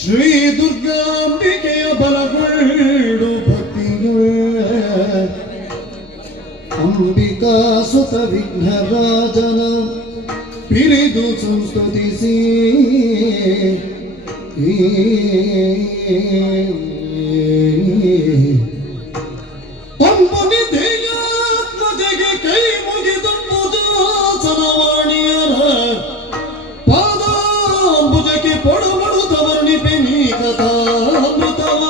ಶ್ರೀ ದುರ್ಗಾಂಬಿಕೆಯ ಬಲಗೊಳ್ಳು ಭಕ್ತಿಯುಳ್ಳ ಅಂಬಿಕಾ ಸುತ ವಿಘ್ನರಾಜನ ಪಿರಿದು ಸಂಸ್ತುತಿಸಿ ಕೈ ಮುಗಿದು ಪೂಜಾಸನವಾಣಿಯರ ಪಾದಾಂಬುಜಕ್ಕೆ ಪೊಡಬಡುತ್ತವರ್ಣಿ ಬೆನಿ ಕಥಾಮೃತವ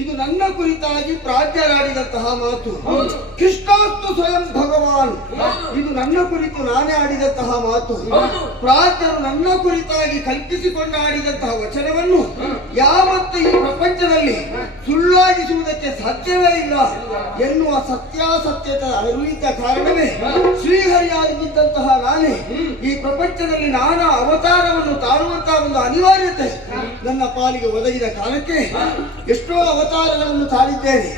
ಇದು ನನ್ನ ಕುರಿತಾಗಿ ಪ್ರಾಜ್ಞರಾಡಿದಂತಹ ಮಾತು. ಕೃಷ್ಣಾಸ್ತು ಸ್ವಯಂ ಭಗವಾನ್, ಇದು ನನ್ನ ಕುರಿತು ನಾನೇ ಆಡಿದಂತಹ ಮಾತು. ಪ್ರಾಜ್ಞರು ನನ್ನ ಕುರಿತಾಗಿ ಕಲ್ಪಿಸಿಕೊಂಡು ಆಡಿದಂತಹ ವಚನವನ್ನು ಯಾವತ್ತೂ ಈ ಪ್ರಪಂಚದಲ್ಲಿ ಸುಳ್ಳಾಗಿಸುವುದಕ್ಕೆ ಸಾಧ್ಯವೇ ಇಲ್ಲ ಎನ್ನುವ ಸತ್ಯಾಸತ್ಯತೆ ಅರಿತ ಕಾರಣವೇ ಶ್ರೀಹರಿಯಾಗಿದ್ದಂತಹ ನಾನೇ ಈ ಪ್ರಪಂಚದಲ್ಲಿ ನಾನಾ ಅವತಾರವನ್ನು ತಾಳುವಂತಹ ಒಂದು ಅನಿವಾರ್ಯತೆ ನನ್ನ ಪಾಲಿಗೆ ಒದಗಿದ ಕಾಲಕ್ಕೆ ಎಷ್ಟೋ ಅವತಾರಗಳನ್ನು ತಾಳಿದ್ದೇನೆ.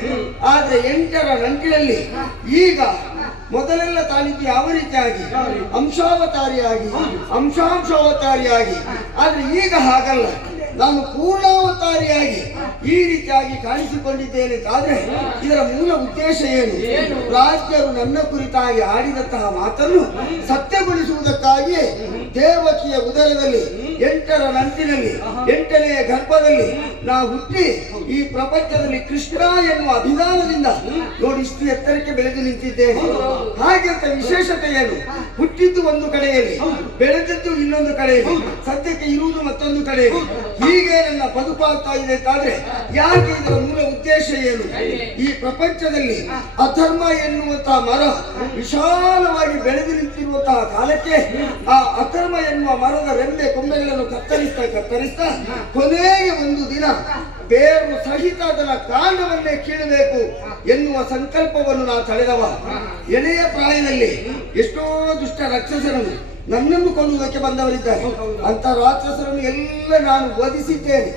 ಆದ್ರೆ 8ರ ನಂಟಿನಲ್ಲಿ ಈಗ ಮೊದಲೆಲ್ಲ ತಾಳಿದ್ದು ಯಾವ ರೀತಿಯಾಗಿ ಅಂಶಾವತಾರಿಯಾಗಿ ಅಂಶಾಂಶಾವತಾರಿಯಾಗಿ, ಆದ್ರೆ ಈಗ ಹಾಗಲ್ಲ, ನಾನು ಪೂರ್ಣಾವತಾರಿಯಾಗಿ ಈ ರೀತಿಯಾಗಿ ಕಾಣಿಸಿಕೊಂಡಿದ್ದೇನೆ. ಆದ್ರೆ ಇದರ ಮೂಲ ಉದ್ದೇಶ ಏನು? ಪ್ರಾಜ್ಞರು ನನ್ನ ಕುರಿತಾಗಿ ಆಡಿದಂತಹ ಮಾತನ್ನು ಸತ್ಯಗೊಳಿಸುವುದಕ್ಕಾಗಿ ದೇವಕಿಯ ಉದರದಲ್ಲಿ 8ರ ನಂಟಿನಲ್ಲಿ 8ನೇ ಗರ್ಭದಲ್ಲಿ ನಾ ಹುಟ್ಟಿ ಈ ಪ್ರಪಂಚದಲ್ಲಿ ಕೃಷ್ಣ ಎನ್ನುವ ಅಭಿಮಾನದಿಂದ ನೋಡಿ ಇಷ್ಟು ಎತ್ತರಕ್ಕೆ ಬೆಳೆದು ನಿಂತಿದ್ದೇನೆ. ಹಾಗೆ ಅಂತ ವಿಶೇಷತೆ ಏನು? ಹುಟ್ಟಿದ್ದು ಒಂದು ಕಡೆಯಲ್ಲಿ, ಬೆಳೆದದ್ದು ಇನ್ನೊಂದು ಕಡೆಯಲ್ಲಿ, ಸದ್ಯಕ್ಕೆ ಇರುವುದು ಮತ್ತೊಂದು ಕಡೆಯಲ್ಲಿ. ಹೀಗೆ ನನ್ನ ಬದುಕಾಗ್ತಾ ಇದೆ ಅಂತಾದ್ರೆ ಯಾಕೆ? ಇದರ ಮೂಲ ಉದ್ದೇಶ ಏನು? ಈ ಪ್ರಪಂಚದಲ್ಲಿ ಅಧರ್ಮ ಎನ್ನುವಂತಹ ಮರ ವಿಶಾಲವಾಗಿ ಬೆಳೆದು ನಿಂತಿರುವಂತಹ ಕಾಲಕ್ಕೆ ಆ ಅಧರ್ಮ ಎನ್ನುವ ಮರದ ರೆಂಬೆ ಕೊಂಬೆಗಳನ್ನು ಕತ್ತರಿಸ್ತಾ ಕೊನೆಗೆ ಒಂದು ದಿನ ಬೇರು ಸಹಿತ ಅದರ ಕಾಂಡವನ್ನೇ ಕೀಳಬೇಕು ಎನ್ನುವ ಸಂಕಲ್ಪವನ್ನು ನಾ ತಳೆದವ. ಎಳೆಯ ಪ್ರಾಯದಲ್ಲಿ ಎಷ್ಟೋ ದುಷ್ಟ ರಾಕ್ಷಸರನ್ನು ನನ್ನನ್ನು ಕೊಲ್ಲುವುದಕ್ಕೆ ಬಂದವರಿದ್ದಾರೆ. ಅಂತ ರಾಕ್ಷಸರನ್ನು ಎಲ್ಲ ನಾನು ವಧಿಸಿದ್ದೇನೆ.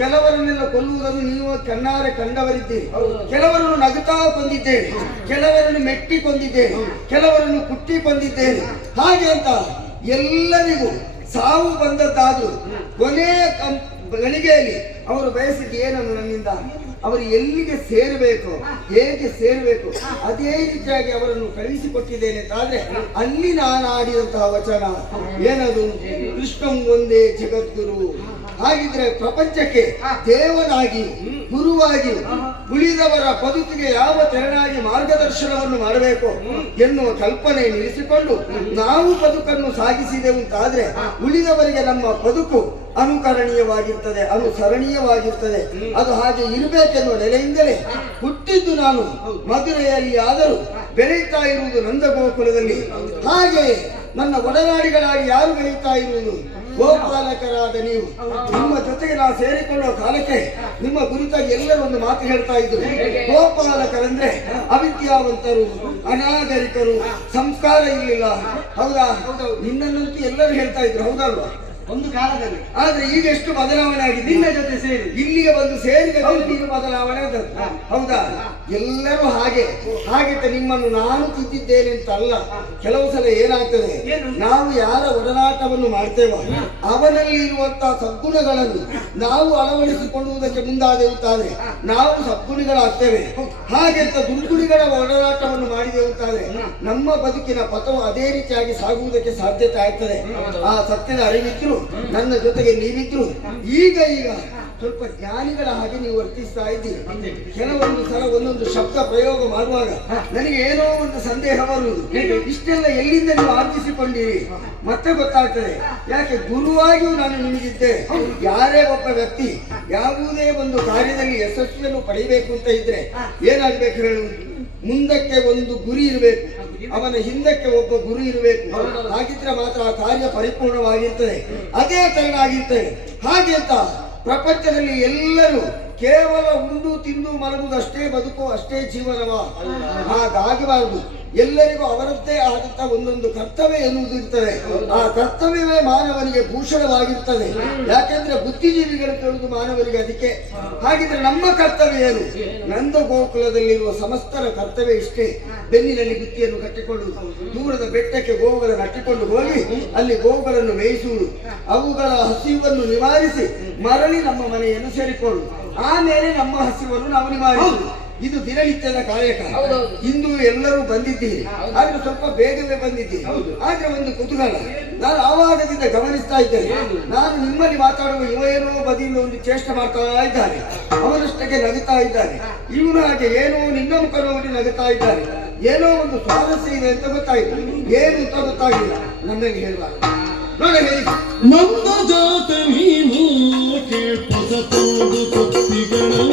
ಕೆಲವರನ್ನೆಲ್ಲ ಕೊಲ್ಲುವುದನ್ನು ನೀವು ಕಣ್ಣಾರೆ ಕಂಡವರಿದ್ದೀರಿ. ಕೆಲವರನ್ನು ನಗುತ್ತಾ ಕೊಂದಿದ್ದೇನೆ, ಕೆಲವರನ್ನು ಮೆಟ್ಟಿ ಕೊಂದಿದ್ದೇನೆ, ಕೆಲವರನ್ನು ಕುಟ್ಟಿ ಕೊಂದಿದ್ದೇನೆ. ಹಾಗೆ ಅಂತ ಎಲ್ಲರಿಗೂ ಸಾವು ಬಂದದ್ದಾದ್ರೂ ಕೊನೆ ಗಳಿಗೆಯಲ್ಲಿ ಅವರು ಬಯಸಿದ್ದು ಏನನ್ನು ನನ್ನಿಂದ? ಅವರು ಎಲ್ಲಿಗೆ ಸೇರಬೇಕು, ಹೇಗೆ ಸೇರಬೇಕು, ಅದೇ ರೀತಿಯಾಗಿ ಅವರನ್ನು ಕಳುಹಿಸಿಕೊಟ್ಟಿದ್ದೇನೆ ಅಂತಾದ್ರೆ ಅಲ್ಲಿ ನಾನು ಆಡಿದಂತಹ ವಚನ ಏನದು? ಕೃಷ್ಣಂ ಒಂದೇ ಜಗದ್ಗುರು. ಹಾಗಿದ್ರೆ ಪ್ರಪಂಚಕ್ಕೆ ದೇವನಾಗಿ ಗುರುವಾಗಿ ಉಳಿದವರ ಬದುಕಿಗೆ ಯಾವ ತೆರನಾಗಿ ಮಾರ್ಗದರ್ಶನವನ್ನು ಮಾಡಬೇಕು ಎನ್ನುವ ಕಲ್ಪನೆ ನಿಲ್ಲಿಸಿಕೊಂಡು ನಾವು ಬದುಕನ್ನು ಸಾಗಿಸಿದೆವು ಅಂತಾದ್ರೆ ಉಳಿದವರಿಗೆ ನಮ್ಮ ಬದುಕು ಅನುಕರಣೀಯವಾಗಿರ್ತದೆ, ಅನುಸರಣೀಯವಾಗಿರ್ತದೆ. ಅದು ಹಾಗೆ ಇರಬೇಕೆನ್ನುವ ನೆಲೆಯಿಂದಲೇ ಹುಟ್ಟಿದ್ದು ನಾನು ಮಧುರೆಯಲ್ಲಿ, ಆದರೂ ಬೆಳೆಯುತ್ತಾ ಇರುವುದು ನಂದಗೋಕುಲದಲ್ಲಿ. ಹಾಗೆ ನನ್ನ ಒಡನಾಡಿಗಳಾಗಿ ಯಾರು ಬೆಳೆಯುತ್ತಾ ಇರುವುದು? ಗೋಪಾಲಕರಾದ ನೀವು ನಿಮ್ಮ ಜೊತೆಗೆ ನಾವು ಸೇರಿಕೊಳ್ಳುವ ಕಾಲಕ್ಕೆ ನಿಮ್ಮ ಕುರಿತಾಗಿ ಎಲ್ಲರೂ ಒಂದು ಮಾತು ಹೇಳ್ತಾ ಇದ್ರು. ಗೋಪಾಲಕರಂದ್ರೆ ಅವಿದ್ಯಾವಂತರು, ಅನಾಗರಿಕರು, ಸಂಸ್ಕಾರ ಇರಲಿಲ್ಲ. ಹೌದಾ? ನಿನ್ನನ್ನಂತೂ ಎಲ್ಲರೂ ಹೇಳ್ತಾ ಇದ್ರು, ಹೌದಲ್ವಾ? ಒಂದು ಕಾಲದಲ್ಲಿ. ಆದ್ರೆ ಈಗ ಎಷ್ಟು ಬದಲಾವಣೆ ಆಗಿದೆ. ನಿನ್ನ ಜೊತೆ ಸೇರಿ ಇಲ್ಲಿಗೆ ಬಂದು ಸೇರಿದ ನೀನು ಬದಲಾವಣೆ ಆದದ್ದು. ಹೌದಾ? ಎಲ್ಲರೂ ಹಾಗೆ ನಿಮ್ಮನ್ನು ನಾನು ತಿದ್ದಿದ್ದೇನೆ ಅಂತ ಅಲ್ಲ. ಕೆಲವು ಸಲ ಏನಾಗ್ತದೆ, ನಾವು ಯಾರ ಒಡನಾಟವನ್ನು ಮಾಡ್ತೇವೋ ಅವನಲ್ಲಿ ಇರುವಂತಹ ಸದ್ಗುಣಗಳನ್ನು ನಾವು ಅಳವಡಿಸಿಕೊಳ್ಳುವುದಕ್ಕೆ ಮುಂದಾದೆವುತ್ತಾದ್ರೆ ನಾವು ಸದ್ಗುಣಿಗಳಾಗ್ತೇವೆ. ಹಾಗೆಂತ ದುರ್ಗುಣಿಗಳ ಒಡನಾಟವನ್ನು ಮಾಡಿದೆವುತ್ತಾದ್ರೆ ನಮ್ಮ ಬದುಕಿನ ಪಥವು ಅದೇ ರೀತಿಯಾಗಿ ಸಾಗುವುದಕ್ಕೆ ಸಾಧ್ಯತೆ ಆಗ್ತದೆ. ಆ ಸತ್ಯದ ಅರಿವಿದ್ರು ನನ್ನ ಜೊತೆಗೆ ನೀವಿದ್ರು ಈಗ ಸ್ವಲ್ಪ ಜ್ಞಾನಿಗಳ ಹಾಗೆ ನೀವು ವರ್ತಿಸ್ತಾ ಇದ್ದೀರಿ. ಕೆಲವೊಂದು ಸಲ ಒಂದೊಂದು ಶಬ್ದ ಪ್ರಯೋಗ ಮಾಡುವಾಗ ನನಗೆ ಏನೋ ಒಂದು ಸಂದೇಹ ಬರುವುದು, ಇಷ್ಟೆಲ್ಲ ಎಲ್ಲಿಂದ ನೀವು ಆರ್ಜಿಸಿಕೊಂಡಿರಿ ಮತ್ತೆ ಗೊತ್ತಾಗ್ತದೆ. ಯಾಕೆ ಗುರುವಾಗಿಯೂ ನಾನು ನಿಮಗಿದ್ದೆ. ಯಾರೇ ಒಬ್ಬ ವ್ಯಕ್ತಿ ಯಾವುದೇ ಒಂದು ಕಾರ್ಯದಲ್ಲಿ ಯಶಸ್ವಿಯನ್ನು ಪಡೆಯಬೇಕು ಅಂತ ಇದ್ರೆ ಏನಾಗ್ಬೇಕು ಹೇಳು? ಮುಂದಕ್ಕೆ ಒಂದು ಗುರಿ ಇರಬೇಕು, ಅವನ ಹಿಂದಕ್ಕೆ ಒಬ್ಬ ಗುರು ಇರಬೇಕು. ಹಾಗಿದ್ರೆ ಮಾತ್ರ ಆ ಕಾರ್ಯ ಪರಿಪೂರ್ಣವಾಗಿರ್ತದೆ, ಅದೇ ತರನಾಗಿರ್ತದೆ. ಹಾಗೆ ಅಂತ ಪ್ರಪಂಚದಲ್ಲಿ ಎಲ್ಲರೂ ಕೇವಲ ಉಂಡು ತಿಂದು ಮಲಗುವುದಷ್ಟೇ ಬದುಕು, ಅಷ್ಟೇ ಜೀವನವ? ಹಾಗಾಗಬಾರದು. ಎಲ್ಲರಿಗೂ ಅವರದ್ದೇ ಆದಂತಹ ಒಂದೊಂದು ಕರ್ತವ್ಯ ಎನ್ನುವುದು ಇರ್ತದೆ. ಆ ಕರ್ತವ್ಯವೇ ಮಾನವನಿಗೆ ಭೂಷಣವಾಗಿರ್ತದೆ. ಯಾಕೆಂದ್ರೆ ಬುದ್ಧಿಜೀವಿಗಳು ಕೇಳುವುದು ಮಾನವನಿಗೆ ಅದಕ್ಕೆ. ಹಾಗಿದ್ರೆ ನಮ್ಮ ಕರ್ತವ್ಯ ಏನು? ನಂದ ಗೋಕುಲದಲ್ಲಿರುವ ಸಮಸ್ತರ ಕರ್ತವ್ಯ ಇಷ್ಟೇ. ಬೆನ್ನಿನಲ್ಲಿ ಬುತ್ತಿಯನ್ನು ಕಟ್ಟಿಕೊಳ್ಳುವುದು, ದೂರದ ಬೆಟ್ಟಕ್ಕೆ ಗೋವುಗಳನ್ನು ಅಟ್ಟಿಕೊಂಡು ಹೋಗಿ ಅಲ್ಲಿ ಗೋವುಗಳನ್ನು ಮೇಯಿಸುವುದು, ಅವುಗಳ ಹಸಿವನ್ನು ನಿವಾರಿಸಿ ಮರಳಿ ನಮ್ಮ ಮನೆಯನ್ನು ಸೇರಿಕೊಳ್ಳುವುದು, ಆಮೇಲೆ ನಮ್ಮ ಹಸಿವನ್ನು ನಾವು ನಿವಾರಿಸುವುದು. ಇದು ದಿನನಿತ್ಯದ ಕಾಯಕ. ಇಂದು ಎಲ್ಲರೂ ಬಂದಿದ್ದೀರಿ, ಆದ್ರೆ ಸ್ವಲ್ಪ ಬೇಗವೇ ಬಂದಿದ್ದೀರಿ. ಆದ್ರೆ ಒಂದು ಕುತೂಹಲ, ನಾನು ಆವಾಗದಿಂದ ಗಮನಿಸ್ತಾ ಇದ್ದೇನೆ. ನಾನು ನಿಮ್ಮಲ್ಲಿ ಮಾತಾಡುವ ಏನೋ ಬದಿಯಿಂದ ಒಂದು ಚೇಷ್ಟೆ ಮಾಡ್ತಾ ಇದ್ದಾನೆ, ಅವನಷ್ಟಕ್ಕೆ ನಗುತ್ತಾ ಇದ್ದಾನೆ. ಇವನು ಹಾಗೆ ಏನೋ ನಿನ್ನ ಮುಖ ನೋಡಿ ನಗುತ್ತಾ ಇದ್ದಾನೆ. ಏನೋ ಒಂದು ಸ್ವಾರಸ್ಯ ಇದೆ ಅಂತ ಗೊತ್ತಾಯಿತು. ಏನು ಅಂತ ಗೊತ್ತಾಗಿಲ್ಲ. ನನ್ನಲ್ಲಿ ಹೇಳುವಾಗ ನೋಡಿ, ನನ್ನ ಜಾತ ನೀನು ಕೇಳ್ಪೊಸತೊಂದು ಸುದ್ದಿಗಳು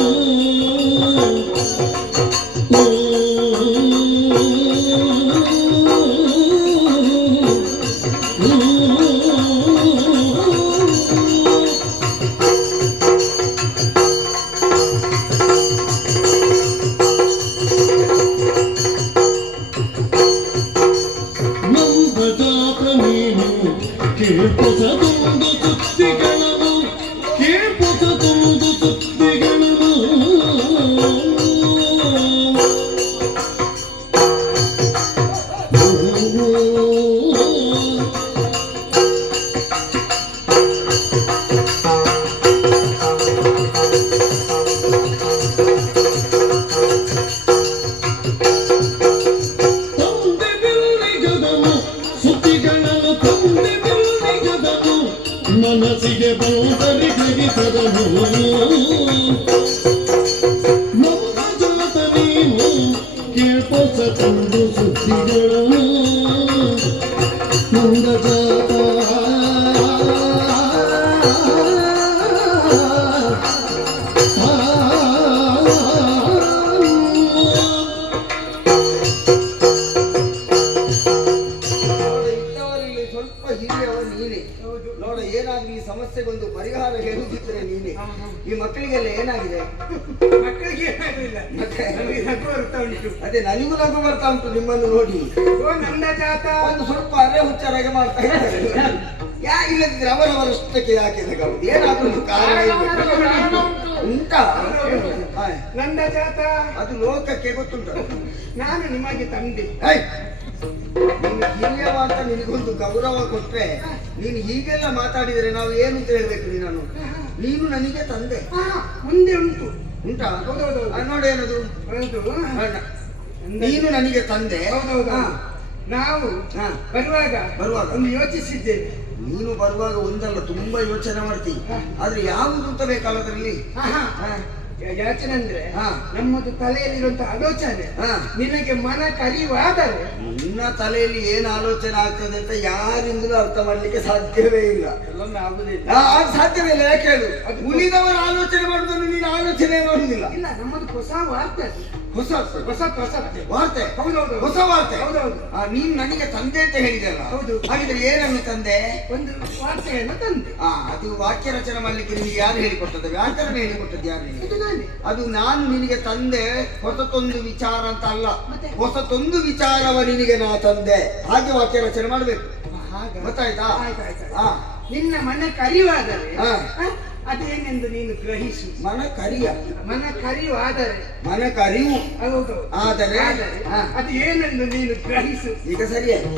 ಕೇಳ್ಪೊಸತೊಂದು ಸುದ್ದಿಗಳು ಕೇಳ್ಪೊಸತೊಂದು ಸುದ್ದಿಗಳು ಮನಸ್ಸಿಗೆ ಬಂದರಿಗಿಸದನು ನಮ್ಮ ಜಾತ ನೀನು ಕೇಳ್ಪೊಸತೊಂದು ಸುದ್ದಿಗಳು ನನ್ನ ಜಾತ ನೋಡ, ಏನಾದ್ರೂ ಈ ಸಮಸ್ಯೆಗೊಂದು ಪರಿಹಾರ ಹೇಳುತ್ತಿದ್ರೆ ನೀನೆ. ಈ ಮಕ್ಕಳಿಗೆಲ್ಲ ಏನಾಗಿದೆ? ಮಕ್ಕಳಿಗೆ ಏನಾಗಲಿಲ್ಲ, ಮತ್ತೆ ನಗು ಬರ್ತಾ ಉಂಟು. ಅದೇ ನನಗೂ ನಗು ಬರ್ತಾ ಉಂಟು ನಿಮ್ಮನ್ನು ನೋಡಿ. ನನ್ನ ಜಾತ ಒಂದು ಸ್ವಲ್ಪ ಅರೆ ಹುಚ್ಚರಾಗೆ ಮಾಡ್ತಾ ಇದ್ದಾರೆ. ಇಲ್ಲದಿದ್ರೆ ಅವರವರಷ್ಟಕ್ಕೆ ಯಾಕೆ ನಗಬಹುದು? ಏನಾದ್ರೂ ಒಂದು ಕಾರಣ ಉಂಟಾ? ನನ್ನ ಜಾತ ಅದು ಲೋಕಕ್ಕೆ ಗೊತ್ತುಂಟು. ನಾನು ನಿಮಗೆ ತಂದೆ. ನೀನು ಹಿರಿಯವ ಅಂತ ನಿನಗೊಂದು ಗೌರವ ಕೊಟ್ರೆ ನೀನು ಹೀಗೆಲ್ಲ ಮಾತಾಡಿದರೆ ನಾವು ಏನು ಅಂತ ಹೇಳ್ಬೇಕು? ನೀನು ನನಗೆ ತಂದೆ. ಮುಂದೆ ಉಂಟು. ಉಂಟಾ? ನೋಡಿ ಏನದು? ನೀನು ನನಗೆ ತಂದೆ. ನಾವು ಬರುವಾಗ ಒಂದು ಯೋಚಿಸಿದ್ದೇವೆ. ನೀನು ಬರುವಾಗ ಒಂದಲ್ಲ ತುಂಬಾ ಯೋಚನೆ ಮಾಡ್ತೀವಿ. ಆದ್ರೆ ಯಾವುದು ಅಂತ ಬೇಕಾಲದ್ರಲ್ಲಿ ಯೋಚನೆ ಅಂದ್ರೆ ನಮ್ಮದು ತಲೆಯಲ್ಲಿರುವಂತಹ ಆಲೋಚನೆ ನಿನಗೆ ಮನ ಕರಿವಾದರೆ ನಿನ್ನ ತಲೆಯಲ್ಲಿ ಏನು ಆಲೋಚನೆ ಆಗ್ತದೆ ಅಂತ ಯಾರಿಂದಲೂ ಅರ್ಥ ಮಾಡ್ಲಿಕ್ಕೆ ಸಾಧ್ಯವೇ ಇಲ್ಲ. ಸಾಧ್ಯವೇ ಇಲ್ಲ. ಯಾಕೆ ಹೇಳು? ಉಳಿದವರ ಆಲೋಚನೆ ಮಾಡುವುದನ್ನು ನೀನು ಆಲೋಚನೆ ಮಾಡುವುದಿಲ್ಲ. ಇಲ್ಲ, ನಮ್ಮದು ಹೊಸ ವಾರ್ತೆ. ಹೊಸ ಹೊಸತ್ತೆ ವಾರ್ತೆ, ಹೌದೌದು ಹೊಸ ವಾರ್ತೆ. ಹೌದೌದು. ನೀನ್ ನನಗೆ ತಂದೆ ಅಂತ ಹೇಳಿದಲ್ಲ. ಹೌದು. ಹಾಗಿದ್ರೆ ಏನನ್ನು ತಂದೆ? ಒಂದು ವಾರ್ತೆಯನ್ನು ತಂದೆ. ಅದು ವಾಕ್ಯ ರಚನೆ ಮಾಡ್ಲಿಕ್ಕೆ ನಿನಗೆ ಯಾರು ಹೇಳಿಕೊಟ್ಟದ್ದು? ವ್ಯಾಕರಣ ಹೇಳಿಕೊಟ್ಟದ್ದು ಯಾರು ನಿನಗೆ? ಇದು ನಾನೇ. ಅದು ನಾನು ನಿನಗೆ ತಂದೆ, ಹೊಸತೊಂದು ವಿಚಾರ ಅಂತ ಅಲ್ಲ. ಮತ್ತೆ? ಹೊಸತೊಂದು ವಿಚಾರವ ನಿನಗೆ ನಾ ತಂದೆ. ಹಾಗೆ ವಾಕ್ಯ ರಚನೆ ಮಾಡ್ಬೇಕು. ಹಾಗ ಗೊತ್ತಾಯ್ತಾ? ಆಯ್ತಾಯ್ತು. ಹಾ. ನಿನ್ನ ಮನ ಕರಿವಾದರೆ ಹಾ. ಅದೇನೆಂದು ನೀನು ಗ್ರಹಿಸು. ಮನ ಕರಿಯ, ಮನ ಕರಿವಾದರೆ ಮನ ಕರಿವು ಹೌದು ಆದರೆ ಹಾ. ಅದು ಏನೆಂದು ನೀನು ಗ್ರಹಿಸು. ಈಗ ಸರಿಯಾಗಿ,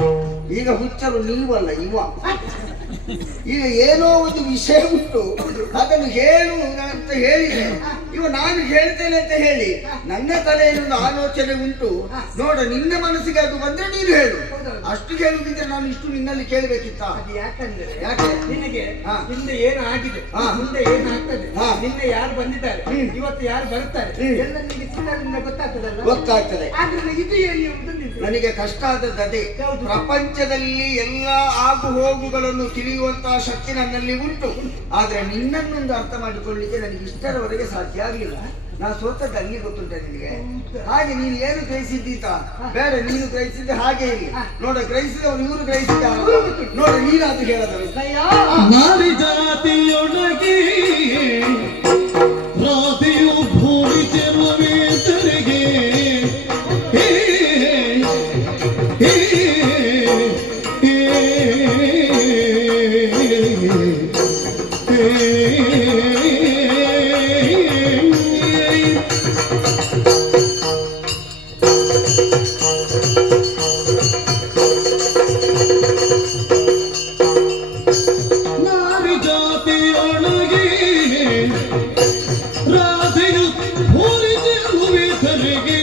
ಈಗ ಹುಚ್ಚರು ನೀವಲ್ಲ ಇವ. ಈಗ ಏನೋ ಒಂದು ವಿಷಯ ಉಂಟು, ಅದನ್ನು ಹೇಳು ಅಂತ ಹೇಳಿದ್ರೆ ಇವ ನಾನು ಹೇಳ್ತೇನೆ ಅಂತ ಹೇಳಿ ನನ್ನ ತಲೆಯಲ್ಲಿ ಒಂದು ಆಲೋಚನೆ ಉಂಟು. ನೋಡ, ನಿನ್ನ ಮನಸ್ಸಿಗೆ ಅದು ಬಂದ್ರೆ ನೀನು ಹೇಳು. ಅಷ್ಟು ಹೇಳುವುದಿದ್ರೆ ನಾನು ಇಷ್ಟು ನಿನ್ನಲ್ಲಿ ಕೇಳಬೇಕಿತ್ತ? ಅದು ಯಾಕಂದ್ರೆ ಯಾಕೆ? ನಿನಗೆ ಹಾ. ಹಿಂದೆ ಏನು ಆಗಿದೆ, ಹಾ. ಮುಂದೆ ಏನಾಗ್ತದೆ, ಹಾ. ನಿನ್ನೆ ಯಾರು ಬಂದಿದ್ದಾರೆ, ಇವತ್ತು ಯಾರು ಬರ್ತಾರೆ ಎಲ್ಲ ನಿನಗೆ ಚಿತ್ರದಿಂದ ಗೊತ್ತಾಗ್ತದಲ್ಲ. ಗೊತ್ತಾಗ್ತದೆ. ಆದ್ರೆ ಇದು ಏನು ಎಂಬುದು ನಿನಗೆ ನನಗೆ ಕಷ್ಟ ಆದದ್ದು ಅದೇ. ಯಾವುದು? ಪ್ರಪಂಚದಲ್ಲಿ ಎಲ್ಲ ಆಗು ಹೋಗುಗಳನ್ನು ತಿಳಿಯುವಂತಹ ಶಕ್ತಿ ನನ್ನಲ್ಲಿ ಉಂಟು. ಆದ್ರೆ ನಿನ್ನನ್ನೊಂದು ಅರ್ಥ ಮಾಡಿಕೊಳ್ಳಿಕ್ಕೆ ನನಗೆ ಇಷ್ಟರವರೆಗೆ ಸಾಧ್ಯ ಆಗಲಿಲ್ಲ. ನಾ ಸೋತದ್ದು ಅಲ್ಲಿ ಗೊತ್ತುಂಟ ನಿನಗೆ. ಹಾಗೆ ನೀನು ಏನು ಗ್ರಹಿಸಿದ್ದೀತ ಬೇಡ, ನೀನು ಗ್ರಹಿಸಿದ್ದೆ ಹಾಗೆ ಇಲ್ಲ. ನೋಡ, ಗ್ರಹಿಸಿದವರು ಇವರು ಗ್ರಹಿಸಿದ್ದಾರೆ. ನೋಡ, ನೀನಾದ್ರು ಹೇಳದವರು ನಾರಿ ಜಾತಿಯೊಳಗೆ ರಾಧೆಯು ಭೂಮಿ ಚೆಲುವೆ ತೆರಿಗೆ. ಹೇ, ಹೇ, ಹೇ, ನಾರಿ ಜಾತಿಯೊಳಗೆ ರಾಧೆಯು ಭೂರಿ ಚೆಲುವೆ ತೆರಿಗೆ.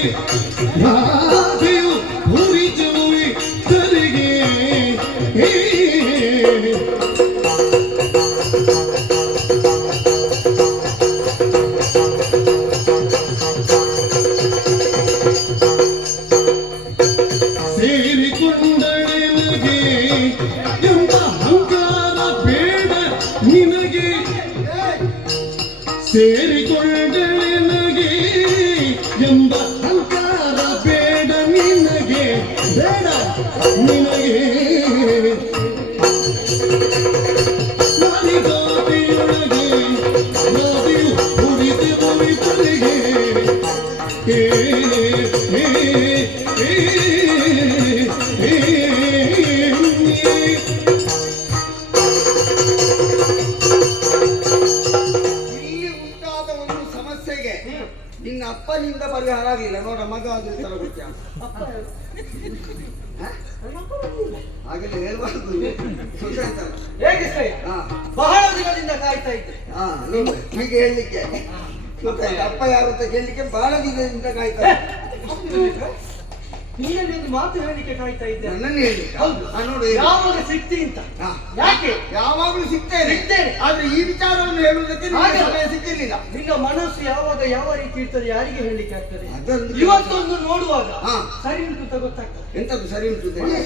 ರಾಧೆಯು ಭೂರಿ ಚೆಲುವೆ ತೆರಿಗೆ. ಹೇ, ಸೇರಿಕೊಂಡಳೆನಗೆ ಎಂಬ ಅಹಂಕಾರ ಬೇಡ ನಿನಗೆ. ಸೇರಿಕೊಂಡಳೆನಗೆ ಎಂಬ ಅಹಂಕಾರ ಬೇಡ ನಿನಗೆ, ಬೇಡ ನಿನಗೆ. ನಾರಿ ಜಾತಿಯೊಳಗೆ ರಾಧೆಯು ಭೂಮಿಗೆ ಭೂಮಿಗೆ. ಹೇ, ಹೇ, ಹೇ, ಹೇ, ಹೇ. ಇಲ್ಲಿ ಉಂಟಾದ ಒಂದು ಸಮಸ್ಯೆಗೆ ನಿನ್ನ ಅಪ್ಪನಿಂದ ಪರಿಹಾರ ಆಗಲಿಲ್ಲ. ನೋಡ, ಮಗ ಅದು ತರ ಗೊತ್ತಾ? ಹಾಗೆಲ್ಲ ಹೇಳ್ಬಾರ್ದು. ಗೊತ್ತಾಯ್ತಲ್ಲ? ಹೇಗೆ ಸರಿ? ಹಾ. ಬಹಳ ದಿನದಿಂದ ಕಾಯ್ತಾ ಇದ್ದೆ. ಹಾ, ನೋಡು, ಹೀಗೆ ಹೇಳಲಿಕ್ಕೆ ಗೊತ್ತಾಯ್ತು. ಅಪ್ಪ ಯಾರು ಅಂತ ಕೇಳಲಿಕ್ಕೆ ಬಹಳ ದಿನದಿಂದ ಕಾಯ್ತಾರೆ. ನೀನಲ್ಲಿ ಒಂದು ಮಾತು ಹೇಳಲಿಕ್ಕೆ ಕಾಯ್ತಾ ಇದ್ದೆ. ನನ್ನನ್ನು ಹೇಳಲಿಕ್ಕೆ? ಹೌದು. ನೋಡು, ಯಾವಾಗ ಸಿಗ್ತಿ ಅಂತ. ಹಾ. ಯಾಕೆ? ಯಾವಾಗಲೂ ಸಿಗ್ತೇನೆ, ಆದ್ರೆ ಈ ವಿಚಾರವನ್ನು ಹೇಳುವುದಕ್ಕೆ ನಿನಗೆ ಹಾಗೆ. ಸಮಯ ಸಿಕ್ಕಿರ್ಲಿಲ್ಲ. ನಿನ್ನ ಮನಸ್ಸು ಯಾವಾಗ ಯಾವ ರೀತಿ ಇರ್ತದೆ ಯಾರಿಗೆ ಹೇಳಲಿಕ್ಕೆ ಆಗ್ತದೆ? ಅದೊಂದು ಇವತ್ತೊಂದು ನೋಡುವಾಗ ಹಾ. ಸರಿ ಉಂಟು ಅಂತ ಗೊತ್ತಾಗ್ತದೆ. ಎಂತದ್ದು ಸರಿ ಉಂಟು ಅಂತ ಹೇಳಿ?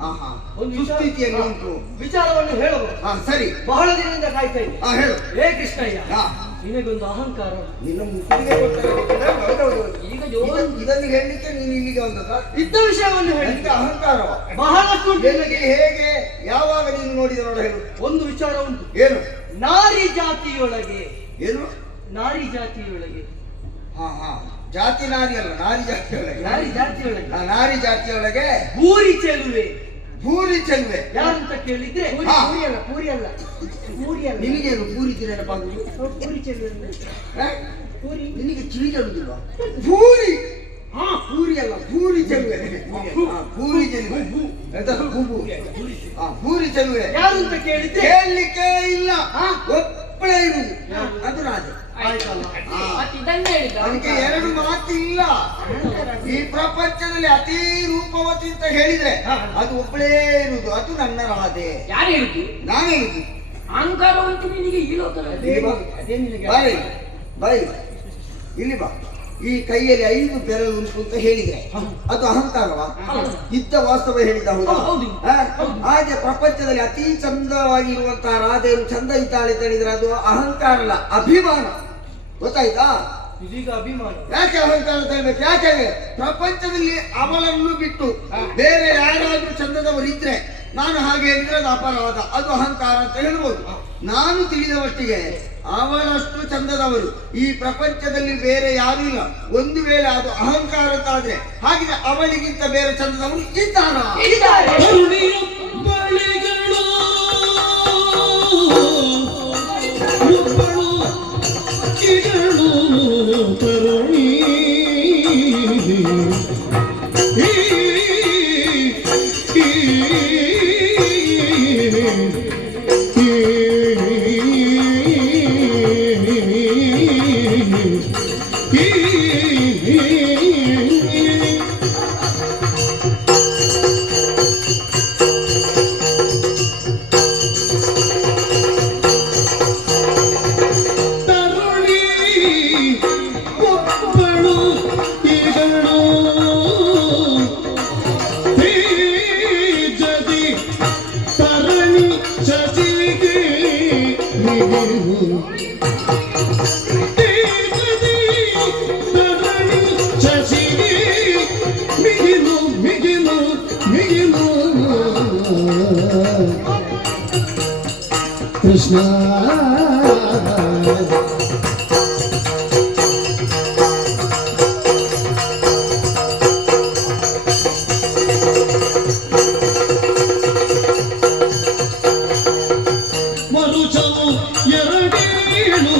ಹಾ, ಹಾ. ಒಂದು ವಿಚಾರ- ಸುಸ್ಥಿತಿಯಲ್ಲಿ ಉಂಟು. ವಿಚಾರವನ್ನು ಹೇಳಬಹುದು. ಹಾ, ಸರಿ. ಬಹಳ ದಿನದಿಂದ ಕಾಯ್ತಾ ಇದ್ದೆ. ಹಾ, ಹೇಳು. ಹೇ ಕೃಷ್ಣಯ್ಯ, ಹಾ. ನಿನಗೊಂದು ಅಹಂಕಾರ ಉಂಟು. ನಿನ್ನ ಮುಖಕ್ಕೆ ಗೊತ್ತಾಗಲಿಕ್ಕಿಲ್ಲ. ಹೌದೌದು. ಈಗ ಜೋರು ಇದನ್ನು ಹೇಳಲಿಕ್ಕೆ ನೀನು ಇಲ್ಲಿಗೆ ಬಂದದ? ಇದ್ದ ವಿಷಯವನ್ನು ಹೇಳಿ ಎಂತ ಅಹಂಕಾರವ? ಬಹಳಷ್ಟು ಉಂಟು ನಿನಗೆ ನಿನಗೆ. ಹೇಗೆ ಯಾವಾಗ ನೀನು ನೋಡಿದ ನೋಡ, ಹೇಳು. ಒಂದು ವಿಚಾರ ಉಂಟು. ಏನು? ನಾರಿ ಜಾತಿಯೊಳಗೆ, ಏನು? ನಾರಿ ಜಾತಿಯೊಳಗೆ, ಹಾ, ಹಾ. ಜಾತಿ ನಾರಿ ಅಲ್ಲ, ನಾರಿ ಜಾತಿಯೊಳಗೆ. ನಾರಿ ಜಾತಿಯೊಳಗೆ ಆ, ನಾರಿ ಜಾತಿಯೊಳಗೆ ಭೂರಿ ಚೆಲುವೆ. ಭೂರಿ ಚೆಲುವೆ. ಯಾರಂತ ಕೇಳಿದ್ರೆ ಹಾ. ಪೂರಿ ಅಲ್ಲ, ಪೂರಿ ಅಲ್ಲ, ಪೂರಿ ಅಲ್ಲ. ನಿನಗೇನು ಪೂರಿ ನೆನಪಾಗುದು? ಪೂರಿ ಚೆಲುವೆ ಅಂದ್ರೆ ಹಾ? ಪೂರಿ ನಿನಗೆ ಕಿವಿ ಕೇಳುದಿಲ್ವಾ? ಭೂರಿ. ಹಾ, ಪೂರಿ ಅಲ್ಲ, ಭೂರಿ ಚೆಲುವೆ. ಹಾ, ಭೂರಿ ಚೆಲುವೆ. ಎಂತ? ಭೂ. ಹಾ, ಭೂರಿ ಚೆಲುವೆ. ಯಾರು ಅಂತ ಕೇಳಿದ್ರೆ ಕೇಳಲಿಕ್ಕೆ ಇಲ್ಲ. ಹಾ? ಒಬ್ಬಳೇ ಇರುವುದು, ಅದು ರಾಜ. ಆಯ್ತಲ್ಲ. ಹಾ. ಮತ್ತೆ ಇದನ್ನೇ ಹೇಳಿದ. ಅದಕ್ಕೆ ಎರಡು ಮಾತಿಲ್ಲ. ಈ ಪ್ರಪಂಚದಲ್ಲಿ ಅತಿ ರೂಪವತಿ ಅಂತ ಹೇಳಿದ್ರೆ ಅದು ಒಬ್ಬಳೇ ಇರುವುದು, ಅದು ನನ್ನ ರಾಧೆ. ಯಾರು ಹೇಳಿದ್ದು? ನಾನು ಹೇಳಿದ್ದು. ಅಹಂಕಾರ ಉಂಟು ನಿನಗೆ ಈ ಲೋಕದಲ್ಲಿ. ಅದೇ ನಿನಗೆ ಬಾಯಿ ಬಾಯಿ ಇಲ್ಲಿ ಬಾ. ಈ ಕೈಯಲ್ಲಿ 5 ಬೆರಳು ಉಂಟು ಅಂತ ಹೇಳಿದ್ರೆ ಅದು ಅಹಂಕಾರವಾ? ಇದ್ದ ವಾಸ್ತವ ಹೇಳಿದ ಹೌದಾ? ಹೌದು. ಹಾಗೆ ಪ್ರಪಂಚದಲ್ಲಿ ಅತಿ ಚಂದವಾಗಿರುವಂತಹ ರಾಧೆಯನ್ನು ಚಂದ ಇದ್ದಾಳೆ ಅಂತ ಹೇಳಿದ್ರೆ ಅದು ಅಹಂಕಾರ ಅಲ್ಲ, ಅಭಿಮಾನ. ಗೊತ್ತಾಯ್ತಾ? ಇದೀಗ ಅಭಿಮಾನ. ಯಾಕೆ ಅಹಂಕಾರ ತರಬೇಕು? ಯಾಕೆ ಪ್ರಪಂಚದಲ್ಲಿ ಅವಳನ್ನು ಬಿಟ್ಟು ಬೇರೆ ಯಾರಾದ್ರೂ ಚಂದದವರಿದ್ರೆ ನಾನು ಹಾಗೆ ಹೇಳಿದ್ರೆ ಅದು ಅಪರಾಧ, ಅದು ಅಹಂಕಾರ ಅಂತ ಹೇಳ್ಬೋದು. ನಾನು ತಿಳಿದ ಮಟ್ಟಿಗೆ ಅವಳಷ್ಟು ಚಂದದವರು ಈ ಪ್ರಪಂಚದಲ್ಲಿ ಬೇರೆ ಯಾರೂ ಇಲ್ಲ. ಒಂದು ವೇಳೆ ಅದು ಅಹಂಕಾರ ಅಂತಾದ್ರೆ ಹಾಗಿದ್ರೆ ಅವಳಿಗಿಂತ ಬೇರೆ ಚಂದದವರು ಇದ್ದಾರಾ? ಕರುಣಿಯೊಬ್ಬಳಿಗಳು ಒಬ್ಬಳು ಇಗಳು ಕರುಣಿ ಕೃಷ್ಣ ಮರುಚವು ಎರಡೇಳು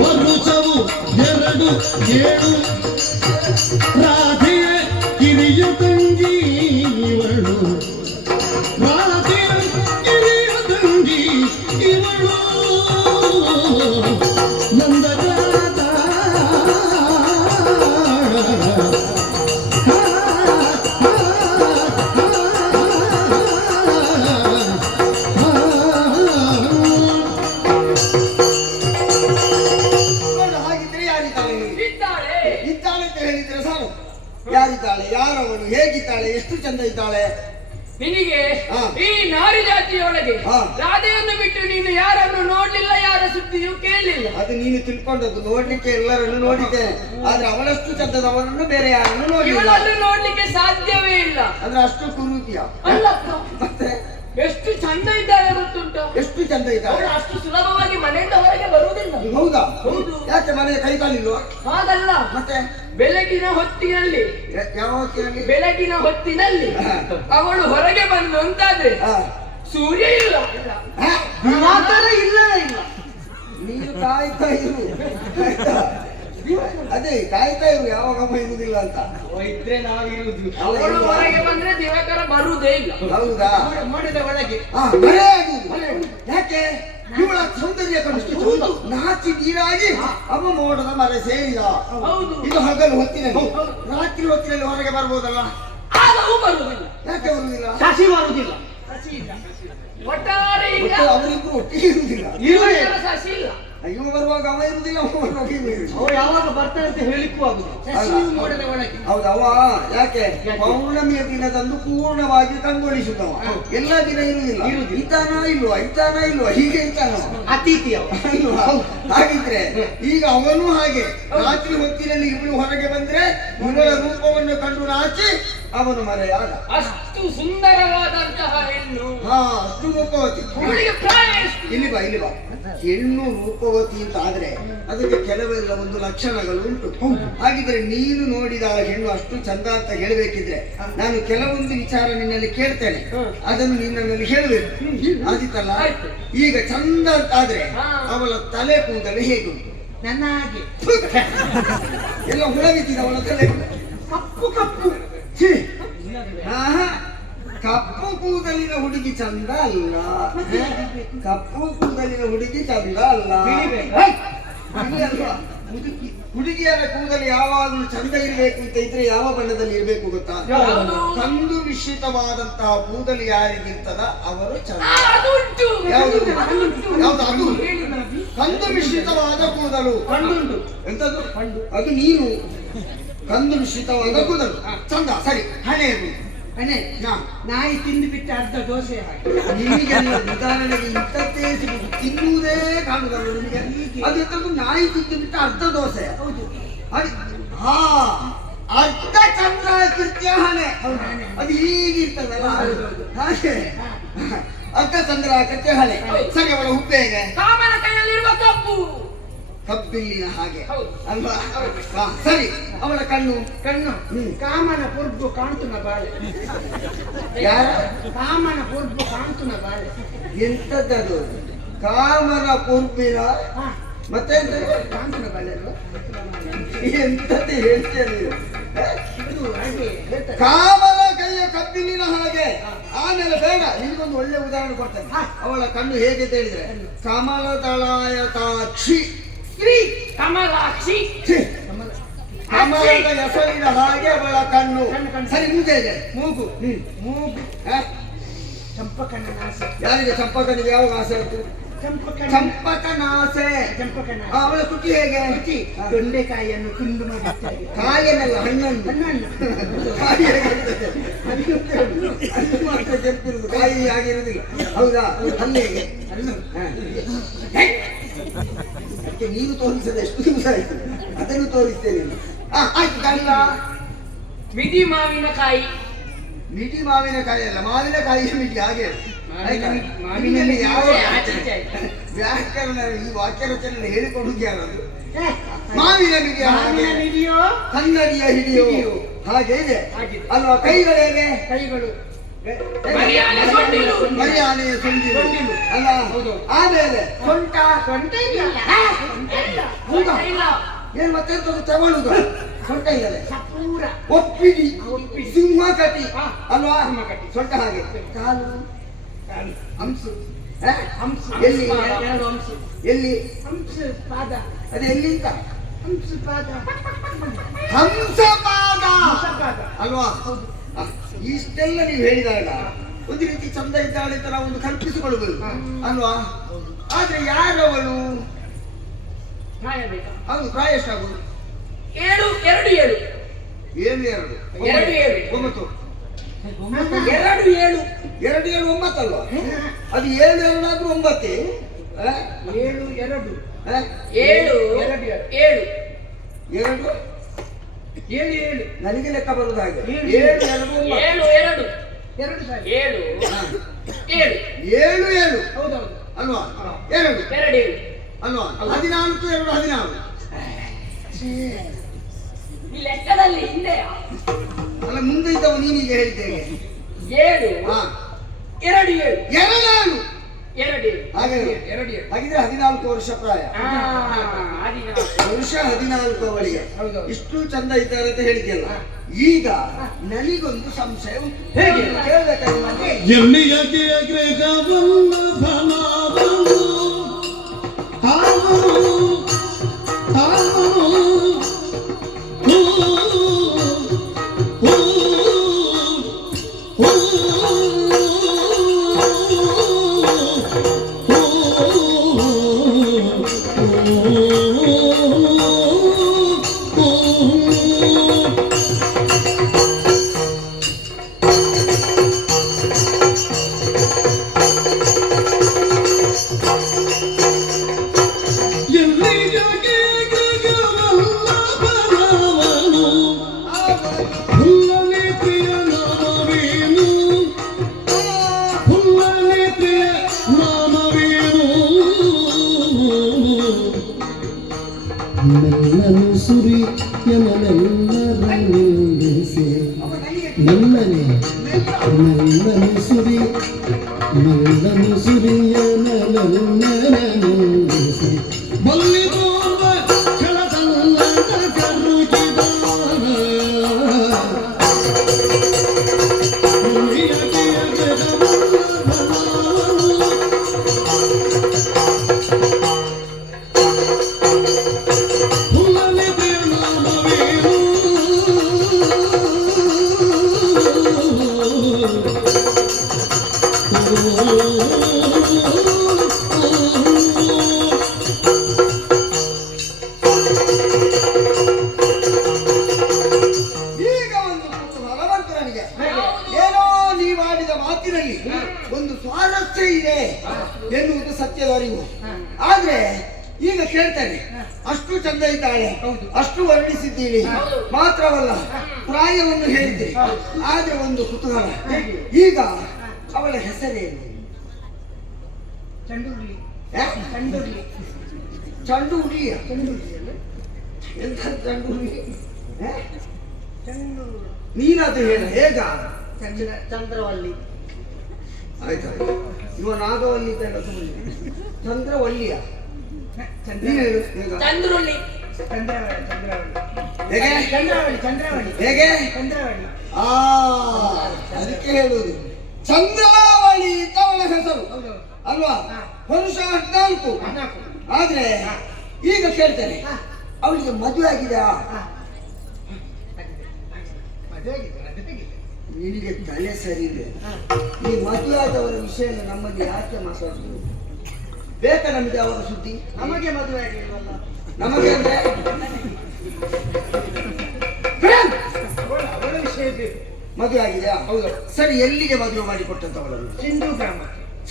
ಮರುಚವು ಎರಡು ಏಳು ರಾಧೆಯ ಕಿರಿಯ ತಂಗಿ ಇವಳು ರಾಧೆಯ ಕಿರಿಯ ತಂಗಿ ಇವಳು ನಂದಗಾದ ಹಾಗಿದ್ರೆ ಯಾರಿದ್ದಾಳೆ? ಇದ್ದಾಳೆ. ಇದ್ದಾಳೆ ಅಂತ ಹೇಳಿದ್ರೆ ಸಾಕು. ಯಾರಿದ್ದಾಳೆ, ಯಾರವಳು, ಹೇಗಿದ್ದಾಳೆ, ಎಷ್ಟು ಚಂದ ಇದ್ದಾಳೆ? ನಿನಗೆ ಹಾ. ಈ ನಾರಿ ಜಾತಿಯೊಳಗೆ ಹಾ. ರಾಧೆಯನ್ನು ಬಿಟ್ಟು ನೀನು ಯಾರನ್ನು ನೋಡ್ಲಿಲ್ಲ, ಯಾರ ಸುದ್ದಿಯೂ ಕೇಳಲಿಲ್ಲ. ಅದು ನೀನು ತಿಳ್ಕೊಂಡದ್ದು. ನೋಡ್ಲಿಕ್ಕೆ ಎಲ್ಲರನ್ನು ನೋಡಿದ್ದೇನೆ, ಆದ್ರೆ ಅವಳಷ್ಟು ಚಂದದವರನ್ನು ಬೇರೆ ಯಾರನ್ನು ನೋಡಿಲ್ಲ. ಇವಳನ್ನು ನೋಡ್ಲಿಕ್ಕೆ ಸಾಧ್ಯವೇ ಇಲ್ಲ. ಅಂದ್ರೆ ಅಷ್ಟು ಕುರೂಪಿಯ. ಅಲ್ಲಪ್ಪ, ಮತ್ತೆ ಎಷ್ಟು ಚಂದ ಇದ್ದಾಳೆ ಗೊತ್ತುಂಟು. ಎಷ್ಟು ಚಂದ ಇದ್ದಾಳೆ. ಅವಳು ಅಷ್ಟು ಸುಲಭವಾಗಿ ಮನೆಯಿಂದ ಹೊರಗೆ ಬರುವುದಿಲ್ಲ. ಹೌದಾ? ಹೌದು. ಯಾಕೆ ಮನೆಯ ಕೈಕಾಲಿಲ್ವಾ? ಹಾಗಲ್ಲ, ಮತ್ತೆ ಬೆಳಗಿನ ಹೊತ್ತಿನಲ್ಲಿ ಯಾವ ಹೊತ್ತಿನಲ್ಲಿ? ಬೆಳಗಿನ ಹೊತ್ತಿನಲ್ಲಿ ಹಾ. ಅವಳು ಹೊರಗೆ ಬಂದು ಅಂತಾದ್ರೆ ಹಾ. ಸೂರ್ಯ ಇಲ್ಲ. ಹಾ? ಮಾತಾಡ ಇಲ್ಲ ಇಲ್ಲ. ನೀನು ಕಾಯ್ತಾ ಇರು ಆಯ್ತಾ? ಅದೇ ಕಾಯ್ತಾ ಇರು, ಯಾವಾಗಮ್ಮ ಇರುವುದಿಲ್ಲ ಅಂತ. ಇದ್ರೆ ನಾವಿರುವುದು. ಅವಳು ಹೊರಗೆ ಬಂದ್ರೆ ದಿವಾಕರ ಬರುವುದೇ ಇಲ್ಲ. ಹೌದಾ? ಮೋಡದ ಒಳಗೆ. ಮರೆಯಾಗಿ. ಯಾಕೆ? ಇವಳ ಸೌಂದರ್ಯ ಕಂಡು ನಾಚಿ ನೀರಾಗಿ ಅವ ಮೋಡದ ಮರೆ ಸೇರಿದ. ಹೌದು. ಇದು ಹಗಲು ಹೊತ್ತಿನಲ್ಲಿ. ರಾತ್ರಿ ಹೊತ್ತಿನಲ್ಲಿ ಹೊರಗೆ ಬರ್ಬೋದಲ್ಲ? ಆಗವೂ ಬರುವುದಿಲ್ಲ. ಯಾಕೆ ಬರುವುದಿಲ್ಲ? ಶಶಿ ಬರುವುದಿಲ್ಲ. ಒಟ್ಟಾರೆ ಈಗ ಅವರಿಬ್ರು ಒಟ್ಟಿಗೆ ಇರುವುದಿಲ್ಲ. ದಿವಾಕರ ಸಸಿ ಇಲ್ಲ. ಇವ ಬರುವಾಗ ಅವ ಇರುವುದಿಲ್ಲ, ಅವ ಬರುವಾಗ ಇವ ಇರುವುದಿಲ್ಲ. ಅವ್ರು ಯಾವಾಗ ಬರ್ತಾರೆ ಅಂತ ಹೇಳಿಕ್ಕೂ ಆಗುದು. ಸಸಿಯು ಮೋಡದ ಒಳಗೆ. ಹೌದು. ಅವ ಯಾಕೆ ಪೌರ್ಣಮಿಯ ದಿನದಂದು ಪೂರ್ಣವಾಗಿ ಕಂಗೊಳಿಸುತ್ತವ. ಎಲ್ಲ ದಿನ ಇರುವುದಿಲ್ಲ. ಇದ್ದಾನ ಇಲ್ವಾ, ಇದ್ದಾನ ಇಲ್ವಾ, ಹೀಗೆ ಇದ್ದಾನ ಅತಿಥಿ ಅವ. ಅಲ್ವಾ? ಹಾಗಿದ್ರೆ ಈಗ ಅವನು ಹಾಗೆ ರಾತ್ರಿ ಹೊತ್ತಿನಲ್ಲಿ ಇವಳು ಹೊರಗೆ ಬಂದ್ರೆ ಇವಳ ರೂಪವನ್ನು ಕಂಡು ನಾಚಿ ಅವನು ಮರೆಯಾದ. ಅಷ್ಟು ಸುಂದರವಾದಂತಹ ಹೆಣ್ಣು. ಹಾ, ಅಷ್ಟು ರೂಪವತಿ. ಇವಳಿಗೆ ಪ್ರಾಯ ಎಷ್ಟು? ಇಲ್ಲಿ ಬಾ, ಇಲ್ಲಿ ಬಾ. ಹೆಣ್ಣು ರೂಪವತಿ ಅಂತ ಆದ್ರೆ ಅದಕ್ಕೆ ಕೆಲವೆಲ್ಲ ಒಂದು ಲಕ್ಷಣಗಳು ಉಂಟು. ಹಾಗಿದ್ರೆ ನೀನು ನೋಡಿದ ಆ ಹೆಣ್ಣು ಅಷ್ಟು ಚಂದ ಅಂತ ಹೇಳ್ಬೇಕಿದ್ರೆ ನಾನು ಕೆಲವೊಂದು ವಿಚಾರ ನಿನ್ನಲ್ಲಿ ಕೇಳ್ತೇನೆ, ಅದನ್ನು ನಿನ್ನಲ್ಲಿ ಹೇಳ್ಬೇಕು. ಆದಿತ್ತಲ್ಲ? ಈಗ ಚಂದ ಅಂತ ಆದ್ರೆ ಅವಳ ತಲೆ ಕೂದಲು ಹೇಗುಂಟು? ನನ್ನ ಹಾಗೆ ಎಲ್ಲ ಹುಳವಿದ್ದಿದೆ ಅವಳ ತಲೆ. ಕಪ್ಪು ಕಪ್ಪು. ಛೀ! ಆಹಾ, ಕಪ್ಪು ಕೂದಲಿನ ಹುಡುಗಿ ಚಂದ ಅಲ್ಲ. ಕಪ್ಪು ಕೂದಲಿನ ಹುಡುಗಿ ಚಂದ ಅಲ್ಲ. ಬಿಳಿಬೇಕಾ? ಹೇ! ಬಿಳಿ ಅಲ್ವಾ? ಹುಡುಗಿಯರ ಕೂದಲು ಯಾವಾಗಲೂ ಚಂದ ಇರಬೇಕು ಅಂತ ಇದ್ರೆ ಯಾವ ಬಣ್ಣದಲ್ಲಿ ಇರಬೇಕು ಗೊತ್ತಾ? ಯಾವುದು? ಕಂದು ಮಿಶ್ರಿತವಾದಂತಹ ಕೂದಲು ಯಾರಿಗಿರ್ತದ ಅವರು ಚಂದ. ಅದು ಉಂಟು. ಯಾವುದು? ಅದುಂಟು. ಯಾವುದು ಅದು? ಹೇಳಿ ನನಗೆ. ಕಂದು ಮಿಶ್ರಿತವಾದ ಕೂದಲು. ಕಂಡುಂಟು. ಎಂತದ್ದು? ಅದು ನೀನು. ಕಂದು ಮಿಶ್ರಿತವಾದ ಕೂದಲು ಚಂದ. ಸರಿ, ಹಣೆಯದು ಅಣ್ಣೆ ಹಾ. ನಾಯಿ ತಿಂದು ಬಿಟ್ಟು ಅರ್ಧ ದೋಸೆ ಹಾಕಿ ನಿಮಗೆಲ್ಲ ಉದಾಹರಣೆಗೆ ಇಂಥದ್ದೇ ಸಿಗುದು ತಿನ್ನುವುದೇ ಕಾಣುದಲ್ಲ ನಿಮಗೆ ಅದು ಎಂತದ್ದು ನಾಯಿ ತಿಂದು ಬಿಟ್ಟ ಅರ್ಧ ದೋಸೆ ಹೌದು ಹಾ ಅರ್ಧ ಚಂದ್ರ ಕೃತ್ಯಹನೆ ಅದು ಹೀಗಿರ್ತದಲ್ಲ ಹಾಗೆ ಅರ್ಧ ಚಂದ್ರ ಕೃತ್ಯಹನೆ ಸರಿ ಅವಳ ಹುಬ್ಬೆ ಹೇಗೆ ಕಾಮನ ಕೈಯಲ್ಲಿರುವ ಕಬ್ಬು ಕಬ್ಬಿಲ್ಲಿನ ಹಾಗೆ ಹೌದು. ಅಲ್ವಾ ಹಾ, ಸರಿ ಅವಳ ಕಣ್ಣು ಕಣ್ಣು ಕಾಮನ ಪುರ್ಬು ಕಾಣ್ತುನ ಬಾಳೆ ಯಾರ ಕಾಮನ ಪುರ್ಬು ಕಾಣ್ತುನ ಬಾಳೆ ಎಂತದ್ದದು ಕಾಮನ ಪುರ್ಬಿನ ಹಾ ಮತ್ತೆ ಎಂತದ್ದು? ಕಾಣ್ತುನ ಬಾಳೆ ಅಲ್ವಾ? ಎಂತದ್ದು ಹೇಳ್ತೀಯ ನೀವು ಇದು ಹಾಗೆ ಹೇಳ್ತಾರೆ ಕಾಮನ ಕೈಯ ಕಬ್ಬಿಲಿನ ಹಾಗೆ ಆಮೇಲೆ ಬೇಡ ನಿಮ್ಗೊಂದು ಒಳ್ಳೆ ಉದಾಹರಣೆ ಕೊಡ್ತೇನೆ ಅವಳ ಕಣ್ಣು ಹೇಗೆ ಅಂತ ಹೇಳಿದ್ರೆ ಕಮಲದಳಾಯತಾಕ್ಷಿ ಸ್ತ್ರೀ ಕಮಲಾಕ್ಷಿ ಕಮಲದ ಹೆಸರಿನ ಹಾಗೆ ಅವಳ ಕಣ್ಣು ಕಣ್ಣು. ಸರಿ ಮುಂದೆ ಇದೆ ಮೂಗು ಮೂಗು ಹ? ಚಂಪಕನ ನಾಸೆ ಯಾರಿಗೆ ಚಂಪಕನಿಗೆ ಯಾವಾಗ ಆಸೆ ಆಯ್ತು ಚಂಪಕನ ಚಂಪಕನಾಸೆ ಚಂಪಕನ ಅವಳ ತುಟಿ ಹೇಗೆ ತೊಂಡೆಕಾಯಿಯನ್ನು ತುಂಡು ಮಾಡಿರ್ತಾರೆ ಕಾಯಿನಲ್ಲ ಹಣ್ಣನ್ನು ಹಣ್ಣನ್ನು ಕಾಯಿ ಹೇಗಿರ್ತದೆ? ಹಣ್ಣು ಮಾತ್ರ ಕೆಂಪಿರುವುದು ಕಾಯಿ ಆಗಿರುವುದಿಲ್ಲ ಹೌದಾ ಹಣ್ಣು ಹೇಗೆ ಹಣ್ಣು ಅದಕ್ಕೆ ನೀನು ತೋರಿಸದೆ ಎಷ್ಟು ದಿವಸ ಆಯ್ತು ಅದನ್ನು ತೋರಿಸ್ತೇನೆ ಆಯ್ತು ಕಣ್ಣ ಮಿಡಿ ಮಾವಿನಕಾಯಿ ಮಿಡಿ ಮಾವಿನಕಾಯಿ ಅಲ್ಲ ಮಾವಿನಕಾಯಿ ಮಿಡಿ ಹಾಗೆ ಆಯ್ತಾ? ಮಾವಿನ ನಿಮ್ಮಲ್ಲಿ ಯಾವ ಆಚೆ ಈಚೆ ಆಯ್ತು. ವ್ಯಾಕರಣ ಈ ವಾಕ್ಯ ರಚನೆ ಹೇಳಿಕೊಡುದು ಯಾರದು ಮಾವಿನ ಮಿಡಿ ಹಾಗೆ ಮಾವಿನ ಹಿಡಿಯೋ ಕನ್ನಡಿಯ ಹಿಡಿಯೋ ಹಾಗೆ ಇದೆ ಹಾಗಿದೆ. ಅಲ್ವಾ ಕೈಗಳು ಹೇಗೆ ಕೈಗಳು ಮರಿಯಾನೆ ಸೊಂಡಿಲು ಮರಿಯಾನೆಯ ಸೊಂಡಿಲು ಸೊಂಡಿಲು. ಅಲ್ಲ ಹೌದು. ಆಮೇಲೆ ಸೊಂಟ ಸೊಂಟ ಇಲ್ಲ ಹೌದಾ? ಇಲ್ಲ ಏನ್ ಮತ್ತೆಂತದ್ದು ತಗೊಳ್ಳುದು ಸೊಂಟ ಇಲ್ಲದೆ ಸಪೂರ ಒಪ್ಪಿಡಿ ಒಪ್ಪಿಡಿ. ಸಿಂಹ ಕಟಿ ಹಾ. ಅಲ್ವಾ ಸಿಂಹ ಕಟಿ. ಸೊಂಟ ಹಾಗೆ ಕಾಲು ಹಂಸು ಹಂಸ ಎಲ್ಲಿ ಎರಡು ಹಂಸ ಎಲ್ಲಿ ಹಂಸ ಪಾದ ಅದು ಎಲ್ಲಿ ಅಂತ ಹಂಸ ಪಾದ ಹಂಸಪಾದ ಹಂಸ ಪಾದ ಅಲ್ವಾ ಹ, ಇಷ್ಟೆಲ್ಲ ನೀವು ಹೇಳಿದಾಗ ಒಂದು ರೀತಿ ಚಂದ ಇದ್ದಾಳೆ ಅಂತ ನಾವು ಒಂದು ಕಲ್ಪಿಸಿಕೊಳ್ಳಬಹುದು ಅಲ್ವಾ ಆದ್ರೆ ಯಾರವಳು ಕಾಯಬೇಕಾ ಹೌದು ಪ್ರಾಯ ಎಷ್ಟಾಗುದು 7 2 7 ಏಳು ಎರಡು ಎರಡು ಏಳು. ಒಂಬತ್ತು 2 7 ಎರಡು ಏಳು ಒಂಬತ್ತಲ್ವಾ ಅದು ಏಳು ಎರಡಾದ್ರೂ ಒಂಬತ್ತೇ ಹ? 7 2 ಹ? 7 ಎರಡು 7 ಎರಡು 7 7 ನನಗೆ ಲೆಕ್ಕ ಬರುದು ಹಾಗೆ ಏಳು. ಏಳು ಎರಡು ಒಂಬತ್ತು. 7 2 ಸಾರಿ 7 ಹ. 7 ಏಳು ಏಳು ಹೌದೌದು ಅಲ್ವಾ ಎರಡು 2 ಅಲ್ವಾ 14 ಎರಡು 16 ಈ ಲೆಕ್ಕದಲ್ಲಿ ಹಿಂದೆ ಅಲ್ಲ ಮುಂದೆ ಇದ್ದವ ನೀನೀಗ ಹೇಳಿದ್ದೇನೆ 7 ಹಾ 2 7 ಎರಡೇಳು 2 ಹಾಗೆ 2 7 ಹಾಗಿದ್ರೆ 14 ವರ್ಷ ಪ್ರಾಯ ವರ್ಷ 14 ಅವಳಿಗೆ ಹೌದೌದು. ಇಷ್ಟು ಚಂದ ಇದ್ದಾರೆ ಅಂತ ಹೇಳ್ತಿಯಲ್ಲ ಈಗ ನನಗೊಂದು ಸಂಶಯ ಉಂಟು ಹೇಗೆ? ಕೇಳ್ಬೇಕಾದ್ರೆ ಮತ್ತೆ ಎಲ್ಲಿಯ ಗ್ರಹವನ್ನ ಫಲವನ್ನು ಕಾಮನು ಕಾಮನು ನನ್ನನು ಸುರಿ ಯಮನೆಲ್ಲರ ನಿಲ್ಲಿಸಿ ನನ್ನನೆ ನನ್ನನು ಸುರಿ ನನ್ನನು ಸುರಿಯನಲೆಲ್ಲರ ನಿಲ್ಲಿಸಿ ಬಲ್ಲಿ ತೋರುವ ಕೆಲಸಲ್ಲದ ಕರುಚಿದಾನ Oh ಅರಿವು. ಆದ್ರೆ ಈಗ ಕೇಳ್ತಾನೆ, ಅಷ್ಟು ಚಂದ ಇದ್ದಾಳೆ, ಅಷ್ಟು ವರ್ಣಿಸಿದ್ದೀನಿ, ಮಾತ್ರವಲ್ಲ ಪ್ರಾಯವನ್ನು ಹೇಳಿದ್ದೆ. ಆದ್ರೆ ಒಂದು ಕುತೂಹಲ, ಈಗ ಅವಳ ಹೆಸರೇನು? ಚಂಡುರ್ಲಿ. ಆ? ಚಂಡುರ್ಲಿ. ಚಂಡು ಹುಲಿಯ? ಚಂಡುರ್ಲಿ. ಎಂತ ಚಂಡು ಹುಲಿ? ಆ? ಚಂಡು. ನೀನಾದ್ರೂ ಹೇಳ, ಹೇಗ? ಚಂದ್ರವಲ್ಲಿ. ಆಯ್ತಾ, ಇವ ನಾಗವಲ್ಲಿ ಚಂದ್ರವಲ್ಲಿಯ? ನೀನು ಹೇಳು, ಹೇಗ? ಚಂದ್ರುಳ್ಳಿ. ಚಂದ್ರವಳ್ಳಿ. ಚಂದ್ರವಳ್ಳಿ. ಹೇಗೆ? ಚಂದ್ರವಳ್ಳಿ. ಚಂದ್ರವಳ್ಳಿ. ಹೇಗೆ? ಚಂದ್ರವಳ್ಳಿ. ಆ, ಅದಕ್ಕೆ ಹೇಳುವುದು ಚಂದ್ರಾವಳಿ ಅಂತ ಅವಳ ಹೆಸರು ಅಲ್ವಾ? ವರ್ಷ 14. ಆದ್ರೆ ಈಗ ಕೇಳ್ತೇನೆ, ಅವಳಿಗೆ ಮದುವೆ ಆಗಿದೆಯಾ? ಮದುವೆ ಆಗಿದೆ, ಅದು ತೆಗಿದೆ. ನಿನಗೆ ತಲೆ ಸರಿ ಇದೆ. ಈ ಮದುವೆ ಆದವರ ವಿಷಯ ನಮ್ಮಲ್ಲಿ ಯಾಕೆ ಮಾತಾಡ್ತೀವಿ? ಬೇಕಾ ನಮಗೆ ಅವರ ಸುದ್ದಿ? ನಮಗೆ ಮದುವೆ ಆಗಿಲ್ವಲ್ಲ. ನಮಗೆ ಅಂದ್ರೆ ಅವಳ ವಿಷಯ ಬೇಕು. ಮದುವೆ ಆಗಿದೆಯಾ? ಹೌದು. ಸರಿ, ಎಲ್ಲಿಗೆ ಮದುವೆ ಮಾಡಿ ಕೊಟ್ಟಂತವಳನ್ನು? ಸಿಂಧು ಗ್ರಾಮ.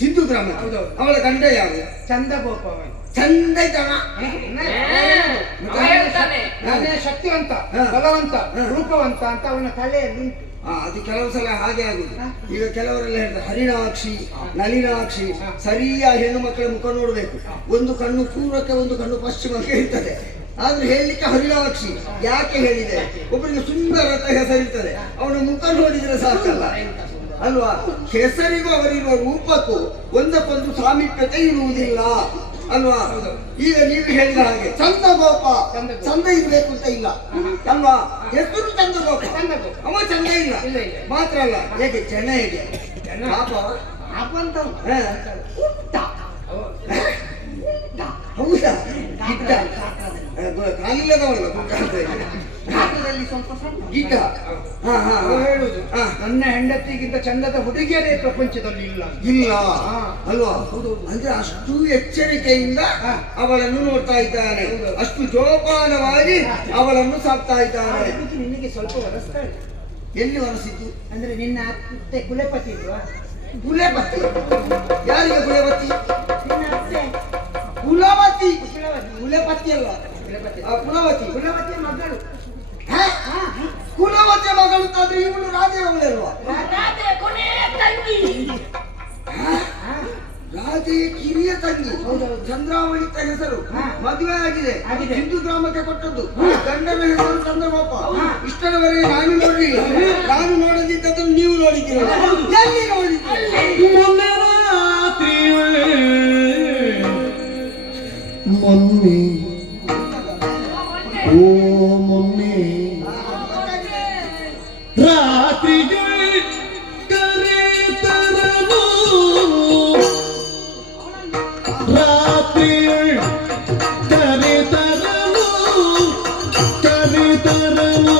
ಸಿಂಧು ಗ್ರಾಮ. ಹೌದೌದು. ಅವಳ ಗಂಡ ಯಾರು? ಚಂದಗೋಪವನ್. ಚಂದ ಇದ್ದಾನ? ಅವ ಹೇಳ್ತಾನೆ, ನಾನೇ ಶಕ್ತಿವಂತ, ಹಾ. ಬಲವಂತ, ಹಾ. ರೂಪವಂತ ಅಂತ ಅವನ ತಲೆಯಲ್ಲಿ ಉಂಟು. ಅದು ಕೆಲವು ಸಲ ಹಾಗೆ ಆಗುದು. ಈಗ ಕೆಲವರೆಲ್ಲ ಹೇಳ್ತಾರೆ ಹರಿಣಾಕ್ಷಿ, ನಳಿನಾಕ್ಷಿ. ಸರಿಯಾದ ಹೆಣ್ಣು ಮಕ್ಕಳ ಮುಖ ನೋಡ್ಬೇಕು. ಒಂದು ಕಣ್ಣು ಪೂರ್ವಕ್ಕೆ, ಒಂದು ಕಣ್ಣು ಪಶ್ಚಿಮಕ್ಕೆ ಇರ್ತದೆ. ಆದ್ರೆ ಹೇಳಲಿಕ್ಕೆ ಹರಿಣಾಕ್ಷಿ ಯಾಕೆ ಹೇಳಿದೆ? ಒಬ್ಬರಿಗೆ ಸುಂದರ ಅಂತ ಹೆಸರಿರ್ತದೆ, ಅವನ ಮುಖ ನೋಡಿದ್ರೆ ಸಾಕಲ್ಲ ಅಲ್ವಾ? ಹೆಸರಿಗೂ ಅವರಿರುವ ರೂಪಕ್ಕೂ ಒಂದಕ್ಕೊಂದು ಸಾಮೀಪ್ಯತೆ ಇರುವುದಿಲ್ಲ ಅಲ್ವಾ? ಈಗ ನೀವು ಹೇಳಿದ ಹಾಗೆ ಚಂದಗೋಪ, ಚಂದ ಇರ್ಬೇಕು ಅಂತ ಇಲ್ಲ ಅಲ್ವಾ? ಹೆಸರು ಚಂದಗೋಪ, ಅವ ಚಂದ ಇಲ್ಲ. ಮಾತ್ರ ಅಲ್ಲ, ಹೇಗೆ ಜನ ಹೇಗೆ ಪಾಪ ಪಾಪ ಅಂತ ಹಾ. ಹೌದಾ? ಗಿಡ್ಡ ಕಾಲಿಲ್ಲದವಲ್ಲ ಗಾತ್ರದಲ್ಲಿ ಸ್ವಲ್ಪ ಸಣ್ಣ. ಗಿಡ್ಡ. ಹಾ ಹಾ ಅವ್ರು ಹೇಳುದು, ಹಾ. ನನ್ನ ಹೆಂಡತಿಗಿಂತ ಚಂದದ ಹುಡುಗಿಯರೇ ಪ್ರಪಂಚದಲ್ಲಿ ಇಲ್ಲ. ಇಲ್ಲ ಅಲ್ವಾ? ಅಂದ್ರೆ ಅಷ್ಟು ಎಚ್ಚರಿಕೆಯಿಂದ ಅವಳನ್ನು ನೋಡ್ತಾ ಇದ್ದಾನೆ, ಅಷ್ಟು ಜೋಪಾನವಾಗಿ ಅವಳನ್ನು ಸಾಕ್ತಾ ಇದ್ದಾನೆ. ಹುಡುಗಿ ನಿನಗೆ ಸ್ವಲ್ಪ ಒರೆಸ್ತಾಳೆ. ಎಲ್ಲಿ ವರಸಿದ್ದು? ಅಂದ್ರೆ ನಿನ್ನ ಅತ್ತೆ ಕುಲಪತಿ ಇಲ್ವಾ? ಕುಲಪತಿ? ಯಾರಿಗೆ ಕುಲಪತಿ? ನಿನ್ನ ಅತ್ತೆ ಕುಲವತಿ. ಕುಲವತಿ. ಕುಲಪತಿ ಅಲ್ಲ, ಕುಲಪತಿ. ಕುಲವತಿ. ಕುಲವತಿಯ ಮಗಳು. ಹಾ? ಕುಲವತಿಯ ಮಗಳು ಅಂತಾದ್ರೆ ಇವಳು ರಾಜೇ ಅವಳಲ್ವಾ? ರಾಧೆ ಕೊನೆಯ ತಂಗಿ. ರಾಜೆಯ ಕಿರಿಯ ತಂಗಿ. ಚಂದ್ರಾವಳಿ ಅಂತ ಹೆಸರು. ಮದುವೆ ಆಗಿದೆ, ಹಿಂದೂ ಗ್ರಾಮಕ್ಕೆ ಕೊಟ್ಟದ್ದು. ಗಂಡನ ಹೆಸರು ಚಂದ್ರಗೋಪ. ಇಷ್ಟರವರೆಗೆ ನಾನು ನೋಡಲಿಲ್ಲ. ನಾನು ನೋಡದಿದ್ದದನ್ನು ನೀವು ನೋಡಿದ್ದೀರ? ಎಲ್ಲಿ ನೋಡಿದ್ದೀರಿ? ಮೊನ್ನೆ ರಾತ್ರಿಯೇ ಮೊನ್ನೆ, ಓ ಮೊನ್ನೆ ರಾತ್ರಿಗೆ ಕರೆತರನು, ರಾತ್ರಿಯೇ ಕರೆತರನು, ಕರೆತರನು,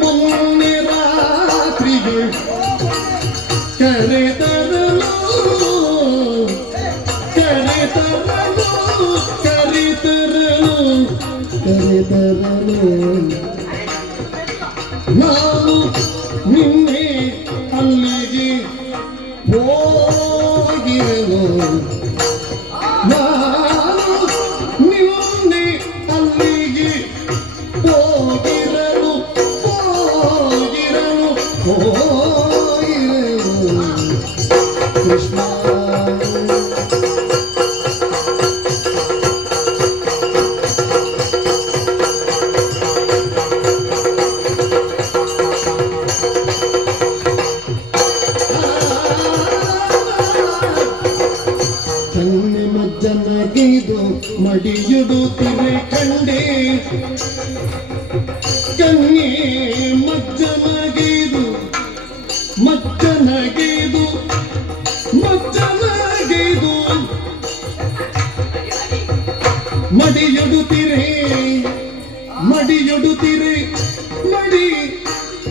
ಮೊನ್ನೆ ರಾತ್ರಿಗೆ ಕರೆತರನು, ಕರೆತರನು, ಕರೆತರನು, ಕರೆತರನು. ನಾನು ನಿನ್ನೆ ಅಲ್ಲಿಗೆ ಹೋಗಿರಲು, ನಾನು ನಿನ್ನೆ ಅಲ್ಲಿಗೆ ಹೋಗಿರಲು, ಹೋಗಿರಲು, ಹೋಗಿರಲು ಕೃಷ್ಣ. ಕಣ್ಣೆ ಮಜ್ಜನಗಿದು ಮಡಿಯುಡುತ್ತಿರೆ ಕಂಡೆ, ಕಣ್ಣೆ ಮಜ್ಜನಗಿದು ಮಜ್ಜನಗಿದು ಮಡಿಯೊಡುತ್ತಿರೆ ಮಡಿಯೊಡುತ್ತಿರೆ ಮಡಿ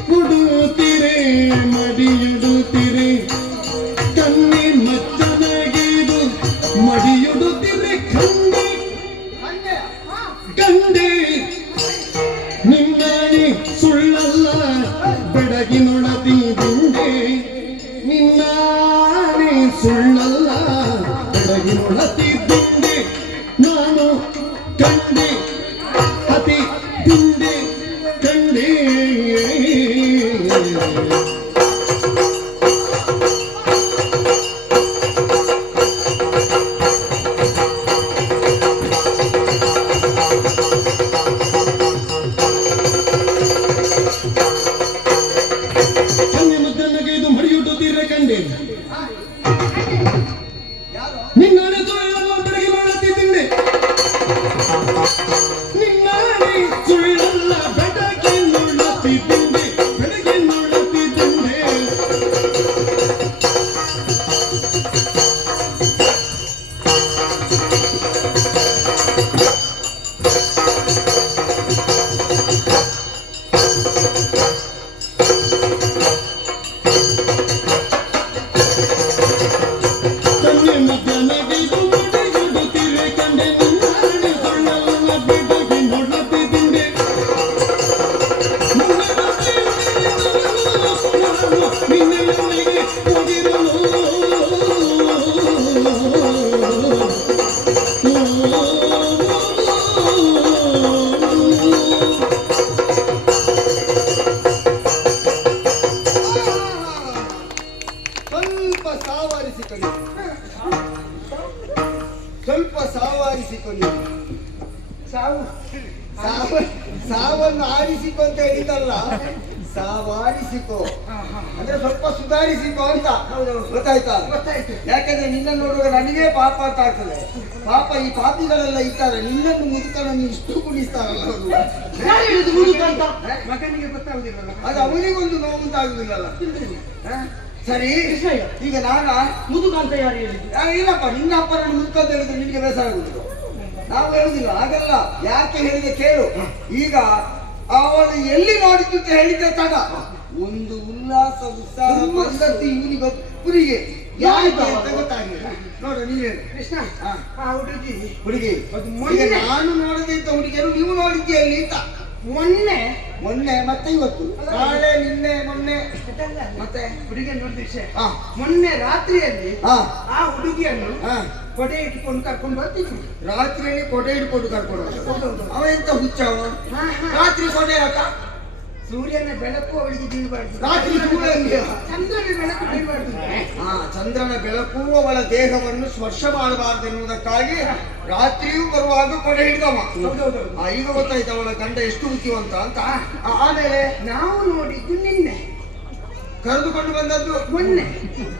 ಕೊಡುತ್ತಿರೆ ಮಡಿಯೊಡುತ್ತಿರೆ ಕಣ್ಣಿ ಮಜ್ಜನಗಿದು ಮಡಿಯೊಡುತ್ತಿರೆ ಕಂಡೆ ಕಂಡೆ ನಿನ್ನಾಣಿ ಸುಳ್ಳಲ್ಲ ಬೆಡಗಿನೊಳತಿದ್ದೆ ನಿನ್ನಾಣಿ ಸುಳ್ಳಲ್ಲ ಬೆಡಗಿನೊಳತಿದ್ದೆ ನಾನು ಕಂಡೆ ಅತಿ ತಿಂದೆ ಕಂಡೆ ಕನ್ನೆ ಮದ್ದನ್ನಗೈದು ಮಡಿಯುಡುತ್ತೀರ ಕಂಡೆ ನಿನ್ನಾಣೆ ಸುಳ್ಳಲ್ಲ ಬೆಳಗ್ಗೆ ಮಾಡುತ್ತಿದ್ದೆ ನಿನ್ನಾಣೆ ಸುಳ್ಳಲ್ಲ ಬೆಳಗ್ಗೆ ನೋಡುತ್ತಿದ್ದೆ ಬೆಳಗ್ಗೆ ನೋಡುತ್ತಿದ್ದೆ ಕನ್ನೆ ಮದ್ದನ್ನಗೈದು ಮಡಿಯುಡುತ್ತೀರ ಕಂಡೆ ನಿನ್ನಾಣೆ ಸುಳ್ಳಲ್ಲ ಬೆಳಗ್ಗೆ ನೋಡುತ್ತಿದ್ದೆ ಸ್ವಲ್ಪ ಸಾವಾರಿಸಿಕೊಳ್ಳಿ ಸ್ವಲ್ಪ ಸಾವಾರಿಸಿಕೊಳ್ಳಿ ಸಾವು ಸಾವನ್ನು ಆರಿಸಿಕೊ ಅಂತ ಹೇಳಿದಲ್ಲ ಸಾವಾರಿಸಿಕೋ ಅಂದ್ರೆ ಸ್ವಲ್ಪ ಸುಧಾರಿಸಿಕೋ ಅಂತ ಗೊತ್ತಾಯ್ತಾ ಗೊತ್ತಾಯ್ತು. ಯಾಕಂದ್ರೆ ನಿನ್ನ ನೋಡುವಾಗ ನನಗೆ ಪಾಪ ಅಂತ ಆಗ್ತದೆ ಪಾಪ ಈ ಪಾಪಿಗಳೆಲ್ಲ ಇದ್ದಾರೆ ನಿನ್ನನ್ನು ಮುದುಕನನ್ನು ಇಷ್ಟು ಕುಣಿಸ್ತಾರಲ್ಲ ಅವರು ಯಾರು ಹೇಳಿದ್ದು ಮುದುಕ ಅಂತ? ಮಗನಿಗೆ ಗೊತ್ತಾಗುದಿಲ್ಲಲ್ಲ. ಅದು ಅವನಿಗೊಂದು ನೋವು ಉಂಟಾಗುದಿಲ್ಲಲ್ಲ ಹ? ಸರಿ ಕೃಷ್ಣಯ್ಯ, ಈಗ ನಾನ ಮುದುಕ ಅಂತ ಯಾರು ಹೇಳಿದ್ದು? ಇಲ್ಲಪ್ಪ ನಿನ್ನ ಅಪ್ಪನನ್ನು ಮುದುಕ ಅಂತ ಹೇಳಿದ್ರೆ ನಿನಗೆ ಬೇಸರ ಆಗುದಿಲ್ಲ ನಾವು ಹೇಳುದಿಲ್ಲ ಹಾಗಲ್ಲ ಯಾಕೆ ಹೇಳಿದೆ ಕೇಳು ಈಗ ಅವಳು ಎಲ್ಲಿ ನೋಡಿದ್ದು ಅಂತ ಹೇಳಿದ್ದೆ ತಡ ಒಂದು ಉಲ್ಲಾಸ ಉತ್ಸಾಹ ಬಂದದ್ದು ಇವನಿಗೊಬ್ಬರಿಗೆ ಯಾಕೆ ಅಂತ ಗೊತ್ತಾಗಲಿಲ್ಲ ನೋಡು ನೀನೇನು ಕೃಷ್ಣ, ಹಾ. ಆ ಹುಡುಗಿ ಹುಡುಗಿ ಅದು ಈಗ ಮೊನ್ನೆ ನಾನು ನೋಡದೆ ಇದ್ದ ಹುಡುಗಿಯರು ನೀವು ನೋಡಿದ್ದೀಯಲ್ಲಿ ಅಂತ ಮೊನ್ನೆ ಮೊನ್ನೆ ಮತ್ತೆ ಇವತ್ತು ನಾಳೆ ನಿನ್ನೆ ಮೊನ್ನೆ ಮತ್ತೆ ಹುಡುಗಿ ನೋಡಿದ ವಿಷಯ ಹಾ ಮೊನ್ನೆ ರಾತ್ರಿಯಲ್ಲಿ ಹಾ ಆ ಹುಡುಗಿಯನ್ನು ಹಾ ಕೊಡೆ ಇಟ್ಕೊಂಡು ಕರ್ಕೊಂಡು ಬರ್ತಿದ್ರು. ರಾತ್ರಿಯಲ್ಲಿ ಕೊಡೆ ಹಿಡ್ಕೊಂಡು ಕರ್ಕೊಂಡು ಹೋದ. ಅವ ಎಂತ ಹುಚ್ಚ ಅವ ಹಾ, ಹಾ. ರಾತ್ರಿ ಕೊಡೆ ಯಾಕ ಸೂರ್ಯನ ಬೆಳಕು ಅವಳಿಗೆ ಬೀಳಬಾರ್ದು. ರಾತ್ರಿ ಸೂರ್ಯನಿಗೆ ಚಂದ್ರನ ಬೆಳಕು ಬೀಳಬಾರ್ದು. ಹಾ ಚಂದ್ರನ ಬೆಳಕು ಅವಳ ದೇಹವನ್ನು ಸ್ಪರ್ಶ ಮಾಡಬಾರ್ದೆನ್ನುವುದಕ್ಕಾಗಿ ರಾತ್ರಿಯೂ ಬರುವಾಗ ಕೊಡೆ ಹಿಡ್ದವ ಹೌದೌದು. ಈಗ ಗೊತ್ತಾಯ್ತು ಅವಳ ಗಂಡ ಎಷ್ಟು ಬುದ್ಧಿವಂತ ಅಂತ ಆಮೇಲೆ ನಾವು ನೋಡಿದ್ದು ನಿನ್ನೆ, ಕರೆದುಕೊಂಡು ಬಂದದ್ದು ಮೊನ್ನೆ,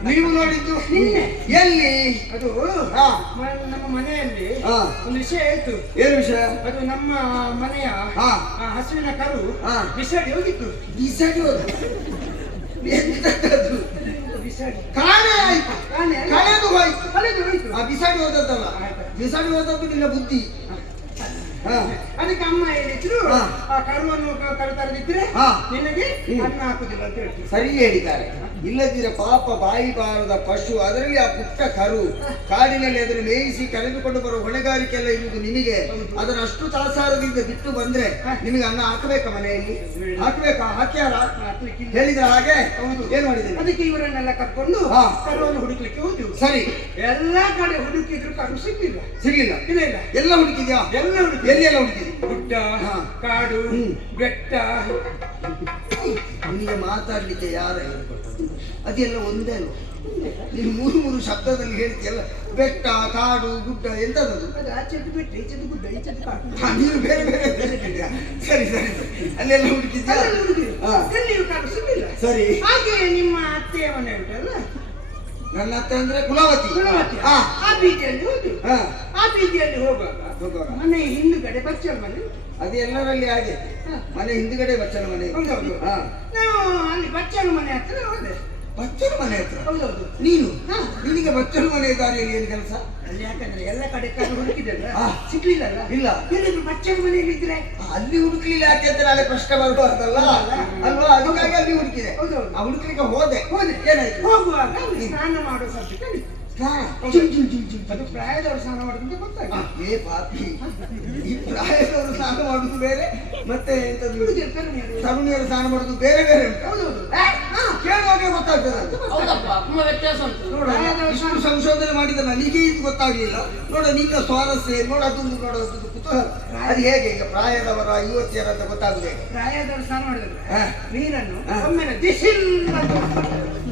ನೀವು ನೋಡಿದ್ದು ನಿನ್ನೆ. ಎಲ್ಲಿ ಅದು ಹಾ ನಮ್ಮ ಮನೆಯಲ್ಲಿ ಹಾ ಒಂದು ವಿಷಯ ಆಯ್ತು. ಏನು ವಿಷಯ ಅದು ನಮ್ಮ ಮನೆಯ ಹಾ ಆ ಹಸುವಿನ ಕರು ಹಾ. ಬಿಸಾಡಿ ಹೋಗಿತ್ತು. ಬಿಸಾಡಿ ಹೋದ ಎಂತದ್ದು? ಬಿಸಾಡಿ ಕಾಣೆ ಆಯ್ತು ಕಾಣೆ ಕಳೆದು ಹೋಯ್ತು ಕಳೆದು ಹೋಯ್ತು. ಆ ಬಿಸಾಡಿ ಹೋದದ್ದಲ್ಲ ಬಿಸಾಡಿ ಹೋದದ್ದು ನಿನ್ನ ಬುದ್ಧಿ ಹಾ ಅದಕ್ಕೆ ಅಮ್ಮ ಹೇಳಿದ್ರು, ಹಾ. ಆ ಕರುವನ್ನು ಕರು ತರದಿದ್ರೆ ಹಾ. ನಿನಗೆ ಹ್ಮ್. ಅನ್ನ ಹಾಕುದಿಲ್ಲ ಅಂತ ಹೇಳ್ತೀವಿ. ಸರಿ ಹೇಳಿದ್ದಾರೆ ಇಲ್ಲದಿದ್ರೆ ಪಾಪ ಬಾಯಿ ಬಾರದ ಪಶು ಅದರಲ್ಲಿ ಆ ಪುಟ್ಟ ಕರು ಕಾಡಿನಲ್ಲಿ ಅದನ್ನು ಮೇಯಿಸಿ ಕರೆದುಕೊಂಡು ಬರುವ ಹೊಣೆಗಾರಿಕೆ ಎಲ್ಲ ಇರುವುದು ನಿಮಗೆ ಅದನ್ನು ಅಷ್ಟು ತಾಸಾರದಿಂದ ಬಿಟ್ಟು ಬಂದ್ರೆ ನಿಮಗೆ ಅನ್ನ ಹಾಕಬೇಕಾ ಮನೆಯಲ್ಲಿ ಹಾಕ್ಬೇಕಾ ಹಾಕ್ಯಾರ ಹಾಕ್ಲಿಕ್ಕಿಲ್ಲ. ಹೇಳಿದ್ರ ಹಾಗೆ ಹೌದು. ಏನ್ ಮಾಡಿದ್ದೇನೆ ಅದಕ್ಕೆ ಇವರನ್ನೆಲ್ಲ ಕರ್ಕೊಂಡು ಹಾ. ಕರುವನ್ನು ಹುಡುಕ್ಲಿಕ್ಕೆ ಹೋದ್ವು. ಸರಿ ಎಲ್ಲಾ ಕಡೆ ಹುಡುಕಿದ್ರು ಕರು ಸಿಗ್ಲಿಲ್ಲ. ಸಿಗ್ಲಿಲ್ಲ ಇಲ್ಲ ಇಲ್ಲ ಎಲ್ಲ ಹುಡುಕಿದ್ಯಾ ಎಲ್ಲ ಹುಡುಕಿ ಎಲ್ಲಿ ಎಲ್ಲ ಹುಡುಕಿದ್ರಿ ಗುಡ್ಡ, ಹಾ. ಕಾಡು, ಹ್ಮ್. ಬೆಟ್ಟ. ನಿಮಗೆ ಮಾತಾಡ್ಲಿಕ್ಕೆ ಯಾರ ಹೇಳ್ಕೊಟ್ಟದ್ದು ಅದೆಲ್ಲ ಒಂದೇ ಅಲ್ವ ನೀನು ಮೂರು ಮೂರು ಶಬ್ದದಲ್ಲಿ ಹೇಳ್ತೀಯಲ್ಲ ಬೆಟ್ಟ ಕಾಡು ಗುಡ್ಡ ಎಂತದದು ಅದು ಆಚೆದು ಬೆಟ್ಟ, ಈಚೆದು ಗುಡ್ಡ, ಈಚೆದು ಕಾಡು. ನೀನು ಬೇರೆ ಬೇರೆ ಹೇಳಿದ್ಯಾ? ಸರಿ ಸರಿ ಸರಿ ಅಲ್ಲೆಲ್ಲ ಹುಡುಕಿದ್ಯಾ ಅಲ್ಲೆಲ್ಲ ಹುಡುಕಿದ್ರು. ಹಾ. ಎಲ್ಲಿಯೂ ಕಾಡು ಸಿಗ್ಲಿಲ್ಲ. ಸರಿ ಹಾಗೆ ನಿಮ್ಮ ಅತ್ತೆಯ ಮನೆ ಉಂಟಲ್ಲ, ನನ್ನ ಅತ್ತೆ ಅಂದ್ರೆ ಕುಲವತಿ ಕುಲವತಿ. ಹಾ ಆ ಬೀದಿಯಲ್ಲಿ ಹೋದ್ವು. ಹಾ ಆ ಬೀದಿಯಲ್ಲಿ ಹೋಗುವಾಗ ಹೋಗುವಾಗ. ಮನೆ ಹಿಂದುಗಡೆ ಬಚ್ಚಲ ಮನೆ ಉಂಟು. ಅದು ಎಲ್ಲರಲ್ಲಿ ಹಾಗೆ ಮನೆ ಹಿಂದ್ಗಡೆ ಬಚ್ಚಲ ಮನೆ ಹೌದೌದು. ಹಾ ನಾವು ಅಲ್ಲಿ ಬಚ್ಚಲ ಮನೆ ಹತ್ರ ಹೋದೆ. ಬಚ್ಚಲು ಮನೆ ಹತ್ರ ಹೌದೌದು. ನೀನು ಹಾ. ನಿನಗೆ ಬಚ್ಚಲು ಮನೆ ದಾರಿಯಲ್ಲಿ ಏನು ಕೆಲಸ? ಅಲ್ಲಿ ಯಾಕಂದ್ರೆ ಎಲ್ಲ ಕಡೆ ಕಾಲು ಹುಡುಕಿದಲ್ಲ, ಆ. ಸಿಗ್ಲಿಲ್ಲಲ್ಲ. ಇಲ್ಲ. ಏನಾದ್ರು ಬಚ್ಚಲ ಮನೆಯಲ್ಲಿ ಇದ್ರೆ ಅಲ್ಲಿ ಹುಡುಕ್ಲಿಲ್ಲ ಯಾಕೆ ಅಂತ ನಾಳೆ ಪ್ರಶ್ನೆ ಬರಬಾರ್ದಲ್ಲ ಅಲ್ವಾ? ಅದಕ್ಕಾಗಿ ಅಲ್ಲಿ ಹುಡುಕಿದೆ. ಹೌದೌದು. ಆ ಹುಡುಕ್ಲಿಕ್ಕೆ ಹೋದೆ. ಏನಾಯ್ತು? ಹೋಗುವಾಗ ಅಲ್ಲಿ ಸ್ನಾನ ಮಾಡೋ ಶಬ್ದ ಕೇಳಿತು. ಸ್ನಾನ. ಅದು ಪ್ರಾಯದವರು ಸ್ನಾನ ಮಾಡೋದಂತ ಗೊತ್ತಾಯ್ತು. ಏ ಪಾಪಿ, ಈ ಪ್ರಾಯದವರು ಸ್ನಾನ ಮಾಡುದು ಬೇರೆ, ಮತ್ತೆ ಎಂತದ್ದು ಹುಡುಗಿಯರು ತರುಣಿಯರು. ತರುಣಿಯರು ಸ್ನಾನ ಮಾಡುದು ಬೇರೆ ಬೇರೆ ಉಂಟು. ಹೌದೌದು. ಕೇಳುವಾಗ ಗೊತ್ತಾಗ್ತದೆ ಅಂತ. ಹೌದಪ್ಪ, ತುಂಬಾ ವ್ಯತ್ಯಾಸ ಉಂಟು. ನೋಡ, ಇಷ್ಟು ಸಂಶೋಧನೆ ಮಾಡಿದ ನನಗೆ ಇದು ಗೊತ್ತಾಗ್ಲಿಲ್ಲ. ನೋಡ, ನಿನ್ನ ಸ್ವಾರಸ್ಯ ನೋಡ, ಅದೊಂದು ನೋಡೋದು ಕುತೂಹಲ. ಅದು ಹೇಗೆ ಈಗ ಪ್ರಾಯದವರ ಯುವತಿಯರ ಅಂತ ಗೊತ್ತಾಗುದೇ? ಪ್ರಾಯದವರು ಸ್ನಾನ ಮಾಡಿದ್ರೆ ಹಾ. ನೀರನ್ನು ಹಾ. ಒಮ್ಮೆಲೆ ದಿಸಿಲ್ ಅಂತ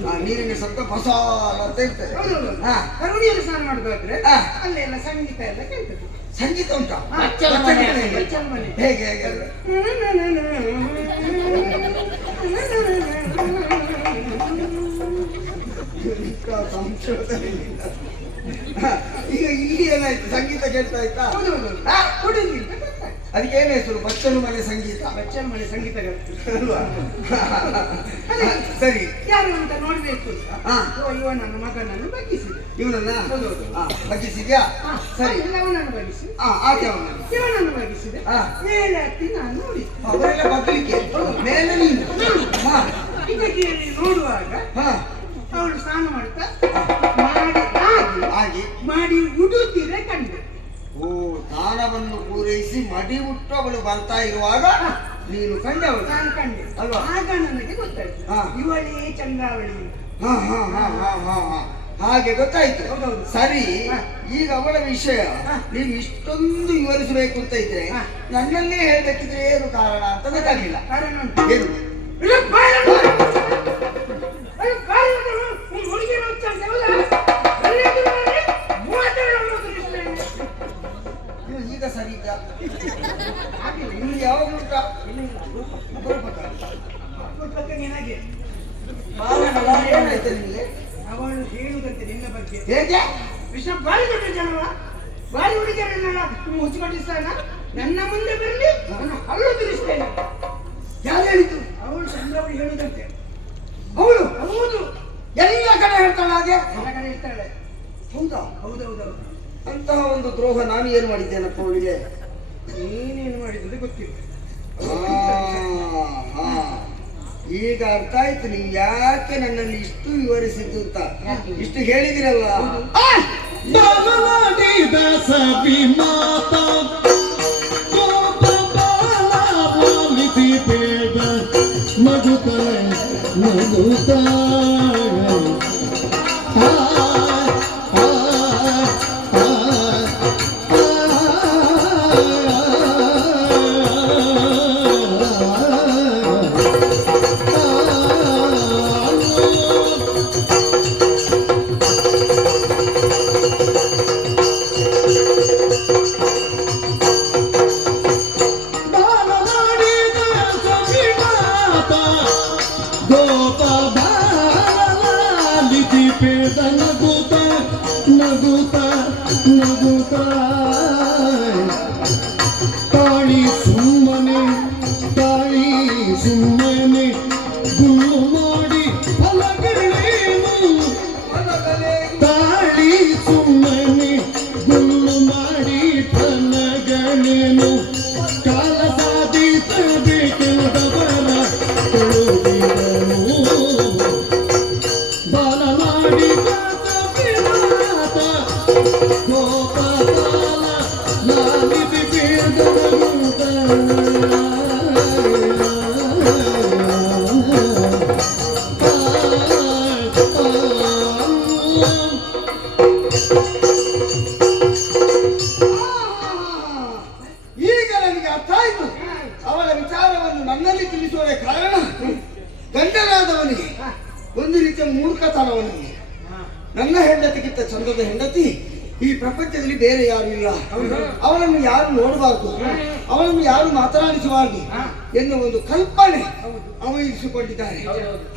ಆ ನೀರಿನ ಶಬ್ದ ಫಸಾಲ ಅಂತ ಇರ್ತದೆ. ಹೌದೌದು. ಹಾ. ತರುಣಿಯರು ಸ್ನಾನ ಮಾಡಬೇಕಾದ್ರೆ ಹಾ. ಅಲ್ಲೆಲ್ಲ ಸಂಗೀತ ಎಲ್ಲ ಕೇಳ್ತದೆ. ಸಂಗೀತ ಉಂಟಾ? ಹಾ. ಬಚ್ಚಲ ಮನೆ. ಬಚ್ಚಲ ಮನೆ. ಹೇಗೆ ಹೇಗೆ ಅದು? ಸಂಶೋಧನೆ ಇಲ್ಲ. ಹಾ, ಈಗ ಇಲ್ಲಿ ಏನಾಯ್ತು? ಸಂಗೀತ ಕೇಳ್ತಾ ಆಯ್ತಾ? ಹೌದೌದು. ಹಾ. ಹುಡುಗಿ ಅಂತ ಗೊತ್ತಾಯ್ತು. ಅದಕ್ಕೆ ಏನು ಹೆಸರು? ಬಚ್ಚಲು ಮನೆ ಸಂಗೀತ ಬಚ್ಚಲ ಮನೆ ಸಂಗೀತಗಳು ಅಲ್ವಾ? ಸರಿ. ಯಾರು ಅಂತ ನೋಡ್ಬೇಕು ಅಂತ ಹಾ. ಇವ ನನ್ನ ಮಗನನ್ನು ಬಗ್ಗಿಸಿದೆ. ಇವನನ್ನ ಹೌದೌದು. ಬಗ್ಗಿಸಿದ್ಯಾ? ಹಾ. ಸರಿ. ಅವನನ್ನು ಬಗ್ಗಿಸಿ ಆಕೆ ಅವನನ್ನು ಇವನನ್ನು ಬಗ್ಗಿಸಿದೆ. ಹಾ. ಮೇಲೆ ಹತ್ತಿ ನಾನು ನೋಡಿ ಅವರೆಲ್ಲ ಬಗ್ಲಿಕ್ಕೆ ಮೇಲೆ ನೀನು. ಹಾ. ಕಿಟಕಿಯಲ್ಲಿ ನೋಡುವಾಗ ಹಾ. ಅವಳು ಸ್ನಾನ ಮಾಡ್ತಾ ಮಾಡಿ ಹಾಗೆ ಮಾಡಿ ಉಡುತ್ತಿರೆ ಕಂಡೆ. ಓ, ಸ್ನಾನವನ್ನು ಪೂರೈಸಿ ಮಡಿ ಉಟ್ಟು ಅವಳು ಬರ್ತಾ ಇರುವಾಗ ನೀನು ಕಂಡವಳು. ನಾನು ಕಂಡೆ. ಅಲ್ವಾ? ಆಗ ನನಗೆ ಗೊತ್ತಾಯ್ತು ಹಾ. ಇವಳೇ ಚಂದ್ರಾವಳಿ. ಹಾ ಹಾ ಹಾ ಹಾ ಹಾ ಹಾ. ಹಾಗೆ ಗೊತ್ತಾಯ್ತು. ಹೌದೌದು. ಸರಿ. ಹಾ. ಈಗ ಅವಳ ವಿಷಯ ಹಾ. ನೀವು ಇಷ್ಟೊಂದು ವಿವರಿಸಬೇಕು ಅಂತ ಇದ್ರೆ ಹಾ. ನನ್ನನ್ನೇ ಹೇಳ್ಬೇಕಿದ್ರೆ ಏನು ಕಾರಣ ಅಂತ ಗೊತ್ತಾಗ್ಲಿಲ್ಲ. ಕಾರಣ ಉಂಟು. ಏನು? ಇಲ್ಲ, ಬಾಯ್ ಅಲ್ಲ. ಅಯ್ಯೋ, ಬಾಯ್ ಅಲ್ಲ. ಈ ಹುಡುಗಿನ ಹುಚ್ಚಾಡ್ದೆ, ಹೌದಾ? ಎಲ್ಲಿಯಾದ್ರೂ ನೋಡಿ, 32 ಅನ್ನೋದು ಇಷ್ಟೇ. ನೀವು ಈಗ ಸರಿ ಇದ್ದ ಆಗಿಲ್ಲ. ನಿಮ್ಗೆ ಯಾವಾಗ ಉಂಟಾ? ಅಪರೂಪಕ್ಕ. ಅಪರೂಪಕ್ಕೆ ನಿನಗೆ ಏನಾಯ್ತು ನಿಮಗೆ? ಅವಳು ಹೇಳುದಂತೆ ನಿನ್ನ ಬಗ್ಗೆ. ಹೇಗೆ? ವಿಷಯ ಬಾರಿ ದೊಡ್ಡ ಜನವ, ಬಾರಿ ಹುಡುಗಿಯರನ್ನೆಲ್ಲ ಮುಚ್ಚಿಕೊಂಡಿಸ್ತಾನ. ನನ್ನ ಮುಂದೆ ಬರಲಿ, ನಾನು ಹಲ್ಲು ತಿರುಗಿಸ್ತೇನೆ. ಯಾರು ಹೇಳಿತು? ಅವಳು ಚಂದ್ರವಳು ಹೇಳುದಂತೆ. ಅವಳು ಹೌದು. ಎಲ್ಲ ಕಡೆ ಹೇಳ್ತಾಳ ಹಾಗೆ? ಎಲ್ಲ ಕಡೆ ಇರ್ತಾಳೆ. ಹೌದಾ? ಹೌದೌದೌದು. ಅಂತಹ ಒಂದು ದ್ರೋಹ ನಾನು ಏನು ಮಾಡಿದ್ದೇನಪ್ಪ ಅವಳಿಗೆ? ನೀನೇನು ಮಾಡಿದ್ರೆ ಗೊತ್ತಿಲ್ಲ. ಹಾ. ಈಗ ಅರ್ಥ ಆಯ್ತು ನೀವು ಯಾಕೆ ನನ್ನಲ್ಲಿ ಇಷ್ಟು ವಿವರಿಸಿದ್ದು ಅಂತ. ಇಷ್ಟು ಹೇಳಿದಿರಲ್ಲ. ಬಾಲವಾಡಿದ ಸವಿ ಮಾತಾ ಕೋಪ ಬಾಲವಾಲಿಸಿ ಬೇಡ ನಗುತ್ತ ನಗುತ್ತ ತಾಳಿ ಸುಮ್ಮನೆ ಗುಳ್ಳು ಮಾಡಿ ಫಲಗಳೇನು? ತಾಳಿ ಸುಮ್ಮನೆ ಗುಳ್ಳು ಮಾಡಿ ಫಲಗಳೇನು? ಕಾಲ ಸಾಧಿಸಬೇಕೆಂದವರ ತೊಳುಗಿದನು ಬಾಲನಾಡಿ ಈಗ ನನಗೆ ಅರ್ಥ ಆಯ್ತು. ಅವಳ ವಿಚಾರವನ್ನು ನನ್ನಲ್ಲಿ ತಿಳಿಸುವ ಕಾರಣ ಗಂಡನಾದವನಿಗೆ ಒಂದು ರೀತಿಯ ಮೂರ್ಖತನವನಿಗೆ. ನನ್ನ ಹೆಂಡತಿಗಿಂತ ಚಂದದ ಹೆಂಡತಿ ಈ ಪ್ರಪಂಚದಲ್ಲಿ ಬೇರೆ ಯಾರು ಇಲ್ಲ. ಅವಳನ್ನು ಯಾರು ನೋಡಬಾರ್ದು, ಅವಳನ್ನು ಯಾರು ಮಾತನಾಡಿಸಬಾರ್ದು ಎನ್ನುವ ಒಂದು ಕಲ್ಪನೆ ಅವಹಿಸಿಕೊಂಡಿದ್ದಾರೆ.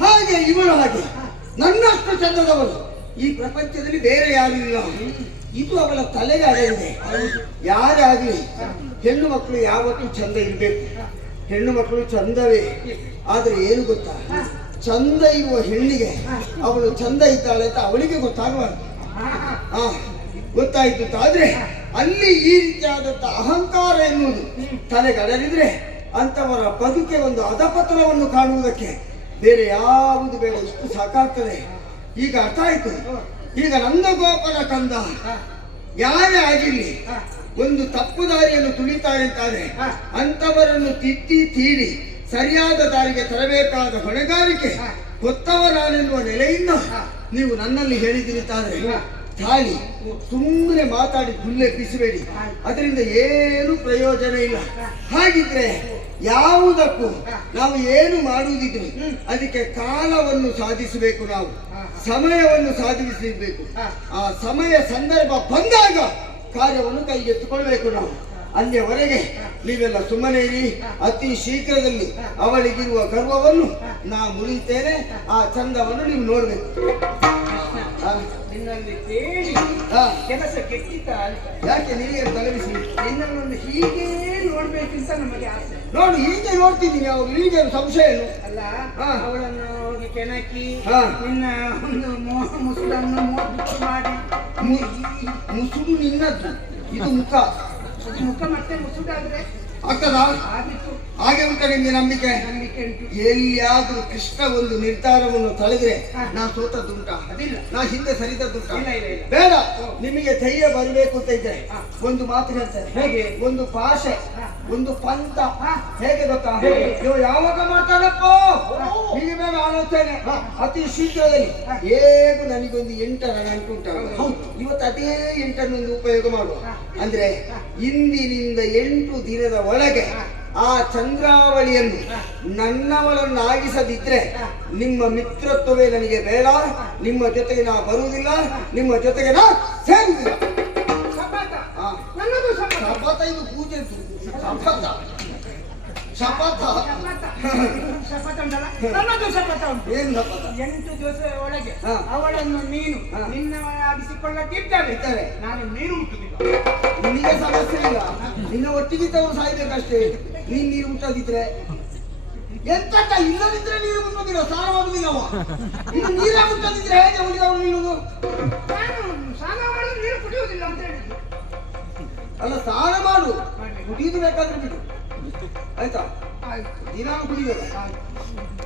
ಹಾಗೆ ಇವಳು ಹಾಗೆ ನನ್ನಷ್ಟು ಚಂದದವಳು ಈ ಪ್ರಪಂಚದಲ್ಲಿ ಬೇರೆ ಯಾರು ಇಲ್ಲ. ಇದು ಅವಳ ತಲೆಗೆ ಅಡಗಿದೆ. ಯಾರೇ ಆಗಲಿ ಹೆಣ್ಣು ಮಕ್ಕಳು ಯಾವತ್ತೂ ಚಂದ ಇರಬೇಕು. ಹೆಣ್ಣು ಮಕ್ಕಳು ಚಂದವೇ. ಆದರೆ ಏನು ಗೊತ್ತಾ, ಚಂದ ಇರುವ ಹೆಣ್ಣಿಗೆ ಅವಳು ಚಂದ ಇದ್ದಾಳೆ ಅಂತ ಅವಳಿಗೆ ಗೊತ್ತಾಗಬಾರ್ದು. ಆ ಗೊತ್ತಾಯ್ತು ಆದ್ರೆ ಅಲ್ಲಿ ಈ ರೀತಿಯಾದಂತ ಅಹಂಕಾರ ಎನ್ನುವುದು ತಲೆಗಡಲಿದ್ರೆ ಅಂತವರ ಬದುಕೆ ಒಂದು ಅಧಪತನವನ್ನು ಕಾಣುವುದಕ್ಕೆ ಬೇರೆ ಯಾವುದು ಬೇಡ, ಇಷ್ಟು ಸಾಕಾಗ್ತದೆ. ಈಗ ಅರ್ಥ ಆಯ್ತು. ಈಗ ನಂದಗೋಪನ ಕಂದ ಯಾರೇ ಆಗಿರ್ಲಿ ಒಂದು ತಪ್ಪು ದಾರಿಯನ್ನು ತುಳಿತಾರೆ ಅಂತಾದ್ರೆ ಅಂತವರನ್ನು ತಿದ್ದಿ ತೀಡಿ ಸರಿಯಾದ ದಾರಿಗೆ ತರಬೇಕಾದ ಹೊಣೆಗಾರಿಕೆ ಗೊತ್ತವ ನಾನೆನ್ನುವ ನೆಲೆಯಿಂದ ನೀವು ನನ್ನಲ್ಲಿ ಹೇಳಿದಿರುತ್ತಾರೆ ತಾಳಿ ಸುಮ್ಮನೆ ಮಾತಾಡಿ ಗುಲ್ಲೆಬ್ಬಿಸಬೇಡಿ, ಅದರಿಂದ ಏನು ಪ್ರಯೋಜನ ಇಲ್ಲ. ಹಾಗಿದ್ರೆ ಯಾವುದಕ್ಕೂ ನಾವು ಏನು ಮಾಡುವುದಿದ್ರು ಅದಕ್ಕೆ ಕಾಲವನ್ನು ಸಾಧಿಸಬೇಕು, ನಾವು ಸಮಯವನ್ನು ಸಾಧಿಸಬೇಕು. ಆ ಸಮಯ ಸಂದರ್ಭ ಬಂದಾಗ ಕಾರ್ಯವನ್ನು ಕೈಗೆತ್ತಿಕೊಳ್ಬೇಕು ನಾವು. ಅಲ್ಲಿಯವರೆಗೆ ನೀವೆಲ್ಲ ಸುಮ್ಮನೆ ಇರಿ. ಅತಿ ಶೀಘ್ರದಲ್ಲಿ ಅವಳಿಗಿರುವ ಗರ್ವವನ್ನು ನಾ ಮುರಿತೇನೆ. ಆ ಚಂದವನ್ನು ನೀವು ನೋಡ್ಬೇಕು. ನಿನ್ನಲ್ಲಿ ಕೇಳಿ ಕೆಲಸ ಕೆಟ್ಟಿತ ಅಂತ. ಯಾಕೆ ನಿನಗೆ ತಲೆಬಿಸಿ? ನಿನ್ನನ್ನು ಹೀಗೆ ನೋಡ್ಬೇಕಂತ ನಮಗೆ ಆಸೆ. ನೋಡು, ಹೀಗೆ ನೋಡ್ತಿದ್ದೀನಿ. ಅವ್ರು ಹೀಗೆ ಸಂಶಯ ಏನು ಅಲ್ಲ, ಅವಳನ್ನು ಹೋಗಿ ಕೆಣಕಿ ಹಾ. ನಿನ್ನ ಒಂದು ಮುಸುಡನ್ನು ಬಿಚ್ಚು ಮಾಡಿ ಮುಸುಡು ನಿನ್ನದ್ದು, ಇದು ಮುಖ. ಅದು ಮುಖ ಮತ್ತೆ ಮುಸುಡಾದ್ರೆ ಆಗ್ತದಾ? ಆಗಿತ್ತು. ಹಾಗೆ ಉಂಟ ನಿಮ್ಗೆ ನಂಬಿಕೆ? ನಂಬಿಕೆ ಉಂಟು. ಎಲ್ಲಿಯಾದ್ರೂ ಕೃಷ್ಣ ಒಂದು ನಿರ್ಧಾರವನ್ನು ತಳೆದ್ರೆ ನಾ ಸೋತದ್ದುಂಟ? ಅದಿಲ್ಲ. ನಾ ಹಿಂದೆ ಸರಿದದ್ದುಂಟ? ಇಲ್ಲ ಇಲ್ಲ ಇಲ್ಲ. ಬೇಡ. ನಿಮಗೆ ಧೈರ್ಯ ಬರಬೇಕು ಅಂತ ಇದ್ರೆ ಒಂದು ಮಾತು ಹೇಳ್ತಾರೆ. ಹೇಗೆ? ಒಂದು ಭಾಷೆ, ಒಂದು ಪಂಥ. ಹೇಗೆ ಗೊತ್ತಾ? ಹೇಗೆ? ನೀವು ಯಾವಾಗ ಮಾತಾಡಪ್ಪ ಹೀಗೆ ಬೇಡ ಆಲೋಚನೆ. ಅತಿ ಶೀಘ್ರದಲ್ಲಿ ಹೇಗೂ ನನಗೊಂದು 8ರ ಗಂಟು ಉಂಟ. ಇವತ್ತು ಅದೇ 8ನ್ನೊಂದು ಉಪಯೋಗ ಮಾಡುವ. ಅಂದ್ರೆ ಇಂದಿನಿಂದ 8 ದಿನದ ಒಳಗೆ ಆ ಚಂದ್ರಾವಳಿಯನ್ನು ನನ್ನವಳನ್ನಾಗಿಸದಿದ್ರೆ ನಿಮ್ಮ ಮಿತ್ರತ್ವವೇ ನನಗೆ ಬೇಡ. ನಿಮ್ಮ ಜೊತೆಗೆ ನಾ ಬರುವುದಿಲ್ಲ, ನಿಮ್ಮ ಜೊತೆಗೆ ನಾ ಸೇರುವುದಿಲ್ಲ. ಶಪಥ. ನನ್ನದು ಶಪಥ. ಶಪಥ ಇದು ಪೂಜೆ. ಶಪಥ ಶಪಥ ಶಪಥ ಉಂಟಲ್ಲ, ನನ್ನದು ಶಪಥ ಉಂಟು. ಏನ್ ಶಪಥ? 8 ದಿವಸ ಒಳಗೆ ಹಾ. ಅವಳನ್ನು ನೀನು ನಿನ್ನವಳಾಗಿಸಿಕೊಳ್ಳದಿದ್ದರೆ ನಾನು ನೀರು ಮುಟ್ಟುದಿಲ್ಲ. ನಿನಗೆ ಸಮಸ್ಯೆ ಇಲ್ಲ, ನಿನ್ನ ಒಟ್ಟಿಗಿದ್ದವರು ಸಾಯ್ಬೇಕಷ್ಟೇ. ನೀರು ಮುಟ್ಟದಿದ್ರೆ ಎಂತ ಇಲ್ಲದಿದ್ರೆ ನೀರು ಮುಟ್ಟೋದಿಲ್ಲ, ಸ್ನಾನ ಮಾಡುದಿಲ್ಲ. ಇನ್ನು ನೀರೇ ಮುಟ್ಟದಿದ್ರೆ ಹೇಗೆ ಉಳಿದವಳು ನಿಲ್ಲುವುದು? ನಾನು ಸ್ನಾನ ಮಾಡಲು ನೀರು ಕುಡಿಯುವುದಿಲ್ಲ ಅಂತ ಹೇಳಿದ್ದು. ಅಲ್ಲ, ಸ್ನಾನ ಮಾಡು, ಕುಡಿಯುದು ಬೇಕಾದ್ರೆ ಬಿಡು, ಆಯ್ತಾ? ಆಯ್ತು. ದಿನಾನು ಕುಡಿಬೇಕು,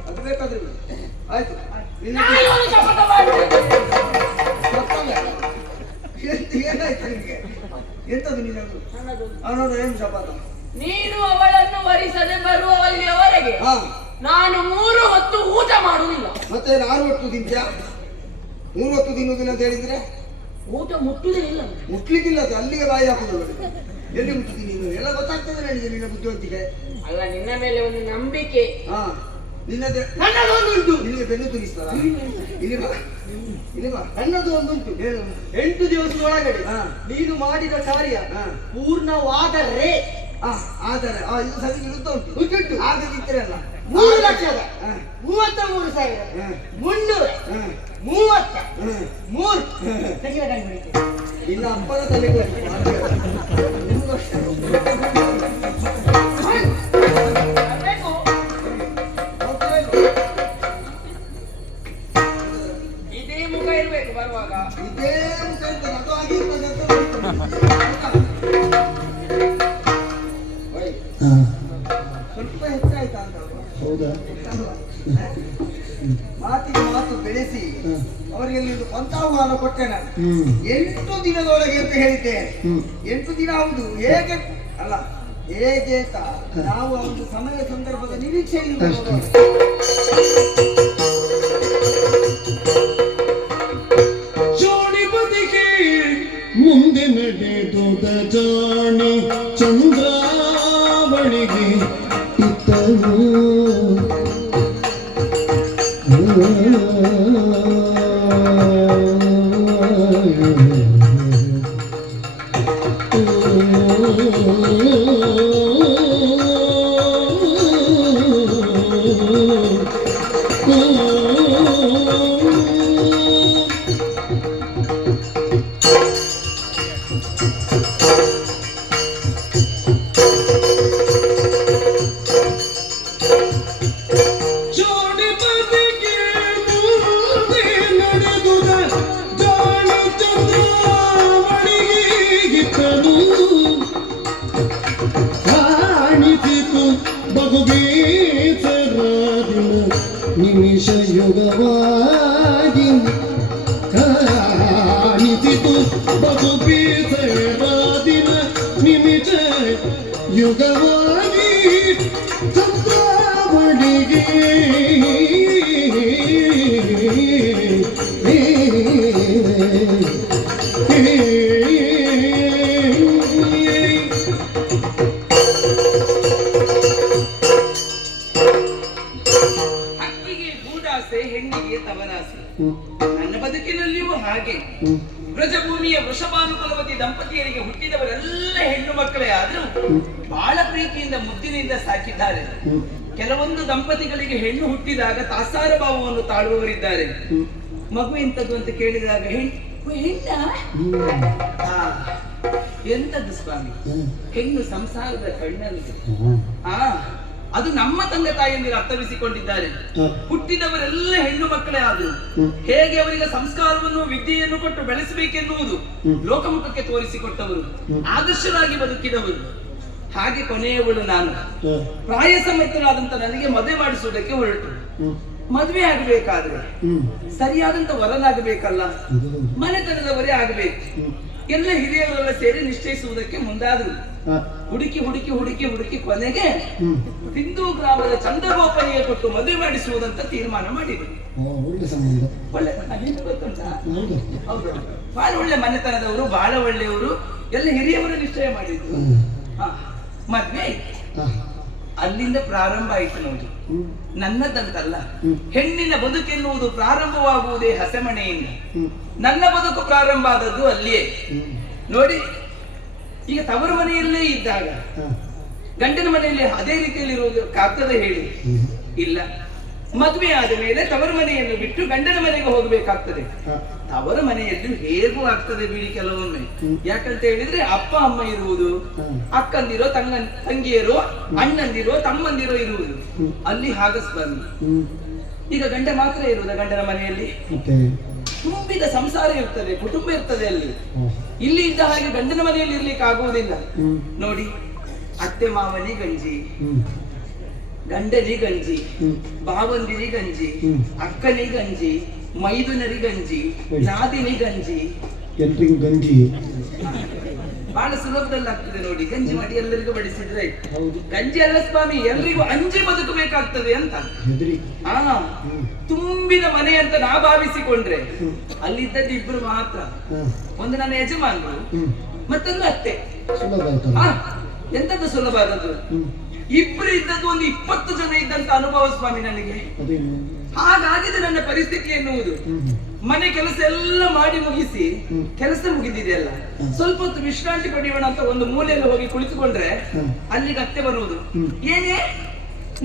ಅದು ಬೇಕಾದ್ರೆ ಬಿಡು, ಆಯ್ತು? ನಾನು ಶಪಥ ಮಾಡ್ತೇನೆ. ಏನಾಯ್ತು ನಿಮ್ಗೆ? ಎಂತದು ನಿನ್ನದು? ನನ್ನದು. ನೋಡು, ಏನು ಶಪಥ? ನೀನು ಅವಳನ್ನು ವರಿಸದೆ ಬರುವವರೆಗೆ ಹಾ, ನಾನು 3 ಹೊತ್ತು ಊಟ ಮಾಡುವುದಿಲ್ಲ. ಮತ್ತೆ 4 ಹೊತ್ತು ತಿಂತ್ಯಾ? 3 ಹೊತ್ತು ತಿನ್ನುವುದಿಲ್ಲ ಅಂತ ಹೇಳಿದ್ರೆ ಊಟ ಮುಟ್ಟುವುದೇ ಇಲ್ಲ. ಮುಟ್ಲಿಕ್ಕಿಲ್ಲ, ಅದು ಅಲ್ಲಿಗೆ ಬಾಯಿ ಹಾಕುದು. ಎಲ್ಲಿ ಮುಟ್ತೀನಿ ನೀನು? ಎಲ್ಲ ಗೊತ್ತಾಗ್ತದೆ ನನಗೆ ನಿನ್ನ ಬುದ್ಧಿವಂತಿಕೆ. ಅಲ್ಲ, ನಿನ್ನ ಮೇಲೆ ಒಂದು ನಂಬಿಕೆ. ಹಾ, ನಿನ್ನದೇ. ನನ್ನದು ಒಂದು ಉಂಟು. ನಿನಗೆ ಬೆನ್ನು ತುರಿಸ್ತಾರ? ಇಲ್ಲಿ ಬಾ, ಇಲ್ಲಿ ಬಾ. ನನ್ನದು ಒಂದುಂಟು. ಏನು? 8 ದಿವಸದೊಳಗಡೆ ಹಾ. ನೀನು ಮಾಡಿದ ಕಾರ್ಯ ಹಾ. ಪೂರ್ಣವಾದರೆ ಆದರೆ ಇದು ಸರಿ ವಿರುದ್ಧ ಉಂಟು. ಉಂಟುಂಟು. ಆಗದಿದ್ರೆ ಅಲ್ಲ. 3 ಲಕ್ಷದ ಹಾ. 33,000 ಹಾ. 300 ಹಾ. 30 ಹಾ. 3 ತೆಂಗಿನಕಾಯಿ ಹೊಡಿತೀನಿ. ನಿನ್ನ ಅಪ್ಪನ ತಲೆಗೆ ಬೇಕು. ಇದೇ ಮುಖ ಇರ್ಬೇಕು ಬರುವಾಗ. ಇದೇ ಮುಖ ಇರ್ತದೆ, ಅದು ಆಗಿರ್ತದೆ ಅಂತ ಉಂಟು. ಓಯ್, ಸ್ವಲ್ಪ ಹೆಚ್ಚಾಯ್ತಾ ಅಂತ ಅಲ್ವಾ? ಹೌದಾ? ಮಾತಿಗೆ ಮಾತು ಬೆಳೆಸಿ ಅವರಿಗೆ ಒಂದು ಪಂಥಾಹ್ವಾನ ಕೊಟ್ಟೆ ನಾನು. 8 ದಿನದೊಳಗೆ ಅಂತ ಹೇಳಿದ್ದೆ. 8 ದಿನ ಹೌದು. ಹೇಗೆ ಅಲ್ಲ, ಹೇಗೆ ಅಂತ ನಾವು ಒಂದು ಸಮಯ ಸಂದರ್ಭದ ನಿರೀಕ್ಷೆಯಲ್ಲಿ ಇರುವವರು. ಜೋಡಿ ಬದಿಗೆ ಮುಂದೆ ನಡೆದುದ ಜಾಣಿ ಚಂದ್ರಾವಳಿಗೆ ಇತ್ತನು. ಜೋಡಿ ಬದಿಗೆ ನಿಮಿಷ ಯುಗವಾಗಿ ಕಾಣಿಸಿತು ಬಹುಪೀಸರಾದಿನ ನಿಮಿಷ ಯುಗವಾಗಿ ಚಂದ್ರಾವಣಿಗೆ ಹಕ್ಕಿಗೆ ಗೂಡಾಸೆ, ಹೆಣ್ಣಿಗೆ ತವರಾಸೆ. ನನ್ನ ಬದುಕಿನಲ್ಲಿಯೂ ಹಾಗೆ. ಬ್ರಜಭೂಮಿಯ ವೃಷಭಾನುಕುಲವತಿ ದಂಪತಿಯರಿಗೆ ಹುಟ್ಟಿದವರೆಲ್ಲ ಹೆಣ್ಣು ಮಕ್ಕಳೇ ಆದ್ರೂ ಬಹಳ ಪ್ರೀತಿಯಿಂದ ಮುದ್ದಿನಿಂದ ಸಾಕಿದ್ದಾರೆ. ಕೆಲವೊಂದು ದಂಪತಿಗಳಿಗೆ ಹೆಣ್ಣು ಹುಟ್ಟಿದಾಗ ತಾಸಾರ ಭಾವವನ್ನು ತಾಳುವವರಿದ್ದಾರೆ. ಮಗು ಎಂತದ್ದು ಅಂತ ಕೇಳಿದಾಗ ಹೆಣ್ಣ ಎಂತದ್ದು ಸ್ವಾಮಿ? ಹೆಣ್ಣು ಸಂಸಾರದ ಕಣ್ಣಲ್ಲಿ. ಅದು ನಮ್ಮ ತಂದೆ ತಾಯಿಯಂದಿರು ಅರ್ಥವಿಸಿಕೊಂಡಿದ್ದಾರೆ. ಹುಟ್ಟಿದವರೆಲ್ಲ ಹೆಣ್ಣು ಮಕ್ಕಳೇ ಆದರು. ಹೇಗೆ ಅವರಿಗೆ ಸಂಸ್ಕಾರವನ್ನು ವಿದ್ಯೆಯನ್ನು ಕೊಟ್ಟು ಬೆಳೆಸಬೇಕೆನ್ನುವುದು ಲೋಕಮುಖಕ್ಕೆ ತೋರಿಸಿಕೊಟ್ಟವರು, ಆದರ್ಶರಾಗಿ ಬದುಕಿದವರು. ಹಾಗೆ ಕೊನೆಯವಳು ನಾನು. ಪ್ರಾಯ ಸಮರ್ಥನಾದಂತ ನನಗೆ ಮದುವೆ ಮಾಡಿಸುವುದಕ್ಕೆ ಹೊರಟು. ಮದುವೆ ಆಗಬೇಕಾದ್ರೆ ಸರಿಯಾದಂತ ವರನಾಗಬೇಕಲ್ಲ, ಮನೆತನದವರೇ ಆಗಬೇಕು. ಎಲ್ಲ ಹಿರಿಯರೆಲ್ಲ ಸೇರಿ ನಿಶ್ಚಯಿಸುವುದಕ್ಕೆ ಮುಂದಾದರು. ಹುಡುಕಿ ಹುಡುಕಿ ಹುಡುಕಿ ಹುಡುಕಿ ಕೊನೆಗೆ ಹಿಂದೂ ಗ್ರಾಮದ ಚಂದ್ರಗೋಪನಿಗೆ ಕೊಟ್ಟು ಮದುವೆ ಮಾಡಿಸುವುದಂತ ತೀರ್ಮಾನ ಮಾಡಿದ್ರು. ಒಳ್ಳೆ ಗೊತ್ತುಂಟಾ? ಹೌದು, ಬಹಳ ಒಳ್ಳೆ ಮನೆತನದವರು, ಬಹಳ ಒಳ್ಳೆಯವರು, ಎಲ್ಲ ಹಿರಿಯವರು ನಿಶ್ಚಯ ಮಾಡಿದ್ರು. ಮದ್ವೆ ಅಲ್ಲಿಂದ ಪ್ರಾರಂಭ ಆಯಿತು ನೋಡಿ. ನನ್ನದಂತಲ್ಲ, ಹೆಣ್ಣಿನ ಬದುಕೆನ್ನುವುದು ಪ್ರಾರಂಭವಾಗುವುದೇ ಹಸೆಮಣೆಯಿಂದ. ನನ್ನ ಬದುಕು ಪ್ರಾರಂಭ ಆದದ್ದು ಅಲ್ಲಿಯೇ ನೋಡಿ. ಈಗ ತವರು ಮನೆಯಲ್ಲೇ ಇದ್ದಾಗ ಗಂಡನ ಮನೆಯಲ್ಲಿ ಅದೇ ರೀತಿಯಲ್ಲಿ ಇರುವುದಕ್ಕಾಗ್ತದೆ ಹೇಳಿ? ಇಲ್ಲ. ಮದುವೆ ಆದ ಮೇಲೆ ತವರು ಮನೆಯನ್ನು ಬಿಟ್ಟು ಗಂಡನ ಮನೆಗೆ ಹೋಗಬೇಕಾಗ್ತದೆ. ತವರ ಮನೆಯಲ್ಲಿ ಹೇಗೂ ಆಗ್ತದೆ ಬಿಡಿ ಕೆಲವೊಮ್ಮೆ. ಯಾಕಂತ ಹೇಳಿದ್ರೆ ಅಪ್ಪ ಅಮ್ಮ ಇರುವುದು, ಅಕ್ಕಂದಿರೋ ತಂಗಿಯರೋ, ಅಣ್ಣಂದಿರೋ, ತಮ್ಮಂದಿರೋ ಇರುವುದು. ಅಲ್ಲಿ ಹಾಗಸ್ ಬಂದು ಈಗ ಗಂಡ ಮಾತ್ರ ಇರುವುದ ಗಂಡನ ಮನೆಯಲ್ಲಿ? ತುಂಬಿದ ಸಂಸಾರ ಇರ್ತದೆ, ಕುಟುಂಬ ಇರ್ತದೆ ಅಲ್ಲಿ. ಇಲ್ಲಿ ಇದ್ದ ಹಾಗೆ ಗಂಡನ ಮನೆಯಲ್ಲಿ ಇರ್ಲಿಕ್ಕೆ ಆಗುವುದಿಲ್ಲ ನೋಡಿ. ಅತ್ತೆ ಮಾವನಿ ಗಂಜಿ, ಗಂಡನಿ ಗಂಜಿ, ಬಾವಂದಿರಿ ಗಂಜಿ, ಅಕ್ಕನಿ ಗಂಜಿ, ಮೈದುನರಿ ಗಂಜಿ, ನಾದಿನಿ ಗಂಜಿ, ಎಲ್ರಿಗೂ ಗಂಜಿ. ಬಹಳ ಸುಲಭದಲ್ಲಿ ಆಗ್ತದೆ ನೋಡಿ. ಗಂಜಿ ಮಾಡಿ ಎಲ್ಲರಿಗೂ ಬಡಿಸಿದ್ರೆ ಗಂಜಿ ಅಲ್ಲ ಸ್ವಾಮಿ, ಎಲ್ರಿಗೂ ಅಂಜಿ ಬದುಕಬೇಕಾಗ್ತದೆ ಅಂತ. ತುಂಬಿದ ಮನೆ ಅಂತ ನಾ ಭಾವಿಸಿಕೊಂಡ್ರೆ ಅಲ್ಲಿದ್ದದ್ದು ಇಬ್ರು ಮಾತ್ರ. ಒಂದು ನನ್ನ ಯಜಮಾನರು, ಮತ್ತೊಂದು ಅತ್ತೆ. ಎಂತದ್ದು ಸುಲಭ ಆದದ್ದು? ಇಬ್ರು ಇದ್ದದ್ದು ಒಂದು 20 ಜನ ಇದ್ದಂತ ಅನುಭವ ಸ್ವಾಮಿ ನನಗೆ. ಹಾಗಾಗಿದೆ ನನ್ನ ಪರಿಸ್ಥಿತಿ ಎನ್ನುವುದು. ಮನೆ ಕೆಲಸ ಎಲ್ಲ ಮಾಡಿ ಮುಗಿಸಿ, ಕೆಲಸ ಮುಗಿದಿದೆಯಲ್ಲ, ಸ್ವಲ್ಪ ಹೊತ್ತು ವಿಶ್ರಾಂತಿ ಪಡೆಯೋಣ ಅಂತ ಒಂದು ಮೂಲೆಯಲ್ಲಿ ಹೋಗಿ ಕುಳಿತುಕೊಂಡ್ರೆ ಅಲ್ಲಿಗೆ ಅತ್ತೆ ಬರುವುದು. ಏನೇ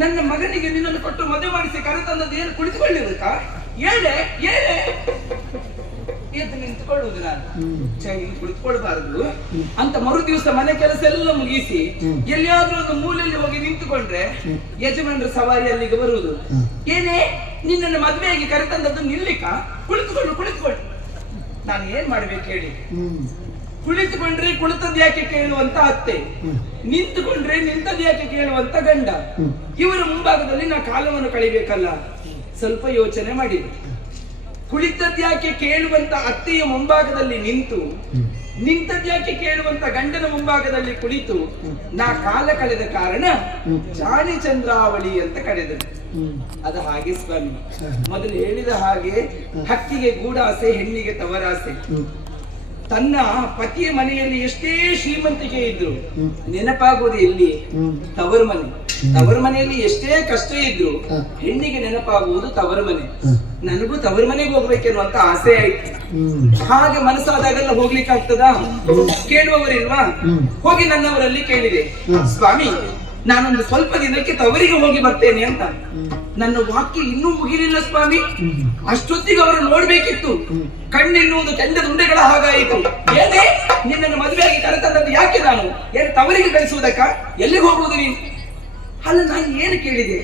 ನನ್ನ ಮಗನಿಗೆ ನಿನ್ನನ್ನು ಕೊಟ್ಟು ಮದುವೆ ಮಾಡಿಸಿ ಕರೆತಂದದ್ದು ಏನು ಕುಳಿತುಕೊಳ್ಳಿರುತ್ತಾ? ಏನೇ ಏನೇ ಎದ್ದು ನಿಂತುಕೊಳ್ಳುವುದು. ನಾನು ಕುಳಿತುಕೊಳ್ಬಾರದು ಅಂತ ಮರು ದಿವಸ ಮನೆ ಕೆಲಸ ಎಲ್ಲ ಮುಗಿಸಿ ಎಲ್ಲಿಯಾದ್ರೂ ಒಂದು ಮೂಲೆಯಲ್ಲಿ ಹೋಗಿ ನಿಂತುಕೊಂಡ್ರೆ ಯಜಮಾನರ ಸವಾರಿ ಅಲ್ಲಿಗೆ ಬರುವುದು. ಏನೇ ನಿನ್ನನ್ನು ಮದುವೆಯಾಗಿ ಕರೆತಂದದ್ದು ನಿಲ್ಲಿಕ? ಕುಳಿತುಕೊಳ್ಳು ಕುಳಿತುಕೊಳ್ಳು. ನಾನು ಏನ್ ಮಾಡ್ಬೇಕು ಹೇಳಿ? ಕುಳಿತುಕೊಂಡ್ರೆ ಕುಳಿತದ್ದು ಯಾಕೆ ಕೇಳುವಂತ ಅತ್ತೆ, ನಿಂತುಕೊಂಡ್ರೆ ನಿಂತದ್ದು ಯಾಕೆ ಕೇಳುವಂತ ಗಂಡ. ಇವರ ಮುಂಭಾಗದಲ್ಲಿ ನಾ ಕಾಲವನ್ನು ಕಳಿಬೇಕಲ್ಲ. ಸ್ವಲ್ಪ ಯೋಚನೆ ಮಾಡಿದೆ. ಕುಳಿತದ್ಯಾಕೆ ಕೇಳುವಂತ ಅತ್ತೆಯ ಮುಂಭಾಗದಲ್ಲಿ ನಿಂತು, ನಿಂತದ್ಯಾಕೆ ಕೇಳುವಂತ ಗಂಡನ ಮುಂಭಾಗದಲ್ಲಿ ಕುಳಿತು ನಾ ಕಾಲ ಕಳೆದ ಕಾರಣ ಜಾನಿ ಚಂದ್ರಾವಳಿ ಅಂತ ಕರೆದರು. ಅದು ಹಾಗೆ ಸ್ವಾಮಿ. ಮೊದಲು ಹೇಳಿದ ಹಾಗೆ ಹಕ್ಕಿಗೆ ಗೂಡಾಸೆ, ಹೆಣ್ಣಿಗೆ ತವರಾಸೆ. ತನ್ನ ಪತಿಯ ಮನೆಯಲ್ಲಿ ಎಷ್ಟೇ ಶ್ರೀಮಂತಿಕೆ ಇದ್ರು ನೆನಪಾಗುವುದು ಎಲ್ಲಿ? ತವರು ಮನೆ. ತವರು ಮನೆಯಲ್ಲಿ ಎಷ್ಟೇ ಕಷ್ಟ ಇದ್ರು ಹೆಣ್ಣಿಗೆ ನೆನಪಾಗುವುದು ತವರು ಮನೆ. ನನಗೂ ತವರು ಮನೆಗೆ ಹೋಗ್ಬೇಕೆನ್ನುವಂತ ಆಸೆ ಆಯ್ತು. ಹಾಗೆ ಮನಸ್ಸಾದಾಗೆಲ್ಲ ಹೋಗ್ಲಿಕ್ಕೆ ಆಗ್ತದಾ? ಕೇಳುವವರಿಲ್ವಾ? ಹೋಗಿ ನನ್ನವರಲ್ಲಿ ಕೇಳಿದೆ, ಸ್ವಾಮಿ ನಾನೊಂದು ಸ್ವಲ್ಪ ದಿನಕ್ಕೆ ತವರಿಗೆ ಹೋಗಿ ಬರ್ತೇನೆ ಅಂತ. ನನ್ನ ವಾಕ್ಯ ಇನ್ನೂ ಮುಗಿಲಿಲ್ಲ ಸ್ವಾಮಿ. ಅಷ್ಟೊತ್ತಿಗೆ ಅವರು ನೋಡ್ಬೇಕಿತ್ತು. ಕಣ್ಣೆನ್ನುವುದು ಕೆಂಡ ದುಂಡೆಗಳ ಹಾಗಾಯಿತು. ಏನೇ ನಿನ್ನನ್ನು ಮದುವೆಯಾಗಿ ಕರೆತಂದದ್ದು ಯಾಕೆ? ನಾನು ಏನು ತವರಿಗೆ ಕಳಿಸುವುದಕ್ಕ? ಎಲ್ಲಿಗೆ ಹೋಗುವುದು ನೀನು? ಅಲ್ಲ, ನಾನು ಏನು ಕೇಳಿದೆ?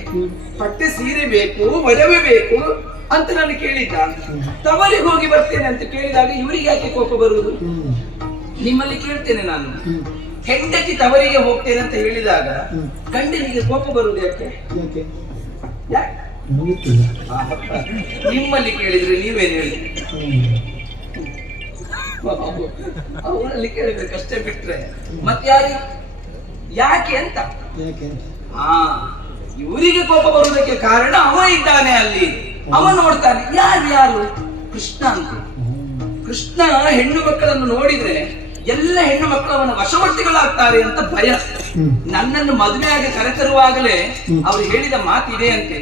ಪಟ್ಟೆ ಸೀರೆ ಬೇಕು, ಒಡವೆ ಬೇಕು ಅಂತ ನಾನು ಕೇಳಿದ್ದ. ತವರಿಗೆ ಹೋಗಿ ಬರ್ತೇನೆ ಅಂತ ಕೇಳಿದಾಗ ಇವರಿಗೆ ಯಾಕೆ ಕೋಪ ಬರುವುದು? ನಿಮ್ಮಲ್ಲಿ ಕೇಳ್ತೇನೆ ನಾನು, ಹೆಂಡತಿ ತವರಿಗೆ ಹೋಗ್ತೇನೆ ಅಂತ ಹೇಳಿದಾಗ ಗಂಡನಿಗೆ ಕೋಪ ಬರುವುದು ಯಾಕೆ? ಗೊತ್ತಿಲ್ಲ. ನಿಮ್ಮಲ್ಲಿ ಕೇಳಿದ್ರೆ ನೀವೇನು ಹೇಳಿ? ಹ್ಮ್. ಅವರಲ್ಲಿ ಕೇಳಬೇಕಷ್ಟೇ ಬಿಟ್ರೆ ಮತ್ತೆ ಯಾಕೆ ಅಂತ. ಯಾಕೆ ಅಂತ? ಹಾ, ಇವರಿಗೆ ಕೋಪ ಬರುವುದಕ್ಕೆ ಕಾರಣ ಅವ ಇದ್ದಾನೆ ಅಲ್ಲಿ, ಅವ ನೋಡ್ತಾನೆ. ಯಾರು? ಕೃಷ್ಣ ಅಂತ. ಕೃಷ್ಣ ಹೆಣ್ಣು ಮಕ್ಕಳನ್ನು ನೋಡಿದ್ರೆ ಎಲ್ಲ ಹೆಣ್ಣು ಮಕ್ಕಳು ಅವನ ವಶವರ್ತಿಗಳಾಗ್ತಾರೆ ಅಂತ ಭಯ. ನನ್ನನ್ನು ಮದುವೆಯಾಗಿ ಕರೆತರುವಾಗಲೇ ಅವರು ಹೇಳಿದ ಮಾತಿದೆ ಅಂತೆ,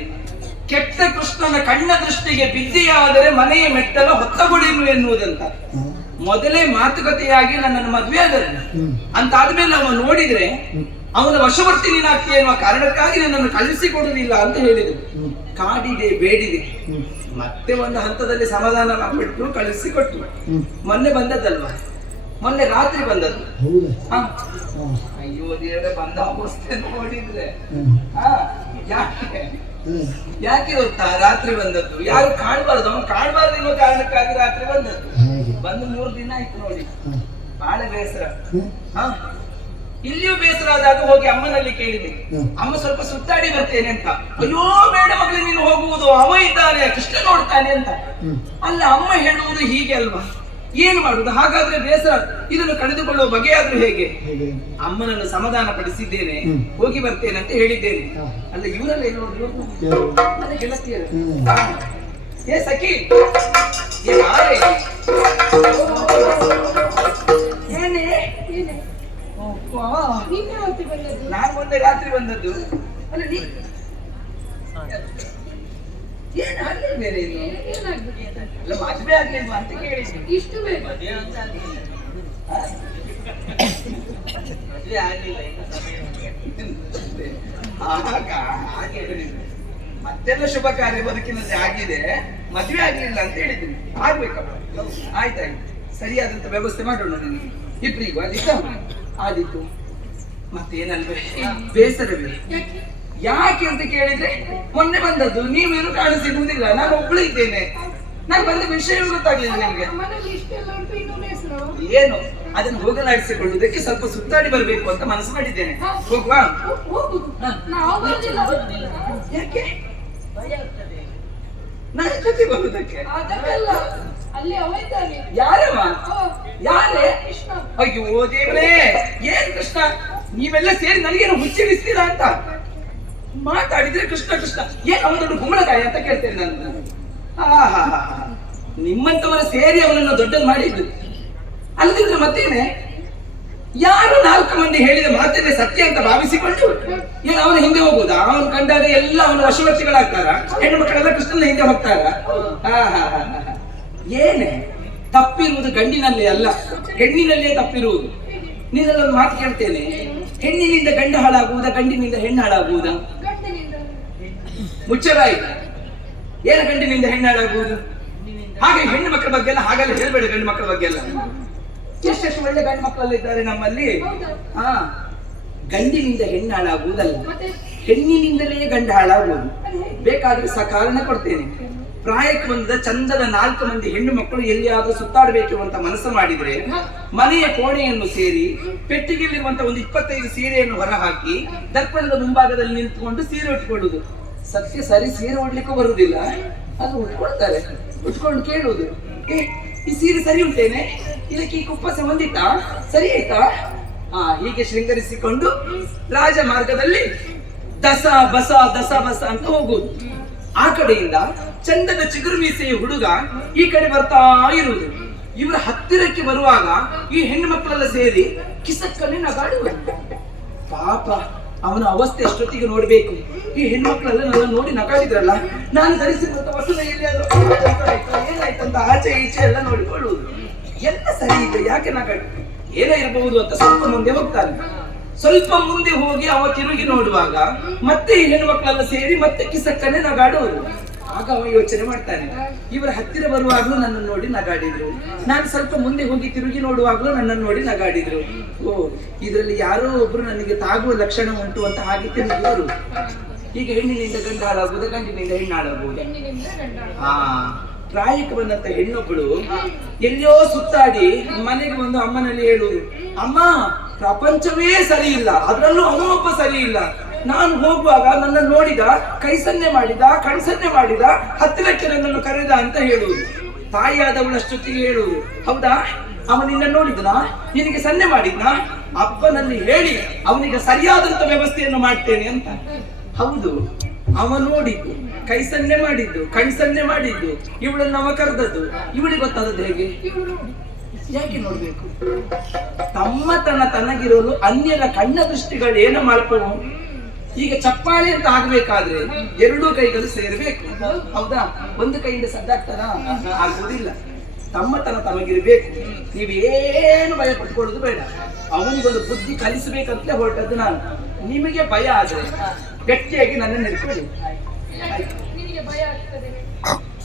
ಕೆಟ್ಟ ಕೃಷ್ಣನ ಕಣ್ಣ ದೃಷ್ಟಿಗೆ ಬಿದ್ದಿಯಾದರೆ ಮನೆಯ ಮೆಟ್ಟಲ ಹೊತ್ತಗೊಡಿರು ಎನ್ನುವುದಂತ. ಮೊದಲೇ ಮಾತುಕತೆಯಾಗಿ ನನ್ನನ್ನು ಮದುವೆ ಆದರು ಅಂತ ಆದ್ಮೇಲೆ ಅವನು ನೋಡಿದ್ರೆ ಅವನ ವಶವರ್ತಿ ನೀನಾಗ್ತೀಯ ಎನ್ನುವ ಕಾರಣಕ್ಕಾಗಿ ನನ್ನನ್ನು ಕಳಿಸಿಕೊಡುವುದಿಲ್ಲ ಅಂತ ಹೇಳಿದ್ರು. ಕಾಡಿದೆ, ಬೇಡಿದೆ, ಮತ್ತೆ ಒಂದು ಹಂತದಲ್ಲಿ ಸಮಾಧಾನ ಬಿಟ್ಟು ಕಳಿಸಿಕೊಟ್ಟು ಮೊನ್ನೆ ಬಂದದ್ದಲ್ವಾ, ಮೊನ್ನೆ ರಾತ್ರಿ ಬಂದದ್ದು. ಹೌದಾ? ಅಯ್ಯೋ ದೇವರೇ, ಬಂದ ಅವಸ್ಥೆ ನೋಡಿದ್ರೆ ಯಾಕೆ ಯಾಕೆ ಗೊತ್ತಾ ರಾತ್ರಿ ಬಂದದ್ದು? ಯಾರು ಕಾಣಬಾರ್ದು, ಅವನು ಕಾಣಬಾರ್ದು ಎನ್ನುವ ಕಾರಣಕ್ಕಾಗಿ ರಾತ್ರಿ ಬಂದದ್ದು. ಬಂದು 3 ದಿನ ಆಯ್ತು ನೋಡಿ, ಬಹಳ ಬೇಸರ. ಇಲ್ಲಿಯೂ ಬೇಸರ ಆದಾಗ ಹೋಗಿ ಅಮ್ಮನಲ್ಲಿ ಕೇಳಿದೆ, ಅಮ್ಮ ಸ್ವಲ್ಪ ಸುತ್ತಾಡಿ ಬರ್ತೇನೆ ಅಂತ. ಅಯ್ಯೋ ಬೇಡ ಮಗಳೇ, ನೀನು ಹೋಗುವುದು, ಅವ ಇದ್ದಾನೆ, ಕೃಷ್ಣ ನೋಡ್ತಾನೆ ಅಂತ. ಅಲ್ಲ, ಅಮ್ಮ ಹೇಳುವುದು ಹೀಗೆ ಅಲ್ವಾ, ಏನು ಮಾಡುದು? ಹಾಗಾದ್ರೆ ಬೇಸರ, ಇದನ್ನು ಕಳೆದುಕೊಳ್ಳುವ ಬಗೆಯಾದ್ರೂ ಹೇಗೆ? ಅಮ್ಮನನ್ನು ಸಮಾಧಾನ ಪಡಿಸಿದ್ದೇನೆ, ಹೋಗಿ ಬರ್ತೇನೆ ಅಂತ ಹೇಳಿದ್ದೇನೆ. ಅಲ್ಲ, ಇವರೆಲ್ಲ ಏನು ನೋಡಿದ್ರು? ನನ್ನ ಗೆಳತಿಯರು. ಏ ಸಖಿ, ಏನೇ? ನಾನು ಮೊನ್ನೆ ರಾತ್ರಿ ಬಂದದ್ದು. ಅಲ್ಲ ನೀ ಏನು ಆಗ್ಲಿ ಬೇರೆ ಇನ್ನು? ಅಲ್ಲ, ಮದುವೆ ಆಗ್ಲಿಲ್ವಾ ಅಂತ ಕೇಳಿದ್ವಿ. ಇಷ್ಟು ಬೇಗ ಮದುವೆ ಆಗ್ಲಿಲ್ಲ ಹಾಗೆ ಮತ್ತೆಲ್ಲ ಶುಭ ಕಾರ್ಯ ಬದುಕಿನಲ್ಲಿ ಆಗಿದೆ, ಮದುವೆ ಆಗ್ಲಿಲ್ಲ ಅಂತ ಹೇಳಿದ್ದೀನಿ. ಆಗ್ಬೇಕಪ್ಪ, ಆಯ್ತಾಯ್ತು, ಸರಿಯಾದಂತ ವ್ಯವಸ್ಥೆ ಮಾಡೋಣ ನಿನಗೆ ಇಬ್ರಿಗೂ. ಆದಿತ್ತು ಮತ್ತೇನಲ್ವೇ ಬೇಸರವೇ? ಯಾಕೆ ಅಂತ ಕೇಳಿದ್ರೆ, ಮೊನ್ನೆ ಬಂದದ್ದು, ನೀವೇನು ಕಾಣಿಸಿರುವುದಿಲ್ಲ, ನಾನು ಒಬ್ಬಳು ಇದ್ದೇನೆ. ನಾನು ಬಂದ ವಿಷಯ ಗೊತ್ತಾಗ್ಲಿಲ್ಲ ನಿಮ್ಗೆ. ಏನು ಅದನ್ನು ಹೋಗಲಾಡಿಸಿಕೊಳ್ಳುವುದಕ್ಕೆ ಸ್ವಲ್ಪ ಸುತ್ತಾಡಿ ಬರ್ಬೇಕು ಅಂತ ಮನಸ್ಸು ಮಾಡಿದ್ದೇನೆ. ಹೋಗುವ? ಯಾಕೆ? ನನ್ನ ಜೊತೆ ಬರುವುದಕ್ಕೆ? ಯಾರವ? ಯಾರೇ? ಅಯ್ಯೋ ದೇವ್ರೇ, ಏನ್ ಕೃಷ್ಣ, ನೀವೆಲ್ಲ ಸೇರಿ ನನಗೇನು ಹುಚ್ಚಿಡಿಸ್ತೀರಾ ಅಂತ ಮಾತಾಡಿದ್ರೆ ಕೃಷ್ಣ ಕೃಷ್ಣ, ಏನ್ ಅವನ ದೊಡ್ಡ ಗುಮ್ಮಳಕಾಯಿ ಅಂತ ಕೇಳ್ತೇನೆ ನಾನು. ನಿಮ್ಮಂತವರ ಸೇರಿ ಅವನನ್ನು ದೊಡ್ಡದು ಮಾಡಿದ್ದು ಅಲ್ಲದಿದ್ರೆ ಮತ್ತೇನೆ? ಯಾರು 4 ಮಂದಿ ಹೇಳಿದ ಮಾತನ್ನೇ ಸತ್ಯ ಅಂತ ಭಾವಿಸಿಕೊಂಡು ಏನು ಅವನ ಹಿಂದೆ ಹೋಗುದಾ? ಅವನು ಕಂಡಾಗ ಎಲ್ಲ ಅವನ ವಶವರ್ತಿಗಳಾಗ್ತಾರ, ಹೆಣ್ಣು ಮಕ್ಕಳೆಲ್ಲ ಕೃಷ್ಣನ ಹಿಂದೆ ಹೋಗ್ತಾರ. ಏನೇ ತಪ್ಪಿರುವುದು ಗಂಡಿನಲ್ಲಿ ಅಲ್ಲ, ಹೆಣ್ಣಿನಲ್ಲಿಯೇ ತಪ್ಪಿರುವುದು. ನೀನಲ್ಲೊಂದು ಮಾತು ಕೇಳ್ತೇನೆ, ಹೆಣ್ಣಿನಿಂದ ಗಂಡ ಹಾಳಾಗುವುದಾ, ಗಂಡಿನಿಂದ ಹೆಣ್ಣು ಹಾಳಾಗುವುದಾ? ಮುಚ್ಚರಾಯಿ, ಏನು ಗಂಡಿನಿಂದ ಹೆಣ್ಣು ಹಾಳಾಗುವುದು? ಹಾಗೆ ಹೆಣ್ಣು ಮಕ್ಕಳ ಬಗ್ಗೆ ಎಲ್ಲ ಹಾಗೆಲ್ಲ ಹೇಳ್ಬೇಡ. ಗಂಡು ಮಕ್ಕಳ ಬಗ್ಗೆ ಎಲ್ಲ ಎಷ್ಟೆಷ್ಟು ಒಳ್ಳೆ ಗಂಡು ಮಕ್ಕಳೆಲ್ಲ ಇದ್ದಾರೆ ನಮ್ಮಲ್ಲಿ. ಗಂಡಿನಿಂದ ಹೆಣ್ಣು ಹಾಳಾಗುವುದಲ್ಲ, ಹೆಣ್ಣಿನಿಂದಲೇ ಗಂಡ ಹಾಳಾಗುವುದು. ಬೇಕಾದ್ರೆ ಕಾರಣ ಕೊಡ್ತೇನೆ. ಪ್ರಾಯಕ್ಕೆ ಬಂದ ಚಂದದ 4 ಮಂದಿ ಹೆಣ್ಣು ಮಕ್ಕಳು ಎಲ್ಲಿಯಾದ್ರೂ ಸುತ್ತಾಡಬೇಕು ಅಂತ ಮನಸ್ಸು ಮಾಡಿದ್ರೆ, ಮನೆಯ ಕೋಣೆಯನ್ನು ಸೇರಿ ಪೆಟ್ಟಿಗೆಯಲ್ಲಿರುವಂತ ಒಂದು 25 ಸೀರೆಯನ್ನು ಹೊರಹಾಕಿ ದರ್ಪಣದ ಮುಂಭಾಗದಲ್ಲಿ ನಿಂತುಕೊಂಡು ಸೀರೆ ಉಟ್ಕೊಳ್ಳುದು. ಸತ್ಯ ಸರಿ, ಸೀರೆ ಉಡ್ಲಿಕ್ಕೂ ಬರುವುದಿಲ್ಲ, ಅದು ಉಟ್ಕೊಳ್ತಾರೆ. ಉಟ್ಕೊಂಡು ಕೇಳುವುದು, ಈ ಸೀರೆ ಸರಿ ಉಂಟೇನೆ, ಇದಕ್ಕೆ ಈ ಕುಪ್ಪಸ ಹೊಂದಿತಾ, ಸರಿ ಆಯ್ತಾ? ಹೀಗೆ ಶೃಂಗರಿಸಿಕೊಂಡು ರಾಜ ಮಾರ್ಗದಲ್ಲಿ ದಸ ಬಸ ದಸ ಬಸ ಅಂತ ಹೋಗುವುದು. ಆ ಕಡೆಯಿಂದ ಚಂದದ ಚಿಗುರು ಮೀಸೆಯ ಹುಡುಗ ಈ ಕಡೆ ಬರ್ತಾ ಇರುವುದು. ಇವರ ಹತ್ತಿರಕ್ಕೆ ಬರುವಾಗ ಈ ಹೆಣ್ಣು ಮಕ್ಕಳೆಲ್ಲ ಸೇರಿ ಕಿಸಕ್ಕನೆ ನಗಾಡುವುದು. ಪಾಪ, ಅವನ ಅವಸ್ಥೆ ಎಷ್ಟೊತ್ತಿಗೆ ನೋಡ್ಬೇಕು. ಈ ಹೆಣ್ಮಕ್ಳೆಲ್ಲ ನನ್ನ ನೋಡಿ ನಗಾಡಿದ್ರಲ್ಲ, ನಾನು ಧರಿಸಿರುವಂತ ವಸನ ಎಲ್ಲಿಯಾದ್ರೂ ಏನಾಯ್ತಂತ ಆಚೆ ಈಚೆ ಎಲ್ಲ ನೋಡಿಕೊಳ್ಳುವುದು. ಎಲ್ಲ ಸರಿ ಇದೆ, ಯಾಕೆ ನಗಾಡಿ ಏನೋ ಇರಬಹುದು ಅಂತ ಸ್ವಲ್ಪ ಮುಂದೆ ಹೋಗ್ತಾನೆ. ಸ್ವಲ್ಪ ಮುಂದೆ ಹೋಗಿ ಅವ ತಿರುಗಿ ನೋಡುವಾಗ ಮತ್ತೆ ಈ ಹೆಣ್ಣು ಮಕ್ಕಳೆಲ್ಲ ಸೇರಿ ಮತ್ತೆ ಕಿಸಕ್ಕನೆ ನಗಾಡುವುದು. ಆಗ ಅವ ಯೋಚನೆ ಮಾಡ್ತಾನೆ, ಇವರ ಹತ್ತಿರ ಬರುವಾಗಲೂ ನನ್ನನ್ನು ನೋಡಿ ನಗಾಡಿದ್ರು, ನಾನು ಸ್ವಲ್ಪ ಮುಂದೆ ಹೋಗಿ ತಿರುಗಿ ನೋಡುವಾಗಲೂ ನನ್ನನ್ನು ನೋಡಿ ನಗಾಡಿದ್ರು. ಓ, ಇದರಲ್ಲಿ ಯಾರೋ ಒಬ್ರು ನನಗೆ ತಾಗುವ ಲಕ್ಷಣ ಉಂಟು ಅಂತ ಹಾಗೆ ತಿರುಗಿದರು. ಈಗ ಹೆಣ್ಣಿನಿಂದ ಗಂಡ ಹಾಳಾಗುವುದು, ಗಂಡಿನಿಂದ ಹೆಣ್ಣು ಹಾಳಾಗುವುದು. ಪ್ರಾಯಕ್ಕೆ ಬಂದಂತ ಹೆಣ್ಣೊಬ್ಬಳು ಎಲ್ಲಿಯೋ ಸುತ್ತಾಡಿ ಮನೆಗೆ ಬಂದು ಅಮ್ಮನಲ್ಲಿ ಹೇಳುವುದು, ಅಮ್ಮ ಪ್ರಪಂಚವೇ ಸರಿ ಇಲ್ಲ, ಅದರಲ್ಲೂ ಅವನೊಬ್ಬ ಸರಿ ಇಲ್ಲ, ನಾನು ಹೋಗುವಾಗ ನನ್ನನ್ನು ನೋಡಿದ, ಕೈ ಸನ್ನೆ ಮಾಡಿದ, ಕಣ್ಸನ್ನೆ ಮಾಡಿದ, ಹತ್ತಿರಕ್ಕೆ ನನ್ನನ್ನು ಕರೆದ ಅಂತ ಹೇಳುವುದು. ತಾಯಿಯಾದವಳಷ್ಟೊತ್ತಿಗೆ ಹೇಳುವುದು. ಹೌದಾ? ಅವ ನಿನ್ನ ನೋಡಿದ್ನಾ? ನಿನಗೆ ಸನ್ನೆ ಮಾಡಿದ್ನಾ? ಅಪ್ಪನಲ್ಲಿ ಹೇಳಿ ಅವನಿಗೆ ಸರಿಯಾದಂತ ವ್ಯವಸ್ಥೆಯನ್ನು ಮಾಡ್ತೇನೆ ಅಂತ. ಹೌದು, ಅವ ನೋಡಿದ್ದು, ಕೈ ಸನ್ನೆ ಮಾಡಿದ್ದು, ಕಣ್ಸನ್ನೆ ಮಾಡಿದ್ದು, ಇವಳನ್ನು ಅವ ಕರೆದದ್ದು. ಇವಳಿಗೆ ಗೊತ್ತಾದದ್ದು ಹೇಗೆ? ಯಾಕೆ ನೋಡ್ಬೇಕು? ತಮ್ಮತನ ತನಗಿರಲು ಅನ್ಯರ ಕಣ್ಣ ದೃಷ್ಟಿಗಳು ಏನು ಮಾಡ್ತವೋ. ಈಗ ಚಪ್ಪಾಳೆ ಅಂತ ಆಗ್ಬೇಕಾದ್ರೆ ಎರಡೂ ಕೈಗಳು ಸೇರ್ಬೇಕು. ಹೌದಾ? ಒಂದು ಕೈಯಿಂದ ಸದ್ದಾಗ್ತದ? ಆಗುವುದಿಲ್ಲ. ತಮ್ಮತನ ತಮಗಿರ್ಬೇಕು. ನೀವೇನು ಭಯ ಪಟ್ಕೊಳ್ಳೋದು ಬೇಡ. ಅವನಿಗೊಂದು ಬುದ್ಧಿ ಕಲಿಸಬೇಕಂತಲೇ ಹೊರಟದ್ದು ನಾನು. ನಿಮಗೆ ಭಯ ಆದ್ರೆ ಗಟ್ಟಿಯಾಗಿ ನನ್ನನ್ನು ಇಟ್ಕೊಳ್ಳಿ.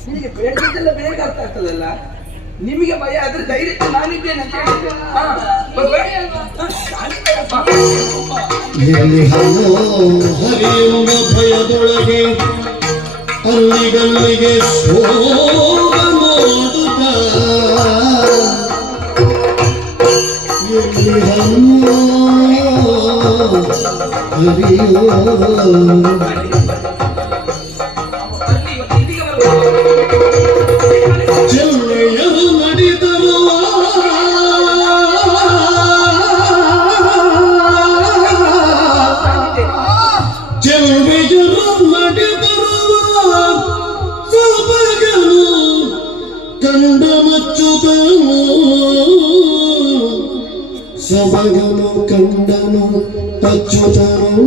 ನಿನಗೆ ಬೇಡದೆಲ್ಲ ಬೇಗ ಅರ್ಥ ಆಗ್ತದಲ್ಲ. ನಿಮಗೆ ಭಯ ಆದ್ರೆ ಧೈರ್ಯ ನಾನಿದ್ದೇನೆ ಅಂತ ಹೇಳಿದ್ದೆ. ಎಲ್ಲಿ ಹರಿಯುವ ಭಯದೊಳಗೆ ಅಲ್ಲಿಗಲ್ಲಿಗೆ ಶೋಭ ನೋಡುತ್ತ ಎಲ್ಲಿ ಚೆಲ್ಲೆಯರು ನಡೆದರು ಚೆಲ್ವೆಯರು ನಡೆದರು ಸೊಬಗನು ಕಂಡ ಮಚ್ಚುದನು ಸೊಬಗನು ಕಂಡನು ಅಚ್ಚುತನು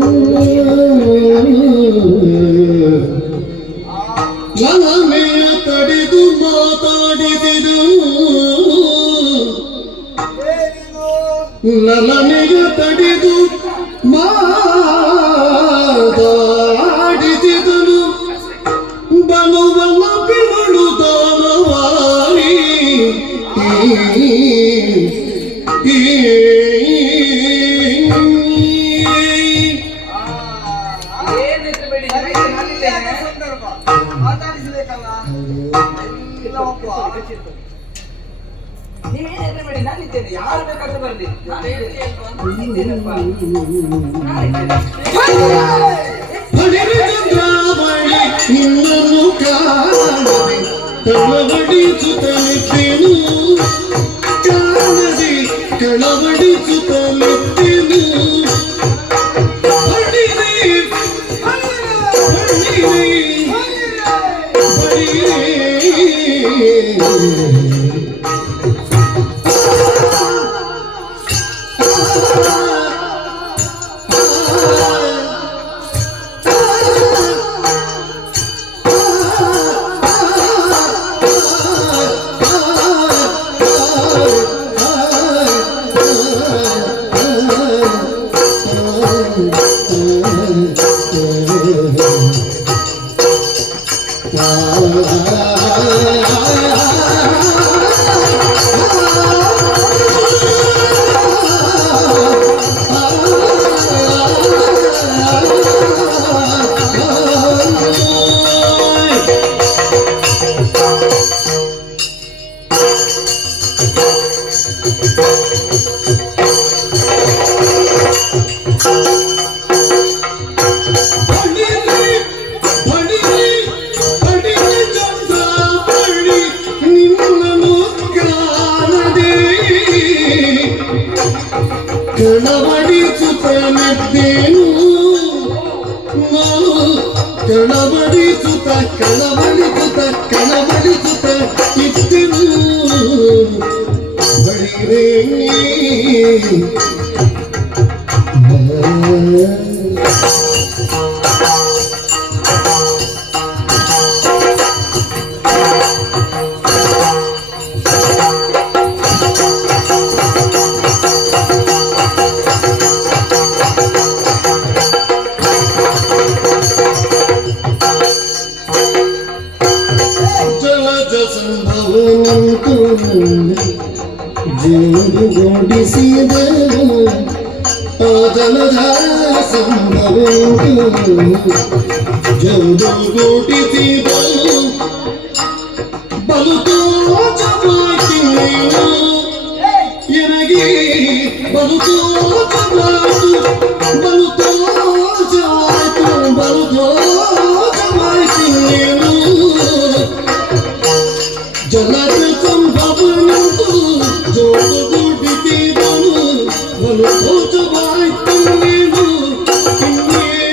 ಲಲನೆಯ ತಡೆದು ಮಾತಾಡಿದನು ಲಲನೆಯ ತಡೆದು ಮಾತಾಡಿದನು ಬಲುವಲ್ಲ ಬಿಮಳು ದಾನವಾರಿ ನೀವೇನೇ ಬೇಡಿ, ನಾನಿದ್ದೇನೆ. ಯಾರು ಬೇಕಾದ್ರೂ ಬರಲಿ. ಚಂದ್ರಾವಳಿ ನಿನ್ನನ್ನು ಕಾಣದೆ ಕಳವಡಿಸುತ್ತಲಿದ್ದೇನು ಕಾಣದೆ ಕಳವಡಿಸುತ್ತಲಿದ್ದೇನು ಕಳವಡಿಸುತ್ತಲಿದ್ದೇನು ನಾನು ಕಳವಡಿಸುತ್ತ ಇದ್ದೆನು ಬಳಿರೇ ಸಂಭವನಂತೂ ಜೋಡುಗೂಡಿಸಿದನು ಆ ಜಲಧ ಸಂಭವಂತೂ ಜೋಡುಗೂಡಿಸಿದನು ಬಲುತೋ ಚಪಾತಿ ಎನಗಿ ಬಲುತೋ ಚಪಾತಿ ಬಲುತೋ ಬಲು ಸೋಜವಾಯ್ತು ನೀನು ಇನ್ನೇನು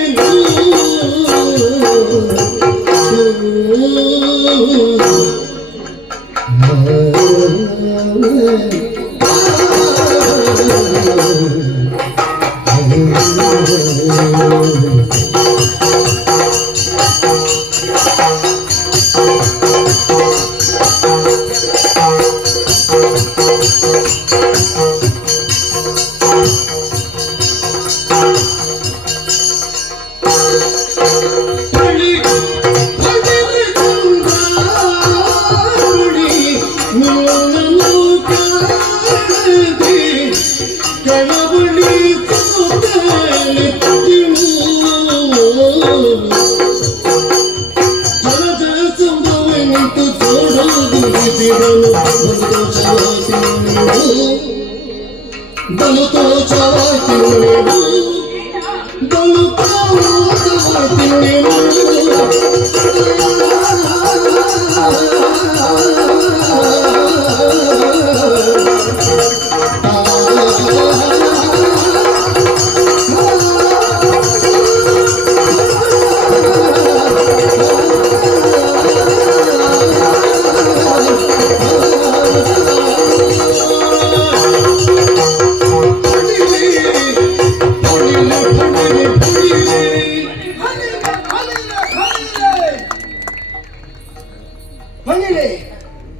ಬನ್ನಿರೆ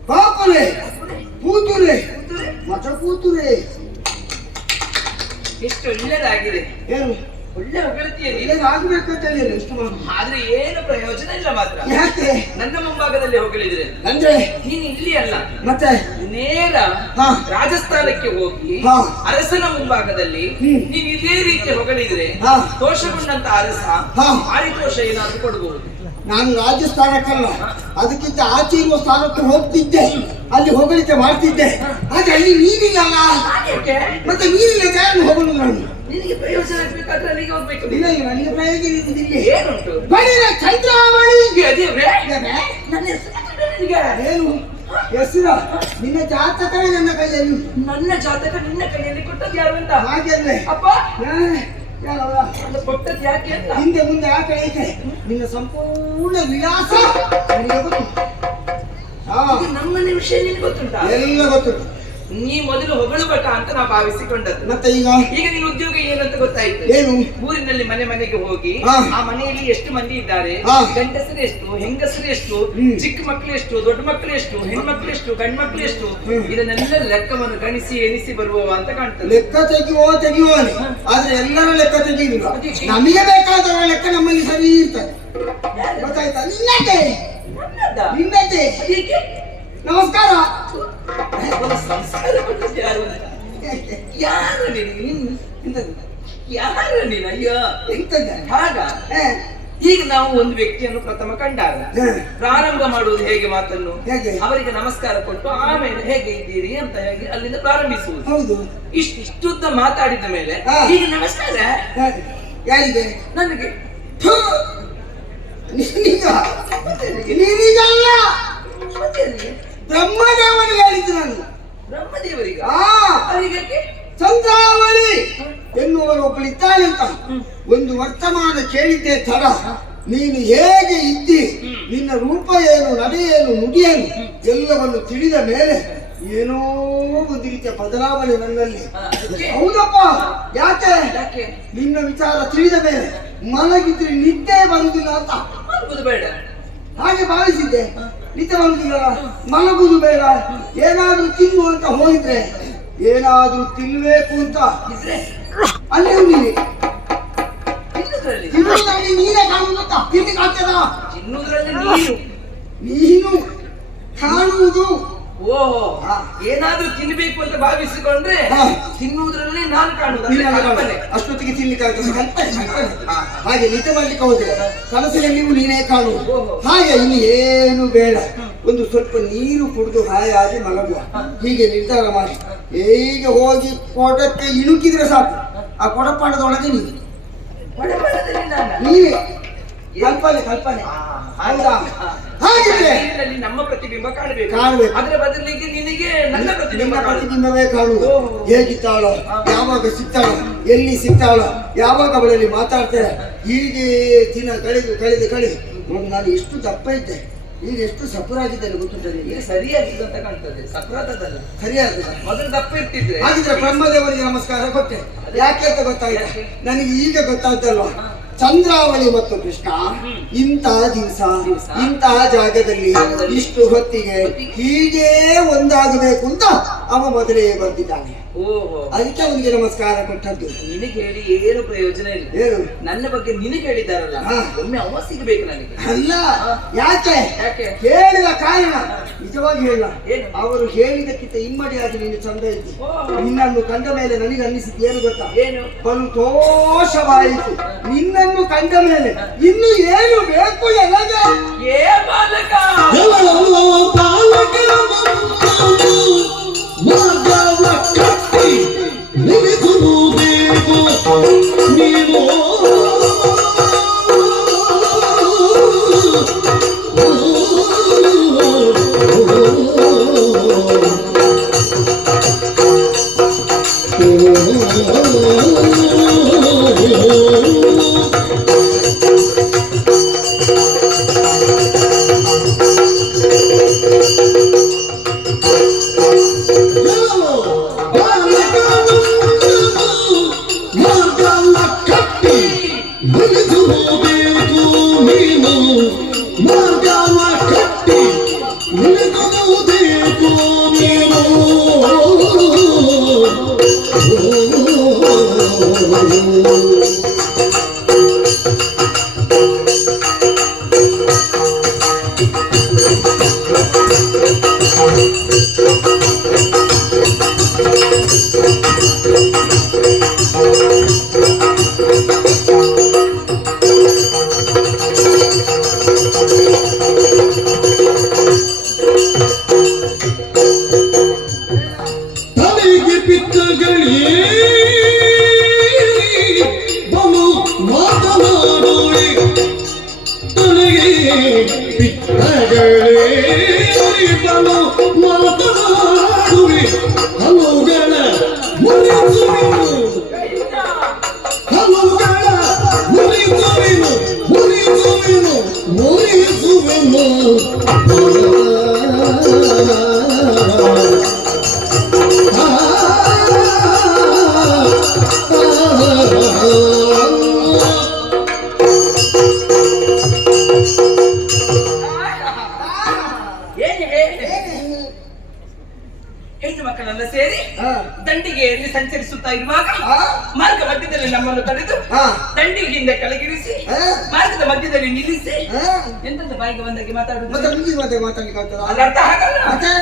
ಪಾಪರೆ ಕೂತುರೆ ಮತ ಕೂತುರೆ ಎಷ್ಟು ಒಳ್ಳೆದಾಗಿದೆ. ಏನು ಒಳ್ಳೆ ಹೊಗಳ್ತೀಯ ನೀನು. ಆಗ್ಬೇಕಂತ ಹೇಳಿ ಎಷ್ಟು ಮಾಡು. ಆದ್ರೆ ಏನು ಪ್ರಯೋಜನ ಇಲ್ಲ ಮಾತ್ರ. ಯಾಕೆ ನನ್ನ ಮುಂಭಾಗದಲ್ಲಿ ಹೊಗಳಿದ್ರೆ ಅಂದ್ರೆ ನೀನು ಇಲ್ಲಿ ಅಲ್ಲ, ಮತ್ತೆ ನೇರ ಹಾ. ರಾಜಸ್ಥಾನಕ್ಕೆ ಹೋಗಿ ಹಾ. ಅರಸನ ಮುಂಭಾಗದಲ್ಲಿ ನೀನು ಇದೇ ರೀತಿ ಹೊಗಳಿದ್ರೆ ಹಾ. ದೋಷಗೊಂಡಂತ ಅರಸ ಹಾ. ಪಾರಿತೋಷ ಏನಾದ್ರು ಕೊಡಬಹುದು. ನಾನು ರಾಜಸ್ಥಾನಕ್ಕಲ್ಲ ಅದಕ್ಕಿಂತ ಆಚೆ ಇರುವ ಸ್ಥಾನಕ್ಕೆ ಹೋಗ್ತಿದ್ದೆ, ಅಲ್ಲಿ ಹೋಗಲಿಕ್ಕೆ ಮಾಡ್ತಿದ್ದೆ. ಆದ್ರೆ ಅಲ್ಲಿ ನೀರಿಲ್ಲಲ್ಲ, ಯಾಕೆ? ಮತ್ತೆ ನೀರಿಲ್ಲ ಯಾರು ಹೋಗಲು ನಾನು. ನಿನಗೆ ಪ್ರಯೋಜನ ಆಗ್ಬೇಕಾದ್ರೆ ಅಲ್ಲಿಗೆ ಹೋಗ್ಬೇಕು. ಇಲ್ಲ ಇಲ್ಲ ನನಗೆ ಪ್ರಯೋಜನ ಇದ್ದಿಲ್ಲ. ಏನುಂಟು? ಬನ್ನಿರೆ ಚಂದ್ರಾವಳಿ. ದೇವ್ರೇ, ನನ್ನ ಹೆಸರು ಗೊತ್ತಿಲ್ಲ ನಿನಗೆ? ಏನು ಹೆಸರ ನಿನ್ನ ಜಾತಕವೇ ನನ್ನ ಕೈಯಲ್ಲಿ. ನನ್ನ ಜಾತಕ ನಿನ್ನ ಕೈಯಲ್ಲಿ ಕೊಟ್ಟದ್ದು ಯಾರು ಅಂತ? ಹಾಗೆಂದ್ರೆ ಅಪ್ಪ ಯಾರಲ್ಲ ಅದು ಕೊಟ್ಟದ್ದು ಯಾಕೆ ಅಂತ? ಹಿಂದೆ ಮುಂದೆ ಆ ಕಡೆ ಈ ಕಡೆ ನಿನ್ನ ಸಂಪೂರ್ಣ ವಿಳಾಸ ನನಗೆ ಗೊತ್ತು. ಹಾ ಇದು ನಮ್ಮನೆ ವಿಷಯ ನಿನ್ಗೆ ಗೊತ್ತುಂಟಾ? ಎಲ್ಲ ಗೊತ್ತು. ನೀ ಮೊದಲು ಹೊಗಳ್ಬೇಕಾ ಅಂತ ನಾ ಭಾವಿಸಿಕೊಂಡದ್ದು. ಮತ್ತೆ ಈಗ ಈಗ ನಿನ್ನ ಉದ್ಯೋಗ ಏನಂತ ಗೊತ್ತಾಯ್ತು. ಏನು ಊರಿನಲ್ಲಿ ಮನೆ ಮನೆಗೆ ಹೋಗಿ ಹಾ. ಆ ಮನೆಯಲ್ಲಿ ಎಷ್ಟು ಮಂದಿ ಇದ್ದಾರೆ, ಹಾ. ಗಂಡಸರು ಎಷ್ಟು, ಹೆಂಗಸರು ಎಷ್ಟು, ಚಿಕ್ಕ ಮಕ್ಕಳು ಎಷ್ಟು, ದೊಡ್ಡ ಮಕ್ಕಳು ಎಷ್ಟು, ಹೆಣ್ಮಕ್ಳು ಎಷ್ಟು, ಗಂಡ್ ಮಕ್ಕಳು ಎಷ್ಟು, ಇದನ್ನೆಲ್ಲ ಲೆಕ್ಕವನ್ನು ಗಣಿಸಿ ಎಣಿಸಿ ಬರುವವ ಅಂತ ಕಾಣ್ತದೆ. ಲೆಕ್ಕ ತೆಗೆಯುವನೆ ಆದ್ರೆ ಎಲ್ಲರ ಲೆಕ್ಕ ತೆಗೆಯುವುದಿಲ್ಲ. ನಮಗೆ ಬೇಕಾದವರ ಲೆಕ್ಕ ನಮ್ಮಲ್ಲಿ ಸರಿ ಇರ್ತದೆ. ಗೊತ್ತಾಯ್ತಾ? ನಿನ್ನದೇ ನನ್ನದ? ನಿನ್ನದೇ. ಹೀಗೆ ನಮಸ್ಕಾರ. ಒಂದು ಸಂಸ್ಕಾರ ಕೊಟ್ಟದ್ದು ಯಾರು? ಯಾರು ನೀನು? ಎಂತದ್ದು? ಯಾರು ನೀನು? ಅಯ್ಯೋ ಎಂತದ್ದು? ಹಾಗ ಹೇ, ಈಗ ನಾವು ಒಂದು ವ್ಯಕ್ತಿಯನ್ನು ಪ್ರಥಮ ಕಂಡಾಗ ಹೇ, ಪ್ರಾರಂಭ ಮಾಡುವುದು ಹೇಗೆ ಮಾತನ್ನು? ಹೇಗೆ? ಅವರಿಗೆ ನಮಸ್ಕಾರ ಕೊಟ್ಟು ಆಮೇಲೆ ಹೇಗೆ ಇದ್ದೀರಿ ಅಂತ ಹೇಗೆ ಅಲ್ಲಿಂದ ಪ್ರಾರಂಭಿಸುವುದು. ಹೌದು. ಇಷ್ಟುದ್ದ ಮಾತಾಡಿದ ಮೇಲೆ ಹಾ. ಈಗ ನಮಸ್ಕಾರ ಹೇ, ಯಾರಿಗೆ? ನನಗೆ. ಥು! ನಿನಗಲ್ಲ ಮತ್ತೇನಿಗೆ? ಬ್ರಹ್ಮದೇವನಿಗೆ ಹೇಳಿದ್ದು ನಾನು. ಬ್ರಹ್ಮದೇವರಿಗೆ ಆ ಅವರಿಗೆ ಚಂದ್ರಾವಳಿ ಎನ್ನುವರು ಒಬ್ಬಳಿದ್ದಾಳೆ ಅಂತ ಒಂದು ವರ್ತಮಾನ ಕೇಳಿದ್ದೆ ತರ. ನೀನು ಹೇಗೆ ಇದ್ದಿ, ನಿನ್ನ ರೂಪ ಏನು, ನಡೆ ಏನು, ನುಡಿ ಏನು ಎಲ್ಲವನ್ನು ತಿಳಿದ ಮೇಲೆ ಏನೋ ಒಂದು ರೀತಿಯ ಬದಲಾವಣೆ ನನ್ನಲ್ಲಿ. ಹೌದಪ್ಪ. ಯಾಕೆ? ಯಾಕೆ? ನಿನ್ನ ವಿಚಾರ ತಿಳಿದ ಮೇಲೆ ಮಲಗಿದ್ರೆ ನಿದ್ದೆ ಬರುವುದಿಲ್ಲ ಅಂತ ಮಲಗುದು ಬೇಡ ಹಾಗೆ ಭಾವಿಸಿದ್ದೆ. ನಿದ್ದೆ ಬರುವುದಿಲ್ಲ, ಮಲಗುದು ಬೇಡ, ಏನಾದ್ರೂ ತಿನ್ನು ಅಂತ ಹೋಗಿದ್ರೆ ಏನಾದ್ರೂ ತಿನ್ಬೇಕು ಅಂತ ಇದ್ರೆ ಅಲ್ಲಿ ನೀನೆ ತಿನ್ನುದ್ರಲ್ಲಿ ತಿನ್ನುವುದರಲ್ಲಿ ನೀನೇ ಕಾಣುವುದಂತ ತಿನ್ನಿಗೆ ಆಗ್ತದ? ತಿನ್ನುದ್ರಲ್ಲಿ ನೀನು. ನೀನು ಕಾಣುವುದು. ಓಹೋ, ಏನಾದ್ರೂ ತಿನ್ಬೇಕು ಅಂತ ಭಾವಿಸಿಕೊಂಡ್ರೆ ಹಾ. ತಿನ್ನುವುದ್ರಲ್ಲಿ ನಾನು ಕಾಣುವುದು. ನೀನು ಅಂದ್ರೆ ಅಲ್ಲ ಕಲ್ಪನೆ. ಅಷ್ಟೊತ್ತಿಗೆ ತಿನ್ಲಿಕ್ಕೆ ಆಗ್ತದೆ. ಕಲ್ಪನೆ. ಹಾಗೆ ನಿದ್ದೆ ಮಾಡ್ಲಿಕ್ಕೆ ಹೋದ್ರೆ ಕನಸಿನಲ್ಲಿ ನೀವು ನೀನೇ ಕಾಣುವುದು. ಹಾಗೆ ಇನ್ನು ಏನು ಬೇಡ, ಒಂದು ಸ್ವಲ್ಪ ನೀರು ಕುಡಿದು ಹಾಯಾಗಿ ಮಲಗುವ ಹೀಗೆ ನಿರ್ಧಾರ ಮಾಡಿ ಹೇಗೆ ಹೋಗಿ ಕೊಡಕ್ಕೆ ಇಣುಕಿದ್ರೆ ಸಾಕು. ಆ ಕೊಡಪಾಡದೊಳಗೆ ನೀನು ಒಡಬಡದಲ್ಲಿ ನಾನು. ನೀವೇ ಕಲ್ಪನೆ ಕಲ್ಪನೆ. ಹೌದಾ? ಹಾಗಿದ್ರೆ ನೀರಿನಲ್ಲಿ ನಮ್ಮ ಪ್ರತಿಬಿಂಬ ಕಾಣಬೇಕು. ಕಾಣಬೇಕು. ಅದರ ಬದಲಿಗೆ ನಿನಗೆ ನನ್ನ ಪ್ರತಿಬಿಂಬ ನಿಮ್ಮ ಕಾಣುವುದು. ಪ್ರತಿಬಿಂಬವೇ ಕಾಣುವುದು. ಹೇಗಿದ್ದಾಳೋ, ಯಾವಾಗ ಸಿಗ್ತಾಳೋ, ಎಲ್ಲಿ ಸಿಗ್ತಾಳೋ, ಯಾವಾಗ ಅವಳಲ್ಲಿ ಮಾತಾಡ್ತಾರೆ. ಹೀಗೆ ದಿನ ಕಳೆದು ನೋಡಿ, ನಾನು ಎಷ್ಟು ದಪ್ಪ ಇದ್ದೆ, ಈಗ ಎಷ್ಟು ಸಪುರಾಗಿದ್ದೇನೆ ಗೊತ್ತುಂಟ ಈಗ ನಿಮಗೆ? ಸರಿಯಾಗಿದೆ ಅಂತ ಕಾಣ್ತದೆ, ಸಪ್ರಾತದಲ್ಲ. ಸರಿಯಾದ ಮೊದಲು ದಪ್ಪ ಇರ್ತಿದ್ರೆ. ಹಾಗಿದ್ರೆ ಬ್ರಹ್ಮದೇವರಿಗೆ ನಮಸ್ಕಾರ ಕೊಟ್ಟೆ. ಯಾಕೆ ಅಂತ ಗೊತ್ತಾಯ್ತಾ? ನನಗೆ ಈಗ ಗೊತ್ತಾಯ್ತಲ್ವಾ, ಚಂದ್ರಾವಳಿ ಮತ್ತು ಕೃಷ್ಣ ಇಂಥ ದಿವಸ ಇಂತಹ ಜಾಗದಲ್ಲಿ ಇಷ್ಟು ಹೊತ್ತಿಗೆ ಹೀಗೆ ಒಂದಾಗಬೇಕು ಅಂತ ಅವ ಮೊದಲೇ ಬರ್ತಿದ್ದಾನೆ. ಓಹೋ, ಅದಕ್ಕೆ ಅವನಿಗೆ ನಮಸ್ಕಾರ ಕೊಟ್ಟದ್ದು. ನಿನಗೆ ಹೇಳಿ ಏನು ಪ್ರಯೋಜನ ಇಲ್ಲ. ಏನು? ನನ್ನ ಬಗ್ಗೆ ನಿನಗೆ ಹೇಳಿದಾರಲ್ಲ, ಹಾ. ಒಮ್ಮೆ ಅವ ಸಿಗಬೇಕು ನನಗೆ. ಅಲ್ಲ, ಯಾಕೆ ಯಾಕೆ? ಹೇಳಿದ ಕಾರಣ ನಿಜವಾಗಿ ಹೇಳ. ಏನು? ಅವರು ಹೇಳಿದಕ್ಕಿಂತ ಇಮ್ಮಡಿಯಾಗಿ ನೀನು ಚಂದ ಇದ್ದಿ. ಓ. ನಿನ್ನನ್ನು ಕಂಡ ಮೇಲೆ ನನಗೆ ಅನ್ನಿಸಿದ್ದು ಏನು ಗೊತ್ತಾ? ಏನು? ಸಂತೋಷವಾಯಿತು. ನಿನ್ನನ್ನು ಕಂಡ ಮೇಲೆ ಇನ್ನು ಏನು ಬೇಕು ಎನಗೆ? ಏ ಬಾಲಕ, ಎಲ್ಲವೂ ಪಾಲಕರ ಬಂದು ಮಾರ್ಗವ ಕಟ್ಟಿ ನಿಲ್ಲಿಸುವುದೇನು ನೀನು? ತಲೆಗೆ ಪಿತ್ತಗಳೇ ಬಲು ಮಾತನಾಡುವೆ, ತಲೆಗೆ ಪಿತ್ತಗಳೇ ಬಲು ಮಾತನಾಡುವೆ, ಹಲವುಗಳ ಮುರಿಸುವೆನು, ಹಲವುಗಳ ಮುರಿಸುವೆನು, ಮುರಿಸುವೆನು, ಮುರಿಸುವೆನು. ಹೆಣ್ಣು ಮಕ್ಕಳೆಲ್ಲ ಸೇರಿ ಹಾ. ದಂಡಿಗೆಯಲ್ಲಿ ಸಂಚರಿಸುತ್ತಾ ಇರುವಾಗ ಹಾ. ಮಾರ್ಗ ಮಧ್ಯದಲ್ಲಿ ನಮ್ಮನ್ನು ತಡೆದು ಹಾ. ದಂಡಿಗೆಯಿಂದ ಕೆಳಗಿರಿಸಿ ಹಾ. ಮಾರ್ಗದ ಮಧ್ಯದಲ್ಲಿ ನಿಲ್ಲಿಸಿ ಹಾ. ಎಂತಂದ ಬಾಯಿಗೆ ಬಂದಾಗೆ ಮತ್ತೆ ಮಾತಾಡುದು. ಮುಗಿದು ಮತ್ತೆ ಮಾತಾಡ್ಲಿಕ್ಕೆ ಆಗ್ತದಾ? ಅಲ್ಲ, ಅರ್ಥ ಆಗಲ್ಲ. ಮತ್ತೆ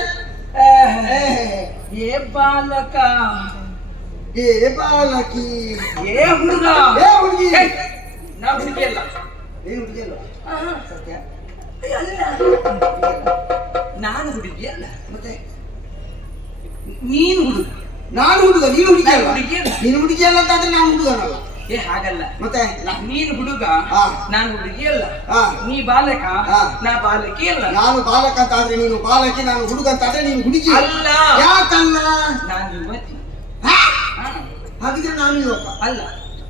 ಏ ಬಾಲಕ, ಏ ಬಾಲಕಿ, ಏ ಹುಡುಗ, ಏ ಹುಡುಗಿ. ಏ, ನಾ ಹುಡುಗಿ ಅಲ್ಲ. ನೀನು ಹುಡುಗಿ ಅಲ್ವಾ? ಆಹಾ. ಸತ್ಯ. ಅಯ್ಯೋ, ಅಲ್ಲ, ನಾನು ಹುಡುಗಿ ಅಲ್ಲ, ಮತ್ತೆ ನೀನು ಹುಡುಗ. ನಾನು ಹುಡುಗ, ನೀನು ಹುಡುಗಿ ನಾನು ಅಲ್ವಾ? ಹುಡುಗಿ ಅಲ್ಲ. ನೀನು ಹುಡುಗಿ ಅಲ್ಲ ಅಂತಾದ್ರೆ ನಾನು ಹುಡುಗನಲ್ಲ. ಏ ಹಾಗಲ್ಲ, ಮತ್ತೆ ನೀನು ಹುಡುಗ, ಹಾ. ನಾನು ಹುಡುಗಿ ಅಲ್ಲ. ಹಾ. ನೀ ಬಾಲಕ, ಹಾ. ನಾ ಬಾಲಕಿ ಅಲ್ಲ. ನಾನು ಬಾಲಕ ಅಂತ ಆದ್ರೆ ನೀನು ಬಾಲಕಿ, ನಾನು ಹುಡುಗ ಅಂತ ಆದ್ರೆ ನೀನು ಹುಡುಗಿ ಅಲ್ಲ, ಯಾಕಲ್ಲ? ನಾನು ಯುವತಿ. ಹಾ? ಹಾ. ಹಾಗಿದ್ರೆ ನಾನು ಯುವಕ. ಅಲ್ಲ,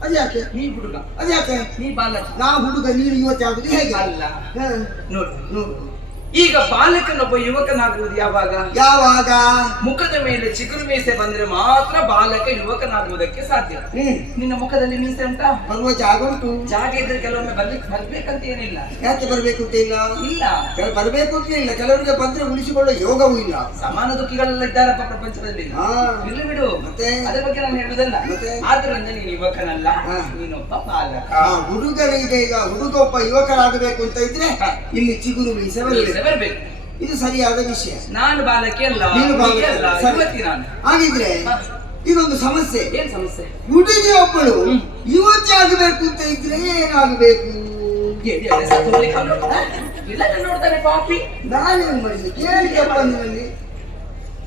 ಅದ್ಯಾಕೆ? ನೀ ಹುಡುಗ, ಅದ್ಯಾಕೆ? ನೀ ಬಾಲಕ. ನಾವು ಹುಡುಗ, ನೀನು ಯುವತಿ ಆಗುದು ಹೇಗೆ? ಅಲ್ಲ, ಹಾ. ನೋಡು, ನೋಡು. ಈಗ ಬಾಲಕನೊಬ್ಬ ಯುವಕನಾಗುವುದು ಯಾವಾಗ? ಯಾವಾಗ? ಮುಖದ ಮೇಲೆ ಚಿಗುರು ಮೀಸೆ ಬಂದ್ರೆ ಮಾತ್ರ ಬಾಲಕ ಯುವಕನಾಗುವುದಕ್ಕೆ ಸಾಧ್ಯ. ನಿನ್ನ ಮುಖದಲ್ಲಿ ಮೀಸೆ ಉಂಟಾ? ಬರುವ ಜಾಗ ಉಂಟು. ಜಾಗ ಇದ್ರೆ ಕೆಲವೊಮ್ಮೆ ಬರ್ಬೇಕಂತ ಏನಿಲ್ಲ. ಯಾಕೆ ಬರ್ಬೇಕು ಅಂತ ಇಲ್ಲ? ಇಲ್ಲ, ಬರ್ಬೇಕು ಅಂತ ಇಲ್ಲ. ಕೆಲವರಿಗೆ ಬಂದ್ರೆ ಉಳಿಸಿಕೊಳ್ಳೋ ಯೋಗವೂ ಇಲ್ಲ. ಸಮಾನ ದುಃಖಿಗಳೆಲ್ಲ ಇದ್ದಾರಪ್ಪ ಪ್ರಪಂಚದಲ್ಲಿ. ಹಾ. ಇಲ್ಲಿ ಬಿಡು, ಮತ್ತೆ? ಅದ್ರ ಬಗ್ಗೆ ನಾನು ಹೇಳುದಲ್ಲ. ಮತ್ತೆ? ಆದ್ರಿಂದ ನೀನು ಯುವಕನಲ್ಲ, ಹಾ. ನೀನೊಬ್ಬ ಬಾಲಕ. ಹುಡುಗರಿಗೆ ಈಗ ಹುಡುಗ ಒಬ್ಬ ಯುವಕರಾಗಬೇಕು ಅಂತ ಇದ್ರೆ ಹಾ. ಇಲ್ಲಿ ಚಿಗುರು ಮೀಸೆ ಬರಬೇಕು. ಬರ್ಬೇಕು. ಇದು ಸರಿಯಾದ ವಿಷಯ. ನಾನು ಬಾಲಕಿ ಅಲ್ಲ, ನೀನು ಬಾಲಕಿ ಹುಡುಗಿ ಅಲ್ಲ, ಸರಿ. ಯುವತಿ ನಾನು. ಹಾಗಿದ್ರೆ ಹಾ. ಇದೊಂದು ಸಮಸ್ಯೆ. ಏನ್ ಸಮಸ್ಯೆ? ಹುಡುಗಿ ಒಬ್ಬಳು ಯುವತಿ ಆಗಬೇಕು ಅಂತ ಇದ್ರೆ ಏನಾಗಬೇಕು? ಇಲ್ಲ ನೋಡ್ತಾನೆ ಪಾಪಿ. ನಾನೇನು ಮಾಡಿದ್ದೆ ಕೇಳಿದಪ್ಪ ನಿನ್ನಲ್ಲಿ.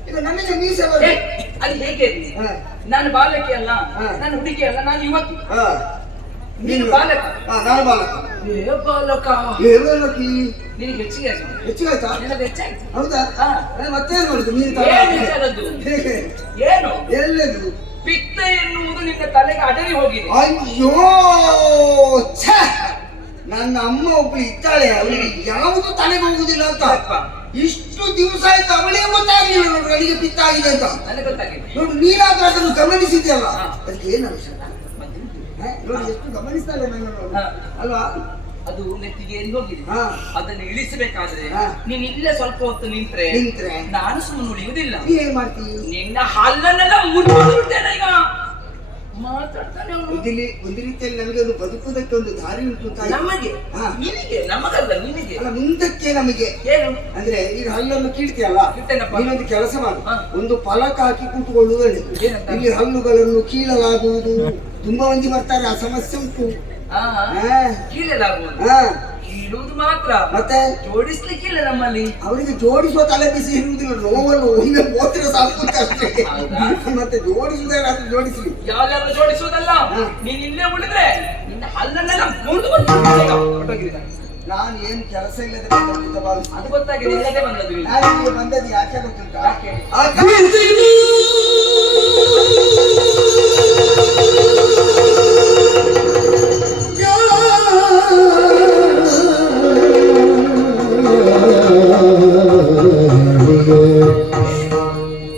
ಈಗ ನನಗೆ ಮೀಸೆ ಏ, ಬರಬೇಕು. ಅದು ಹೇಗೆ ಇರ್ಲಿ? ಹಾ. ನಾನು ಬಾಲಕಿ ಅಲ್ಲ, ಹಾ. ನಾನು ಹುಡುಗಿ ಅಲ್ಲ, ನಾನು ಯುವತಿ. ಹಾ. ನೀನು ಬಾಲಕ. ನಾನು ಬಾಲಕ. ಏ ಬಾಲಕ, ಏಲಕ್ಕಿ ನಿನಗೆ ಹೆಚ್ಚಿಗೆ ಆಯ್ತು. ಹೆಚ್ಚಿಗಾಯ್ತಾ? ನಿನಗೆ ಹೆಚ್ಚಾಯ್ತು. ಹೌದಾ? ಹಾ. ಮತ್ತೇನು ಮಾಡುದು ನೀನು ಏನು ಹೆಚ್ಚಾದದ್ದು? ಹೇಗೆ ಏನು ಎಲ್ಲದು? ಪಿತ್ತ ಎನ್ನುವುದು ನಿನ್ನ ತಲೆಗೆ ಅಡರಿ ಹೋಗಿದೆ. ಅಯ್ಯೋ ಛೆ! ನನ್ನ ಅಮ್ಮ ಒಬ್ಳು ಇದ್ದಾಳೆ, ಅವಳಿಗೆ ಯಾವುದು ತಲೆಗೆ ಹೋಗುದಿಲ್ಲ ಅಂತ. ಇಷ್ಟು ದಿವಸ ಆಯ್ತು ಅವಳಿಗೆ ಗೊತ್ತಾಗ್ಲಿಲ್ಲ ನೋಡು ನನಗೆ ಪಿತ್ತ ಆಗಿದೆ ಅಂತ. ನನಗೆ ಗೊತ್ತಾಗಿದೆ. ನೋಡು ನೀನಾದ್ರೂ ಅದನ್ನು ಗಮನಿಸಿದ್ಯಲ್ಲ, ಅದಕ್ಕೆ ಏನು ಅವಶ್ಯ? ನೋಡಿ ಎಷ್ಟು ಗಮನಿಸ್ತಾಳೆ ನನ್ನ ನೋಡು. ಹಾ. ಅಲ್ವಾ? ಅದು ನೆತ್ತಿಗೆ ಏರಿ ಹೋಗಿದೆ. ಹಾ. ಅದನ್ನು ಇಳಿಸಬೇಕಾದ್ರೆ ಹಾ. ನೀನ್ ಇಲ್ಲೇ ಸ್ವಲ್ಪ ಹೊತ್ತು ನಿಂತ್ರೆ ನಾನು ಸುಮ್ಮನೆ ಉಳಿಯುವುದಿಲ್ಲ. ನೀ ಏನ್ ಮಾಡ್ತೀವಿ? ನಿನ್ನ ಹಲ್ಲನ್ನೆಲ್ಲ ಮುರಿದುಬಿಡ್ತೇನೆ ಈಗ. ಮಾತಾಡ್ತಾನೆ ಅವನು. ಒಂದು ರೀತಿಯಲ್ಲಿ ನಮಗೆ ಒಂದು ಬದುಕುವುದಕ್ಕೆ ಒಂದು ದಾರಿ ಉಂಟು ಅಂತ ಆಯ್ತು. ನಮಗೆ ಹಾ. ನಿನಗೆ, ನಮಗಲ್ಲ ನಿನಗೆ. ಅಲ್ಲ ಮುಂದಕ್ಕೆ ನಮಗೆ ಏನು ಅಂದ್ರೆ ಈಗ ಹಲ್ಲನ್ನು ಕೀಳ್ತೀಯಲ್ಲ, ಕೀಳ್ತೇನಪ್ಪ. ನೀನೊಂದು ಕೆಲಸ ಮಾಡು, ಹಾ. ಒಂದು ಫಲಕ ಹಾಕಿ ಕೂತ್ಕೊಳ್ಳುವುದು ಒಳ್ಳೆದು. ಏನಂತ? ಇಲ್ಲಿ ಹಲ್ಲುಗಳನ್ನು ಕೀಳಲಾಗುವುದು ತುಂಬಾ ಮಂದಿ ಬರ್ತಾರೆ, ಆ ಸಮಸ್ಯೆ ಉಂಟು. ಹಾ. ಹಾ. ಕೀಳಲಾಗುವುದು. ಹಾ. ಕೀಳುವುದು ಮಾತ್ರ, ಮತ್ತೆ ಜೋಡಿಸ್ಲಿಕ್ಕಿಲ್ಲ ನಮ್ಮಲ್ಲಿ. ಅವರಿಗೆ ಜೋಡಿಸುವ ತಲೆ ಬಿಸಿ ಇರುವುದಿಲ್ಲ, ನೋವನ್ನು ಒಮ್ಮೆ ಹೋದ್ರೆ ಸಾಕು ಅಷ್ಟೇ. ಹೌದಾ? ಮತ್ತೆ ಜೋಡಿಸುವುದಾದ್ರೆ ಜೋಡಿಸಲಿ. ಯಾವ್ದಾದ್ರು ಜೋಡಿಸುವುದಲ್ಲ. ಹಾ. ನೀನ್ ಇಲ್ಲೇ ಉಳಿದ್ರೆ ನಿನ್ನ ಹಲ್ಲನ್ನೆಲ್ಲ ಮುರಿದುಬಿಡ್ತೇನೆ. ನಾನು ಏನು ಕೆಲಸ ಇಲ್ಲದೆ ಬಂದ ಭಾವಿಸಿ ಅದು ಗೊತ್ತಾಗಿದೆ. ಇಲ್ಲದೆ ಬಂದದ್ದು ಇಲ್ಲಿ. ನಾನು ಇಲ್ಲಿ ಬಂದದ್ದು ಯಾಕೆ ಗೊತ್ತುಂಟಾ? ಯಾಕೆ?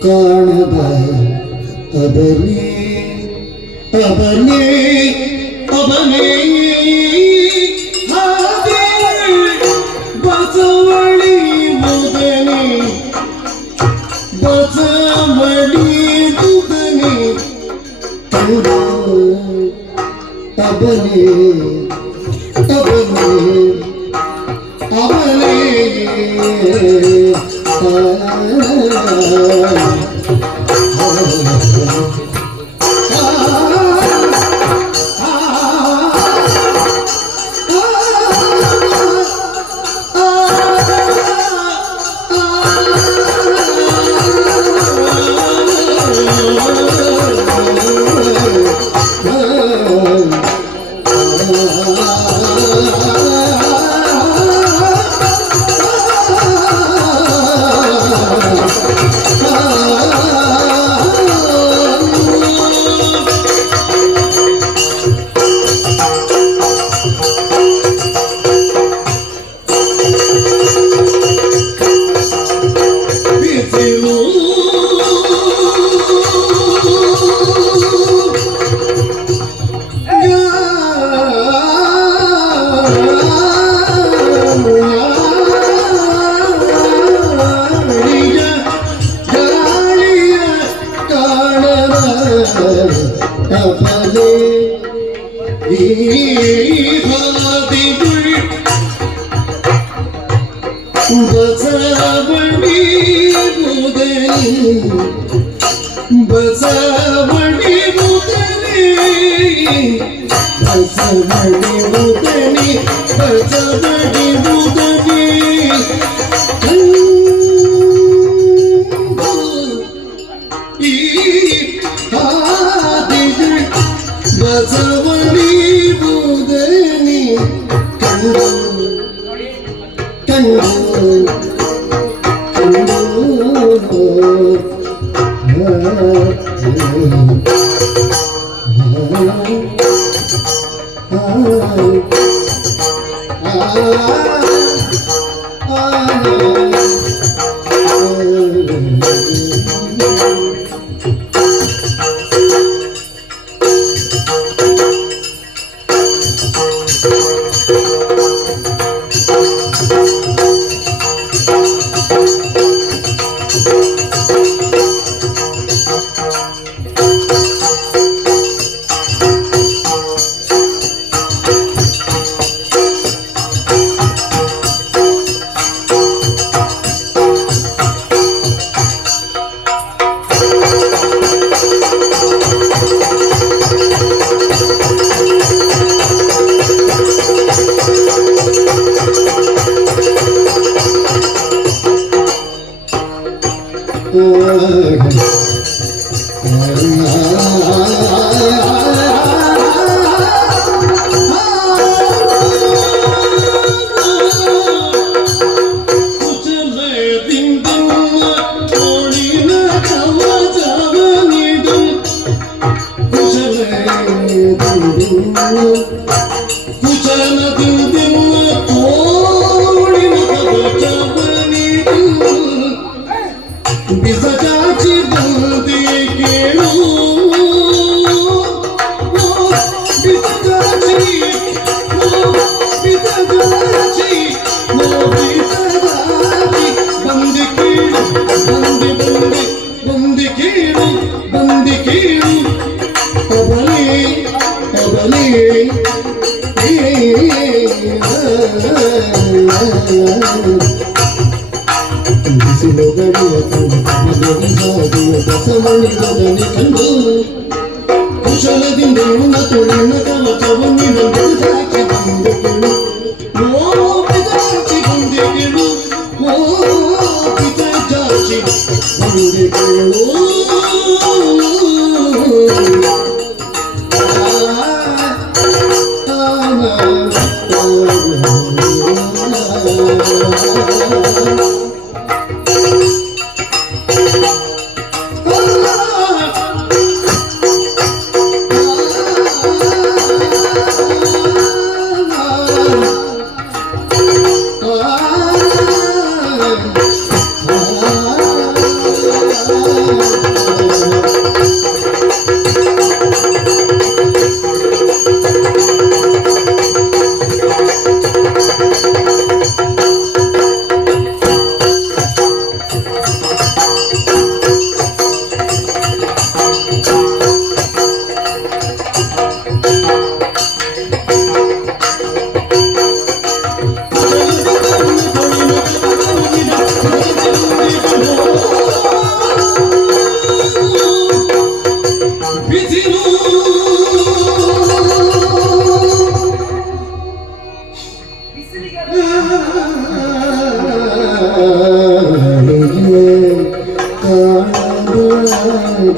ಕಾಣದ ಅವನೇ ಅವನೇ ಅವನೇ ಹಾಗೆ ಬಸವಳಿ ಮುದನೆ ಬಸವಳಿ ಮುದನೆ ಅವನೇ ಅವನೇ ಅವನೇ ಬಸವಳಿ ಮುದನೆ ಬಸವಳಿ ಮುದನೆ ಬಸವಳಿ ಮುದನೆ ಬಸವಳಿ ಮುದನೆ ಈ ಹಾದಿಗೆ ಬಸವಳಿ ಮುದನೆ ಕಂಡು ಕುಶಲದಿಂದಿರುವ ತೋಳಿನ ಕವಚವನಿದು ಬಿಸಜಾಚಿ ಬಂದೆ ಕೇಳು ಬಿಸಜಾಚಿ ಬಿಸಜಾಚಿ ಬಿಸಜಾಚಿ ಬಂದೆ ಕೇಳು ಬಂದೆ ಕೇಳು ಬಂದೆ ಕೇಳು ಅವನೇ ಅವನೇ ಬಿಸಿಲು ಗಡಿಯ ಬಸವಳಿಗದನೆ ಕಂಡು ಕುಶಲದಿಂದ ಉಣ ತೊಳಿನ ಕವಚವನ್ನಿನ ಬಿಸಾಕಿ ಬಂದೆಗಳು ಓ ಬಿಸಾಕಿ ಬಂದೆಗಳು ಓ ಬಿಸಾಕಿ ಬಂದೆಗಳು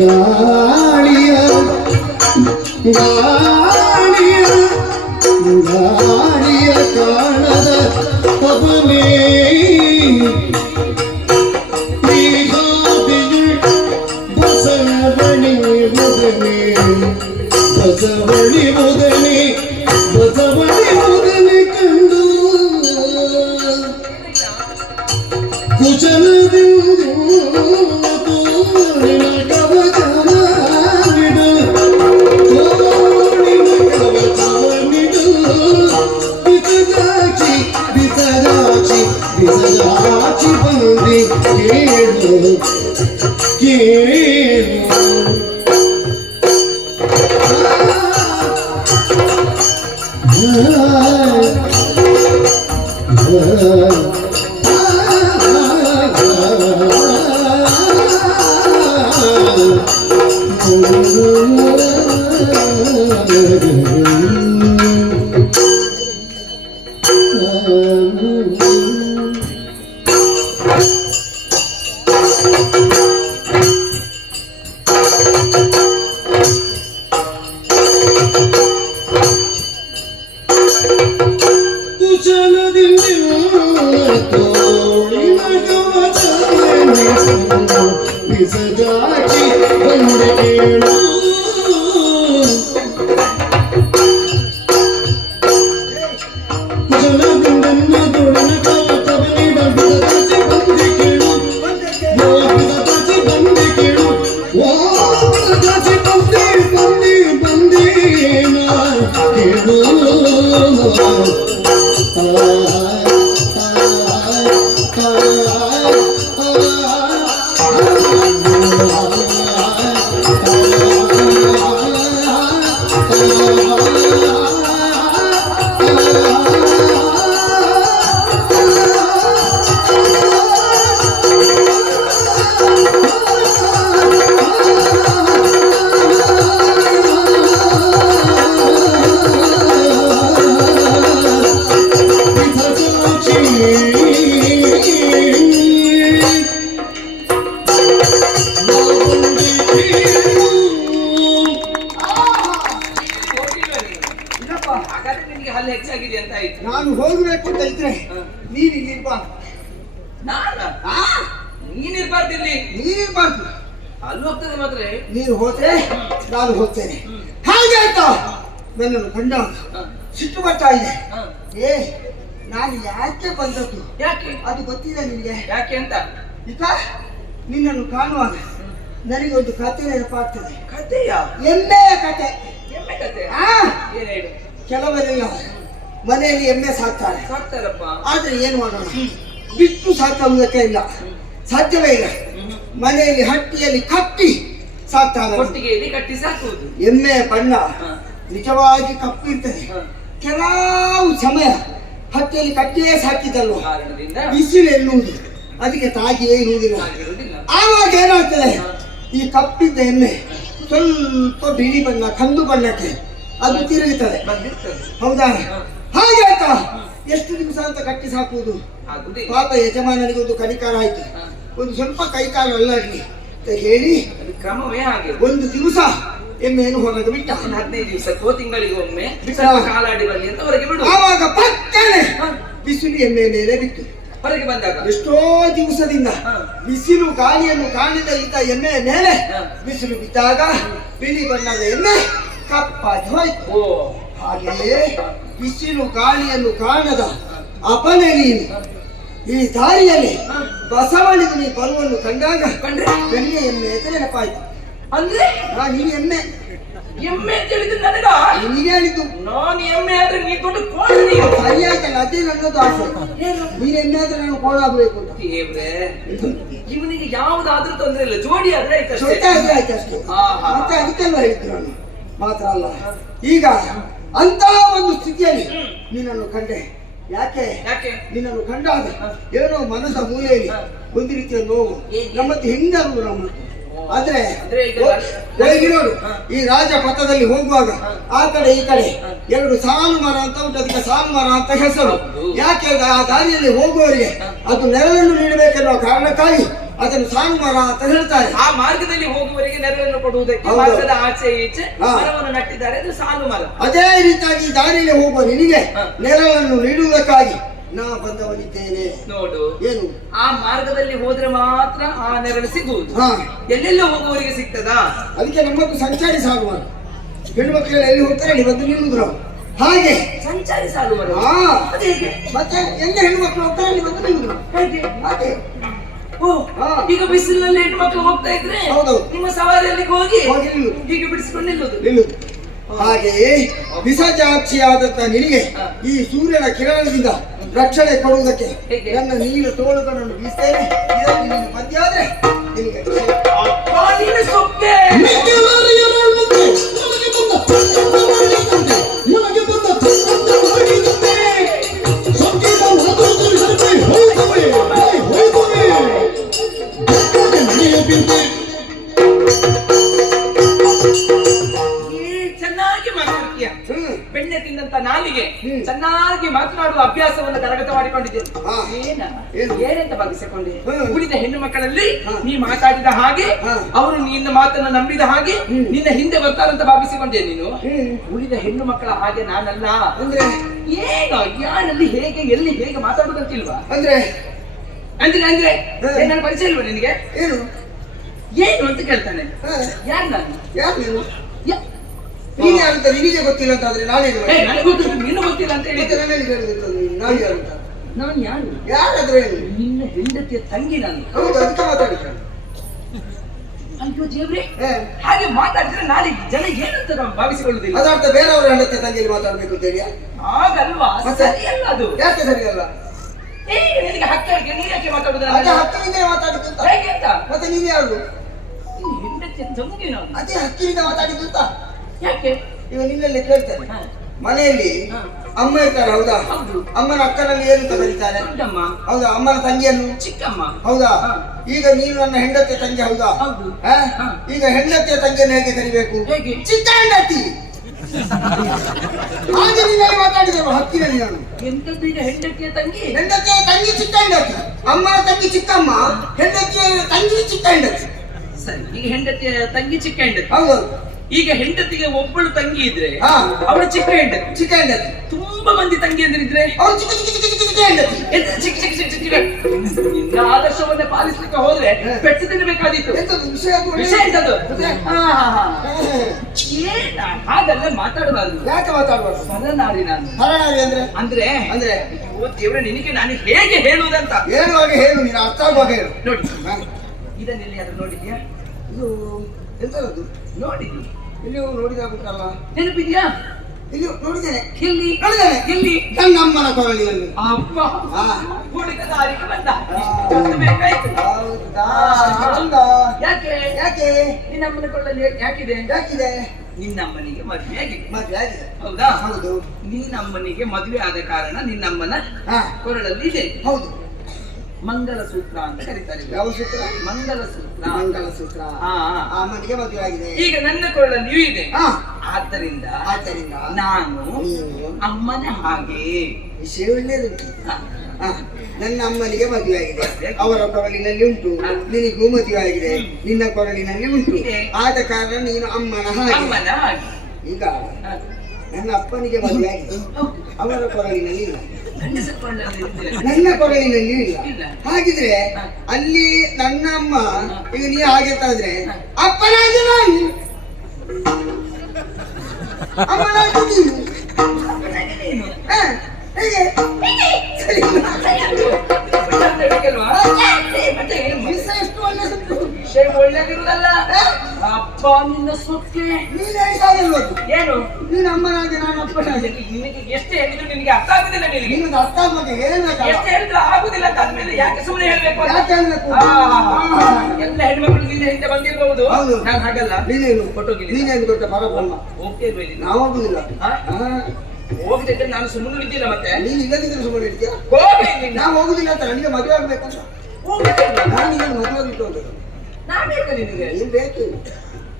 ಗಾಳಿಯ ಗಾಳಿಯ ಗಾಳಿಯ ಕಾಣದ ಪವನೇ ಬಸವಳಿ ಮುದನೆ ಬಸವಳಿ ಮುದನೆ ಬಸವಳಿ ಮುದನೆ ಕಂಡು ಕುಶಲದಿಂದ ತೋಳಿನ ಕವಚವನಿಡು ತೋಳಿನ ಕವಚವನಿಡು ಬಿಸಜಾಚಿ ಬಿಸಜಾಚಿ ಬಿಸಜಾಚಿ ಬಂದೆ ಕೇಳು ಕೇಳು ಬಿಸಜಾಚಿ ಬಂದೆ ಕೇಳು ಕುಶಲದಿಂದನ್ನ ತೊಡನ ಕವಚವನಿಡ ಬಿಸಜಾಚಿ ಬಂದೆ ಕೇಳು ಓ ಬಿಸಜಾಚಿ ಬಂದೆ ಕೇಳು ಓ ಬಿಸಜಾಚಿ ಬಂದೆ ಬಂದೆ ಬಂದೆ ನಾ ಕೇಳು ಹಾಗಾದ್ರೆ ನಿನಗೆ ಹಲ್ಲು ಹೆಚ್ಚಾಗಿದೆ ಅಂತ ಆಯ್ತು. ನಾನು ಹೋಗ್ಬೇಕು ಅಂತ ಇದ್ರೆ ನೀನ್ ಇಲ್ಲಿರ್ಬಾರ್ದು. ನಾನ ನೀನಿರ್ಬಾರ್ದು ಇಲ್ಲಿ. ನೀನಿರ್ಬಾರ್ದು. ಅಲ್ಲಿ ಹೋಗ್ತದೆ ಮಾತ್ರ. ನೀನು ಹೋದ್ರೆ ನಾನು ಹೋಗ್ತೇನೆ. ಹಾಗೆ ಆಯ್ತಾ? ನನ್ನನ್ನು ಕಂಡಾಗ ಹ, ಸಿಟ್ಟು ಬರ್ತಾ ಇದೆ. ಹ. ಏ ನಾನು ಯಾಕೆ ಬಂದದ್ದು ಯಾಕೆ ಅದು ಗೊತ್ತಿಲ್ಲ ನಿನಗೆ? ಯಾಕೆ ಅಂತ ಈಗ ನಿನ್ನನ್ನು ಕಾಣುವಾಗ ನನಗೊಂದು ಕತೆ ನೆನಪಾಗ್ತದೆ. ಕತೆಯ ಎಮ್ಮೆಯ ಕತೆ. ಎಮ್ಮೆ ಕತೆ ಆ ಏನ್ ಹೇಳು ಕೆಲವರೆಲ್ಲ ಮನೆಯಲ್ಲಿ ಎಮ್ಮೆ ಸಾಕ್ತಾರೆ. ಸಾಕ್ತಾರಪ್ಪ. ಆದ್ರೆ ಏನ್ ಮಾಡೋಣ, ಬಿಟ್ಟು ಸಾಕುವುದಕ್ಕೆ ಇಲ್ಲ, ಸಾಧ್ಯವೇ ಇಲ್ಲ. ಮನೆಯಲ್ಲಿ ಹಟ್ಟಿಯಲ್ಲಿ ಕಟ್ಟಿ ಸಾಕ್ತಾರೆ. ಕೊಟ್ಟಿಗೆಯಲ್ಲಿ ಕಟ್ಟಿ ಸಾಕುವುದು. ಎಮ್ಮೆಯ ಬಣ್ಣ ಹ, ನಿಜವಾಗಿ ಕಪ್ಪಿರ್ತದೆ. ಹ. ಕೆಲವು ಸಮಯ ಹಟ್ಟಿಯಲ್ಲಿ ಕಟ್ಟಿಯೇ ಸಾಕಿದಲ್ವ, ಕಾರಣದಿಂದ ಬಿಸಿಲು ಎನ್ನುವುದು ಅದಕ್ಕೆ ತಾಗಿಯೇ ಇರುವುದಿಲ್ಲ. ಆಗಿರುವುದಿಲ್ಲ. ಆವಾಗ ಏನಾಗ್ತದೆ, ಈ ಕಪ್ಪಿದ್ದ ಎಮ್ಮೆ ಸ್ವಲ್ಪ ಬಿಳಿ ಬಣ್ಣ ಕಂದು ಬಣ್ಣಕ್ಕೆ ಅದು ತಿರುಗುತ್ತದೆ. ಬಂದಿರ್ತದೆ. ಹೌದಾ? ಹಾಗೆ ಆಯ್ತಾ, ಎಷ್ಟು ದಿವಸ ಅಂತ ಕಟ್ಟಿ ಸಾಕುವುದು. ಆಗುದಿಲ್ಲ. ಪಾಪ ಯಜಮಾನನಿಗೆ ಒಂದು ಕಡಿಕಾರ ಆಯ್ತು, ಹ. ಒಂದು ಸ್ವಲ್ಪ ಕೈಕಾಲು ಅಲ್ಲಾಡ್ಲಿ ಅಂತ ಹೇಳಿ ಅದು ಕ್ರಮವೇ ಹಾಗೆ. ಒಂದು ದಿವಸ ಎಮ್ಮೆಯನ್ನು ಹೊರಗೆ ಬಿಟ್ಟ. ಒಂದು 15 ದಿವಸಕ್ಕೋ ತಿಂಗಳಿಗೆ ಒಮ್ಮೆ ಸ್ವಲ್ಪ ಕಾಲಾಡಿ ಬರಲಿ ಅಂತ ಹೊರಗೆ ಬಿಡು. ಆವಾಗ ಪಕ್ಕನೆ ಹ. ಬಿಸಿಲು ಎಮ್ಮೆ ಮೇಲೆ ಬಿತ್ತು. ಹೊರಗೆ ಬಂದಾಗ ಎಷ್ಟೋ ದಿವಸದಿಂದ ಹ. ಬಿಸಿಲು ಗಾಳಿಯನ್ನು ಕಾಣದೇ ಇದ್ದ ಎಮ್ಮೆಯ ಮೇಲೆ ಹ. ಬಿಸಿಲು ಬಿದ್ದಾಗ ಬಿಳಿ ಬಣ್ಣದ ಎಮ್ಮೆ ಕಪ್ಪಾಗಿ ಹೋಯ್ತು. ಓ ಹಾಗೆಯೇ ಬಿಸಿಲು ಗಾಳಿಯನ್ನು ಕಾಣದ ಅಪನೆ ನೀನು ಈ ದಾರಿಯಲ್ಲಿ ಬಸವಳಿದು ನೀ ಬರುವನ್ನು ಕಂಡಾಗ ಕಂಡ್ರೆ ನನಗೆ ಎಮ್ಮೆ ಅಂತ ನೆನಪಾಯ್ತು. ಅಂದ್ರೆ ನೀನು ಎಮ್ಮೆ, ಎಮ್ಮೆ ಅಂತ ಹೇಳಿದ್ರೆ ನನಗ ನಿನಗೆ ಹೇಳಿದ್ದು ನಾನು ಎಮ್ಮೆ ಆದ್ರೆ ನೀ ದೊಡ್ಡ ಕೋಣ ನೀನು. ಸರಿಯಾಯ್ತಲ್ಲ, ಅದೇ ನನ್ನದು ಆಸೆ. ನೀನು ಎಮ್ಮೆ ಆದ್ರೆ ನಾನು ಕೋಳಾಗಬೇಕು ಅಂತ. ದೇವ್ರೆ, ಇವನಿಗೆ ಯಾವುದಾದ್ರೂ ತೊಂದ್ರೆ ಇಲ್ಲ, ಜೋಡಿ ಆದ್ರೆ ಆಯ್ತು ಅಷ್ಟೇ. ಸ್ವಚ್ಛ ಆದ್ರೆ ಆಯ್ತು ಅಷ್ಟೇ. ಆಹಾ. ಮತ್ತೆ ಅದಕ್ಕೆಲ್ಲ ಹೇಳಿದ್ದು ನಾನು ಮಾತ್ರ ಅಲ್ಲ. ಈಗ ಅಂತ ಒಂದು ಸ್ಥಿತಿಯಲ್ಲಿ ನಿನ್ನನ್ನು ಕಂಡೆ. ಯಾಕೆ ಯಾಕೆ ನಿನ್ನನ್ನು ಕಂಡಾಗ ಏನೋ ಮನಸ್ಸ ಮೂಲೆಯಲ್ಲಿ ಒಂದು ರೀತಿಯ ನೋವು. ನಮ್ಮದು ಹೆಂಗರು ನಮ್ಮದು. ಆದ್ರೆ ಅಂದ್ರೆ ಈಗ ಬೆಳಗ್ಗೆ ನೋಡು, ಈ ರಾಜಪಥದಲ್ಲಿ ಹೋಗುವಾಗ ಆ ಕಡೆ ಈ ಕಡೆ ಎರಡು ಸಾಲು ಮರ ಅಂತ ಉಂಟು, ಅದಕ್ಕೆ ಸಾಲು ಮರ ಅಂತ ಹೆಸರು. ಯಾಕೆ ಆ ದಾರಿಯಲ್ಲಿ ಹೋಗುವವರಿಗೆ ಅದು ನೆರಳನ್ನು ನೀಡಬೇಕೆನ್ನುವ ಕಾರಣಕ್ಕಾಗಿ ಅದನ್ನು ಸಾಲು ಮರ ಅಂತ ಹೇಳ್ತಾರೆ. ಆ ಮಾರ್ಗದಲ್ಲಿ ಹೋಗುವವರಿಗೆ ನೆರಳನ್ನು ಕೊಡುವುದಕ್ಕೆ ಹೌದು. ಮಾರ್ಗದ ಆಚೆ ಈಚೆ ಹಾ. ಮರವನ್ನು ನಟ್ಟಿದ್ದಾರೆ, ಅದು ಸಾಲು ಮರ. ಅದೇ ರೀತಿಯಾಗಿ ಈ ದಾರಿಯಲ್ಲಿ ಹೋಗುವ ನಿನಗೆ ನೆರಳನ್ನು ನೀಡುವುದಕ್ಕಾಗಿ ನಾ ಬಂದವನಿದ್ದೇನೆ. ನೋಡು, ಏನು ಆ ಮಾರ್ಗದಲ್ಲಿ ಹೋದ್ರೆ ಮಾತ್ರ ಆ ನೆರಳು ಸಿಗುವುದು. ಹಾ, ಎಲ್ಲೆಲ್ಲ ಹೋಗುವವರಿಗೆ ಸಿಗ್ತದಾ? ಅದಕ್ಕೆ ನಮ್ಮದು ಸಂಚಾರಿ ಸಾಗುವ ಹೆಣ್ಣು ಮಕ್ಕಳೆಲ್ಲ ಎಲ್ಲಿ ಹೋಗ್ತಾರೆ ಅಲ್ಲಿ ಬಂದು ನಿಲ್ಲುದ್ರು. ಹಾಗೆ ಸಂಚಾರಿ ಸಾಲು ಮರ. ಹಾ, ಅದು ಹೇಗೆ? ಮತ್ತೆ ಎಲ್ಲಿ ಹೆಣ್ಣು ಮಕ್ಕಳು ಹೋಗ್ತಾರೆ ಅಲ್ಲಿ ಬಂದು ನಿಲ್ಲುದ್ರು. ಹೇಗೆ? ಹಾಗೆ ಓ, ಹಾ. ಈಗ ಬಿಸಿಲಿನಲ್ಲಿ ಹೆಣ್ಣು ಮಕ್ಕಳು ಹೋಗ್ತಾ ಇದ್ರೆ ಹೌದೌದು. ನಿಮ್ಮ ಸವಾರಿಯಲ್ಲಿ ಹೋಗಿ ಹೋಗಿ ನಿಲ್ಲುದು. ಹೀಗೆ ಬಿಡಿಸಿಕೊಂಡು ನಿಲ್ಲುದು. ನಿಲ್ಲುದು. ಹಾಗೆಯೇ ವಿಸರ್ಜಾಕ್ಷಿಯಾದಂತ ನಿನಗೆ ಈ ಸೂರ್ಯನ ಕಿರಣದಿಂದ ರಕ್ಷಣೆ ಕೊಡುವುದಕ್ಕೆ ಹೇಗೆ? ನನ್ನ ನೀರು ತೋಳುಗಳನ್ನು ಬೀಸ್ತೇನೆ. ಇದರಲ್ಲಿ ನೀನು ಪದ್ಯಾದ್ರೆ ನಿನಗೆ ಅಬ್ಬಾ, ನೀನು ಸೊಕ್ಕೆ. ಮಿಕ್ಕೆಲಾರಿಯರ ಮುಂದೆ ನಮಗೆ ಬಂದ ಮಾಡಿದಂತೆ, ನಮಗೆ ಬಂದ ಮಾಡಿದಂತೆ ಸಂಗೀತ ಮಾತುಗಳು ಹರಿದು ಹೋಯ್ತವೆ, ಹೋಯ್ತವೆ. ನಡೆಯ ಬಿಂತೆ ಚೆನ್ನಾಗಿ ಮಾತಾಡ್ತೀಯ. ಬೆಣ್ಣೆ ತಿಂದಂತ ನಾಲಿಗೆ ಚೆನ್ನಾಗಿ ಮಾತನಾಡುವ ಅಭ್ಯಾಸವನ್ನು ಕರಗತ ಮಾಡಿಕೊಂಡಿದ್ದೇನೆ. ಹಾ. ಏನು? ಏನಂತ ಭಾವಿಸಿಕೊಂಡೆ? ಹ್ಮ್. ಉಳಿದ ಹೆಣ್ಣು ಮಕ್ಕಳಲ್ಲಿ ನೀ ಮಾತಾಡಿದ ಹಾಗೆ ಹಾ. ಅವರು ನಿನ್ನ ಮಾತನ್ನು ನಂಬಿದ ಹಾಗೆ ನಿನ್ನ ಹಿಂದೆ ಬರ್ತಾರಂತ ಭಾವಿಸಿಕೊಂಡೆ ನೀನು. ಉಳಿದ ಹೆಣ್ಣು ಮಕ್ಕಳ ಹಾಗೆ ನಾನಲ್ಲ. ಅಂದ್ರೆ ಏನು ಯಾರಲ್ಲಿ ಹೇಗೆ ಎಲ್ಲಿ ಹೇಗೆ ಮಾತಾಡುದಂತಿಲ್ವಾ? ಅಂದ್ರೆ ಅಂದ್ರೆ ಅಂದ್ರೆ ನನ್ನ ಪರಿಚಯ ಇಲ್ವಾ ನಿನಗೆ? ಏನು ಏನು ಅಂತ ಕೇಳ್ತಾನೆ. ಹಾ. ಯಾರು ನಾನು? ಯಾರು ನೀನು? ಯಾ- ನೀನು ಯಾರಂತ ನಿನಗೆ ಗೊತ್ತಿಲ್ಲ ಅಂತ ಆದ್ರೆ ನಾನೇನು ಏ, ನನಗೆ ಗೊತ್ತಿಲ್ಲ, ನೀನು ಗೊತ್ತಿಲ್ಲ ಅಂತ ಮತ್ತೆ ಹೇಳಿದ್ರೆ ನನ್ನಲ್ಲಿ ಕೇಳಿದ್ರು ನಾನು ಯಾರು ಅಂತ. ನಾನು ಯಾರು? ಯಾರಾದ್ರೆ ಏನು? ನಿನ್ನ ಹೆಂಡತಿಯ ತಂಗಿ ನಾನು. ಹೌದು, ಅದಕ್ಕೆ ಮಾತಾಡಿದ. ಅಯ್ಯೋ ದೇವ್ರೆ, ಹಾಗೆ ಮಾತಾಡಿದ್ರೆ ನಾಳೆ ಜನ ಏನಂತ ಭಾವಿಸಿಕೊಳ್ಳುದಿಲ್ಲ. ಅದರ್ಥ ಬೇರೆಯವರ ಹೆಂಡತಿ ತಂಗಿಯಲ್ಲಿ ಮಾತಾಡ್ಬೇಕು ಅಂತ ಹೇಳಿಯಾ? ಹಾಗಲ್ವಾ? ಮತ್ತೆ? ಸರಿಯಲ್ಲ ಅದು. ಯಾಕೆ ಸರಿಯಲ್ಲ? ಏ, ನಿನಗೆ ಹಕ್ಕಳಿಗೆ ನೀನ್ ಯಾಕೆ ಮಾತಾಡುದು? ಅದೇ ಹಕ್ಕಿನಿಂದ ಮಾತಾಡಿದ್ದು ಅಂತ. ಹೇಗೆ ಅಂತ? ಮತ್ತೆ ನೀನು ಯಾರು? ನಿನ್ನ ಹೆಂಡತಿಯ ತಂಗಿ ನಾನು. ಅದೇ ಹಕ್ಕಿನಿಂದ ಮಾತಾಡಿದ್ದು ಅಂತ. ಯಾಕೆ? ಈಗ ನಿನ್ನಲ್ಲಿ ಕೇಳ್ತೇನೆ, ಹಾ. ಮನೆಯಲ್ಲಿ ಹಾ. ಅಮ್ಮ ಇರ್ತಾರೆ, ಹೌದಾ? ಹೌದು. ಅಮ್ಮನ ಅಕ್ಕನಲ್ಲಿ ಏನು ಕರೀತಾರೆ? ದೊಡ್ಡಮ್ಮ, ಹೌದಾ? ಅಮ್ಮನ ತಂಗಿಯನ್ನು ಚಿಕ್ಕಮ್ಮ. ಹೌದಾ? ಹಾ. ಈಗ ನೀನು ನನ್ನ ಹೆಂಡತಿಯ ತಂಗಿ, ಹೌದಾ? ಹೌದು. ಹಾ? ಹಾ. ಈಗ ಹೆಂಡತಿಯ ತಂಗಿಯನ್ನು ಹೇಗೆ ಕರಿಬೇಕು? ಹೇಗೆ? ಚಿಕ್ಕ ಹೆಂಡತಿ. ಹಾಗೆ ನಿನ್ನಲ್ಲಿ ಮಾತಾಡಿದ್ರು ಹಕ್ಕಿನಲ್ಲಿ ನಾನು. ಎಂತದ್ದು ಈಗ ಹೆಂಡತಿಯ ತಂಗಿ? ಹೆಂಡತಿಯ ತಂಗಿ ಚಿಕ್ಕ ಹೆಂಡತಿ, ಅಮ್ಮನ ತಂಗಿ ಚಿಕ್ಕಮ್ಮ, ಹೆಂಡತಿಯ ತಂಗಿ ಚಿಕ್ಕ ಹೆಂಡತಿ. ಸರಿ, ಈಗ ಹೆಂಡತಿಯ ತಂಗಿ ಚಿಕ್ಕ ಹೆಂಡತಿ. ಹೌದು. ಈಗ ಹೆಂಡತಿಗೆ ಒಬ್ಬಳು ತಂಗಿ ಇದ್ರೆ ಹಾ. ಅವಳು ಚಿಕ್ಕ ಹೆಂಡತಿ. ಚಿಕ್ಕ ಹೆಂಡತಿ. ತುಂಬಾ ಮಂದಿ ತಂಗಿ ಅಂದ್ರಿದ್ರೆ ಅವ್ರು ಚಿಕ್ಕ ಚಿಕ್ಕ ಚಿಕ್ಕ ಚಿಕ್ಕ ಚಿಕ್ಕ ಹೆಂಡತಿ. ನಿನ್ನ ಆದರ್ಶವನ್ನೇ ಪಾಲಿಸ್ಲಿಕ್ಕೆ ಹೋದ್ರೆ ಪೆಟ್ಟು ತಿನ್ನಬೇಕಾದೀತು. ಎಂತದು ವಿಷಯ ಅದು ಒಳ್ಳೆ- ವಿಷಯ ಎಂತದ್ದು? ಅದೇ. ಏನ ಹಾಗೆಲ್ಲ ಮಾತಾಡಬಾರ್ದು. ಯಾಕೆ ಮಾತಾಡ್ಬಾರ್ದು? ಸರನಾರಿ ನಾನು. ಹರನಾರಿ ಅಂದ್ರೆ ಅಂದ್ರೆ ಅಂದ್ರೆ ಓ ದೇವ್ರೆ, ನಿನಗೆ ನಾನು ಹೇಗೆ ಹೇಳುವುದಂತ ಹೇಳುವಾಗ ಹೇಳು, ನೀನು ಅರ್ಥ ಆಗುವಾಗ ಹೇಳು. ನೋಡಿ. ಹಾ. ಇದನ್ನೆಲ್ಲಿ ಆದ್ರೂ ನೋಡಿದ್ಯಾ? ಇದು ಎಂತದದು? ನೋಡಿದ್ವಿ. ಇಲ್ಲಿಯೂ ನೋಡಿದಾಗುತ್ತಲ್ಲ. ನೆನಪಿದ್ಯಾ? ಇಲ್ಲಿ ನೋಡಿದ್ದೇನೆ. ಎಲ್ಲಿ ನೋಡಿದ್ದೇನೆ. ಎಲ್ಲಿ? ನನ್ನಮ್ಮನ ಕೊರಳಿನಲ್ಲಿ. ಅಪ್ಪ ಹಾ. ಹುಡುಗ ದಾರಿಗೆ ಬಂದ. ಒಂದು ಬೇಕಾಯ್ತು. ಹೌದಾ? ಹೌದಾ? ಯಾಕೆ ಯಾಕೆ? ನಿನ್ನಮ್ಮನ ಕೊಳ್ಳಲ್ಲಿ ಯಾಕಿದೆ? ಯಾಕಿದೆ? ನಿನ್ನಮ್ಮನಿಗೆ ಮದುವೆ ಆಗಿದೆ. ಮದುವೆ ಆಗಿದೆ. ಹೌದಾ? ಹೌದು. ನಿನ್ನಮ್ಮನಿಗೆ ಮದುವೆ ಆದ ಕಾರಣ ನಿನ್ನಮ್ಮನ ಹಾ. ಕೊರಳಲ್ಲಿ ಇದೆ ಹೌದು. ಮಂಗಲಸೂತ್ರ ಅಂತ ಕರೀತಾರೆ. ಯಾವ ಸೂತ್ರ? ಮಂಗಲಸೂತ್ರ. ಮಂಗಲಸೂತ್ರ. ಹಾ. ಆ ಅಮ್ಮನಿಗೆ ಮದುವೆ ಆಗಿದೆ. ಈಗ ನನ್ನ ಕೊರಳಲ್ಲಿಯೂ ಇದೆ. ಹಾ. ಆದ್ದರಿಂದ ಆದ್ದರಿಂದ ನಾನು ನೀನು ಅಮ್ಮನ ಹಾಗೆ. ವಿಷಯ ಒಳ್ಳೆಯದುಂಟು. ಹಾ. ಹಾ. ನನ್ನ ಅಮ್ಮನಿಗೆ ಮದುವೆ ಆಗಿದೆ. ಅವರ ಕೊರಳಿನಲ್ಲಿ ಉಂಟು. ನಿನಗೂ ಮದುವೆ ಆಗಿದೆ. ನಿನ್ನ ಕೊರಳಿನಲ್ಲಿ ಉಂಟು. ಇದೆ. ಆದ ಕಾರಣ ನೀನು ಅಮ್ಮನ ಹಾಗೆ. ಅಮ್ಮನ ಹಾಗೆ. ಈಗ ಹಾ. ನನ್ನ ಅಪ್ಪನಿಗೆ ಮದುವೆ ಆಗಿದೆ. ಅವರ ಕೊರಳಿನಲ್ಲಿ ಇಲ್ಲ. ಗಂಡಸರ ಕೊರಳಲ್ಲಿ ಇರುವುದಿಲ್ಲ. ನನ್ನ ಕೊರಳಿನಲ್ಲಿ ಇಲ್ಲ. ಇಲ್ಲ. ಹಾಗಿದ್ರೆ ಅಲ್ಲಿ ನನ್ನ ಅಮ್ಮ ಈಗ ನೀ ಹಾಗೆ ಅಂತಾದ್ರೆ ಅಪ್ಪನಾಗಿ ನಾನು, ಅಮ್ಮನಾಗಿ ನೀನು. ಅಪ್ಪನಾಗಿ ನೀನು. ಹಾ, ಹೇಗೆ? ಸರಿ. ಅಂತ ಹೇಳಿಲ್ವಾ? ಮತ್ತೆ ಏನು ವಿಷಯ ಎಷ್ಟು ಒಳ್ಳೆ ಸುತ್ತು. ವಿಷಯ ಒಳ್ಳೆದಿರುವುದಲ್ಲ. ಅಪ್ಪ ನಿನ್ನ ಸೊಕ್ಕೆ. ನೀನು ಹೇಳಿದಾಗಲ್ವದು? ಏನು? ನೀನು ಅಮ್ಮನಾಗಿ ನಾನು ಅಪ್ಪನಾಗಿ. ನಿನಗೆ ಎಷ್ಟು ಹೇಳಿದ್ರು ನಿನಗೆ ಅರ್ಥ ಆಗುದಿಲ್ಲ. ನಿನಗೆ ನಿನ್ನದು ಅರ್ಥ ಆಗುವಾಗ ಹೇಳ್ಬೇಕಲ್ಲ. ಎಷ್ಟು ಹೇಳಿದ್ರು ಆಗುದಿಲ್ಲ ಅಂತ ಆದ್ಮೇಲೆ ಯಾಕೆ ಸುಮ್ಮನೆ ಹೇಳ್ಬೇಕು ಅಂತ? ಯಾಕೆ ಹೇಳ್ಬೇಕು? ಎಲ್ಲ ಹೆಣ್ಮಕ್ಳು ನಿನ್ನ ಹಿಂದೆ ಬಂದಿರಬಹುದು. ಹೌದು. ನಾನು ಹಾಗಲ್ಲ. ನೀನೇನು ಕೊಟ್ಟೋಗಿಲ್ಲ. ನೀನೇನು ದೊಡ್ಡ ಪರಬ್ರಹ್ಮ. ಹೋಗ್ತೇ ಇರ್ಬೇಡಿ. ನಾವು ಹೋಗುದಿಲ್ಲ. ಹಾ? ಹಾ. ಹೋಗ್ತಿದ್ದೆ ನಾನು ಸುಮ್ಮನೆ ಇದ್ದಿಲ್ಲ. ಮತ್ತೆ ನೀನು ಇಲ್ಲದಿದ್ರೆ ಸುಮ್ಮನೆ ಇರ್ತೀಯ. ಹೋಗಿ ನಿನ್ನ. ನಾವು ಹೋಗುದಿಲ್ಲ ಅಂತ ನನಗೆ ಮದುವೆ ಆಗ್ಬೇಕಂತ. ಹೋಗುದಿಲ್ಲ. ನಾನು ಈಗ ಮದುವೆ ಆಗಿಟ್ಟು ಹೋಗುದು. ನಾನು ಬೇಕಾ ನಿನಗೆ? ನೀನು ಬೇಕು.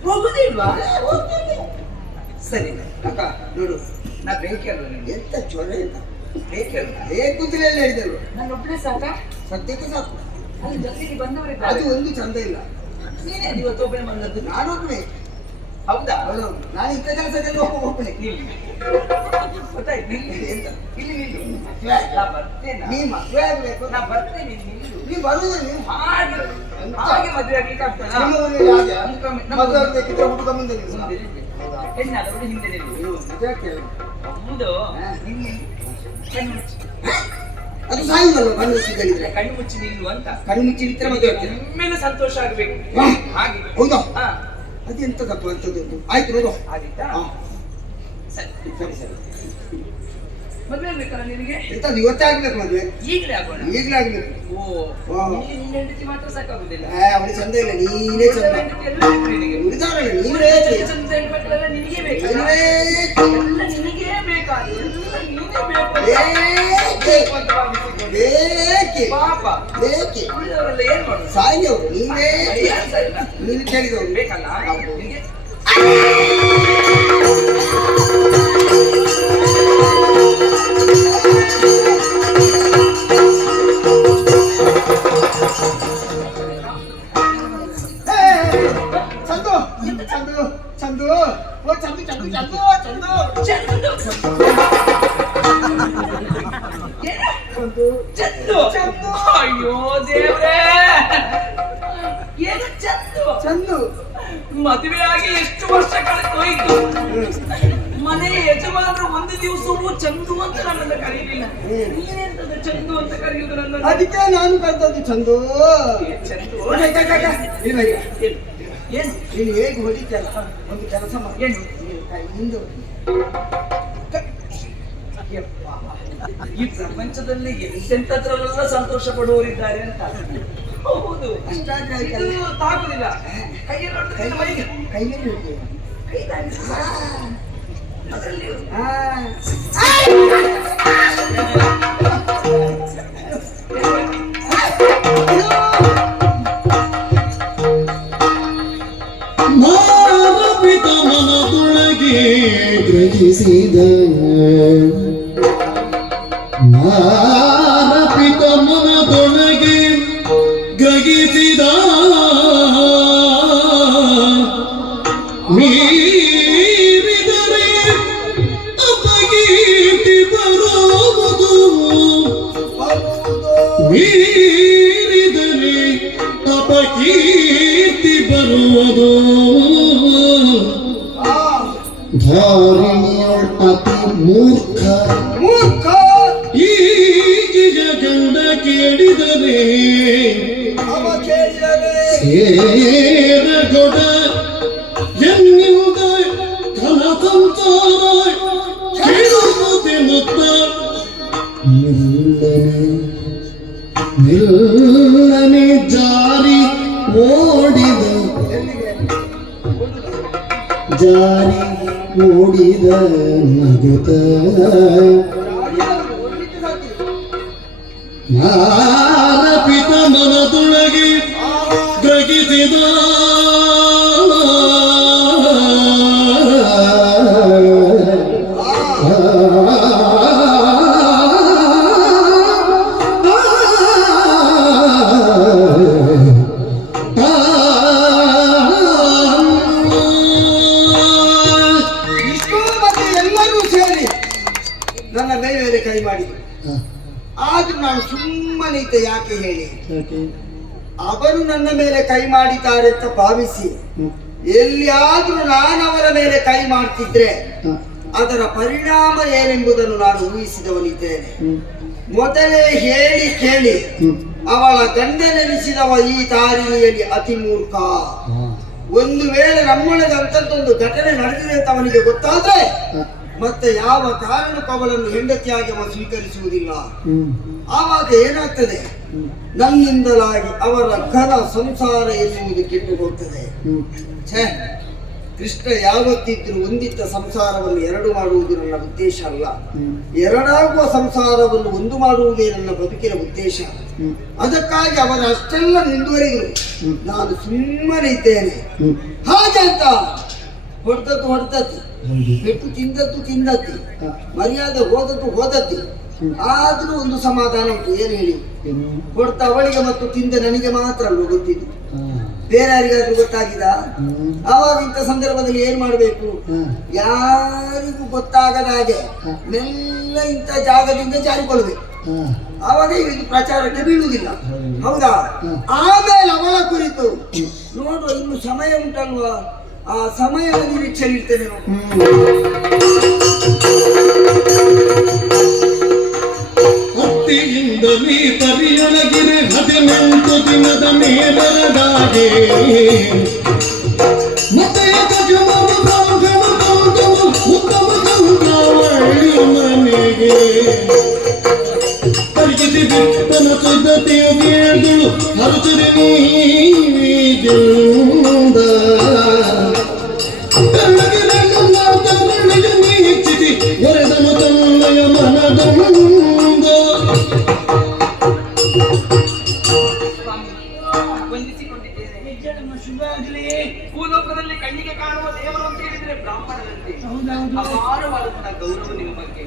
ಹೋಗುದಿಲ್ವಾ? ಸರಿ ಅಕ್ಕ ನೋಡು, ನಾ ಬೇಕೇ ಅಲ್ವ ನಿನಗೆ? ಎಂತ ಚೊರೆ ಅಂತ ಬೇಕೇ ಅಲ್ವ? ಬೇಕು ಅಂತ ಎಲ್ಲ ಹೇಳಿದೆವು. ನಾನು ಒಬ್ಬನೇ ಸಾಕ? ಸದ್ಯಕ್ಕೆ ಸಾಕು. ಅಲ್ಲಿ ಜೊತೆಗೆ ಬಂದವರಿದ್ದಾರೆ. ಅದು ಒಂದು ಚಂದ ಇಲ್ಲ. ನೀನೇ ಇವತ್ತು ಒಬ್ಬನೇ ಬಂದದ್ದು. ನಾನೊಬ್ಬನೇ. ಹೌದಾ? ಹೌದು. ನಾನು ಇಂಥ ಕೆಲಸದಲ್ಲಿ ಒಬ್ಬನೇ. ನಿಲ್ಲಿ. ಗೊತ್ತಾಯ್ತು? ನಿಲ್ಲಿ. ಎಂತ? ಇಲ್ಲಿ ನಿಲ್ಲಿ. ನಾ ಬರ್ತೇನೆ. ನೀ ಮದುವೆ ಆಗ್ಬೇಕು. ನಾ ಬರ್ತೇನೆ. ನಿಲ್ಲು. ನೀ ಬರುವುದಿಲ್ಲ. ಹಾಗೆ ಹಾಗೆ ಮದುವೆ ಆಗ್ಲಿಕ್ಕೆ ಆಗ್ತದಾ? ನಿಮ್ಮ ಮನೆಯಲ್ಲಿ ಹಾಗೆ? ನಮ್ಮ ಮದುವೆ ಆಗ್ಬೇಕಿದ್ರೆ ಹುಡುಗ ಮುಂದೆ ನಿಲ್ಸು. ಮುಂದೆ ನಿಲ್ಲಿ. ಹೆಣ್ಣಾದವರು ಹಿಂದೆ ನಿಲ್ಲಿ. ನೀವು ನಿಜ ಕೇಳು. ಹೌದು. ನಿಲ್ಲಿ. ಕಣ್ಣು ಮುಚ್ಚಿ. ಅದು ಸಾಯುವುದಲ್ಲ ಕಣ್ಣು ಮುಚ್ಚಿ ಹೇಳಿದ್ರೆ. ಕಣ್ಣು ಮುಚ್ಚಿ ನಿಲ್ಲು ಅಂತ. ಕಣ್ಣು ಮುಚ್ಚಿ ನಿಂತರೆ ಮದುವೆ ಆಗ್ತೀರಾ? ಒಮ್ಮೆಲೆ ಸಂತೋಷ ಆಗ್ಬೇಕು. ವಾ. ಹಾಗೆ. ಹೌದಾ? ಹಾ. ಅದೆಂತದಪ್ಪ ಅಂತದ್ದು. ಆಯ್ತು ನೋಡು. ಆಗಿತ್ತಾ? ಹಾ. ಸರಿ. ಸರಿ ಸರಿ. ಮದುವೆ ಆಗ್ಬೇಕಲ್ಲ ನಿನಗೆ? ಎಂತದ್ದು ಇವತ್ತೇ ಆಗ್ಬೇಕು ಮದುವೆ? ಈಗಲೇ ಆಗೋಣ. ಈಗಲೇ ಆಗ್ಬೇಕು. ಓ. ವಾ. ನಿನಗೆ ನಿನ್ನ ಹೆಂಡತಿ ಮಾತ್ರ ಸಾಕಾಗುದಿಲ್ಲ. ಅವಳು ಚಂದ ಇಲ್ಲ, ನೀನೇ ಚಂದ. ಹೆಂಡತಿ ಎಲ್ಲ ಬೇಕು ನಿನಗೆ. ಉಳಿದವರಲ್ಲ ನೀನೇ ಬೇಕು. ಚಂದ ಹೆಣ್ಮಕ್ಳೆಲ್ಲ ನಿನಗೆ ಬೇಕು. ನೀನೇ ಎಲ್ಲ ನಿನಗೇ ಬೇಕಾ? ಎಲ್ಲ ನೀನೇ ಬೇಕು. ಬೇಕೆ. ಅಂತ ಭಾವಿಸಿಕೊಂಡು. ಬೇಕೆ. ಪಾಪ. ಬೇಕೆ. ಉಳಿದವರೆಲ್ಲ ಏನ್ ಮಾಡುದು? ಸಾಯಿಯವರು ನೀನೇ ಕೆಲಸ ಇಲ್ಲ. ನೀನು ಕೇಳಿದವರು. ಬೇಕಲ್ಲ ನಿನಗೆ? ಚಂದು ಚಂದು ಚಂದು ಓ ಚಂದು ಚಂದು ಚಂದು ಚಂದು ಚಂದು. ಏನು? ಚಂದು ಚಂದು. ಚಂದು. ಅಯ್ಯೋ ದೇವ್ರೇ, ಏನು ಚಂದು? ಚಂದು. ಮದುವೆಯಾಗಿ ಎಷ್ಟು ವರ್ಷ ಕಳೆದೋಯ್ತು. ಮನೆಯ ಯಜಮಾನರು ಒಂದು ದಿವಸವೂ ಚಂದು ಅಂತ ನನ್ನನ್ನು ಕರೀಲಿಲ್ಲ. ನೀನೆಂತದ್ದು ಚಂದು ಅಂತ ಕರೆಯುವುದು ನನ್ನನ್ನು? ಅದಕ್ಕೆ ನಾನು ಕರ್ತದ್ದು ಚಂದು. ಚಂದು. ಇಲ್ಲ ಇಲ್ಲ. ಏನು? ನೀನು ಹೇಗೆ ಹೊಡಿತೀಯಲ್ಲ ಒಂದು ಕೆಲಸ ಮಾಡಿ. ಏನು? ನೀನು ಕೈ ಹಿಂದೆ ಹೊಡಿ. ಯಪ್ಪಾ, ಈ ಪ್ರಪಂಚದಲ್ಲಿ ಎಂತೆಂತದ್ರಲ್ಲೆಲ್ಲ ಸಂತೋಷ ಪಡುವವರಿದ್ದಾರೆ ಅಂತ. ಹೌದು. ಅಷ್ಟಾದ್ರೆ ಇದು ಆಯ್ತಲ್ಲ. ತಾಗುದಿಲ್ಲ. ಕೈಯಲ್ಲಿ ಹೊಡೆದ್ರೆ ಕೈ ನಿನ್ನ ಮೈಗೆ. ಕೈಯಲ್ಲಿ ಹೊಡಿ. ಕೈ ತಾಗಿಸಿಲ್ಲ. ಅದರಲ್ಲಿ ಹಾ. ಮಾನಪಿತ ಮನದೊಳಗೆ ಗ್ರಹಿಸಿದ ಮಾನಪಿತ ಮನದೊಳಗೆ ಗ್ರಹಿಸಿದ ಮೀರಿದರೆ ಅಪಕೀರ್ತಿ ಬರುವುದು ಅತಿ ಮೂರ್ಖ ಮೂರ್ಖ ಈಗಿನ ಗಂಡ ಕೇಳಿದರೆ ಅವ ಕೇಳಿದರೆ ಸೇರಗೊಡ ಎನ್ನಿಂದ ಕನಸಂಸಾರ ಕೇಳುವುದೇ ಮುತ್ತ ನಿಲ್ಲನೆ ಜಾರಿ ಓಡಿದ ಜಾರಿ ಓಡಿದ ನಗುತ್ತ ಮಾರಪಿತ ಮನದೊಳಗೆ ಗ್ರಹಿಸಿದ ಇಷ್ಟೋ ಮತ್ತೆ ಎಲ್ಲರೂ ಸೇರಿ ನನ್ನ ಮೇಲೆ ಕೈ ಮಾಡಿದ್ರು. ಆದ್ರೂ ನಾನು ಸುಮ್ಮನೆ ಇದ್ದೆ. ಯಾಕೆ ಹೇಳಿ, ಅವರು ನನ್ನ ಮೇಲೆ ಕೈ ಮಾಡಿದ್ದಾರೆ ಅಂತ ಭಾವಿಸಿ ಎಲ್ಲಿಯಾದ್ರೂ ನಾನು ಅವರ ಮೇಲೆ ಕೈ ಮಾಡ್ತಿದ್ರೆ ಅದರ ಪರಿಣಾಮ ಏನೆಂಬುದನ್ನು ನಾನು ಊಹಿಸಿದವನಿದ್ದೇನೆ. ಮೊದಲೇ ಹೇಳಿ ಕೇಳಿ ಅವಳ ಗಂಡನೆನಿಸಿದವ ಈ ತಾರಿಣಿಯಲ್ಲಿ ಅತಿ ಮೂರ್ಖ. ಒಂದು ವೇಳೆ ನಮ್ಮೊಳಗೆ ಅಂತದ್ದೊಂದು ಘಟನೆ ನಡೆದಿದೆ ಅಂತ ಅವನಿಗೆ ಗೊತ್ತಾದ್ರೆ ಮತ್ತೆ ಯಾವ ಕಾರಣಕ್ಕೂ ಅವಳನ್ನು ಹೆಂಡತಿಯಾಗಿ ಅವನು ಸ್ವೀಕರಿಸುವುದಿಲ್ಲ. ಆವಾಗ ಏನಾಗ್ತದೆ, ನನ್ನಿಂದಲಾಗಿ ಅವರ ಘನ ಸಂಸಾರ ಎನ್ನುವುದು ಕೆಟ್ಟು ಹೋಗ್ತದೆ. ಛೇ, ಕೃಷ್ಣ ಯಾವತ್ತಿದ್ರು ಒಂದಿದ್ದ ಸಂಸಾರವನ್ನು ಎರಡು ಮಾಡುವುದು ನನ್ನ ಉದ್ದೇಶ ಅಲ್ಲ. ಎರಡಾಗುವ ಸಂಸಾರವನ್ನು ಒಂದು ಮಾಡುವುದೇ ನನ್ನ ಬದುಕಿನ ಉದ್ದೇಶ. ಅದಕ್ಕಾಗಿ ಅವರ ಅಷ್ಟೆಲ್ಲ ಮುಂದುವರಿದರು, ನಾನು ಸುಮ್ಮನೆ ಇದ್ದೇನೆ. ಹಾಗೆ ಅಂತ ಹೊಡೆದದ್ದು ಹೊಡೆದದ್ದು, ಪೆಟ್ಟು ತಿಂದದ್ದು ತಿಂದದ್ದು, ಮರ್ಯಾದೆ ಹೋದದ್ದು ಹೋದದ್ದು. ಆದ್ರೂ ಒಂದು ಸಮಾಧಾನ ಉಂಟು. ಏನು ಹೇಳಿ, ಹೊಡೆತ ಅವಳಿಗೆ ಮತ್ತು ತಿಂದ ನನಗೆ ಮಾತ್ರ ಅಲ್ವ ಗೊತ್ತಿದ್ದು, ಬೇರೆ ಯಾರಿಗಾದ್ರೂ ಗೊತ್ತಾಗಿದ? ಆವಾಗ ಇಂಥ ಸಂದರ್ಭದಲ್ಲಿ ಏನ್ ಮಾಡ್ಬೇಕು, ಯಾರಿಗೂ ಗೊತ್ತಾಗದ ಹಾಗೆ ಮೆಲ್ಲ ಇಂಥ ಜಾಗದಿಂದ ಜಾರಿಕೊಳ್ಬೇಕು. ಆವಾಗ ಇದು ಪ್ರಚಾರಕ್ಕೆ ಬೀಳುವುದಿಲ್ಲ. ಹೌದಾ? ಆಮೇಲೆ ಅವಳ ಕುರಿತು ನೋಡುವ, ಇನ್ನು ಸಮಯ ಉಂಟಲ್ವಾ, ಆ ಸಮಯದ ನಿರೀಕ್ಷೆ ಇರ್ತೇನೆ. ಹತ್ತಿಯಿಂದ ನೀ ತರಿಯೊಳಗಿರೆ 18 ದಿನದ ಮೇಲರದಾಗೆ ಮತ್ತೆ ಉತ್ತಮ ಚಂದ್ರಾವಳಿ ಮನೆಗೆ ಪರಿಗಿಸಿ ಬಿಟ್ಟನ ಸಿದ್ಧತೆಯ ಬೇಡಗಳು ಹರುಚರಿ ನೀವಿದಿಂದ ನೀಚಿಸಿ ಒರೆದನು ತನ್ನಯ ಮನದಂದ. ಭೂಲೋಕದಲ್ಲಿ ಕಣ್ಣಿಗೆ ಕಾಣುವ ದೇವರು ಅಂತ ಹೇಳಿದ್ರೆ ಬ್ರಾಹ್ಮಣರಂತೆ ಅಪಾರವಾದಂತಹ ಗೌರವ ನಿಮ್ಮ ಬಗ್ಗೆ.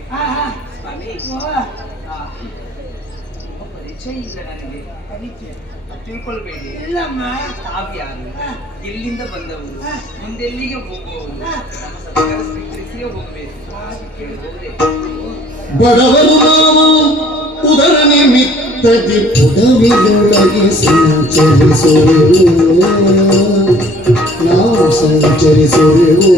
ಸ್ವಾಮಿ, ಪರಿಚಯ ಇಲ್ಲ ನನಗೆ, ತಿಳ್ಕೊಳ್ಬೇಡಿ. ತಾವ್ಯಾರು, ಎಲ್ಲಿಂದ ಬಂದವರು, ಮುಂದೆಲ್ಲಿಗೆ ಹೋಗುವವರು, ನಮ್ಮ ಸತ್ಕಾರ ಸ್ವೀಕರಿಸಿಯೇ ಹೋಗಬೇಕು. ಬಡವರು ನಾವು ಉದರ ನಿಮಿತ್ತದಿ ಪುಡವಿಯೊಳಗೆ ಸಂಚರಿಸುವೆವು, ನಾವು ಸಂಚರಿಸುವೆವು.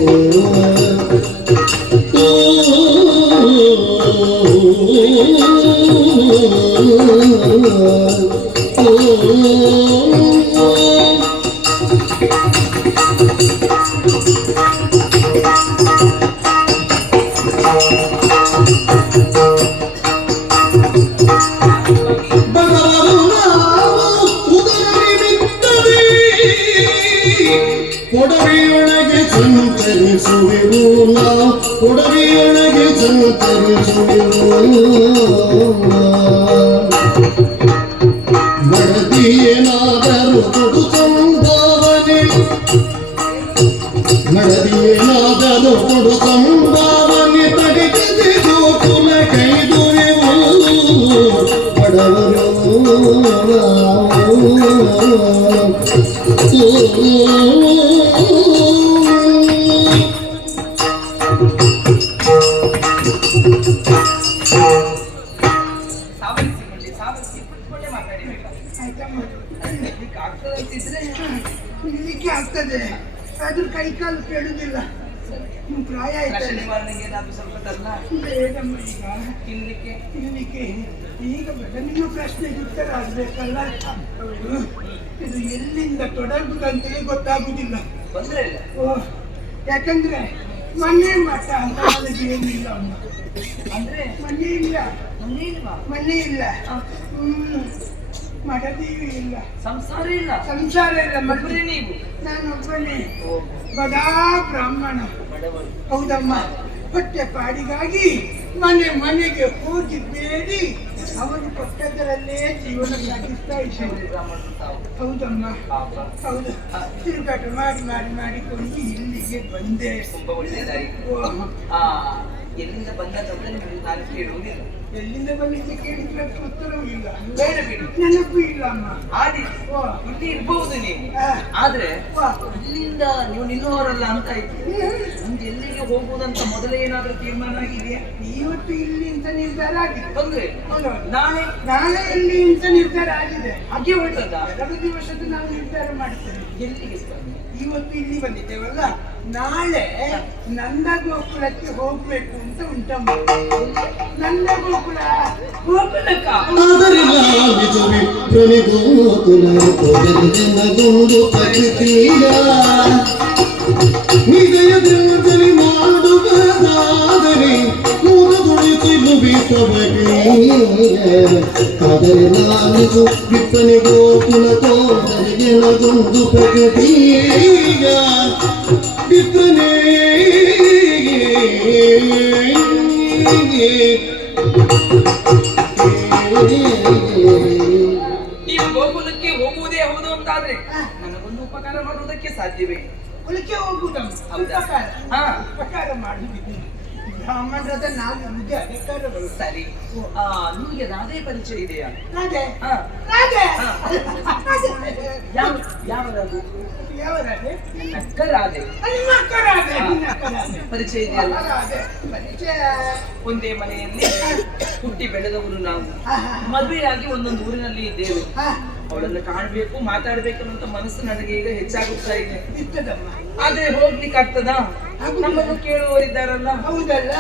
ಕೊಡವಿಯೊಳಗೆ ಸಂಚರಿಸುವೆವು, ನಾವು ಕೊಡವಿಯೊಳಗೆ ಸಂಚರಿಸುವೆವು. ಮಡದಿಯೇನಾದರೂ ಕೊಡು ಸಂಭಾವನೆ, ಮಡದಿಯೇನಾದರೂ ಕೊಡು ಸಂಭಾವನೆ, ತಡೆಗದೆ ಗೋಕುಲ ಕೈದುವೆವು ಬಡವರು. ಸಾವರಿಸಿ ಕುತ್ಕೊಂಡೆ ಮಾತಾಡಿದ್ರೆ ಆಗ್ತದೆ, ಆದ್ರೂ ಕೈ ಕಾಲು ಕೇಳುದಿಲ್ಲ. ನಿಮ್ ಪ್ರಾಯ ಕಷ ಆಯ್ತಲ್ಲ ನಿವಾರಣೆಗೆ ಏನಾದ್ರು ಸ್ವಲ್ಪ ತರಲ ಬೇಡಮ್ಮ ಈಗ ತಿನ್ಲಿಕ್ಕೆ ತಿನ್ಲಿಕ್ಕೆ ಈಗ ಬೇಡ ನಿಮ್ಮ ಪ್ರಶ್ನೆಗೆ ಉತ್ತರ ಆಗ್ಬೇಕಲ್ಲ ಹೌದು. ಇದು ಎಲ್ಲಿಂದ ತೊಡಗುದಂತಲೇ ಗೊತ್ತಾಗುದಿಲ್ಲ ತೊಂದ್ರೆ ಇಲ್ಲ. ಓ ಯಾಕಂದ್ರೆ ಮನೆ ಮಠ ಅಂತ ನನಗೆ ಏನಿಲ್ಲ ಅಮ್ಮ ಅಂದ್ರೆ ಮನೆ ಇಲ್ಲ ನಮ್ಗೆ ಇಲ್ವಾ? ಮನೆ ಇಲ್ಲ ಆ, ಮಡದೀವಿ ಇಲ್ಲ ಸಂಸಾರ ಇಲ್ಲ, ಸಂಸಾರ ಇಲ್ಲ ಮದುವೆ ಒಬ್ಬರೇ ನೀವು. ನಾನೊಬ್ಬನೇ ಓ, ಬಡಾ ಬ್ರಾಹ್ಮಣ ಬಡವರು. ಹೌದಮ್ಮ ಹೊಟ್ಟೆ ಪಾಡಿಗಾಗಿ ಮನೆಗೆ ಹೋಗಿ ಬೇಡಿ ಅವರು ಪಕ್ಕದಲ್ಲೇ ಜೀವನ ಸಾಗಿಸ್ತಾ ಇದ್ದಾರೆ ಬ್ರಾಹ್ಮಣರು ತಾವು. ಹೌದಮ್ಮ ಪಾಪ. ಹೌದು ತಿರುಗಾಟ ಮಾಡಿಕೊಂಡು ಇಲ್ಲಿಗೆ ಬಂದೆ ತುಂಬಾ ಒಳ್ಳೆಯದಾಯಿತು. ಓ, ಆ ಎಲ್ಲಿಂದ ಬಂದದಂತ ನಿಮಗೆ ನಾನು ಕೇಳುವುದಿಲ್ಲ. ಎಲ್ಲಿಂದ ಬಂದಿದ್ದೆ ಕೇಳಿದ್ರೆ ಉತ್ತರವೂ ಇಲ್ಲ ಬೇಡ ಬಿಡು. ನೆನಪು ಇಲ್ಲ ಅಮ್ಮ ಆದಿ ಓ, ಇಲ್ಲಿ ಇರ್ಬಹುದು ನೀವು, ಆ, ಆದ್ರೆ ವಾ. ಇಲ್ಲಿಂದ ನೀವು ನಿಲ್ಲುವವರಲ್ಲ ಅಂತ ಆಯ್ತು. ನಮ್ಗೆ ಎಲ್ಲಿಗೆ ಹೋಗುವುದಂತ ಮೊದಲೇ ಏನಾದ್ರೂ ತೀರ್ಮಾನ ಆಗಿದೆಯಾ? ಇವತ್ತು ಇಲ್ಲಿ ಅಂತ ನಿರ್ಧಾರ ಆಗಿದೆ ತೊಂದ್ರೆ ಇಲ್ಲ. ಹೌದು. ನಾಳೆ ನಾಳೆ ಎಲ್ಲಿ ಅಂತ ನಿರ್ಧಾರ ಆಗಿದೆ ಹಾಗೆ ಹೊರಟದ. 2 ದಿವಸದ ನಾವು ನಿರ್ಧಾರ ಮಾಡ್ತೇವೆ ಎಲ್ಲಿಗೆ ಸ್ವಾಮಿ? ಇವತ್ತು ಇಲ್ಲಿ ಬಂದಿದ್ದೇವಲ್ಲ ನಾಳೆ ನಂದಗೋಕುಲಕ್ಕೆ ಹೋಗ್ಬೇಕು ಅಂತ ಉಂಟಮ್ಮ ನಂದಗೋಕುಲ ಗೋಕುಲಕ್ಕ ಆದರೆ ಲಾಭಿಸು ವಿಪ್ರನಿಗೂ ಕುಲಗೊಂಡು ಪ್ರಕೃತಿಯ ನಿಜಯ ಜನ್ಮದಲ್ಲಿ ಮಾಡುವುದಾದರೆ ಮೂಲ ತುಳಿಸಿಲು ಆದರೆ ಲಾಭಿಸು ವಿಪ್ರನಿಗೂ ಕುಲಗೊಂಡು ಪ್ರಕೃತಿಯ ವಿಪ್ರನೇ ನೀವು ಗೋಕುಲಕ್ಕೆ ಹೋಗುವುದೇ ಹೌದು ಅಂತಾದ್ರೆ ನನಗೊಂದು ಉಪಕಾರ ಮಾಡುವುದಕ್ಕೆ ಸಾಧ್ಯವೇ? ಕುಲಕ್ಕೆ ಹೋಗುದಮ್ಮ ಹೌದಾ? ಉಪಕಾರ ಹಾ ಉಪಕಾರ ಮಾಡುವುದಿದ್ದೀನಿ ಬ್ರಾಹ್ಮಣರಾದ ನಾವು ನಮಗೆ ಅಧಿಕಾರಗಳು ಸರಿ. ನಿಮಗೆ ರಾಧೆ ಪರಿಚಯ ಇದೆಯಾ? ರಾಧೆ ಹಾ. ರಾಧೆ ಹಾ. ಯಾವ ಯಾವ ರಾಧೆ? ಯಾವ ರಾಧೆ ನಕ್ಕ ರಾಧೆ ನಿಮ್ಮ ಅಕ್ಕ ರಾಧೆ ನಿನ್ನ ಅಕ್ಕ ರಾಧೆ ಪರಿಚಯ ಇದೆಯಲ್ಲ? ರಾಧೆ ಪರಿಚಯ ಒಂದೇ ಮನೆಯಲ್ಲಿ ಹುಟ್ಟಿ ಬೆಳೆದವರು ನಾವು. ಹಾ, ಹಾ, ಮದುವೆಯಾಗಿ ಒಂದೊಂದು ಊರಿನಲ್ಲಿ ಇದ್ದೇವೆ. ಹಾ. ಅವಳನ್ನು ಕಾಣಬೇಕು, ಮಾತಾಡ್ಬೇಕು ಅನ್ನೋ ಮನಸ್ಸು ನನಗೆ ಈಗ ಹೆಚ್ಚಾಗುತ್ತಾ ಇದೆ. ಇರ್ತದಮ್ಮ ಆದ್ರೆ ಹೋಗ್ಲಿಕ್ಕೆ ಆಗ್ತದಾ? ನಮ್ಮನ್ನು ಕೇಳುವವರಿದ್ದಾರಲ್ಲ. ಹೌದಲ್ಲ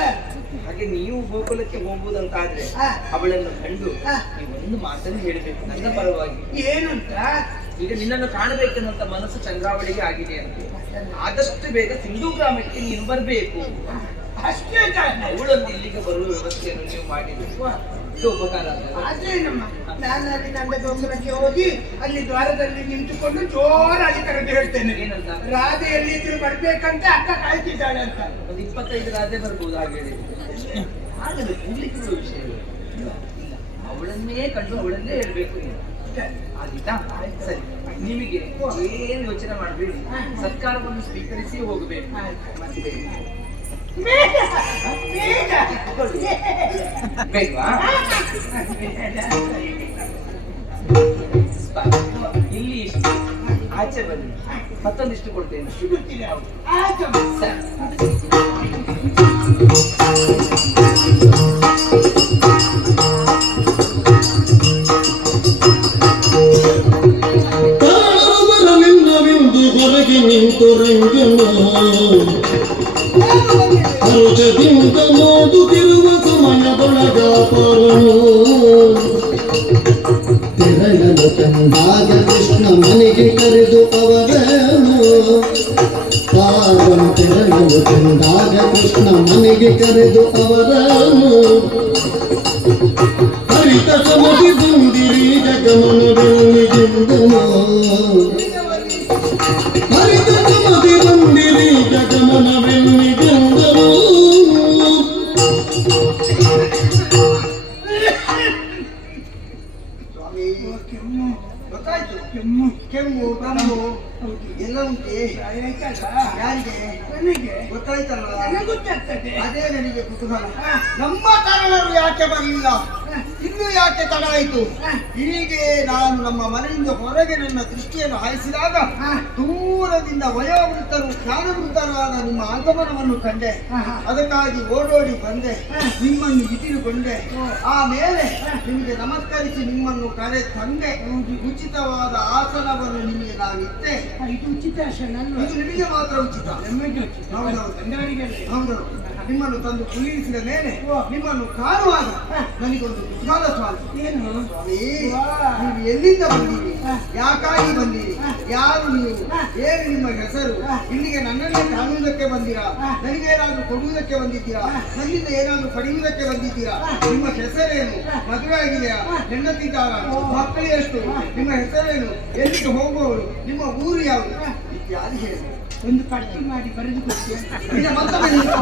ಹಾಗೆ ನೀವು ಗೋಕುಲಕ್ಕೆ ಹೋಗುವುದಂತಾದ್ರೆ ಹಾ. ಅವಳನ್ನು ಕಂಡು ಹಾ. ನೀವು ಒಂದು ಮಾತನ್ನು ಹೇಳಬೇಕು ನನ್ನ ಪರವಾಗಿ. ಏನಂತ ಈಗ ನಿನ್ನನ್ನು ಕಾಣಬೇಕನ್ನೋಂತ ಮನಸ್ಸು ಚಂದ್ರಾವಳಿಗೆ ಆಗಿದೆ ಅಂತ. ಆದಷ್ಟು ಬೇಗ ಸಿಂಧು ಗ್ರಾಮಕ್ಕೆ ನೀನು ಬರಬೇಕು. ಅಷ್ಟೇ ತಾನೆ ಅವಳನ್ನು ಇಲ್ಲಿಗೆ ಬರುವ ವ್ಯವಸ್ಥೆಯನ್ನು ನೀವು ಮಾಡಿದ್ರು ಉಪಕಾರ ಆಗ್ತದೆ. ಅದೇನಮ್ಮ ನಾನು ಅಲ್ಲಿ ನಂದಗೋಕುಲಕ್ಕೆ ಹೋಗಿ ಅಲ್ಲಿ ದ್ವಾರದಲ್ಲಿ ನಿಂತುಕೊಂಡು ಜೋರಾಗಿ ಕರೆದು ಹೇಳ್ತೇನೆ ಏನಂತ? ರಾಧೆ ಎಲ್ಲಿದ್ರು ಬರ್ಬೇಕಂತ ಅಕ್ಕ ಕಾಯ್ತಿದ್ದಾಳೆ ಅಂತ ಒಂದು 25 ರಾಧೆ ಬರ್ಬೋದು ಹಾಗೆ ಹೇಳಿದ್ರೆ. ಆಗಲ್ಲ, ಕೂಡ್ಲಿಕ್ಕೆ ಬಿಡುವ ವಿಷಯ ಇಲ್ಲ. ಅವಳನ್ನೇ ಕಂಡು ಅವಳನ್ನೇ ಹೇಳ್ಬೇಕು ನೀವು. ಆದಿತಾ? ಸರಿ. ನಿಮಗೆ ಏನು ಯೋಚನೆ ಮಾಡಬೇಡಿ, ಸರ್ಕಾರವನ್ನು ಸ್ವೀಕರಿಸಿ ಹೋಗಬೇಕು. ಮತ್ತೆ ಬೇಡ ಬೇಡ ಬೇಡ್ವಾ? ಇಲ್ಲಿ ಇಷ್ಟು, ಆಚೆ ಬನ್ನಿ, ಮತ್ತೊಂದಿಷ್ಟು ಕೊಡ್ತೇನೆ. ಸಿಗುತ್ತಿದೆ ಆಯ್ತಮ್ಮ ಸರಿ. ಬರಲಿಲ್ಲವೆಂದು ಹೊರಗೆ ನಿಂತು ರಂಗನು ಹರುಷದಿಂದ ನೋಡುತ್ತಿರುವ ಸಮಯದೊಳಗಾಪರನು ತೆರಳಲು ಕಂಡಾಗ ಕೃಷ್ಣ ಮನೆಗೆ ಕರೆದು ಅವರನು ಪಾರನು ತೆರಳಲು ಕಂಡಾಗ ಕೃಷ್ಣ ಮನೆಗೆ ಕರೆದು ಅವರನು ಹರಿತ ಸಮದಿ ಬಂದಿರಿ ಜಗಮನವೆಲ್ಲಿಗೆಂದನು ಹರಿತ ಸಮದಿ ಬಂದಿರಿ ಜಗಮನವೆಲ್ಲಿಗೆಂದನು ಕೆಮ್ಮು ಗೊತ್ತಾಯ್ತು ಕೆಮ್ಮು ಕೆಮ್ಮು ತಮ್ಮು ಎಲ್ಲ ಉಂಟೆ ಆಯ್ತಲ್ಲ ಯಾರಿಗೆ ನನಗೆ ಗೊತ್ತಾಯ್ತಲ್ಲ ನನಗೆ ಗೊತ್ತಾಗ್ತದೆ ಅದೇ ನನಗೆ ಕುತೂಹಲ. ನಮ್ಮ ತರುಣರು ಯಾಕೆ ಬರಲಿಲ್ಲ? ಇನ್ನು ಯಾಕೆ ತಡ ಆಯಿತು? ಹೀಗೆ ನಾನು ನಮ್ಮ ಮನೆಯಿಂದ ಹೊರಗೆ ನನ್ನ ದೃಷ್ಟಿಯನ್ನು ಹಾಯಿಸಿದಾಗ ದೂರದಿಂದ ವಯೋವೃತ್ತರು ಜ್ಞಾನವೃತ್ತರಾದ ನಿಮ್ಮ ಆಗಮನವನ್ನು ಕಂಡೆ. ಅದಕ್ಕಾಗಿ ಓಡೋಡಿ ಬಂದೆ, ನಿಮ್ಮನ್ನು ಇಟ್ಟಿರುಕೊಂಡೆ. ಆಮೇಲೆ ನಿಮಗೆ ನಮಸ್ಕರಿಸಿ ನಿಮ್ಮನ್ನು ಕರೆ ತಂದೆ. ಉಚಿತವಾದ ಆಸನವನ್ನು ನಿಮಗೆ ನಾನಿತ್ತೆ. ಇದು ಉಚಿತ ಆಸನ ಅಲ್ವಾ? ಇದು ನಿಮಗೆ ಮಾತ್ರ ಉಚಿತ. ಹೌದೌದು. ನಿಮ್ಮನ್ನು ತಂದು ಕುಳ್ಳಿರಿಸಿದ ಮೇಲೆ ನಿಮ್ಮನ್ನು ಕಾಣುವಾಗ ನನಗೊಂದು ಕುತೂಹಲ ಸ್ವಾಮಿ. ಏನು ಸ್ವಾಮಿ, ನೀವು ಎಲ್ಲಿಂದ ಬಂದೀರಿ? ಯಾಕಾಗಿ ಬಂದೀರಿ? ಯಾರು ನೀವು? ಏನು ನಿಮ್ಮ ಹೆಸರು? ಇಲ್ಲಿಗೆ ನನ್ನನ್ನೇ ಕಾಣುವುದಕ್ಕೆ ಬಂದಿರಾ? ನನಗೇನಾದ್ರೂ ಕೊಡುವುದಕ್ಕೆ ಬಂದಿದ್ದೀರಾ? ನನ್ನಿಂದ ಏನಾದ್ರೂ ಪಡೆಯುವುದಕ್ಕೆ ಬಂದಿದ್ದೀರಾ? ನಿಮ್ಮ ಹೆಸರೇನು? ಮದುವೆ ಆಗಿದೆಯಾ? ಹೆಂಡತಿದ್ದಾರ? ಮಕ್ಕಳು ಎಷ್ಟು? ನಿಮ್ಮ ಹೆಸರೇನು? ಎಲ್ಲಿಗೆ ಹೋಗುವವರು? ನಿಮ್ಮ ಊರು ಯಾವುದು? ಇತ್ಯಾದಿ ಹೇಳಿ ಒಂದು ಪಟ್ಟಿ ಮಾಡಿ ಬರೆದು ಕೊಡ್ತೀಯ? ಈಗ ಮತ್ತೊಮ್ಮೆ ನೀವು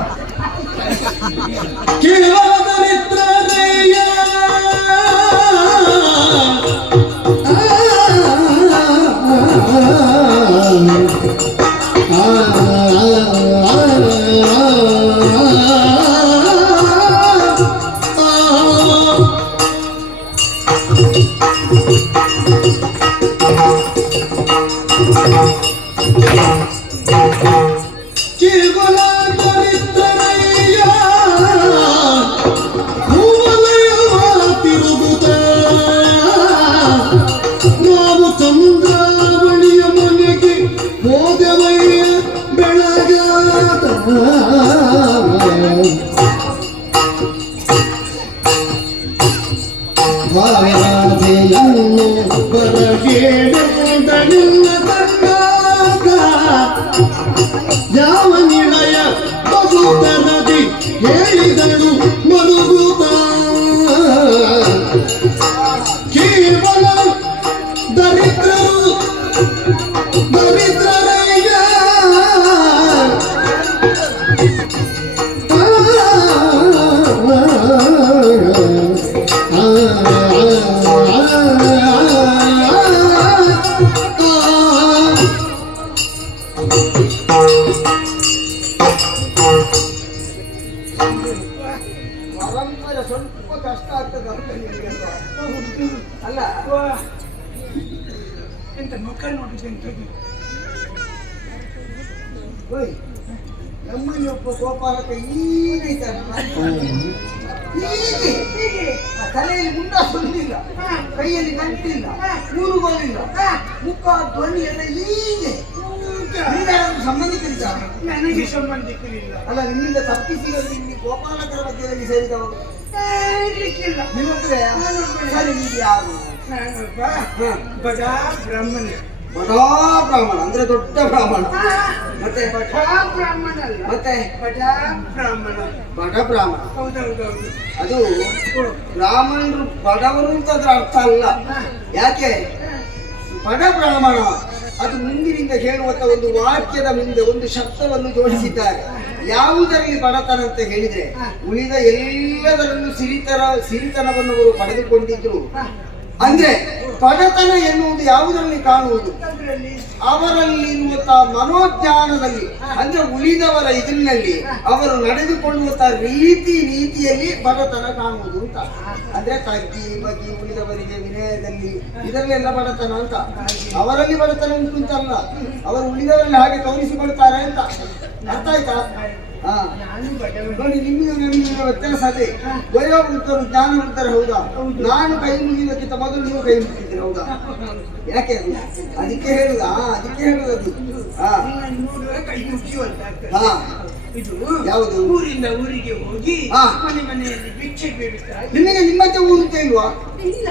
ಚಂದ್ರಾವಳಿಯ ಮನೆಗೆ ಹೋದವಯ್ಯ ಬೆಳಗಾದ ಭಾರತೆಯನ್ನು ಬರಗೇಡೆದ ನಿನ್ನ ತಂಗಾಗ ಯಾವ ನಿಳಯ ಬದುಕರದಿ ಹೇಳಿದಳು ಮರುಗುತ್ತ ಕೇವಲ ದರಿದ್ರರು ದರಿದ್ರರಯ್ಯ ಪರಂಪರೆ ಸ್ವಲ್ಪ ಕಷ್ಟ ಆಗ್ತದೆ ಅಂತ ನಿಮಗೆ ಅಲ್ಲ? ಎಂತ ಮುಖ ನೋಡಿದಂಥದ್ದು? ಓಯ್, ನಮ್ಮಲ್ಲಿ ಒಬ್ಬ ಗೋಪಾಲಕ ಈಗೈತಾನ, ಹೀಗೆ ತಲೆಯಲ್ಲಿ ಮುಂಡ ಸುಳ್ಳಿಲ್ಲ, ಕೈಯಲ್ಲಿ ಗಂಟಿಲ್ಲ, ಕೂರುಗೋಲಿಲ್ಲ, ಮುಖ ಧ್ವನಿ ಎಲ್ಲ ಹೀಗೆ. ಸಂಬಂಧಿಕರಿದ್ದಾರೆ? ನನಗೆ ಸಂಬಂಧಿಕರಿಲ್ಲ. ಅಲ್ಲ, ನಿಮ್ಮಿಂದ ತಪ್ಪಿಸಿ ಇಲ್ಲಿ ಗೋಪಾಲಕರ ಮಧ್ಯದಲ್ಲಿ ಸೇರಿದವರು ಇರ್ಲಿಕ್ಕಿಲ್ಲ. ನಿಮ್ಮೊಬ್ಬರೇ? ಸರಿ, ನೀವು ಯಾರು? ನಾನೊಬ್ಬ ಬಡ ಬ್ರಾಹ್ಮಣ. ಬಡ ಬ್ರಾಹ್ಮಣ ಅಂದ್ರೆ ದೊಡ್ಡ ಬ್ರಾಹ್ಮಣ. ಮತ್ತೆ ಬಡ ಬ್ರಾಹ್ಮಣ ಅಲ್ಲ, ಮತ್ತೆ ಬಡ ಬ್ರಾಹ್ಮಣ. ಬಡ ಬ್ರಾಹ್ಮಣ. ಹೌದೌದೌದು. ಅದು ಬ್ರಾಹ್ಮಣರು ಬಡವರು ಅಂತ ಅದ್ರ ಅರ್ಥ ಅಲ್ಲ. ಯಾಕೆ? ಬಡ ಬ್ರಾಹ್ಮಣ ಅದು ಮುಂದಿನಿಂದ ಹೇಳುವಂತ ಒಂದು ವಾಕ್ಯದ ಮುಂದೆ ಒಂದು ಶಬ್ದವನ್ನು ಜೋಡಿಸಿದ್ದಾರೆ. ಯಾವುದರಲ್ಲಿ ಬಡತನ ಅಂತ ಹೇಳಿದ್ರೆ ಉಳಿದ ಎಲ್ಲದರಲ್ಲೂ ಸಿರಿತನವನ್ನು ಅವರು ಪಡೆದುಕೊಂಡಿದ್ರು. ಅಂದ್ರೆ ಬಡತನ ಎನ್ನುವುದು ಯಾವುದರಲ್ಲಿ ಕಾಣುವುದು? ಅವರಲ್ಲಿರುವಂತಹ ಮನೋಜ್ಞಾನದಲ್ಲಿ, ಅಂದ್ರೆ ಉಳಿದವರ ಇದರಲ್ಲಿ ಅವರು ನಡೆದುಕೊಳ್ಳುವಂತಹ ನೀತಿಯಲ್ಲಿ ಬಡತನ ಕಾಣುವುದು ಅಂತ. ಅಂದ್ರೆ ತಗ್ಗಿ ಬಗ್ಗಿ ಉಳಿದವರಿಗೆ ವಿನಯದಲ್ಲಿ ಇದರಲ್ಲೆಲ್ಲ ಬಡತನ ಅಂತ. ಅವರಲ್ಲಿ ಬಡತನ ಉಂಟು ಅಂತಲ್ಲ, ಅವರು ಉಳಿದವರಲ್ಲಿ ಹಾಗೆ ತೋರಿಸಿಕೊಳ್ತಾರೆ ಅಂತ. ಅರ್ಥ ಆಯ್ತಾ? ನೋಡಿ, ನಿಮಗೆ ನನಗೆ ವ್ಯತ್ಯಾಸ ಅದೇ. ವಯೋವೃದ್ಧರು ಜ್ಞಾನವೃದ್ಧರು ಹೌದಾ? ನಾನು ಕೈ ಮುಗಿಯೋದಕ್ಕಿಂತ ಮೊದಲು ನೀವು ಕೈ ಮುಗಿದಿದ್ದೀರಿ ಹೌದಾ? ಯಾಕೆ? ಅದಕ್ಕೆ ಹೇಳುದ ಅದು. ಕೈ ಮುಗಿಯುವಂತ ಹಾ, ಇದು ಯಾವುದು? ಊರಿಂದ ಊರಿಗೆ ಹೋಗಿ ಮನೆ ಮನೆಯಲ್ಲಿ ಭಿಕ್ಷೆ ಬೇಡುತ್ತಾ. ನಿಮಗೆ ನಿಮ್ಮತ್ತೆ ಊರು ಅಂತ ಇಲ್ವಾ? ಇಲ್ಲ,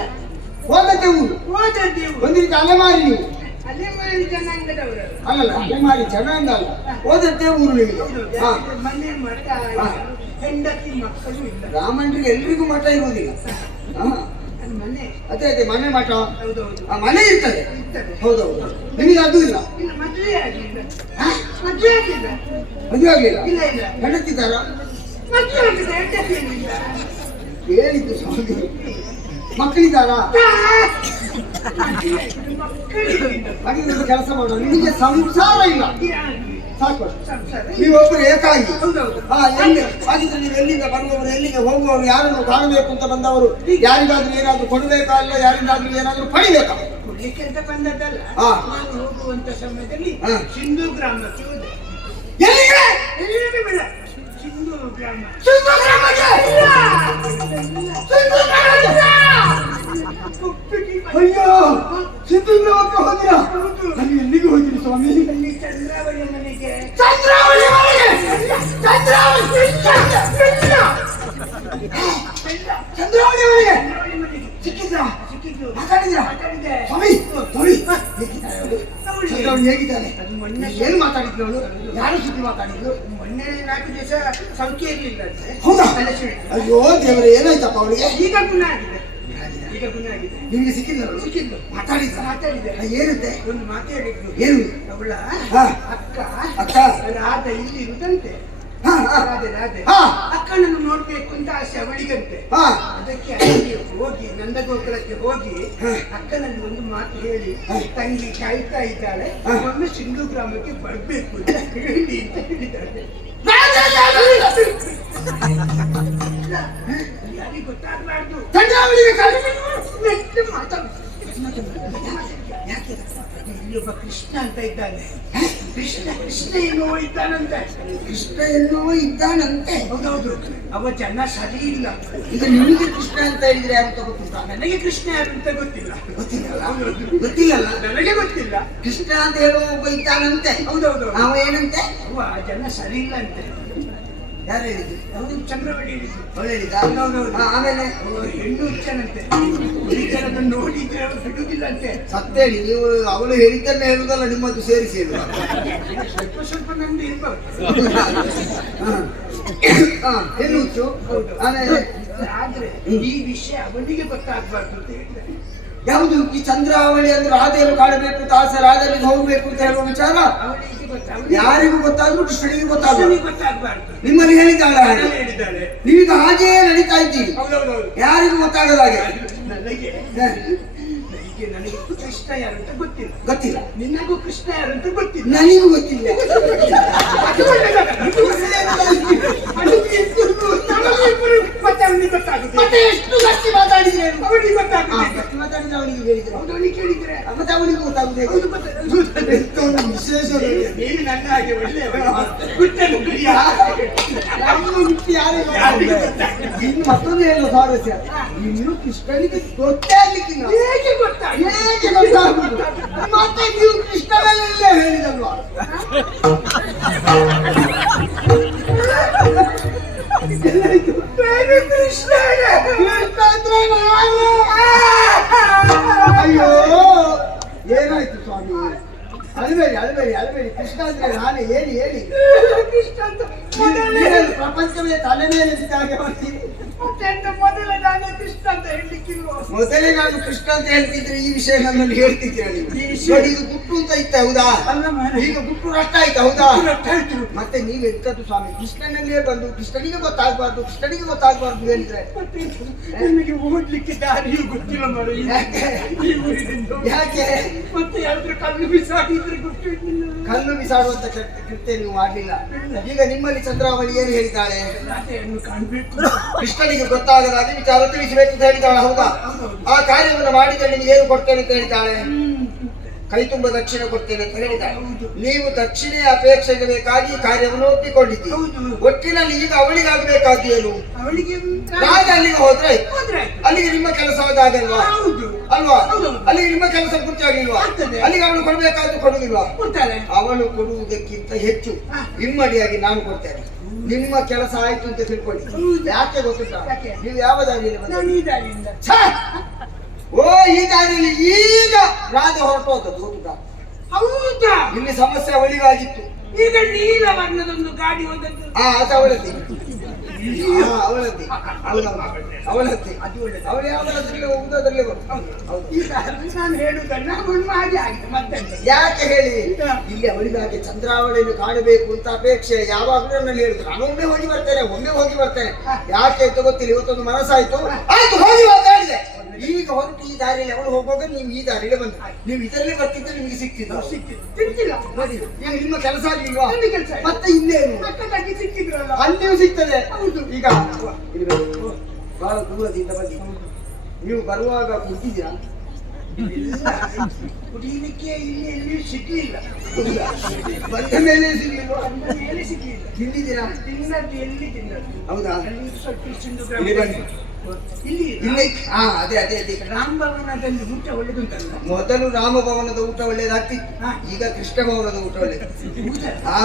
ಹೋದತ್ತೆ ಊರು. ಹೋದದ್ದೇವು ಒಂದು ರೀತಿ ಅಲೆಮಾರಿ ನೀವು. ಅಲ್ಲೇ ಮಾಡಿ ಜನಾಂಗದವರು. ಅಲ್ಲಲ್ಲ, ಅಲೆಮಾರಿ ಜನಾಂಗ ಅಲ್ಲ, ಹೋದತ್ತೆ ಊರು ನಿಮಗೆ. ಹಾ, ಮನೆ ಮಠ, ಹೆಂಡತಿ ಮಕ್ಕಳು ಇಲ್ಲ. ಬ್ರಾಹ್ಮಣರಿಗೆ ಎಲ್ರಿಗೂ ಮಠ ಇರುವುದಿಲ್ಲ. ಹಾ, ಮನೆ ಅದೇ ಮನೆ ಮಠ. ಹೌದೌದು, ಮನೆ ಇರ್ತದೆ. ಇರ್ತದೆ. ಹೌದೌದು. ನಿಮಗೆ ಅದು ಇಲ್ಲ. ಇಲ್ಲ, ಮದುವೆ ಆಗಿಲ್ಲ. ಮದುವೆ ಆಗಿಲ್ಲ. ಮದುವೆ ಆಗ್ಲಿಲ್ಲ? ಇಲ್ಲ ಇಲ್ಲ. ಹೆಂಡತಿದ್ದಾರ? ಮದುವೆ ಆಗಿದೆ, ಹೆಂಡತಿ ಏನಿಲ್ಲ. ಹೇಳಿದ್ದು ಸ್ವಾಮಿ. ಮಕ್ಕಳಿದ್ದಾರಾ? ಮಕ್ಕಳಿಲ್ಲ. ಹಾಗೆ ಕೆಲಸ ಮಾಡೋದು. ನಿಮಗೆ ಸಂಸಾರ ಇಲ್ಲ. ಸಾಕು ಸಂಸಾರ ನೀವೊಬ್ಬರು ಏಕಾಂಗಿ ಹೌದೌದು ಹಾ ಎಲ್ಲಿ ಹಾಗಿದ್ರೆ ನೀವು ಎಲ್ಲಿಂದ ಬರುವವರು ಎಲ್ಲಿಗೆ ಹೋಗುವವರು ಯಾರನ್ನು ಕಾಣಬೇಕು ಅಂತ ಬಂದವರು ಯಾರಿಗಾದ್ರೂ ಏನಾದ್ರೂ ಕೊಡಬೇಕಾ ಅಲ್ಲ ಯಾರಿಗಾದ್ರೂ ಏನಾದ್ರೂ ಪಡಿಬೇಕಾ ಕೊಡ್ಲಿಕ್ಕೆ ಅಂತ ಬಂದದ್ದಲ್ಲ ಹಾ. ನಾನು ಹೋಗುವಂತ ಸಮಯದಲ್ಲಿ ಹಾ. ಸಿಂಧು ಗ್ರಾಮಕ್ಕೆ ಹೋದೆ ಎಲ್ಲಿಗೆ ಎಲ್ಲಿಗೆ ಬೇಡ ಸಿಂಧು ಗ್ರಾಮ ಸಿಂಧು ಗ್ರಾಮಕ್ಕೆ? ಸಿಂಧು ಗ್ರಾಮಕ್ಕೆ? ಅಯ್ಯೋ ಸಿಂಧು ಗ್ರಾಮಕ್ಕೆ ಹೋದ್ರಾ? ಅಲ್ಲಿ ಎಲ್ಲಿಗೆ ಹೋಗಿರಿ ಸ್ವಾಮಿ? ಅಲ್ಲಿ ಚಂದ್ರಾವಳಿ ಮನೆಗೆ ಚಂದ್ರಾವಳಿ ಮನೆಗೆ? ಚಂದ್ರಾವಳಿ ಚಂದ್ರಾವಳಿ ಮನೆಗೆ ಚಂದ್ರಾವಳಿ ಮನೆಗೆ ಸಿಕ್ಕಿದ್ರಾ? ಸಿಕ್ಕಿದ್ದು ಮಾತಾಡಿದ್ರಾ? ಮಾತಾಡಿದೆ ಸ್ವಾಮಿ ನೋಡಿ ಹೇಗಿದ್ದಾರೆ ಅವರು? ಚಂದ್ರಾವಳಿ ಹೇಗಿದ್ದಾರೆ? ಅದು ಮೊನ್ನೆ ಏನು ಮಾತಾಡಿದ್ರು ಅವಳು? ಯಾರು ಸುದ್ದಿ ಮಾತಾಡಿದ್ರು? ಮೊನ್ನೆ 4 ದಿವಸ ಸಂಖ್ಯೆ ಇರ್ಲಿಲ್ಲ ಅಂತೆ ಹೌದಾ? ತಲೆ ಸಿಡಿತು. ಅಯ್ಯೋ ದೇವರೇ ಏನಾಯ್ತಪ್ಪ ಅವಳಿಗೆ? ಈಗ ಗುಣ ಆಗಿದೆ ಈಗ ಗುಣ ಆಗಿದೆ ನಿಮಗೆ ಸಿಕ್ಕಿಲ್ಲ ಅವಳು? ಸಿಕ್ಕಿದ್ದು ಮಾತಾಡಿದ್ರ? ಮಾತಾಡಿದೆ ಏನಂತೆ? ಒಂದು ಮಾತು ಹೇಳಿದ್ರು ಏನು? ಅವಳ ಹಾ. ಅಕ್ಕ ಅಕ್ಕ? ರಾಧ ಇಲ್ಲಿ ಇರುದಂತೆ ಹಾ, ಹಾ. ರಾಧೆ ಹಾ. ಅಕ್ಕನನ್ನು ನೋಡ್ಬೇಕು ಅಂತ ಆಸೆ ಅವಳಿಗಂತೆ ಹಾ. ಅದಕ್ಕೆ ಅಲ್ಲಿಗೆ ಹೋಗಿ ನಂದಗೋಕುಲಕ್ಕೆ ಹೋಗಿ ಹಾ. ಅಕ್ಕನಲ್ಲಿ ಒಂದು ಮಾತು ಹೇಳಿ ಹಾ. ತಂಗಿ ಕಾಯ್ತಾ ಇದ್ದಾಳೆ ಹಾ. ಒಮ್ಮೆ ಸಿಂಧು ಗ್ರಾಮಕ್ಕೆ ಬರ್ಬೇಕು ಅಂತ ಹೇಳಿ ಅಂತ ಹೇಳಿದ್ದಾಳೆ ಯಾರಿಗೆ ಗೊತ್ತಾಗ್ಬಾರ್ದು ಚಂದ್ರಾವಳಿಗೆ ಕರೆ- ಮೆತ್ತೆ ಮಾತಾಡು. ಯಾಕೆ? ಇಲ್ಲೊಬ್ಬ ಕೃಷ್ಣ ಅಂತ ಇದ್ದಾನೆ ಕೃಷ್ಣ ಎನ್ನುವ ಇದ್ದಾನಂತೆ ಕೃಷ್ಣ ಎನ್ನುವ ಇದ್ದಾನಂತೆ. ಹೌದೌದು ಅವ ಜನ ಸರಿ ಇಲ್ಲ ಈಗ ನಿಮಗೆ ಕೃಷ್ಣ ಅಂತ ಹೇಳಿದ್ರೆ ಯಾರು ತಗೋತಿದ್ದ? ನನಗೆ ಕೃಷ್ಣ ಯಾರು ಅಂತ ಗೊತ್ತಿಲ್ಲ ಗೊತ್ತಿಲ್ಲಲ್ಲ? ಗೊತ್ತಿಲ್ಲಲ್ಲ? ನನಗೆ ಗೊತ್ತಿಲ್ಲ ಕೃಷ್ಣ ಅಂತ ಹೇಳುವ ಒಬ್ಬ ಇದ್ದಾನಂತೆ. ಹೌದೌದು ಅವ ಏನಂತೆ? ಅವ ಜನ ಸರಿ ಇಲ್ಲ ಅಂತೆ ಯಾರು ಹೇಳಿದ್ರು? ಅವನು ಚಂದ್ರವಡಿ ಹೇಳಿದ್ದು ಅವಳು ಹೇಳಿದ? ಹೌದೌದು. ಹಾ, ಆಮೇಲೆ ಅವ ಹೆಣ್ಣು ಹುಚ್ಚನಂತೆ ಹುಡುಗರನ್ನು ನೋಡಿದ್ರೆ ಅವ್ರು ಬಿಡುವುದಿಲ್ಲ ಅಂತೆ ಸತ್ತೇಳಿ ನೀವು ಅವಳು ಹೇಳಿದ್ದನ್ನ ಹೇಳುದಲ್ಲ ನಿಮ್ಮದು ಸೇರಿಸಿ ಹೇಳುವ. ಸ್ವಲ್ಪ ಸ್ವಲ್ಪ ನಮ್ದು ಇರ್ಬೋದು ಹೆಣ್ಣು ಹುಚ್ಚು. ಹೌದು ಆಮೇಲೆ ಆದ್ರೆ ಈ ವಿಷಯ ಅವನಿಗೆ ಗೊತ್ತಾಗ್ಬಾರ್ದು ಅಂತ ಹೇಳಿದ್ದಾರೆ ಯಾವುದು ಈ ಚಂದ್ರಾವಳಿ ಅಂದ್ರೆ ರಾಧೆಯನ್ನು ಕಾಣಬೇಕು ಅಂತ ಆಸೆ, ರಾಧೆಗೆ ಹೋಗ್ಬೇಕು ಅಂತ ಹೇಳುವ ವಿಚಾರ ಅವಳಿಗೆ ಯಾರಿಗೂ ಗೊತ್ತಾದ್ರು ಕೃಷ್ಣನಿಗೆ ಗೊತ್ತಾದ್ರು. ಗೊತ್ತಾಗ್ಬಾರ್ದು ನಿಮ್ಮಲ್ಲಿ ಹೇಳಿದ್ದಾಳೆ ಹಾಗೆ. ನಾನು ಹೇಳಿದ್ದಾಳೆ ನೀವೀಗ ಹಾಗೇ ನಡೀತಾ ಇದ್ದೀರಿ, ಹೌದೌದೌದು ಯಾರಿಗೂ ಗೊತ್ತಾಗದ ಹಾಗೆ. ನನಗೆ ಹ, ನನಗೆ ಕೃಷ್ಣ ಯಾರು ಅಂತ ಗೊತ್ತಿಲ್ಲ ಗೊತ್ತಿಲ್ಲ. ನಿನ್ನಗೂ ಕೃಷ್ಣ ಯಾರು ಅಂತ ಗೊತ್ತಿಲ್ಲ ನನಗೂ ಗೊತ್ತಿಲ್ಲ. ಮತ್ತೆ ಅವನಿಗೆ ಗೊತ್ತಾಗುತ್ತೆ ಮತ್ತೆ ಎಷ್ಟು ಗಟ್ಟಿ ಮಾತಾಡಿದ್ರೆ ಏನು? ಅವನಿಗೆ ಗೊತ್ತಾಗುತ್ತೆ ಗಟ್ಟಿ ಮಾತಾಡಿದ್ರೆ ಅವನಿಗೆ ಹೇಳಿದ್ರು, ಹೌದು ಅವನಿಗೆ ಕೇಳಿದ್ರೆ ಮತ್ತೆ ಅವನಿಗೆ ಗೊತ್ತಾಗುದೇ? ಹೌದು ಗೊತ್ತಾಗುತ್ತೆ. ಎಂತ ಒಂದು ವಿಶೇಷ ನೋಡಿ. ನೀನು ನನ್ನ ಹಾಗೆ ಒಳ್ಳೆಯವ. ಗುಟ್ಟನು ಪ್ರಿಯ. ಯಾರಿಗೂ ಬಿಟ್ಟು ಯಾರಿಲ್ಲ. ಇನ್ನು ಮತ್ತೊಂದು ಹೇಳುವ ಸ್ವಾರಸ್ಯ, ಇನ್ನು ಕೃಷ್ಣನಿಗೆ ಗೊತ್ತೇ ಆಗ್ಲಿಕ್ಕಿಲ್ಲ. ಹೇಗೆ ಗೊತ್ತಾಗುತ್ತೆ? ಹೇಗೆ ಗೊತ್ತಾಗುವುದು? ಮತ್ತೆ ನೀವು ಕೃಷ್ಣನಲ್ಲೇ ಹೇಳಿದಲ್ವಾ? ಬೇರೆ ಕೃಷ್ಣನೇ. ಕೃಷ್ಣ ಅಂದ್ರೆ ನಾನು. ಅಯ್ಯೋ ಏನಾಯ್ತು ಸ್ವಾಮಿ? ಅಳಬೇಡಿ ಕೃಷ್ಣ ಅಂದ್ರೆ ನಾನೇ. ಹೇಳಿ ಕೃಷ್ಣ ಅಂತ ಮೊದಲೇ ನೀನು ಪ್ರಪಂಚವೇ ತಲೆ ಮೇಲೆ ಬಿದ್ದ ಹಾಗೆ ಮಾಡ್ತೀನಿ. ಮತ್ತೆ ಮೊದಲೇ ನಾನೇ ಕೃಷ್ಣ ಅಂತ ಹೇಳಲಿಕ್ಕಿಲ್ವ? ಮೊದಲೇ ನಾನು ಕೃಷ್ಣ ಅಂತ ಹೇಳ್ತಿದ್ರೆ ಈ ವಿಷಯ ನನ್ನಲ್ಲಿ ಹೇಳ್ತಿದ್ದೀರಾ ನೀವು? ನೋಡಿ ಇದು ಗುಟ್ಟು ಅಂತ ಇತ್ತ ಹೌದಾ? ಅಲ್ಲ ಮಾರ್ರೆ. ಈಗ ಗುಟ್ಟು ನಷ್ಟ ಆಯ್ತಾ ಹೌದಾ? ನಷ್ಟ ಆಯ್ತು. ಮತ್ತೆ ನೀವು ಎಂತದ್ದು ಸ್ವಾಮಿ ಕೃಷ್ಣನಲ್ಲಿಯೇ ಬಂದು ಕೃಷ್ಣನಿಗೆ ಗೊತ್ತಾಗಬಾರ್ದು ಹೇಳಿದ್ರೆ ಮತ್ತೆ ನಿಮಗೆ ಓಡ್ಲಿಕ್ಕೆ ದಾರಿಯೂ ಗೊತ್ತಿಲ್ಲ ಮಾಡು. ಈ ಊರಿನಿಂದ ಯಾಕೆ? ಮತ್ತೆ ಯಾರಾದ್ರೂ ಕಲ್ಲು ಬಿಸಾಡಿದ್ರೆ ಗೊತ್ತಿಲ್ಲ. ಕಲ್ಲು ಬಿಸಾಡುವಂತ ಕೃತ್ಯ ನೀವು ಮಾಡಲಿಲ್ಲ. ಈಗ ನಿಮ್ಮಲ್ಲಿ ಚಂದ್ರಾವಳಿ ಏನು ಹೇಳಿದ್ದಾಳೆ? ರಾಧೆಯನ್ನು ಕಾಣ್ಬೇಕು. ಕೃಷ್ಣನಿಗೆ ಗೊತ್ತಾಗದ ಹಾಗೆ ವಿಚಾರ ತಿಳಿಸಬೇಕು ಅಂತ ಹೇಳಿದ್ದಾಳೆ ಹೌದಾ? ಆ ಕಾರ್ಯವನ್ನು ಮಾಡಿದ್ರೆ ನಿಮ್ಗೆ ಏನು ಕೊಡ್ತೇನೆ ಅಂತ ಹೇಳಿದ್ದಾಳೆ? ಕೈ ತುಂಬ ದಕ್ಷಿಣ ಕೊಡ್ತೇನೆ ಅಂತ ಹೇಳಿದ್ದಾಳೆ. ನೀವು ದಕ್ಷಿಣೆಯ ಅಪೇಕ್ಷೆಗೆ ಬೇಕಾಗಿ ಕಾರ್ಯವನ್ನು ಒಪ್ಪಿಕೊಂಡಿದ್ದೀರಿ. ಒಟ್ಟಿನಲ್ಲಿ ಈಗ ಅವಳಿಗಾಗಬೇಕಾದ್ದು ಏನು? ಅವಳಿಗೆ ರಾಜ ಅಲ್ಲಿಗೆ ಹೋದ್ರೆ ಹೋದ್ರೆ ಅಲ್ಲಿಗೆ ನಿಮ್ಮ ಕೆಲಸವಾದಾಗಲ್ವಾ? ಹೌದು ಅಲ್ವಾ? ಅಲ್ಲಿಗೆ ನಿಮ್ಮ ಕೆಲಸ ಪೂರ್ತಿ ಆಗ್ಲಿಲ್ವಾ? ಆಗ್ತದೆ. ಅಲ್ಲಿಗೆ ಅವಳು ಕೊಡ್ಬೇಕಾದ್ದು ಕೊಡುದಿಲ್ವಾ? ಕೊಡ್ತಾಳೆ. ಅವಳು ಕೊಡುವುದಕ್ಕಿಂತ ಹೆಚ್ಚು ಇಮ್ಮಡಿಯಾಗಿ ನಾನು ಕೊಡ್ತೇನೆ. ನಿಮ್ಮ ಕೆಲಸ ಆಯ್ತು ಅಂತ ತಿಳ್ಕೊಳ್ಳಿ. ಯಾಕೆ ಗೊತ್ತುಂಟಾ? ಯಾಕೆ? ನೀವು ಯಾವ ದಾರಿಯಲ್ಲಿ ಬಂದ? ನಾನು ಈ ದಾರಿಯಿಂದ. ಛೇ! ಓ ಈ ದಾರಿಯಲ್ಲಿ ಈಗ ರಾಜ ಹೊರಟು ಹೋದದ್ದು ಗೊತ್ತುಂಟಾ? ಹೌದಾ? ಇಲ್ಲಿ ಸಮಸ್ಯೆ ಅವಳಿಗಾಗಿತ್ತು. ಈಗ ನೀಲ ವರ್ಣದೊಂದು ಗಾಡಿ ಹೋದದ್ದು. ಅದು ಅವಳದ್ದೇ. ಅವಳದ್ದೇ. ಅವಳದ್ದೇ. ಅದು ಒಳ್ಳೆದು. ಅವಳು ಯಾವ್ದ್ರಲ್ಲಿ ಹೋಗುದು ಅದರಲ್ಲೇ ಬರುದು. ಹೌದು. ಈಗ ನಾನು ಹೇಳುದನ್ನ ಅವನು ಹಾಗೆ ಆಗಿದೆ ಮತ್ತೆ. ಯಾಕೆ ಹೇಳಿ? ಇಲ್ಲಿ ಅವಳಿಗಾಗಿ ಚಂದ್ರಾವಳಿಯನ್ನು ಕಾಣಬೇಕು ಅಂತ ಅಪೇಕ್ಷೆ ಯಾವಾಗಲೂ ನನ್ನಲ್ಲಿ ಹೇಳಿದ್ರು. ನಾನು ಒಮ್ಮೆ ಹೋಗಿ ಬರ್ತೇನೆ. ಯಾಕೆ ಅಂತ ಗೊತ್ತಿಲ್ಲ. ಇವತ್ತೊಂದು ಮನಸ್ಸಾಯ್ತು. ಆಯ್ತು ಹೋಗಿ ಅಂತ ಹೇಳಿದೆ. ಈಗ ಹೊರಟು ಈ ದಾರಿಯಲ್ಲಿ ಅವಳು ಹೋಗುವಾಗ ನೀವು ಈ ದಾರಿಯಲ್ಲಿ ಬಂದು ನೀವು ಇದರಲ್ಲೇ ಬರ್ತಿದ್ರೆ ನಿಮಗೆ ಸಿಕ್ತಿದ್ದು ಸಿಕ್ತಿಲ್ಲ ನೋಡಿ ಈಗ ನಿಮ್ಮ ಕೆಲಸ ಆಗ್ಲಿಲ್ವಾ ಒಂದು ಕೆಲಸ ಮತ್ತೆ ಇನ್ನೇನು ಅಕ್ಕದಾಗಿ ಸಿಕ್ಕಿದ್ರಲ್ಲ ಅಲ್ಲಿಯೂ ಸಿಗ್ತದೆ ಹೌದು. ಈಗ ಇಲ್ಲಿ ಬನ್ನಿ. ಬಹಳ ದೂರದಿಂದ ಬಂದಿ ನೀವು ಬರುವಾಗ ಕುಂತಿದ್ದೀರಾ ಕುಡಿಯಲಿಕ್ಕೆ ಇಲ್ಲಿ ಎಲ್ಲಿಯೂ ಸಿಗ್ಲಿಲ್ಲ ಬಂದ ಮೇಲೆ ಸಿಗ್ಲಿಲ್ವಾ ಅಂದ ಮೇಲೆ ಸಿಗ್ಲಿಲ್ಲ ತಿಂದಿದ್ದೀರಾ ತಿನ್ನದ್ದು ಎಲ್ಲಿ ತಿನ್ನದ್ದು ಹೌದಾ ಅಲ್ಲಿ ಸ್ವಲ್ಪ ಸಿಂಧು ಇಲ್ಲಿ ಬನ್ನಿ ಇಲ್ಲಿ ಇಲ್ಲಿ ಹಾ ಅದೇ ಅದೇ ಅದೇ ರಾಮಭವನದಲ್ಲಿ ಊಟ ಒಳ್ಳೆದುಂಟಲ್ಲ ಮೊದಲು ರಾಮಭವನದ ಊಟ ಒಳ್ಳೇದಾಗ್ತಿತ್ತು ಹಾ. ಈಗ ಕೃಷ್ಣ ಭವನದ ಊಟ ಒಳ್ಳೇದು ಹೌದಾ? ಹಾ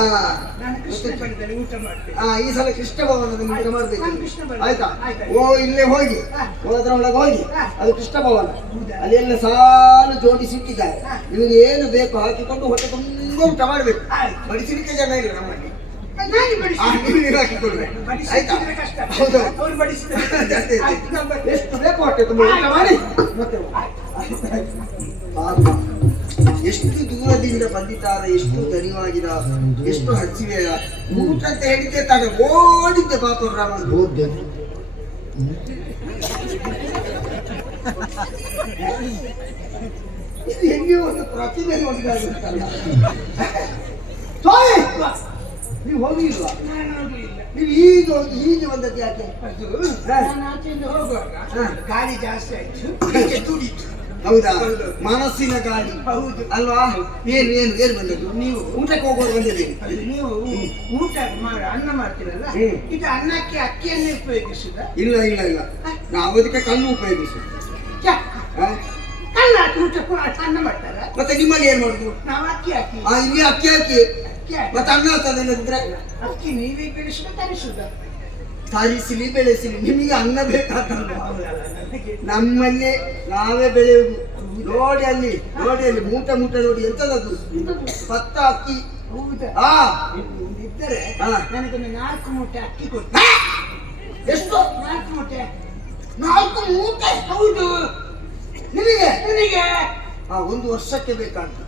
ನಾನು ಕೃಷ್ಣ ಪಂಡದಲ್ಲಿ ಊಟ ಮಾಡ್ತೇನೆ ಹಾ ಈ ಸಲ ಕೃಷ್ಣ ಭವನದಲ್ಲಿ ಊಟ ಮಾಡ್ಬೇಕು ನಾನು ಕೃಷ್ಣ ಭವನ. ಆಯ್ತಾ ಆಯ್ತಾ. ಓ ಇಲ್ಲೇ ಹೋಗಿ ಹಾ. ಹೋದ್ರೊಳಗೆ ಹೋಗಿ ಹಾ. ಅದು ಕೃಷ್ಣ ಭವನ ಹೌದಾ? ಅಲ್ಲಿ ಎಲ್ಲ ಸಾಲು ಜೋಡಿಸಿಟ್ಟಿದ್ದಾರೆ ಹಾ. ನಿಮಗೆ ಏನು ಬೇಕು ಹಾಕಿಕೊಂಡು ಹೊಟ್ಟೆ ತುಂಬ ಊಟ ಮಾಡ್ಬೇಕು ಆಯ್ತು. ಬಡಿಸಲಿಕ್ಕೆ ಜನ ಇಲ್ಲ ನಮ್ಮಲ್ಲಿ ನಾನು ಆ, ಬಡಿಸ್ತೀನಿ. ನೀವು ಹಾಕಿಕೊಳ್ಬೇಕು ಆಯ್ತಾ ಬಡಿಸಿದ್ರೆ ಕಷ್ಟ ಹೌದು ಅವ್ರು ಬಡಿಸಿದ್ರೆ ಅದೇ, ಅದೇ, ಅದೇ. ಆಯ್ತು, ನಾನು ಬರ್ತೇನೆ. ಎಷ್ಟು ಬೇಕು ಹೊಟ್ಟೆ ತುಂಬ ಊಟ ಮಾಡಿ ಮತ್ತೆ ಪಾಪ ಎಷ್ಟು ದೂರದಿಂದ ಬಂದಿದ್ದಾರೆ ಎಷ್ಟು ದಣಿವಾಗಿದ ಎಷ್ಟು ಹಚ್ಚಿವೆಯ ಊಟ ಅಂತ ಹೇಳಿದ್ದೆ ತಾನೆ ಓಡಿದ್ದೆ ಪಾಪ ರಾಮನ್ ಹೋದೆ ಇದು ಹೆಂಗೆ ಒಂದು ಪ್ರತಿಮೆ ನೋಡಿದಾಗುತ್ತಲ್ಲ ನೀವು ಹೋಗಿಲ್ವಾ ನಾನು ಹೋಗ್ಲಿಲ್ಲ. ನೀವು ಈಗ ಬಂದದ್ದು ಯಾಕೆ ಅದು ಹಾ. ನಾನು ಆಚೆಯಿಂದ ಹೋಗುವಾಗ ಹಾ. ಗಾಳಿ ಜಾಸ್ತಿ ಆಯ್ತು ಹೀಗೆ ತುಡಿತು. ಹೌದಾ ಮನಸ್ಸಿನ ಗಾಳಿ ಹೌದು. ಅಲ್ವಾ ಏನು ಬಂದದ್ದು ನೀವು ಊಟಕ್ಕೆ ಹೋಗೋದು ಬಂದಿದ್ದೀರಿ ಅದು ನೀವು ಊಟ ಅನ್ನ ಮಾಡ್ತೀರಲ್ಲ ಹ್ಮ್. ಇದು ಅನ್ನಕ್ಕೆ ಅಕ್ಕಿಯನ್ನೇ ಉಪಯೋಗಿಸುದ ಇಲ್ಲ ಇಲ್ಲ ಇಲ್ಲ ನಾವು ಅದಕ್ಕೆ ಕಲ್ಲು ಉಪಯೋಗಿಸು ಅಲ್ಲ ಊಟ ಅನ್ನ ಮಾಡ್ತಾರ ಮತ್ತೆ ನಿಮ್ಮಲ್ಲಿ ಏನ್ ಮಾಡುದು ನಾವು ಅಕ್ಕಿ ಹಾಕಿ ಇಲ್ಲಿ ಅಕ್ಕಿ ಹಾಕಿ ಅಕ್ಕಿ ಹಾಕಿ ಮತ್ತೆ ಅನ್ನ ಆಗ್ತದೆ ಅಕ್ಕಿ ನೀವೇ ಬೆಳೆಸುದ ತರಿಸುದ ತರಿಸಲಿ ಬೆಳೆಸಲಿ ನಿಮಗೆ ಅನ್ನ ಬೇಕಾಗ್ತದೆ ಹೌದಲ್ಲ ನನಗೆ ನಮ್ಮಲ್ಲಿ ನಾವೇ ಬೆಳೆಯುವುದು ನೋಡಿ ಅಲ್ಲಿ ಮೂಟ ನೋಡಿ ಎಂತದದು ಭತ್ತ ಅಕ್ಕಿ ಹೌದಾ ಹಾ ಇದ್ದರೆ ಹಾ. ನನಗೊಂದು 4 ಮೂಟೆ ಅಕ್ಕಿ ಕೊಟ್ಟು ಎಷ್ಟು 4 ಮೂಟೆ 4 ಮೂಟೆ ಹೌದು ನಿಮಗೆ ನನಗೆ ಒಂದು ವರ್ಷಕ್ಕೆ ಬೇಕಾಗ್ತದೆ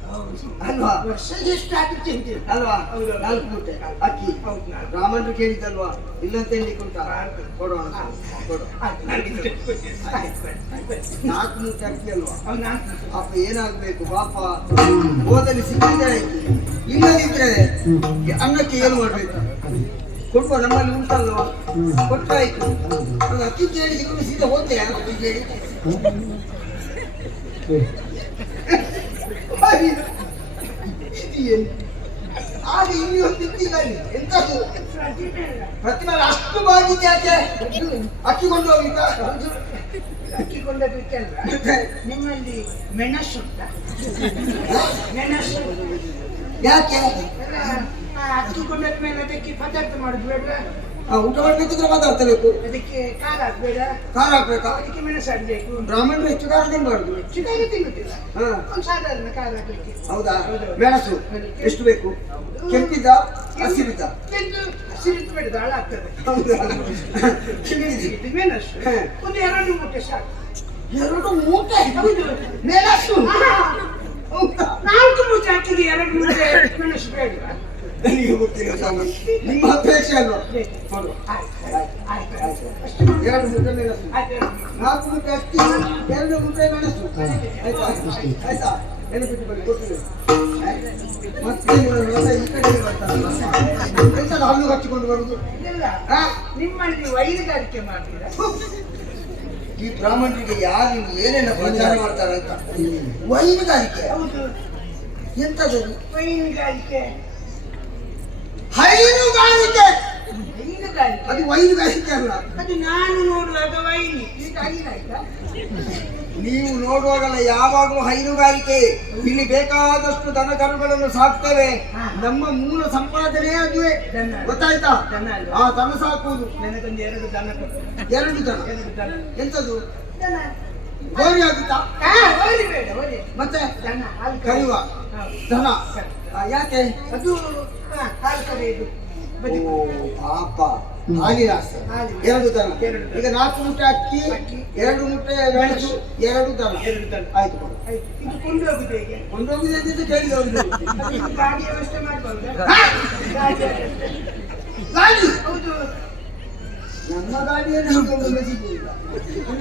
ಅಲ್ವಾ ವರ್ಷ ಎಷ್ಟು ಆಗುತ್ತೆ ಅಂತೀರಿ ಅಲ್ವಾ ಹೌದು. 4 ಮೂಟೆ ಅಕ್ಕಿ ಹೌದು ನಾನು ರಾಮಂದ್ರು ಕೇಳಿದ್ದಲ್ವಾ ಇಲ್ಲಂತ ಹೇಳಿ ಉಂಟಾ ಕೊಡೋಣ ಕೊಡು ಆಯ್ತು, ನನಗೆ ಆಯ್ತು, ಆಯ್ತು. 4 ಮೂಟೆ ಅಕ್ಕಿ ಅಲ್ವಾ ಅವ್ನು 4 ಮೂಟೆ. ಪಾಪ ಏನಾಗ್ಬೇಕು ಪಾಪ ಹೋದಲ್ಲಿ ಸಿಕ್ಕಿದ್ರೆ ಆಯ್ತು ಇಲ್ಲದಿದ್ರೆ ಅನ್ನಕ್ಕೆ ಏನು ಮಾಡ್ಬೇಕು ಕೊಡುವ ನಮ್ಮಲ್ಲಿ ಉಂಟಲ್ವಾ ಕೊಟ್ಟಾಯ್ತು ಅದು ಅಕ್ಕಿ ಕೇಳಿ ಸಿಕ್ಕುದು ಸೀದಾ ಹೋಗ್ತೇನೆ ಅಕ್ಕಿ ಕೇಳಿ ಆಗ ಇಲ್ಲಿ ಒಂದು ಇಟ್ಟಿಲ್ಲ ಅಲ್ಲಿ ಎಂತದ್ದು ಪ್ರತಿಮೆ ಅಲ್ಲ. ಪ್ರತಿಮೆ ಅಷ್ಟು ಬಾಗಿದ್ದೆ ಯಾಕೆ ಅಕ್ಕಿ ಕೊಂಡು ಹೋಗಿದ್ದ ಅಕ್ಕಿ ಕೊಂಡೋಗ್ಲಿಕ್ಕೆಲ್ಲ ನಿಮ್ಮಲ್ಲಿ ಮೆಣಸು ಉಂಟಾ ಮೆಣಸು ಯಾಕೆ ಎಲ್ಲ, ಅಕ್ಕಿ ಕೊಂಡೋದ ಮೇಲೆ ಅದಕ್ಕೆ ಪದಾರ್ಥ ಮಾಡುದು ಬೇಡ ಊಟ ಮಾಡ್ಬೇಕಿದ್ರೆ ಮಾತಾಡ್ತಬೇಕು ಅದಕ್ಕೆ ಖಾರ ಹಾಕ್ಬೇಡ ಖಾರ ಹಾಕ್ಬೇಕಾ ಅದಕ್ಕೆ ಮೆಣಸು ಹಾಕ್ಬೇಕು ಬ್ರಾಹ್ಮಣರು ಹೆಚ್ಚು ಖಾರ ತಿನ್ಬಾರ್ದು ಚಿಕನ್ ತಿನ್ನುತ್ತಿಲ್ಲ ಹಾ ಒಂದು ಸಾಧಾರಣ ಖಾರ ಹಾಕ್ಲಿಕ್ಕೆ ಹೌದಾ ಮೆಣಸು ಎಷ್ಟು ಬೇಕು ಕೆಂಪಿದ್ದ ಹಸಿರಿದ್ದ ಎಂದು ಸಿರಿತು ಬೇಡ ಹಾಳಾಗ್ತದೆ ಹೌದಾ ಇದು ಮೆಣಸು ಹಾ. ಒಂದು 2 ಮೂಟೆ ಸಾಕು 2 ಮೂಟೆ ಹೌದು ಮೆಣಸು ಹೌದಾ? 4 ಮೂಟೆ ಹಾಕಿದ್ರೆ 2 ಮೂಟೆ ಮೆಣಸು ಬೇಡ ನನಗೆ ಗೊತ್ತಿಲ್ಲ ಸ್ವಾಮಿ ನಿಮ್ಮ ಅಪೇಕ್ಷೆ ಅಲ್ವಾ ಕೊಡು ಆಯ್ತು ಅಷ್ಟು ಮಾಡಿ. 2 ಮೂಟೆ ಮೆಣಸು ಆಯ್ತು 4 ಮೂಟೆ ಅಕ್ಕಿ 2 ಮೂಟೆ ಮೆಣಸು ಆಯ್ತಾ ಆಯ್ತಾ ನೆನಪಿಟ್ಟು ಬನ್ನಿ ಗೊತ್ತಿಲ್ಲ ಮತ್ತೆ ನೀವು ಈ ಕಡೆ ಬರ್ತಾರಲ್ಲ ಎಂತದ್ದು ಹಲ್ಲು ಹಚ್ಚಿಕೊಂಡು ಬರುದು ಇಲ್ಲ ಹಾ? ನಿಮ್ಮಲ್ಲಿ ವೈನುಗಾರಿಕೆ ಮಾಡ್ತೀರಾ ಈ ಬ್ರಾಹ್ಮಣರಿಗೆ ಯಾರು ಏನೆಲ್ಲ ಪ್ರಚಾರ ಮಾಡ್ತಾರೆ ಅಂತ ವೈನುಗಾರಿಕೆ ಹೌದು ಎಂತದು ವೈನುಗಾರಿಕೆ ಹೈನುಗಾರಿಕೆ ವೈನುಗಾರಿಕೆ ಅದು ವೈನುಗಾರಿಕೆ ಅಲ್ಲ ಅದು ನಾನು ನೋಡುವಾಗ ವೈನಿ ಈಗ ಹೈನಾಯ್ತಾ ನೀವು ನೋಡುವಾಗಲ್ಲ ಯಾವಾಗಲೂ ಹೈನುಗಾರಿಕೆ ಇಲ್ಲಿ ಬೇಕಾದಷ್ಟು ದನ ಕರುಗಳನ್ನು ಸಾಕ್ತೇವೆ ನಮ್ಮ ಮೂಲ ಸಂಪಾದನೆ ಅದುವೇ ದನ. ಗೊತ್ತಾಯ್ತಾ ದನ ಅಲ್ವಾ? ಆ ದನ ಸಾಕುವುದು ನನಗೊಂದು 2 ದನ ಕೊಟ್ಟು 2 ದನ 2 ದನ ಎಂತದು ದನ ಗೋರಿ ಆಗುತ್ತಾ ಓರಿ ಬೇಡ ಓರಿ ಮತ್ತೆ ದನ ಹಾಲು ಕರೆಯುವ ಹೌದು. ದನ ಯಾಕೆ ಅದು ಹಾಲು ಕರೆಯುದು ಬದುಕು. ಓ ಪಾಪ ಹಾಲಿನ ಆಸೆ ಹಾಲಿನ. 2 ದನ 2 ದನ. ಈಗ 4 ಮೂಟೆ ಅಕ್ಕಿ ಅಕ್ಕಿ. 2 ಮೂಟೆ ಮೆಣಸು 2 ದನ 2 ದನ ಆಯ್ತು ಕೊಡು. ಆಯ್ತು ಇದು ಕೊಂಡು ಹೋಗುದು ಹೇಗೆ ಕೊಂಡೋಗಿದೆ ಅಂತ ಕೇಳಿದವರು ಅದಕ್ಕೆ ಗಾಡಿ ವ್ಯವಸ್ಥೆ ಮಾಡ್ಬಹುದಾ ಹಾ? ಗಾಡಿ ವ್ಯವಸ್ಥೆ. ಗಾಡಿ ಹೌದು ನನ್ನ ಗಾಡಿಯನ್ನು ನಮಗೆ ಸಿಗುವುದಿಲ್ಲ.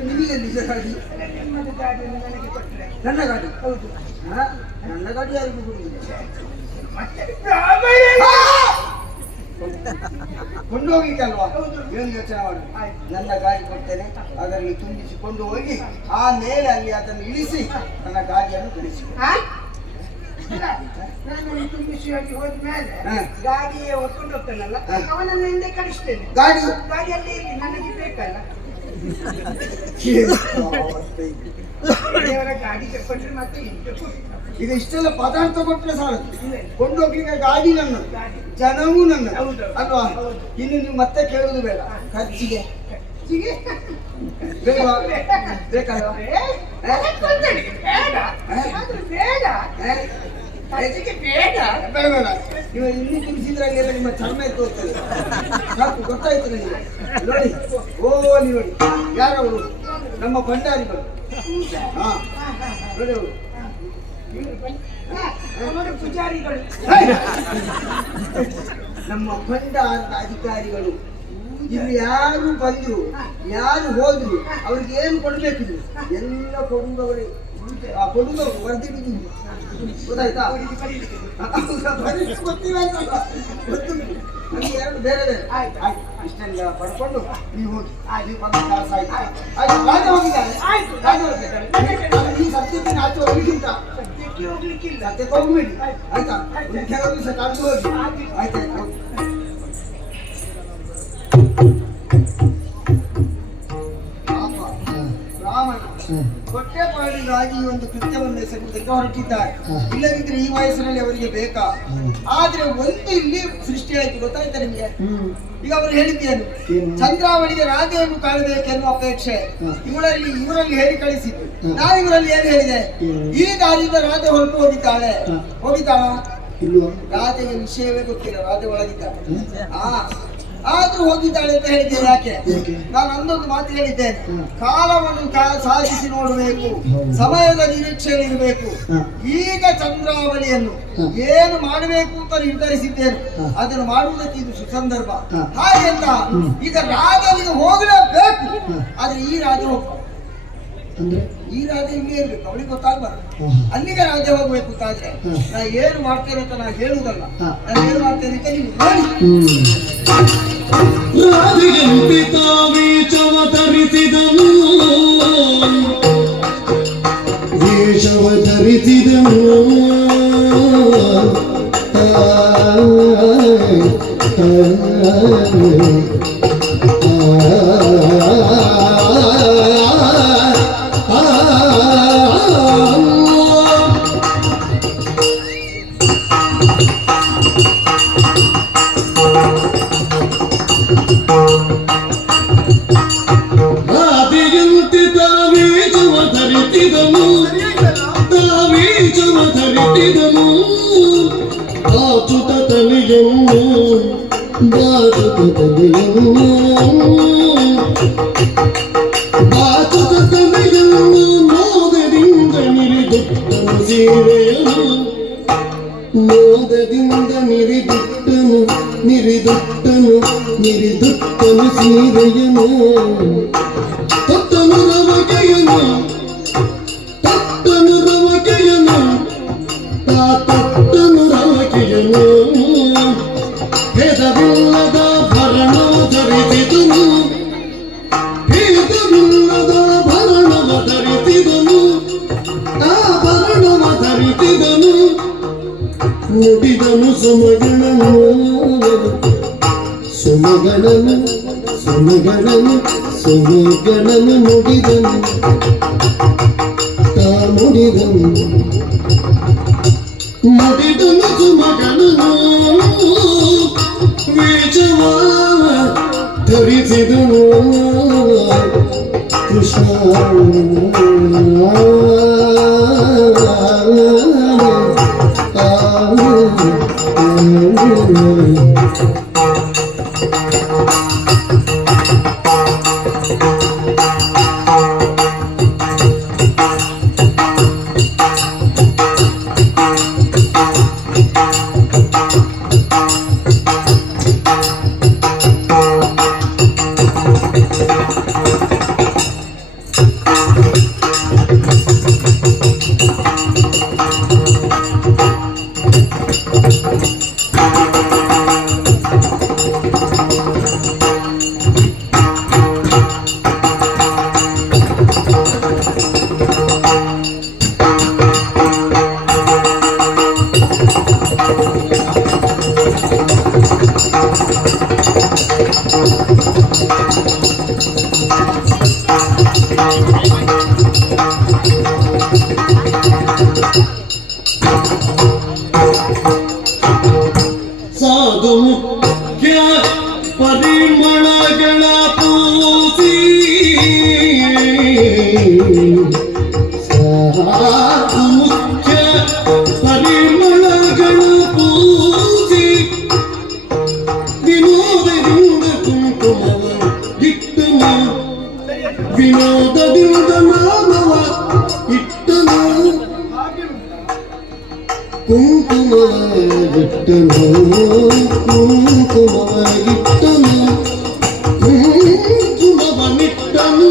ನಿಮಗೆ ನಿಜ ಗಾಡಿ ನಿಮ್ಮದು ಗಾಡಿಯನ್ನು ನನಗೆ ಕೊಟ್ಟರೆ ನನ್ನ ಗಾಡಿ ಹೌದು. ಹಾ? ನನ್ನ ಗಾಡಿ ಯಾರಿಗೂ ಕೊಡುವುದಿಲ್ಲ. ಮತ್ತೆ ಬ್ರಾಹ್ಮಣ ಕೊಂಡೋಗ್ಲಿಕ್ಕೆ ಅಲ್ವಾ? ಏನು ಯೋಚನೆ ಮಾಡಿ, ನನ್ನ ಗಾಡಿ ಕೊಡ್ತೇನೆ, ಅದರಲ್ಲಿ ತುಂಬಿಸಿಕೊಂಡು ಹೋಗಿ ಆಮೇಲೆ ಅಲ್ಲಿ ಅದನ್ನು ಇಳಿಸಿ ನನ್ನ ಗಾಡಿಯನ್ನು ಕಳಿಸಿ. ನಾನು ತುಂಬಿಸಿ ಹೋಗಿ ಹೋದ್ಮೇಲೆ ಹಾ. ಗಾಡಿಯೇ ಹೊತ್ಕೊಂಡು ಹೋಗ್ತಾನಲ್ಲ ಹಾ. ಅವನನ್ನು ಹಿಂದೆ ಕಳಿಸ್ತೇನೆ. ಗಾಡಿಯಲ್ಲಿ ಇರ್ಲಿ, ನನಗೆ ಬೇಕಲ್ಲ. ದೇವರ ಗಾಡಿಗೆ ಕೊಟ್ಟರೆ ಮತ್ತೆ ಇಂಟು ಕೊಡ್ತಾರೆ. ಈಗ ಇಷ್ಟೆಲ್ಲ ಪದಾರ್ಥ ಕೊಟ್ಟರೆ ಸಾಲದು, ಕೊಂಡೋಗ್ಲಿಕ್ಕೆ ಗಾಡಿ ನನ್ನ, ಜನವೂ ನನ್ನ ಹೌದು. ಅಲ್ವಾ? ಇನ್ನು ನೀವು ಮತ್ತೆ ಕೇಳುದು ಬೇಡ, ಖರ್ಚಿಗೆ ಹೀಗೆ ಬೇಡವಾ? ಬೇಕಲ್ವಾ? ಕೊಂಡೋಗಿ ಬೇಡ, ಆದ್ರೆ ಬೇಡ, ಖರ್ಚಿಗೆ ಬೇಡ. ಬೇಡ ಬೇಡ, ನೀವು ಇನ್ನೂ ತಿನ್ಸಿದ್ರಾಗೆಲ್ಲ ನಿಮ್ಮ ಚರ್ಮ ಎತ್ತು ಹೋಗ್ತದೆ. ಸಾಕು, ಗೊತ್ತಾಯ್ತು ನನಗೆ. ನೋಡಿ, ಓ ನೀವು ನೋಡಿ, ಯಾರವರು? ನಮ್ಮ ಭಂಡಾರಿಗಳು. ಹಾ, ನೋಡಿ ಅವರು. ಅವರು ಪೂಜಾರಿಗಳು. ನಮ್ಮ ಭಂಡಾರದ ಅಧಿಕಾರಿಗಳು. ಇಲ್ಲಿ ಯಾರು ಬಂದ್ರು, ಯಾರು ಹೋದ್ರು, ಅವ್ರಿಗೆ ಏನು ಕೊಡ್ಬೇಕಿದ್ರು ಎಲ್ಲ ಕೊಡುವವರೇ. ಆ ಕೊಡುವವರು ಹೊರದಿಡುದು, ಗೊತ್ತಾಯ್ತಾ? ಗೊತ್ತಿಲ್ಲ ಅಂತಲ್ಲ, ಗೊತ್ತು. ನಮ್ಗೆ ಎರಡು ಬೇರೆ ಬೇರೆ. ಆಯ್ತು, ಇಷ್ಟೆಲ್ಲ ಪಡ್ಕೊಂಡು ನೀವು ಹೋಗಿ. ನೀವು ಬಂದ ಕೆಲಸ ಆಯ್ತು. ಆಯ್ತು, ರಾಜ ಹೋಗಿದ್ದಾರೆ. ಆಯ್ತು, ರಾಜ ಹೋಗಿದ್ದಾರೆ. ಈ ಸತ್ಯಕ್ಕೆ ಆಚೆ ಹೋಗ್ಲಿಕ್ಕಿಂತ ಸದ್ಯಕ್ಕೆ ಹೋಗ್ಲಿಕ್ಕಿಲ್ಲ. ಸತ್ಯಕ್ಕೆ ಹೋಗ್ಬೇಡಿ, ಆಯ್ತಾ? ಒಂದು ಕೆಲವು ದಿವಸ ಕಳೆದು ಹೋಗಿ. ಆಯ್ತಾಯ್ತು, ಹೋಗಿ. ರಾಮನ ಹೊಟ್ಟೆಪಾಡಿಗಾಗಿ ಒಂದು ಕೃತ್ಯವನ್ನು ಎಸಗುವುದಕ್ಕೆ ಹೊರಟಿದ್ದಾರೆ. ಇಲ್ಲದಿದ್ರೆ ಈ ವಯಸ್ಸಿನಲ್ಲಿ ಅವರಿಗೆ ಬೇಕಾ? ಆದ್ರೆ ಒಂದು ಇಲ್ಲಿ ಸೃಷ್ಟಿಯಾಯ್ತು, ಗೊತ್ತಾಯ್ತಾ ನಿಮ್ಗೆ? ಈಗ ಅವರು ಹೇಳಿದ್ದೇನು? ಚಂದ್ರಾವಳಿಗೆ ರಾಧೆಯನ್ನು ಕಾಣಬೇಕೆನ್ನುವ ಅಪೇಕ್ಷೆ ಇವರಲ್ಲಿ ಹೇಳಿ ಕಳಿಸಿದ್ದು. ನಾನು ಇವರಲ್ಲಿ ಏನು ಹೇಳಿದೆ? ಈ ದಾರಿಯಿಂದ ರಾಧೆ ಹೊರಟು ಹೋಗಿದ್ದಾಳ? ರಾಧೆಗೆ ವಿಷಯವೇ ಗೊತ್ತಿಲ್ಲ, ರಾಧೆ ಒಳಗಿದ್ದಾಳೆ. ಆದ್ರೂ ಹೋಗಿದ್ದಾಳೆ ಅಂತ ಹೇಳಿದ್ದೇನೆ. ಯಾಕೆ? ನಾನು ಅಂದೊಂದು ಮಾತು ಹೇಳಿದ್ದೇನೆ, ಕಾಲವನ್ನು ಸಾಧಿಸಿ ನೋಡಬೇಕು, ಸಮಯದ ನಿರೀಕ್ಷೆಯಲ್ಲಿ ಇರಬೇಕು. ಈಗ ಚಂದ್ರಾವಳಿಯನ್ನು ಏನು ಮಾಡಬೇಕು ಅಂತ ನಿರ್ಧರಿಸಿದ್ದೇನೆ, ಅದನ್ನು ಮಾಡುವುದಕ್ಕೆ ಇದು ಸುಸಂದರ್ಭ. ಹಾಗೆ ಅಂತ ಈಗ ರಾಧೆಗೆ ಹೋಗಲೇಬೇಕು. ಆದ್ರೆ ಈ ರಾಧೆ ಹೋಗ್ಬೇಕು ಅಂದ್ರೆ ಈ ರಾಧೆ ಇಲ್ಲಿ ಇರ್ಬೇಕು, ಅವಳಿಗೆ ಗೊತ್ತಾಗ್ಬಾರ್ದು. ಅಲ್ಲಿಗೆ ರಾಧೆ ಹೋಗ್ಬೇಕು ಅಂತಾದ್ರೆ ನಾ ಏನು ಮಾಡ್ತೇನೆ ಅಂತ ನಾ ಹೇಳುವುದಲ್ಲ, ನಾನು ಏನು ಮಾಡ್ತೇನೆ ಅಂತ ನೀವು ನೋಡಿ. ರಾಧಿಗಂಪಿತಾವೀಚವ ಧರಿಸಿದನು, ವೇಷವ ಧರಿಸಿದನು, ನಿರಿದುಟ್ಟನು ಸೀರೆಯನು, ತೊಟ್ಟನು ರವಕೆಯನು, ತೊಟ್ಟನು ರವಕೆಯನು, ತೊಟ್ಟನು ರವಕೆಯನು, ಭೇದವಿಲ್ಲದ ಭರಣವ ಧರಿಸಿದನು, ಭೇದವಿಲ್ಲದ ಭರಣವ ಧರಿಸಿದನು, ಆ ಭರಣವ ಧರಿಸಿದನು, ನುಡಿದನು ಸುಮಗಣನು, ಸುಮಗಣನು ಸುಮಗಣನು ಸುಮಗಣನು ನುಡಿದನು, ತಾ ನುಡಿದನು ನುಡಿದನು ಸುಮಗಣನು, ವೇಷವ ಧರಿಸಿದನು ಕೃಷ್ಣ. ಸಾಧು ಮುಖ್ಯ ಪರಿಮಳಗಳ ಪೂಸಿ ಸಾಧು ಮುಖ್ಯ ಪರಿಮಳಗಳ ಪೂಸಿ ವಿನೋದದಿಂದ ಕುಂಕುಮವ ಇಟ್ಟನು ವಿನೋದದಿಂದ ನಾಮವ ಇಟ್ಟನು ಕುಂಕುಮವ ಇಟ್ಟನು ಕುಂಕುಮವ ಇಟ್ಟನು ಕುಂಕುಮವನಿಟ್ಟನು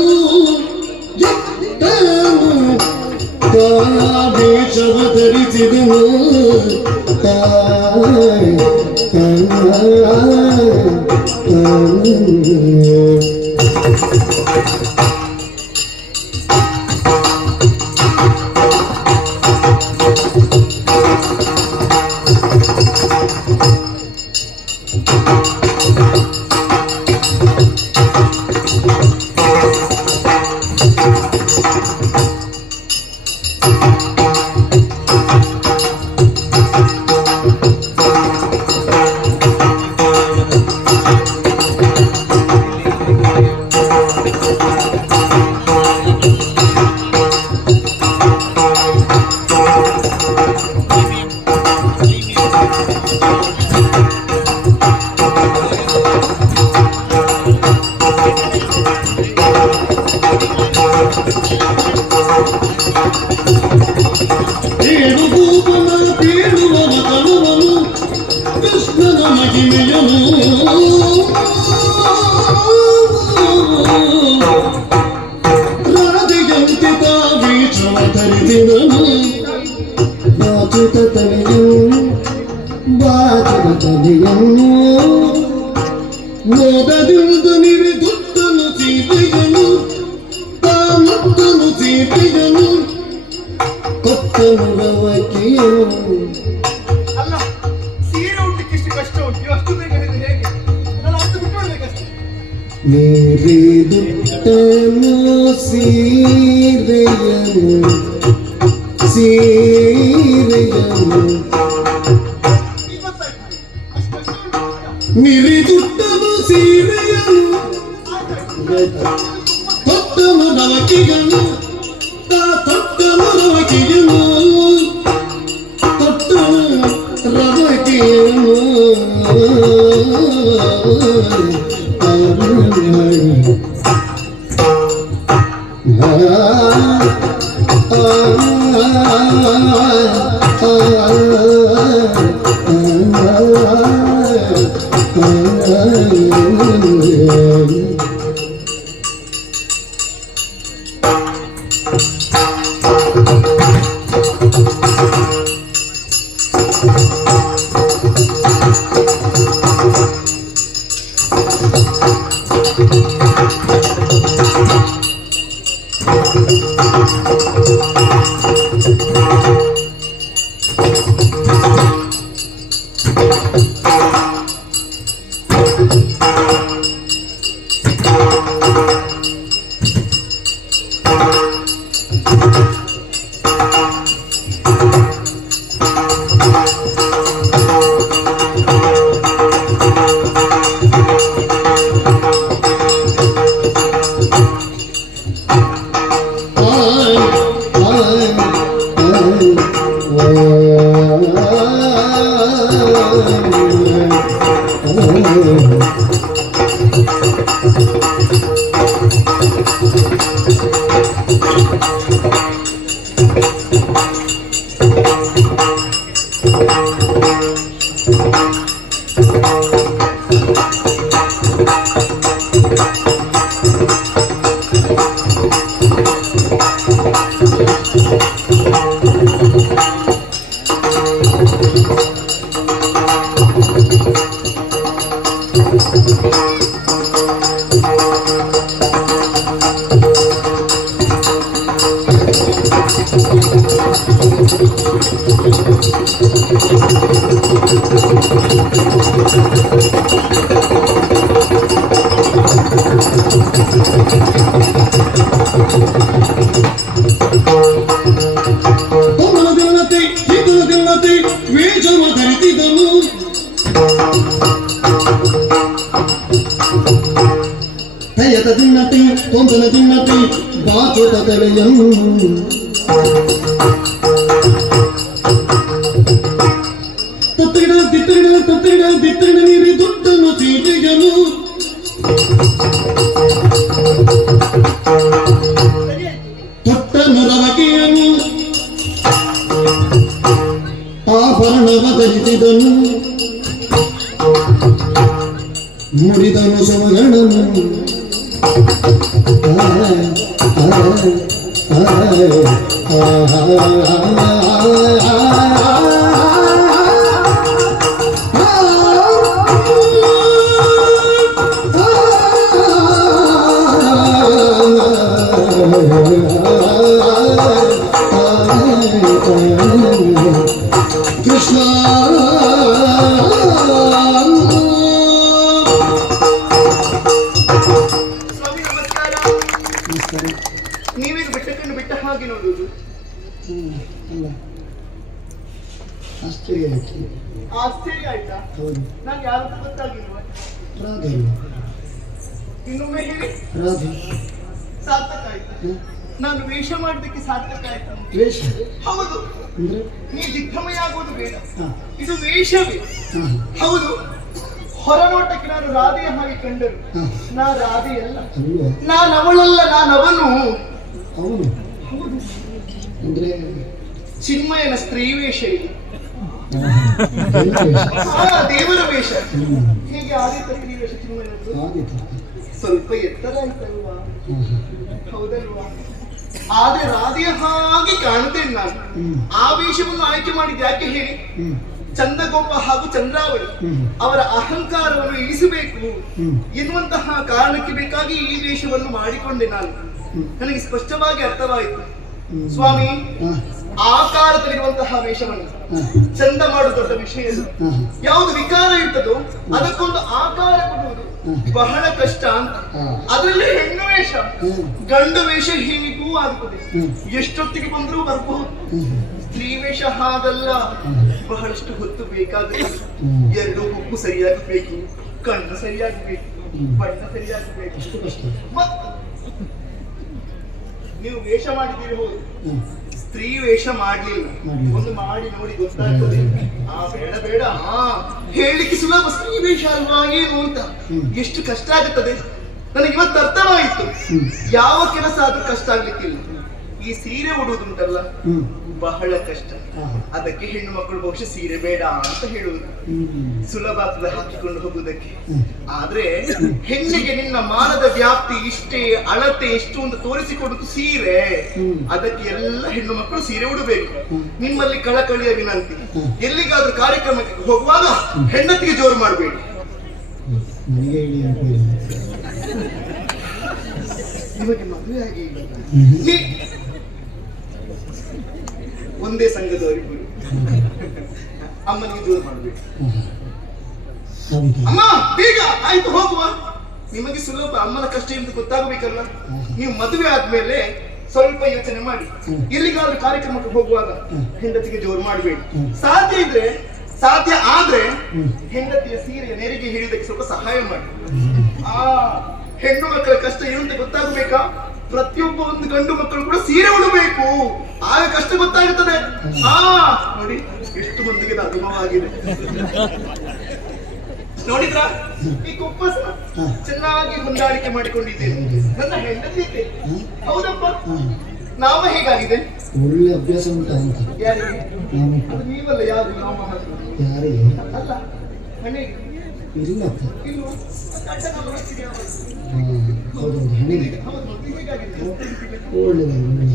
ಇಟ್ಟನು ತಾವೇಶವ ಧರಿಸಿದನು ಏಳುಗೂಪನ ಪೇಳುವವ ತನುವನು ಕೃಷ್ಣನ ಮಹಿಮೆಯನು ರಾಧೆಯಂತೆ ತಾವೀಚವ ಧರಿಸಿದನು ಬಾಚುತ ತಲೆಯನ್ನು ಮೋದದಿಂದ ನಿರಿದುತ್ತನು ಸೀತೆಯನು ತಾನುತ್ತನು ಸೀತೆಯನು ಕೊತ್ತನು ರವಕಿಯನು ಅಲ್ಲ ಸೀರೆ ಉಡ್ಲಿಕ್ಕೆ ಎಷ್ಟು ಕಷ್ಟ ಉಂಟು ನೀವು ಅಷ್ಟು ಬೇಗ ಹೇಳಿದ್ರೆ ಹೇಗೆ ನಾನು ಅಷ್ಟು ಬಿಟ್ಟು ಬರ್ಬೇಕಷ್ಟೇ ನಿರಿದುತ್ತನು ಸೀರೆಯನು ನಿರಿದುತ್ತನು ಸೀರೆಯನು ತೊಟ್ಟನು ರವಕಿಗನು ತೊಟ್ಟನು ರವಕಿಗನು ತೊಟ್ಟನು ರವಕಿಯನು ಕೊಂದನ ತಿನ್ನತಿ ಬಾಚುತ ತಲೆಯನ್ನು ದಿತ್ತಗಡ ನೀರಿ ದುಡ್ಡನ್ನು ಸೀಟೆಯನು ತೊಟ್ಟನು ರವಕೆಯನು ಆಭರಣವ ಧರಿಸಿದನು ಮುಡಿದನು ಸುಮಗಣನು ಕೃಷ್ಣ ಸ್ವಾಮಿ ನಮಸ್ಕಾರ. ನೀವೀಗ ಬೆಟ್ಟಕ್ಕನ್ನು ಬಿಟ್ಟ ಹಾಗೆ ನೋಡುವುದು ಅಲ್ಲ ಆಶ್ಚರ್ಯ ಆಯ್ತು. ಆಶ್ಚರ್ಯ ಆಯ್ತಾ? ಹೌದು. ನಾನು ಯಾರು ಗೊತ್ತಾಗಿಲ್ವ? ರಾಧೆ ಇಲ್ಲ. ಇನ್ನೊಮ್ಮೆ ಹೇಳಿ. ರಾಧೆ ಸಾರ್ಥಕ ಆಯ್ತಾ? ನಾನು ವೇಷ ಮಾಡೋದಕ್ಕೆ ಸಾರ್ಥಕ ಆಯ್ತಾ? ವೇಷ ಹೌದು. ಅಂದ್ರೆ ನೀ ದಿಗ್ಭ್ರಮೆ ಆಗುವುದು ಬೇಡ, ಹಾ. ಇದು ವೇಷವೇ. ಹಾ. ಹೌದು, ಹೊರನೋಟಕ್ಕೆ ನಾನು ರಾಧೆಯ ಹಾಗೆ ಕಂಡರು. ಹಾ. ನಾ ರಾಧೆಯಲ್ಲ, ಅಲ್ವಾ ನಾನು ಅವಳಲ್ಲ, ನಾನು ಅವನು. ಅವನು ಹೌದು, ಅಂದ್ರೆ ಚಿನ್ಮಯನ ಸ್ತ್ರೀ ವೇಷ ಇದು. ಏನು ವೇಷ? ದೇವರ ವೇಷ. ಹೇಗೆ ಆದಿತ ಸ್ತ್ರೀ ವೇಷ ಚಿನ್ಮಯನದ್ದು? ಆದೀತು. ಸ್ವಲ್ಪ ಎತ್ತರ ಆಯ್ತಲ್ವಾ? ಹಾ. ಹೌದಲ್ವಾ? ಆದ್ರೆ ರಾಧೆಯ ಹಾಗೆ ಕಾಣುತ್ತೇನೆ ನಾನು. ಆ ವೇಷವನ್ನು ಆಯ್ಕೆ ಮಾಡಿದ್ದು ಯಾಕೆ ಹೇಳಿ? ಹ್ಮ್. ಚಂದಗೊಬ್ಬ ಹಾಗೂ ಚಂದ್ರಾವಳಿ ಅವರ ಅಹಂಕಾರವನ್ನು ಇಳಿಸಬೇಕು ಎನ್ನುವಂತಹ ಕಾರಣಕ್ಕೆ ಬೇಕಾಗಿ ಈ ವೇಷವನ್ನು ಮಾಡಿಕೊಂಡೆ ನಾನು. ನನಗೆ ಸ್ಪಷ್ಟವಾಗಿ ಅರ್ಥವಾಯಿತು ಸ್ವಾಮಿ. ಆಕಾರದಲ್ಲಿರುವಂತಹ ವೇಷವನ್ನು ಚಂದ ಮಾಡುವ ದೊಡ್ಡ ವಿಷಯ ಇದು. ಯಾವುದು ವಿಕಾರ ಇರ್ತದೋ ಅದಕ್ಕೊಂದು ಆಕಾರ ಕೊಡುವುದು ಬಹಳ ಕಷ್ಟ ಅಂತ. ಅದರಲ್ಲಿ ಹೆಣ್ಣು ವೇಷ, ಗಂಡು ವೇಷ ಹೀಗೂ ಆಗ್ತದೆ, ಎಷ್ಟೊತ್ತಿಗೆ ಬಂದರೂ ಬರಬಹುದು. ಸ್ತ್ರೀ ವೇಷ ಹಾಗಲ್ಲ, ಬಹಳಷ್ಟು ಹೊತ್ತು ಬೇಕಾದ್ರೆ. ಎರಡು ಹುಬ್ಬು ಸರಿಯಾಗಬೇಕು, ಕಣ್ಣು ಸರಿಯಾಗಬೇಕು, ಬಣ್ಣ ಸರಿಯಾಗಬೇಕು. ನೀವು ವೇಷ ಮಾಡಿದ್ದೀರಿ ಹೌದು, ಸ್ತ್ರೀ ವೇಷ ಮಾಡ್ಲಿಲ್ಲ. ಒಂದು ಮಾಡಿ ನೋಡಿ ಗೊತ್ತಾಗ್ತದೆ. ಬೇಡ ಬೇಡ, ಹೇಳಲಿಕ್ಕೆ ಸುಲಭ, ಸ್ತ್ರೀ ವೇಷ ಅಲ್ವಾ ಏನು ಅಂತ. ಎಷ್ಟು ಕಷ್ಟ ಆಗುತ್ತದೆ ನನಗೆ ಇವತ್ತು ಅರ್ಥವಾಯಿತು. ಯಾವ ಕೆಲಸ ಆದ್ರೂ ಕಷ್ಟ ಆಗ್ಲಿಕ್ಕಿಲ್ಲ, ಈ ಸೀರೆ ಉಡುವುದುಂಟಲ್ಲ ಬಹಳ ಕಷ್ಟ. ಅದಕ್ಕೆ ಹೆಣ್ಣು ಮಕ್ಕಳು ಬಹುಶಃ ಸೀರೆ ಬೇಡ ಅಂತ ಹೇಳುವುದು. ಸುಲಭ ಆಗ್ತದೆ ಹಾಕಿಕೊಂಡು ಹೋಗುವುದಕ್ಕೆ. ಆದ್ರೆ ಹೆಣ್ಣಿಗೆ ನಿನ್ನ ಮಾನದ ವ್ಯಾಪ್ತಿ ಇಷ್ಟೇ, ಅಳತೆ ಎಷ್ಟು ಅಂತ ತೋರಿಸಿಕೊಡುವುದು ಸೀರೆ. ಅದಕ್ಕೆ ಎಲ್ಲ ಹೆಣ್ಣು ಮಕ್ಕಳು ಸೀರೆ ಉಡಬೇಕು. ನಿಮ್ಮಲ್ಲಿ ಕಳಕಳಿಯ ವಿನಂತಿ, ಎಲ್ಲಿಗಾದ್ರೂ ಕಾರ್ಯಕ್ರಮಕ್ಕೆ ಹೋಗುವಾಗ ಹೆಂಡತಿಗೆ ಜೋರು ಮಾಡಬೇಡಿ. ನಿಮಗೆ ಮದುವೆ ಆಗಿ ಒಂದೇ ಸಂಘದವರಿಬ್ಬರು, ಅಮ್ಮನಿಗೆ ಜೋರು ಮಾಡಬೇಕು. ಅಮ್ಮ ಬೇಗ ಆಯ್ತು ಹೋಗುವ. ನಿಮಗೆ ಸುಲಭ, ಅಮ್ಮನ ಕಷ್ಟ ಎಂದು ಗೊತ್ತಾಗಬೇಕಲ್ಲ. ನೀವು ಮದುವೆ ಆದ್ಮೇಲೆ ಸ್ವಲ್ಪ ಯೋಚನೆ ಮಾಡಿ, ಎಲ್ಲಿಗಾದ್ರೂ ಕಾರ್ಯಕ್ರಮಕ್ಕೆ ಹೋಗುವಾಗ ಹೆಂಡತಿಗೆ ಜೋರು ಮಾಡಬೇಡಿ. ಸಾಧ್ಯ ಆದ್ರೆ ಹೆಂಡತಿಯ ಸೀರೆಯ ನೆರಿಗೆ ಹಿಡಿಯೋದಕ್ಕೆ ಸ್ವಲ್ಪ ಸಹಾಯ ಮಾಡಿ. ಹೆಣ್ಣು ಮಕ್ಕಳ ಕಷ್ಟ ಏನು ಅಂತ ಗೊತ್ತಾಗಬೇಕಾ? ಪ್ರತಿಯೊಬ್ಬ ಒಂದು ಗಂಡು ಮಕ್ಕಳು ಕೂಡ ಸೀರೆ ಉಡಬೇಕು, ಆಗ ಕಷ್ಟ ಗೊತ್ತಾಗುತ್ತದೆ. ನೋಡಿ ಎಷ್ಟು ಮಂದಿಗೆ ಅನುಭವ ಆಗಿದೆ. ನೋಡಿದ್ರ ಈ ಕುಪ್ಪಸ ಚೆನ್ನಾಗಿ ಹೊಂದಾಣಿಕೆ ಮಾಡಿಕೊಂಡಿದ್ದೇನೆ. ನನ್ನ ಹೆಂಡತಿ ಇದೆ ಹೌದಪ್ಪ. ನಾಮ ಹೇಗಾಗಿದೆ? ಒಳ್ಳೆ ಅಭ್ಯಾಸ ಉಂಟಾ ಅಂತ. ಯಾರಿಗೆ? ಅದು ನೀವಲ್ಲ, ಯಾರು ನಾಮ ಯಾರಿಗೆ ಅಲ್ಲ, ಮನೆಗೆ ಇಲ್ಲಪ್ಪ. ಇಲ್ವಾ? ಹೌದು ಹಣೆಗೆ ಒಳ್ಳೆದಾಗಿ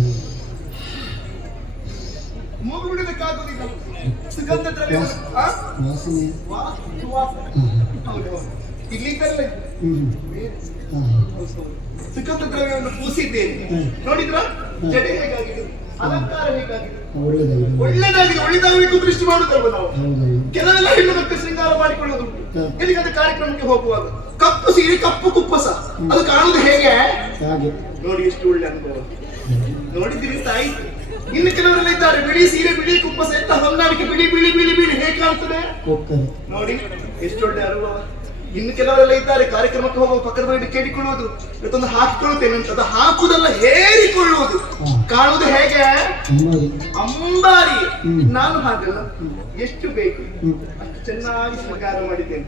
ಮೂಗು ಬಿಡೋದಕ್ಕಾಗೋದಿಲ್ಲ. ಸುಗಂಧ ದ್ರವ್ಯ ವಾಸನೆ ಇಲ್ಲಿದ್ದಲ್ಲ, ಸುಗಂಧ ದ್ರವ್ಯವನ್ನು ಪೂಸಿದ್ದೇನೆ. ನೋಡಿದ್ರ ಜಡೆ ಹೇಗಾಗಿದೆ, ಅಲಂಕಾರ ಹೇಗಾಗಿದೆ, ಒಳ್ಳೆದಾಗಬೇಕು ದೃಷ್ಟಿ ಮಾಡುತ್ತಲ್ವ ನಾವು. ಕೆಲವೆಲ್ಲ ಹೆಣ್ಣು ಮಕ್ಕಳು ಶೃಂಗಾರ ಮಾಡಿಕೊಳ್ಳೋದು. ಎಲ್ಲಿಗಾದ ಕಾರ್ಯಕ್ರಮಕ್ಕೆ ಹೋಗುವಾಗ ಕಪ್ಪು ಸೀರೆ ಕಪ್ಪು ಕುಪ್ಪಸ ಅದು ಕಾಣುವುದು ಹೇಗೆ ನೋಡಿ, ಎಷ್ಟು ಒಳ್ಳೆ ಅನುಭವ. ನೋಡಿದ್ದೀರಿ ತಾಯಿ. ಇನ್ನು ಕೆಲವರೆಲ್ಲ ಇದ್ದಾರೆ, ಬಿಳಿ ಸೀರೆ ಬಿಳಿ ಕುಪ್ಪಸ ಎಂತ ಹೊಂದಾಣಿಕೆ, ಬಿಳಿ ಬಿಳಿ ಬಿಳಿ ಬಿಳಿ ಹೇಗೆ ಕಾಣ್ತದೆ ನೋಡಿ, ಎಷ್ಟು ಒಳ್ಳೆ ಅನುಭವ. ಇನ್ನು ಕೆಲವರೆಲ್ಲ ಇದ್ದಾರೆ ಕಾರ್ಯಕ್ರಮಕ್ಕೆ ಹೋಗುವ ಪಕ್ಕದ ಮನೆಯಲ್ಲಿ ಕೇಳಿಕೊಳ್ಳುವುದು, ಇವತ್ತೊಂದು ಹಾಕಿಕೊಳ್ಳುತ್ತೇನೆ ಅಂತ. ಅದು ಹಾಕುದಲ್ಲ, ಹೇರಿಕೊಳ್ಳುವುದು. ಕಾಣುವುದು ಹೇಗೆ? ಅಂಬಾರಿ. ನಾನು ಹಾಗಲ್ಲ, ಎಷ್ಟು ಬೇಕು ಅಷ್ಟು ಚೆನ್ನಾಗಿ ಶೃಂಗಾರ ಮಾಡಿದ್ದೇನೆ.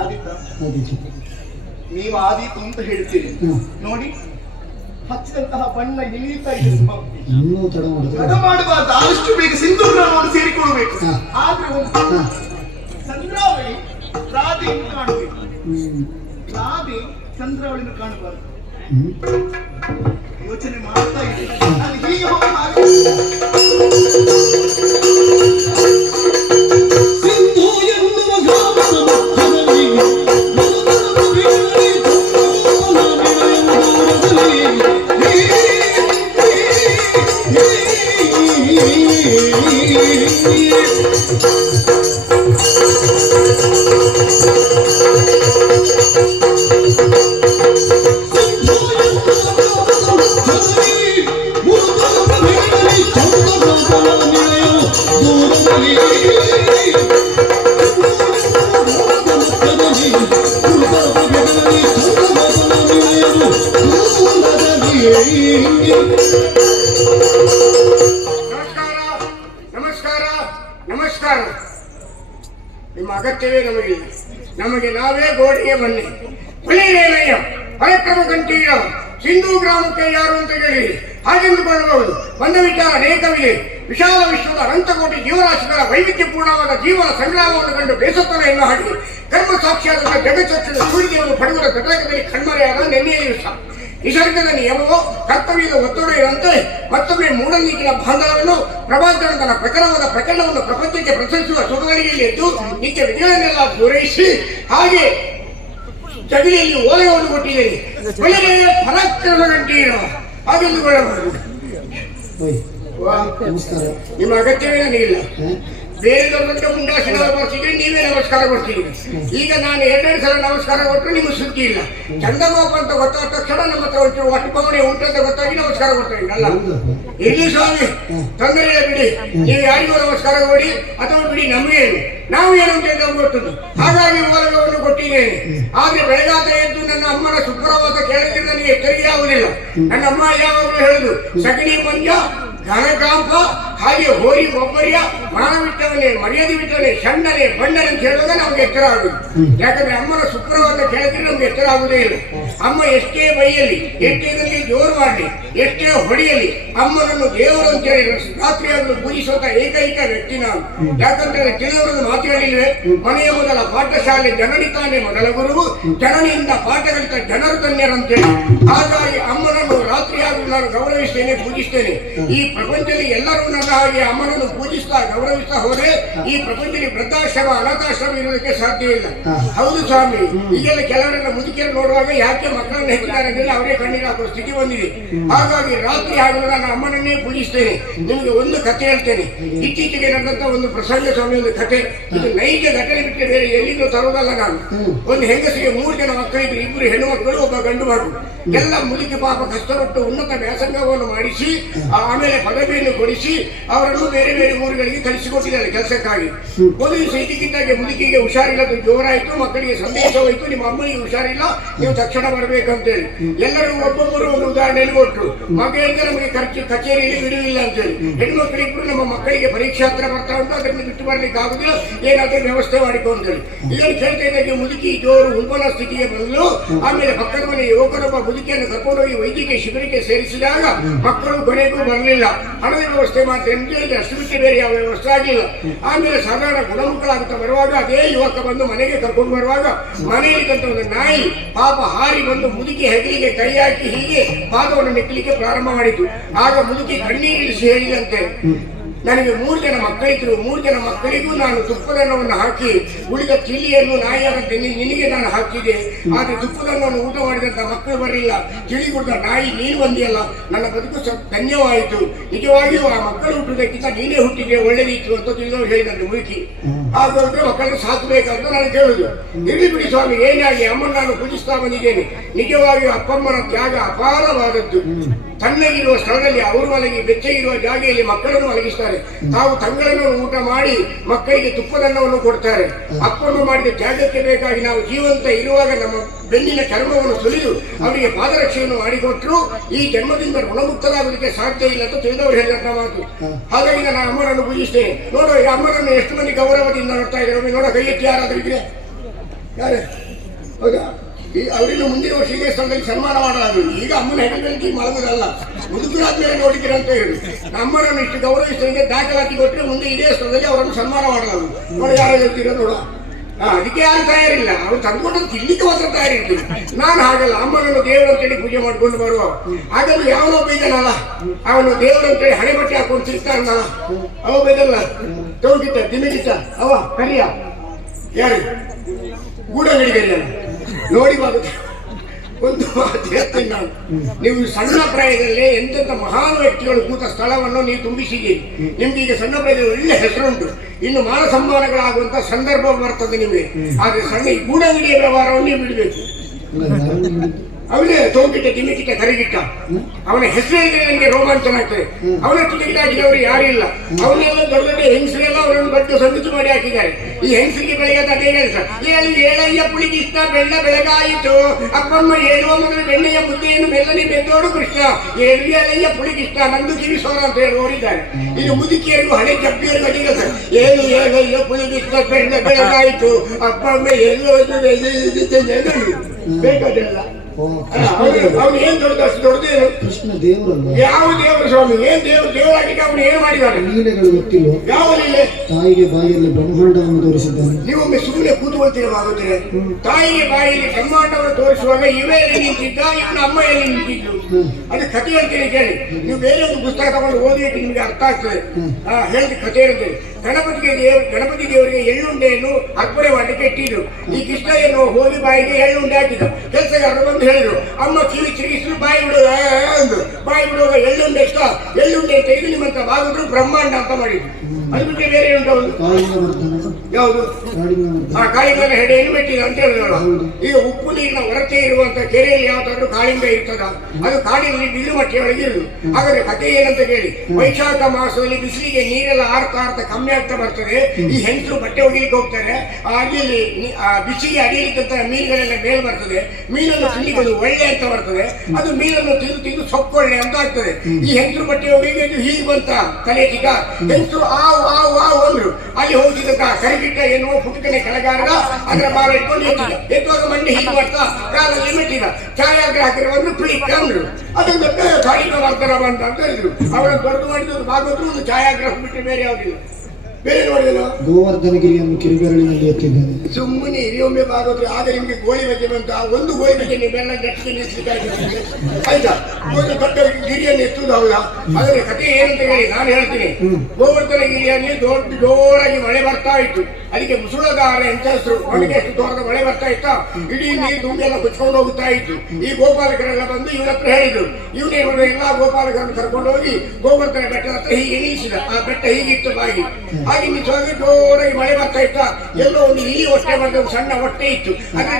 ಆದಿತ್ಯ, ನೀವು ಆದೀತು ಅಂತ ಹೇಳ್ತೀರಿ ನೋಡಿ, ಹಚ್ಚಿದಂತಹ ಬಣ್ಣ ಇಳಿತಾ ಇದೆ. ತಡ ಮಾಡಬಾರ್ದು, ಆದಷ್ಟು ಬೇಗ ಸಿಂಧೂರವನ್ನು ಸೇರಿಕೊಳ್ಳಬೇಕು. ಆದ್ರೆ ಒಂದು ಚಂದ್ರಾವಳಿ ರಾಧೆಯನ್ನು ಕಾಣಬೇಕು. ರಾಧೆ ಚಂದ್ರಾವಳಿಯನ್ನು ಕಾಣಬಾರ್ದು. ಯೋಚನೆ ಮಾಡ್ತಾ ಇದ್ದೀನಿ. ನಾನು ಹೀಗೆ ಹೋಗಿ ಹಾಗೆ ನಮಸ್ಕಾರ. ನಿಮ್ಮ ಅಗತ್ಯವೇ ನಮಗಿಲ್ಲ. ನಮಗೆ ನಾವೇ ಗೋಡೆಗೆ ಬನ್ನಿ. ಹೊಳೆಯ ಪರಕ್ರಮ ಕಂಠೀಯ ಸಿಂಧೂ ಗ್ರಾಮಕ್ಕೆ ಯಾರು ಅಂತ ಹೇಳಿ ಹಾಗೆಂದುಕೊಳ್ಳಬಹುದು. ಬಂದ ವಿಚಾರ ಅನೇಕವಿದೆ. ವಿಶಾಲ ವಿಶ್ವದ ಅನಂತಕೋಟಿ ಜೀವರಾಶಿಗಳ ವೈವಿಧ್ಯಪೂರ್ಣವಾದ ಜೀವನ ಸಂಗ್ರಾಮವನ್ನು ಕಂಡು ಬೇಸತ್ತನ ಎನ್ನು ಹಾಕಿ ಕರ್ಮ ಸಾಕ್ಷಿಯಾದ ಜಗಚ್ಚಕ್ಷದ ಸೂರ್ಯವನ್ನು ಪಡೆಯುವ ಘಟಕದಲ್ಲಿ ಕಣ್ಮರೆಯಾದ ನೆನ್ನೆಯ ದಿವಸ ನಿಸರ್ಗದ ನಿಯಮವೋ ಕರ್ತವ್ಯದ ಒತ್ತಡ ಇರುವಂತೆ ಮತ್ತೊಮ್ಮೆ ಮೂಢನೀತಿನ ಬಾಂಧವವನ್ನು ಪ್ರಭಾಕರನ ಪ್ರಕರಣವನ್ನು ಪ್ರಪಂಚಕ್ಕೆ ಪ್ರಶಂಸಿಸುವ ಸುಖಗಳಿಗೆ ಎದ್ದು ನಿತ್ಯ ವಿಧಿಗಳನ್ನೆಲ್ಲ ಪೂರೈಸಿ ಹಾಗೆ ಜಗಲಿಯಲ್ಲಿ ಓಲವನ್ನು ಕೊಟ್ಟಿದ್ದೇನೆ. ಒಳ್ಳೆಯ ಪರಾಕ್ರಮ ಗಂಟೀರ ಹಾಗೆಂದುಕೊಳ್ಳಬಹುದು. ನಮಸ್ಕಾರ. ನಿಮ್ಮ ಅಗತ್ಯವೇ ನನಗಿಲ್ಲ. ಬೇರೆ ದೊಡ್ಡ ಮುಂಡಾಸಿನವರು ಬರ್ತಿದ್ರೆ ನೀವೇ ನಮಸ್ಕಾರ ಕೊಡ್ತೀರಿ. ಈಗ ನಾನು 2 ಸಲ ನಮಸ್ಕಾರ ಕೊಟ್ಟರು ನಿಮ್ಗೆ ಸುದ್ದಿ ಇಲ್ಲ. ಚಂದಗೋಪ ಅಂತ ಗೊತ್ತಾದ ತಕ್ಷಣ ನಮ್ಮ ಹತ್ರ ಒಂಚೂರು ಒಟ್ಟುಪವಣೆ ಉಂಟಂತ ಗೊತ್ತಾಗಿ ನಮಸ್ಕಾರ ಕೊಡ್ತೀನಿ. ಅಲ್ಲ ಇಲ್ಲಿ ಸ್ವಾಮಿ ತೊಂದರೆ ಬಿಡಿ, ನೀವು ಯಾರಿಗೂ ನಮಸ್ಕಾರ ಕೊಡಿ ಅಥವಾ ಬಿಡಿ, ನಮಗೇನು ನಾವು ಏನು ಅಂತ ನಮ್ಗೆ ಗೊತ್ತದ್ದು. ಹಾಗಾಗಿ ಮೂಲವನ್ನು ಕೊಟ್ಟಿದ್ದೇನೆ. ಆದ್ರೆ ಬೆಳಗಾತ ಎದ್ದು ನನ್ನ ಅಮ್ಮನ ಸುಪ್ರವಾದ ಕೇಳಿದ್ರೆ ನನಗೆ ಎಚ್ಚರಿಕೆ ಆಗುವುದಿಲ್ಲ. ನನ್ನ ಅಮ್ಮ ಯಾವಾಗಲೂ ಹೇಳುದು, ಸಗಣಿ ಮಂಜ ಘನಕಾಂಪ ಹಾಗೆ ಹೋರಿ ಒಬ್ಬರಿಯ ಮಾನವಿಟ್ಟವನೇ ಮರ್ಯಾದೆ ಬಿಟ್ಟವನೇ ಸಣ್ಣನೆ ಬಣ್ಣನೆ ಅಂತ ಹೇಳುವಾಗ ನಮ್ಗೆ ಎಚ್ಚರ ಆಗುದು. ಯಾಕಂದ್ರೆ ಅಮ್ಮನ ಸುಪ್ರವಾದ ಕೇಳಿದ್ರೆ ನಮ್ಗೆ ಎಚ್ಚರ ಆಗುವುದೇ ಇಲ್ಲ. ಅಮ್ಮ ಎಷ್ಟೇ ಬೈಯಲ್ಲಿ, ಎಷ್ಟೇ ಜೋರು ಮಾಡಲಿ, ಎಷ್ಟೇ ಹೊಡೆಯಲಿ, ಅಮ್ಮನನ್ನು ದೇವರು ಅಂತ ಹೇಳಿ ರಾತ್ರಿಯಾಗಲು ಪೂಜಿಸುವಂತ ಏಕೈಕ ವ್ಯಕ್ತಿ ನಾನು. ಯಾಕಂದ್ರೆ ಕೆಲವರನ್ನು ಮಾತುಗಳಿಲ್ವೇ, ಮನೆಯ ಮೊದಲ ಪಾಠಶಾಲೆ ಜನನಿ ತಾನೇ ಮೊದಲ ಗುರುವು, ಜನನಿಯಿಂದ ಪಾಠ ಕಲಿತ ಜನರು ಧನ್ಯರಂತೇಳಿ. ಹಾಗಾಗಿ ಅಮ್ಮನನ್ನು ರಾತ್ರಿಯಾಗಲು ನಾನು ಗೌರವಿಸ್ತೇನೆ, ಪೂಜಿಸ್ತೇನೆ. ಈ ಪ್ರಪಂಚದಲ್ಲಿ ಎಲ್ಲರೂ ನನ್ನ ಹಾಗೆ ಅಮ್ಮನನ್ನು ಪೂಜಿಸ್ತಾ ಗೌರವಿಸ್ತಾ ಹೋದ್ರೆ ಈ ಪ್ರಪಂಚದಲ್ಲಿ ವೃದ್ಧಾಶ್ರಮ ಅನಾಥಾಶ್ರಮ ಇರೋದಕ್ಕೆ ಸಾಧ್ಯ ಇಲ್ಲ. ಹೌದು ಸ್ವಾಮಿ, ಈಗೆಲ್ಲ ಕೆಲವರೆಲ್ಲ ಮುದುಕಿಯರು ನೋಡುವಾಗ ಯಾಕೆ ಮಕ್ಕಳನ್ನು ಹೆಚ್ಚಿದ್ದಾರೆ ಅಂದ್ರೆ ಅವರೇ ಕಣ್ಣೀರು ಹಾಕುವ ಸ್ಥಿತಿ ಬಂದಿದೆ. ಹಾಗಾಗಿ ರಾತ್ರಿ ಆಗಲು ನಾನು ಅಮ್ಮನನ್ನೇ ಪೂಜಿಸ್ತೇನೆ. ನಿಮಗೆ ಒಂದು ಕಥೆ ಹೇಳ್ತೇನೆ. ಇತ್ತೀಚೆಗೆ ನಡೆದಂತ ಒಂದು ಪ್ರಸಂಗ ಸ್ವಾಮಿ, ಒಂದು ಕಥೆ. ಇದು ನೈಜ ಘಟನೆ ಬಿಟ್ಟರೆ ಬೇರೆ ಎಲ್ಲಿಂದ ತರುವುದಲ್ಲ ನಾನು. ಒಂದು ಹೆಂಗಸಿಗೆ 3 ಜನ ಮಕ್ಕಳಿದ್ರು, 2 ಹೆಣ್ಣು ಮಕ್ಕಳು, ಒಬ್ಬ ಗಂಡು ಮಗು. ಎಲ್ಲ ಮುದುಕಿ ಪಾಪ ಕಷ್ಟಪಟ್ಟು ಉನ್ನತ ವ್ಯಾಸಂಗವನ್ನು ಮಾಡಿಸಿ ಆಮೇಲೆ ಪದವಿಯನ್ನು ಕೊಡಿಸಿ ಅವರನ್ನು ಬೇರೆ ಬೇರೆ ಊರುಗಳಿಗೆ ಕಳಿಸಿಕೊಟ್ಟಿದ್ದಾರೆ ಕೆಲಸಕ್ಕಾಗಿ. ಒಂದು ದಿವಸ ಇದಕ್ಕಿದ್ದಾಗೆ ಮುದುಕಿಗೆ ಹುಷಾರಿಲ್ಲದ್ದು ಜೋರಾಯಿತು, ಮಕ್ಕಳಿಗೆ ಸಂದೇಶ ಹೋಯಿತು, ನಿಮ್ಮ ಅಮ್ಮನಿಗೆ ಹುಷಾರಿಲ್ಲ, ನೀವು ತಕ್ಷಣ ಬರಬೇಕಂತೇಳಿ. ಎಲ್ಲರೂ ಒಬ್ಬೊಬ್ಬರು ಒಂದು ಉದಾಹರಣೆಯಲ್ಲಿ ಕೊಟ್ಟರು. ಮಗನಿಗೆ ನಮಗೆ ಕಚೇರಿಯಲ್ಲಿ ಬಿಡುವಿಲ್ಲ ಅಂತೇಳಿ. ಹೆಣ್ಮಕ್ಳಿಬ್ರು ನಮ್ಮ ಮಕ್ಕಳಿಗೆ ಪರೀಕ್ಷೆ ಹತ್ರ ಬರ್ತಾ ಉಂಟು, ಅದನ್ನು ಬಿಟ್ಟು ಬರ್ಲಿಕ್ಕೆ ಆಗುದಿಲ್ಲ, ಏನಾದ್ರೂ ವ್ಯವಸ್ಥೆ ಮಾಡಿಕೊಂತೇಳಿ. ಇದನ್ನು ಕೇಳ್ತಾ ಇದ್ದಾಗೆ ಮುದುಕಿ ಜೋರು ಉಲ್ಬಣ ಸ್ಥಿತಿಗೆ ಬಂದು ಆಮೇಲೆ ಪಕ್ಕದ ಮನೆ ಯುವಕರೊಬ್ಬ ಮುದುಕಿಯನ್ನು ಕರ್ಕೊಂಡೋಗಿ ವೈದ್ಯಕೀಯ ಶಿಬಿರಕ್ಕೆ ಸೇರಿಸಿದಾಗ ಮಕ್ಕಳು ಕೊನೆಗೂ ಬರಲಿಲ್ಲ. ಹಣದ ವ್ಯವಸ್ಥೆ ಮಾಡ್ತೇನೆ ಅಂತ ಹೇಳಿದ್ರೆ ಅಷ್ಟು ಬಿಟ್ಟು ಬೇರೆ ಯಾವ ವ್ಯವಸ್ಥೆ ಆಗಲಿಲ್ಲ. ಆಮೇಲೆ ಸಾಧಾರಣ ಗುಣಮುಖರಾಗುತ್ತಾ ಬರುವಾಗ ಅದೇ ಯುವಕ ಬಂದು ಮನೆಗೆ ಕರ್ಕೊಂಡು ಬರುವಾಗ ಮನೆಯಲ್ಲಿ ಒಂದು ನಾಯಿ ಪಾಪ ಹಾರಿ ಬಂದು ಮುದುಕಿ ಹೆಗಲಿಗೆ ಕೈ ಹಾಕಿ ಹೀಗೆ ಪಾದವನ್ನು ನೆಕ್ಕಲಿಕ್ಕೆ ಪ್ರಾರಂಭ ಮಾಡಿತು. ಆಗ ಮುದುಕಿ ಕಣ್ಣೀರಿಳಿಸಿ ಹೇಳಿದಂತೆ, ನನಗೆ 3 ಜನ ಮಕ್ಕಳಿದ್ರು, 3 ಜನ ಮಕ್ಕಳಿಗೂ ನಾನು ತುಪ್ಪದನ್ನವನ್ನು ಹಾಕಿ ಉಳಿದ ತಿಳಿಯನ್ನು ನಾಯಿಯಾದಂತೆ ನಿನಗೆ ನಾನು ಹಾಕಿದೆ. ಆದ್ರೆ ತುಪ್ಪದನ್ನವನ್ನು ಊಟ ಮಾಡಿದಂತ ಮಕ್ಕಳು ಬರಲಿಲ್ಲ, ತಿಳಿ ಕುಡಿದ ನಾಯಿ ನೀನು ಬಂದಿಯಲ್ಲ, ನನ್ನ ಬದುಕು ಧನ್ಯವಾಯಿತು. ನಿಜವಾಗಿಯೂ ಆ ಮಕ್ಕಳು ಹುಟ್ಟುವುದಕ್ಕಿಂತ ನೀನೇ ಹುಟ್ಟಿದೆ, ಒಳ್ಳೆದಿತ್ತು ಅಂತ ತಿಳಿದವರು ಹೇಳಿದಂತೆ ಮುದುಕಿ. ಹಾಗಾದ್ರೆ ಮಕ್ಕಳನ್ನು ಸಾಕಬೇಕಂತ ನಾನು ಕೇಳುದು. ಇರಲಿ ಬಿಡಿ ಸ್ವಾಮಿ, ಏನಾಗಿ ಅಮ್ಮನ ನಾನು ಪೂಜಿಸ್ತಾ ಬಂದಿದ್ದೇನೆ. ನಿಜವಾಗಿ ಅಪ್ಪಮ್ಮನ ತ್ಯಾಗ ಅಪಾರವಾದದ್ದು. ತಣ್ಣಗಿರುವ ಸ್ಥಳದಲ್ಲಿ ಅವರು ಮಲಗಿ ಬೆಚ್ಚಗಿರುವ ಜಾಗೆಯಲ್ಲಿ ಮಕ್ಕಳನ್ನು ಮಲಗಿಸ್ತಾರೆ. ತಾವು ತಂಗಳನ್ನು ಊಟ ಮಾಡಿ ಮಕ್ಕಳಿಗೆ ತುಪ್ಪದನ್ನವನ್ನು ಕೊಡ್ತಾರೆ. ಅಪ್ಪನ್ನು ಮಾಡಿದ ತ್ಯಾಗಕ್ಕೆ ಬೇಕಾಗಿ ನಾವು ಜೀವಂತ ಇರುವಾಗ ನಮ್ಮ ಬೆನ್ನಿನ ಚರ್ಮವನ್ನು ಸುಲಿದು ಅವರಿಗೆ ಪಾದರಕ್ಷೆಯನ್ನು ಮಾಡಿಕೊಟ್ಟರು ಈ ಜನ್ಮದಿಂದ ಋಣಮುಕ್ತರಾಗಲಿಕ್ಕೆ ಸಾಧ್ಯ ಇಲ್ಲ ಅಂತ ತಿಳಿದವರು ಹೇಳಿದಂತ ಮಾತು. ಹಾಗಾಗಿ ನಾನು ಅಮ್ಮನನ್ನು ಪೂಜಿಸ್ತೇನೆ. ನೋಡೋ, ಈ ಅಮ್ಮನನ್ನು ಎಷ್ಟು ಮಂದಿ ಗೌರವದಿಂದ ನೋಡ್ತಾ ಇದ್ದಾರೆ ನೋಡೋ, ಕೈ ಎತ್ತಿ ಯಾರಾದ್ರೂ ಇದ್ರೆ ಯಾರೇ? ಹೌದಾ? ಈ ಅವರಿನ್ನು ಮುಂದಿನ ವರ್ಷ ಇದೇ ಸ್ಥಳದಲ್ಲಿ ಸನ್ಮಾನ ಮಾಡಲಾಗುವುದು. ಈಗ ಅಮ್ಮನ ಹೆಗಲಲ್ಲಿ ಮಲಗುದಲ್ಲ, ಮುದುಕರಾದ್ಮೇಲೆ ನೋಡಿದ್ದೀರ ಅಂತ ಹೇಳಿ ಅಮ್ಮನನ್ನು ಇಷ್ಟು ಗೌರವಿಸಿದಂಗೆ ದಾಖಲಾತಿ ಕೊಟ್ಟರೆ ಮುಂದೆ ಇದೇ ಸ್ಥಳದಲ್ಲಿ ಅವರನ್ನು ಸನ್ಮಾನ ಮಾಡಲಾಗುವುದು. ನೋಡಿ, ಯಾರು ಹೇಳ್ತೀರ ನೋಡುವ. ಅದಕ್ಕೆ ಯಾರು ತಯಾರಿಲ್ಲ, ಅವ್ರು ತಂದ್ಕೊಂಡು ತಿನ್ಲಿಕ್ಕೆ ಮಾತ್ರ ತಯಾರಿರ್ತೀವಿ. ನಾನು ಹಾಗಲ್ಲ, ಅಮ್ಮನನ್ನು ದೇವರು ಅಂತೇಳಿ ಪೂಜೆ ಮಾಡ್ಕೊಂಡು ಬರುವ. ಆಗಲೂ ಯಾವನೊಬ್ಬ ಇದ್ದಾನಲ್ಲ, ಅವನು ದೇವರು ಅಂತೇಳಿ ಹಣೆ ಬಟ್ಟೆ ಹಾಕೊಂಡು ತಿರ್ತಾನಲ್ಲ, ಅವ ಬೇಕಲ್ಲ, ತೌಗಿಟ್ಟ ದಿನಗಿಟ್ಟ ಅವ ಕರಿಯ ಯಾರು ಗೂಡಂಗಡಿ ಕರಿಯಲ್ಲ ನೋಡಿ ಬಾಗುತ್ತೆ. ಒಂದು ಮಾತು ಹೇಳ್ತೀನಿ ನಾನು, ನೀವು ಸಣ್ಣ ಪ್ರಾಯದಲ್ಲೇ ಎಂತೆಂಥ ಮಹಾನ್ ವ್ಯಕ್ತಿಗಳು ಕೂತ ಸ್ಥಳವನ್ನು ನೀವು ತುಂಬಿಸಿದ್ದೀರಿ. ನಿಮ್ಗೆ ಈಗ ಸಣ್ಣ ಪ್ರಾಯದಲ್ಲಿ ಒಳ್ಳೆ ಹೆಸರುಂಟು. ಇನ್ನು ಮಾನ ಸಮ್ಮಾನಗಳಾಗುವಂತ ಸಂದರ್ಭ ಬರ್ತದೆ ನಿಮಗೆ. ಆದ್ರೆ ಸಣ್ಣ ಈ ಗೂಡಂಗಡಿಯ ವ್ಯವಹಾರವನ್ನು ನೀವು ಬಿಡಬೇಕು. ಅವನೇ ತೋಗಿಟ್ಟ ತಿಮ್ಮಿಕಿಟ್ಟ ಕರಿಗಿಟ್ಟ, ಅವನ ಹೆಸರಿಗೆ ನನಗೆ ರೋಮಾಂಚನ ಆಗ್ತದೆ. ಅವನಷ್ಟು ತೆಗೆದಾಕಿದವರು ಯಾರು ಇಲ್ಲ. ಅವನ್ನೆಲ್ಲ ದೊಡ್ಡ ದೊಡ್ಡ ಹೆಂಗಸರೆಲ್ಲ ಅವರನ್ನು ದೊಡ್ಡ ಸಂಗತಿ ಮಾಡಿ ಹಾಕಿದ್ದಾರೆ. ಈ ಹೆಂಗಸರಿಗೆ ಬೆಳಗ್ಗೆ ಅದೇ ಕೆಲಸ, ಏಳಯ್ಯ ಪುಳಿಗಿಷ್ಟ ಬೆಳ್ಳ ಬೆಳಗಾಯಿತು, ಅಪ್ಪಮ್ಮ ಹೇಳುವ ಮೊದಲು ಬೆಣ್ಣೆಯ ಮುದ್ದೆಯನ್ನು ಮೆಲ್ಲನೆ ಬೆದ್ದೋಡು ಕೃಷ್ಣ, ಏಳಯ್ಯ ಪುಳಿಗಿಷ್ಟ ನಂದು ಕಿವಿಸೋರ ಅಂತ ಹೇಳಿ ಓಡಿದ್ದಾರೆ. ಇದು ಮುದುಕಿಯರಿಗೂ ಹಳೆ ಜಪ್ಪಿಯರಿಗೂ ಅದೇ ಕೆಲಸ. ಏಳಯ್ಯ ಪುಳಿಗಿಷ್ಟ ಬೆಳ್ಳ ಬೆಳಗಾಯಿತು, ಅಪ್ಪಮ್ಮ ಹೇಳುವ ಬೇಕಾದಲ್ಲ. ಅವನು ಏನ್ ದೊಡ್ಡ ದೊಡ್ಡದೇನು ಕೃಷ್ಣ ದೇವರಲ್ಲ, ಯಾವ ದೇವರು ಸ್ವಾಮಿ? ಏನ್ ದೇವರಾಗಿಕ್ಕೆ ಅವನು ಏನು ಮಾಡಿದ್ದಾನೆ? ಲೀಲೆಗಳು ಗೊತ್ತಿಲ್ಲ. ಯಾವ ಲೀಲೆ? ತಾಯಿಗೆ ಬಾಯಿಯಲ್ಲಿ ಬ್ರಹ್ಮಾಂಡವನ್ನು ತೋರಿಸಿದ್ದಾನೆ. ನೀವೊಮ್ಮೆ ಸುಮ್ಮನೆ ಕೂತ್ಕೊಳ್ತೀರವಾಗುತ್ತದೆ. ತಾಯಿಗೆ ಬಾಯಿಯಲ್ಲಿ ಬ್ರಹ್ಮಾಂಡವನ್ನು ತೋರಿಸುವಾಗ ಇವೇ ನಿಂತಿದ್ದ, ಇವನ ಅಮ್ಮ ಎಲ್ಲಿ ನಿಂತಿದ್ದು, ಅದು ಕಥೆ ಹೇಳ್ತೀನಿ ಕೇಳಿ. ನೀವು ಬೇರೆ ಒಂದು ಪುಸ್ತಕ ತಗೊಂಡು ಓದಿಯಕ್ಕೆ ನಿಮ್ಗೆ ಅರ್ಥ ಆಗ್ತದೆ. ಹೇಳಿದ ಕಥೆ ಇರ್ತದೆ. ಗಣಪತಿ ದೇವರಿಗೆ ಎಳ್ಳುಂಡೆಯನ್ನು ಅರ್ಪಣೆ ಮಾಡಲಿಕ್ಕೆ ಇಟ್ಟಿದ್ರು. ಈ ಕೃಷ್ಣ ಎನ್ನುವ ಹೋಗಿ ಬಾಯಿಗೆ ಎಳ್ಳುಂಡೆ ಹಾಕಿದ. ಕೆಲಸಗಾರರು ಬಂದು ಹೇಳಿದ್ರು, ಅಮ್ಮ ಕಿವಿ ಚಿರಿಗಿಸಿದ್ರು, ಬಾಯಿ ಬಿಡುವ ಬಾಯಿ ಬಿಡುವಾಗ ಎಳ್ಳುಂಡೆ ಇಷ್ಟ, ಎಳ್ಳುಂಡೆ ತೆಗೆದು ನಿಮ್ಮಂತ ಬಾಗಿದ್ರು ಬ್ರಹ್ಮಾಂಡ ಅಂತ ಮಾಡಿದ್ರು. ಅದು ಬಿಟ್ಟರೆ ಬೇರೆ ಉಂಟು ಯಾವುದು? ಕಾಳಿಂಗನ ಹೆಡೆಯನ್ನು ಮೆಟ್ಟಿದ ಅಂತ ಹೇಳಿದ್ರು. ಈಗ ಉಪ್ಪು ನೀರಿನ ಹೊರತೆ ಇರುವಂತ ಕೆರೆಯಲ್ಲಿ ಯಾವ್ದಾದ್ರು ಕಾಳಿಂಗ ಇರ್ತದ, ಅದು ಕಾಡಿನಲ್ಲಿ ಬಿಸಿಲು ಮಟ್ಟಿಯೊಳಗೆ ಇರುದು. ಹಾಗಾದ್ರೆ ಕಥೆ ಏನಂತ ಕೇಳಿ, ವೈಶಾಖ ಮಾಸದಲ್ಲಿ ಬಿಸಿಲಿಗೆ ನೀರೆಲ್ಲ ಆರ್ತಾ ಕಮ್ಮಿ ಆಗ್ತಾ ಬರ್ತದೆ. ಈ ಹೆಂಗಸರು ಬಟ್ಟೆ ಒಗಿಲಿಕ್ಕೆ ಹೋಗ್ತಾರೆ. ಅಲ್ಲಿ ಬಿಸಿಗೆ ಅಡಿಯಲಿಕ್ಕಂತ ಮೀನುಗಳೆಲ್ಲ ಮೇಲ್ ಬರ್ತದೆ. ಮೀನನ್ನು ತಿನ್ಲಿಕ್ಕೆ ಒಳ್ಳೆ ಅಂತ ಬರ್ತದೆ. ಅದು ಮೀನನ್ನು ತಿಂದು ಸೊಕ್ಕೊಳ್ಳೆ ಅಂತ ಆಗ್ತದೆ. ಈ ಹೆಂಗಸರು ಬಟ್ಟೆ ಒಗಿಗೆ ಹೀಗೆ ಬಂತ ತಲೆ ಚಿಕ್ಕ ಹೆಂಗಸರು ಅಂದ್ರು. ಅಲ್ಲಿ ಹೋಗಿದ್ದ ಕರಿಗಿಟ್ಟ ಎನ್ನುವ ಪುಟಕನೆ ಕೆಳಗಾರದ ಅದರ ಬಾಲ ಇಟ್ಕೊಂಡು ಎತ್ತುವಾಗ ಮಂಡಿ ಹೀಗೆ ಮಾಡ್ತಾ ಕಾಲಲ್ಲಿ ಮೆಟ್ಟಿದ. ಛಾಯಾಗ್ರಾಹಕರನ್ನು ಪ್ಲೀಕ್ ಅಂದ್ರು. ಅದೊಂದು ಕಾಳಿಕ ವಾರ್ತರ ಬಂತ ಅಂತ ಹೇಳಿದ್ರು. ಅವರ ದೊಡ್ಡ ಮಾಡಿದ್ರು ಭಾಗವತರು ಒಂದು ಛಾಯಾಗ್ರಾಫ್ ಬಿಟ್ಟರೆ ಬೇರೆ ಯಾವುದಿಲ್ಲ. ಬೇರೆ ನೋಡಿದ್ರು ಗೋವರ್ಧನಗಿರಿಯನ್ನು ಕಿರುಬೆರಳಿನಲ್ಲಿ ಎತ್ತಿದ್ದಾನೆ. ಸುಮ್ಮನೆ ಹಿರಿಯೊಮ್ಮೆ ಭಾಗವತರು. ಆಗ ನಿಮ್ಗೆ ಗೋಳಿ ಬಗ್ಗೆ ಬಂತ, ಒಂದು ಗೋಳಿ ಬಗ್ಗೆ ನೀವೆಲ್ಲ ನೆಟ್ಟಿಗೆ ನಿಲ್ಲಿಸಲಿಕ್ಕೆ ಆಯ್ತಾ? ಒಂದು ದೊಡ್ಡ ಗಿರಿಯನ್ನು ಎತ್ತುವುದು ಹೌದಾ? ಆದರೆ ಕಥೆ ಏನಂತ ಹೇಳಿ ನಾನು ಹೇಳ್ತೀನಿ. ಗೋವರ್ಧನಗಿರಿಯಲ್ಲಿ ಜೋರಾಗಿ ಮಳೆ ಬರ್ತಾ ಇತ್ತು. ಅದಕ್ಕೆ ಮುಸುಳಗಾರ ಎಂತ ಹೆಸರು, ಒಣಗೆ ಎಷ್ಟು ತೋರದ ಮಳೆ ಬರ್ತಾ ಇತ್ತ. ಇಡೀ ನೀರು ದುಂಬೆಲ್ಲ ಕುಚ್ಕೊಂಡು ಹೋಗ್ತಾ ಇತ್ತು. ಈ ಗೋಪಾಲಕರೆಲ್ಲ ಬಂದು ಇವನ ಹತ್ರ ಹೇಳಿದ್ರು. ಇವನೇ ಎಲ್ಲಾ ಗೋಪಾಲಕರನ್ನು ಕರ್ಕೊಂಡು ಹೋಗಿ ಗೋವರ್ಧನ ಬೆಟ್ಟದ ಹತ್ರ ಹೀಗೆ ನಿಲ್ಲಿಸಿದ. ಆ ಬೆಟ್ಟ ಹೀಗಿತ್ತು ಬಾಗಿ. ಹಾಗೆ ನಿಜವಾಗಿ ಜೋರಾಗಿ ಮಳೆ ಬರ್ತಾ ಇತ್ತ. ಎಲ್ಲೋ ಒಂದು ಇಲಿ ಹೊಟ್ಟೆ ಬಂದ ಒಂದು ಸಣ್ಣ ಹೊಟ್ಟೆ ಇತ್ತು. ಅದ್ರ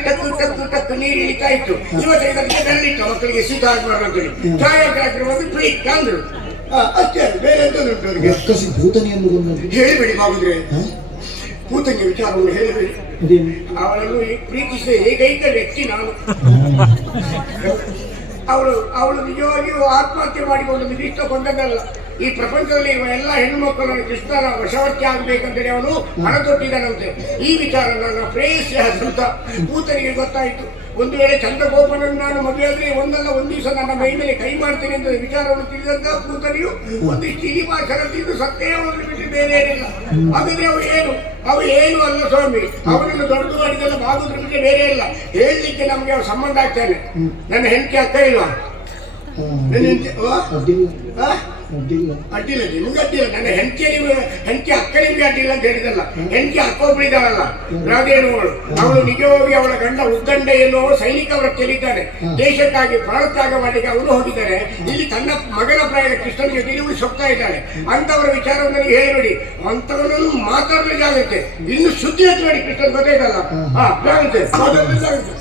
ಟಕ್ಕು ನೀರು ಇಳಿತಾ ಇತ್ತು. ಇವತ್ತಿಗೆ ಅದಕ್ಕೆ ಬೆರಳಿತ್ತು ಮಕ್ಕಳಿಗೆ ಶೀತ ಆಗ್ಬಾರ್ದು ಅಂತೇಳಿ. ಛಾಯಾಗ್ರಾಹಕರು ಬಂದು ಪ್ಲೀಕ್ ಅಂದ್ರು. ಅಷ್ಟೇ, ಬೇರೆ ಎಂತ ಉಂಟು ಅವರಿಗೆ? ಭೂತನಿಯನ್ನು ಹೇಳಿಬಿಡಿ ಬಾಬುದ್ರೆ, ಭೂತನಿಯ ವಿಚಾರವನ್ನು ಹೇಳಿಬಿಡಿ. ಅವಳನ್ನು ಪ್ರೀತಿಸಿದ ಏಕೈಕ ವ್ಯಕ್ತಿ ನಾನು. ಅವಳು ನಿಜವಾಗಿಯೂ ಆತ್ಮಹತ್ಯೆ ಮಾಡಿಕೊಂಡು ನಿರ್ದಿಷ್ಟ ಕೊಂಡದ್ದಲ್ಲ. ಈ ಪ್ರಪಂಚದಲ್ಲಿ ಇರುವ ಎಲ್ಲ ಹೆಣ್ಣು ಮಕ್ಕಳನ್ನು ಕೃಷ್ಣನ ವಶವರ್ತಿ ಆಗಬೇಕಂತೇಳಿ ಅವನು ಹಣ ತೊಟ್ಟಿದ್ದಾನಂತೆ. ಈ ವಿಚಾರ ನನ್ನ ಪ್ರೇಯಸಿ ಅಂತ ಭೂತನಿಗೆ ಗೊತ್ತಾಯಿತು. ಒಂದು ವೇಳೆ ಚಂದ್ರಗೋಪನನ್ನು ನಾನು ಮದುವೆಯಾದ್ರೆ ಒಂದಲ್ಲ ಒಂದು ದಿವಸ ನನ್ನ ಮೈ ಮೇಲೆ ಕೈ ಮಾಡ್ತೇನೆ ಅಂತ ವಿಚಾರವನ್ನು ತಿಳಿದಂತ ಭೂತನಿಯು ಒಂದಿಷ್ಟು ಇಲಿಪಾಶನ ತಿಂದು ಸತ್ತೇ ಹೋದ್ರೆ ಬಿಟ್ಟು ಬೇರೆ ಏನಿಲ್ಲ. ಹಾಗಾದ್ರೆ ಅವು ಏನು ಅಲ್ಲ ಸ್ವಾಮಿ. ಅವನನ್ನು ದೊಡ್ಡದು ಮಾಡಿದೆಲ್ಲ ಬಾಗುದ್ರ ಬಿಟ್ಟರೆ ಬೇರೆ ಇಲ್ಲ. ಹೇಳಲಿಕ್ಕೆ ನಮ್ಗೆ ಅವ್ರು ಸಂಬಂಧ ಆಗ್ತಾನೆ. ನನ್ನ ಹೆಂಡತಿ ಅಕ್ಕ ಇಲ್ವಾ? ನನ್ನ ಹೆಂಡತಿ ಅಡ್ಡಿಲ್ಲ. ಅಡ್ಡಿಲ್ಲ, ನಿಮ್ಗೆ ಅಡ್ಡಿಲ್ಲ. ನನ್ನ ಹೆಂಡತಿ ಅಕ್ಕ ನಿಮ್ಗೆ ಅಡ್ಡಿಲ್ಲ ಅಂತ ಹೇಳಿದಲ್ಲ. ಹೆಂಡತಿ ಅಕ್ಕ ಒಬ್ಬಳಿದ್ದಾಳಲ್ಲ, ರಾಧೇನುವಳು, ಅವಳು ನಿಜವಾಗಿ ಅವಳ ಗಂಡ ಉದ್ದಂಡ ಎನ್ನುವ ಸೈನಿಕ ವೃತ್ತಿಯಲ್ಲಿದ್ದಾನೆ. ದೇಶಕ್ಕಾಗಿ ಪ್ರಾಣತ್ಯಾಗ ಮಾಡಲಿಕ್ಕೆ ಅವನು ಹೋಗಿದ್ದಾರೆ. ಇಲ್ಲಿ ತನ್ನ ಮಗನ ಪ್ರಾಯದ ಕೃಷ್ಣನ ಜೊತೆ ಇವಳು ಸೊಕ್ತಾ ಇದ್ದಾಳೆ. ಅಂತವರ ವಿಚಾರವನ್ನು ನನಗೆ ಹೇಳಬೇಡಿ, ಅಂತವರನ್ನು ಮಾತಾಡಲಿಕ್ಕಾಗುತ್ತೆ. ಇನ್ನು ಸುದ್ದಿ ಹಚ್ಚಬೇಡಿ, ಕೃಷ್ಣನ್ ಗೊತ್ತಾಯ್ತಲ್ಲ. ಹಾ, ಆಗುತ್ತೆ, ಮಾತಾಡಲಿಕ್ಕಾಗುತ್ತೆ.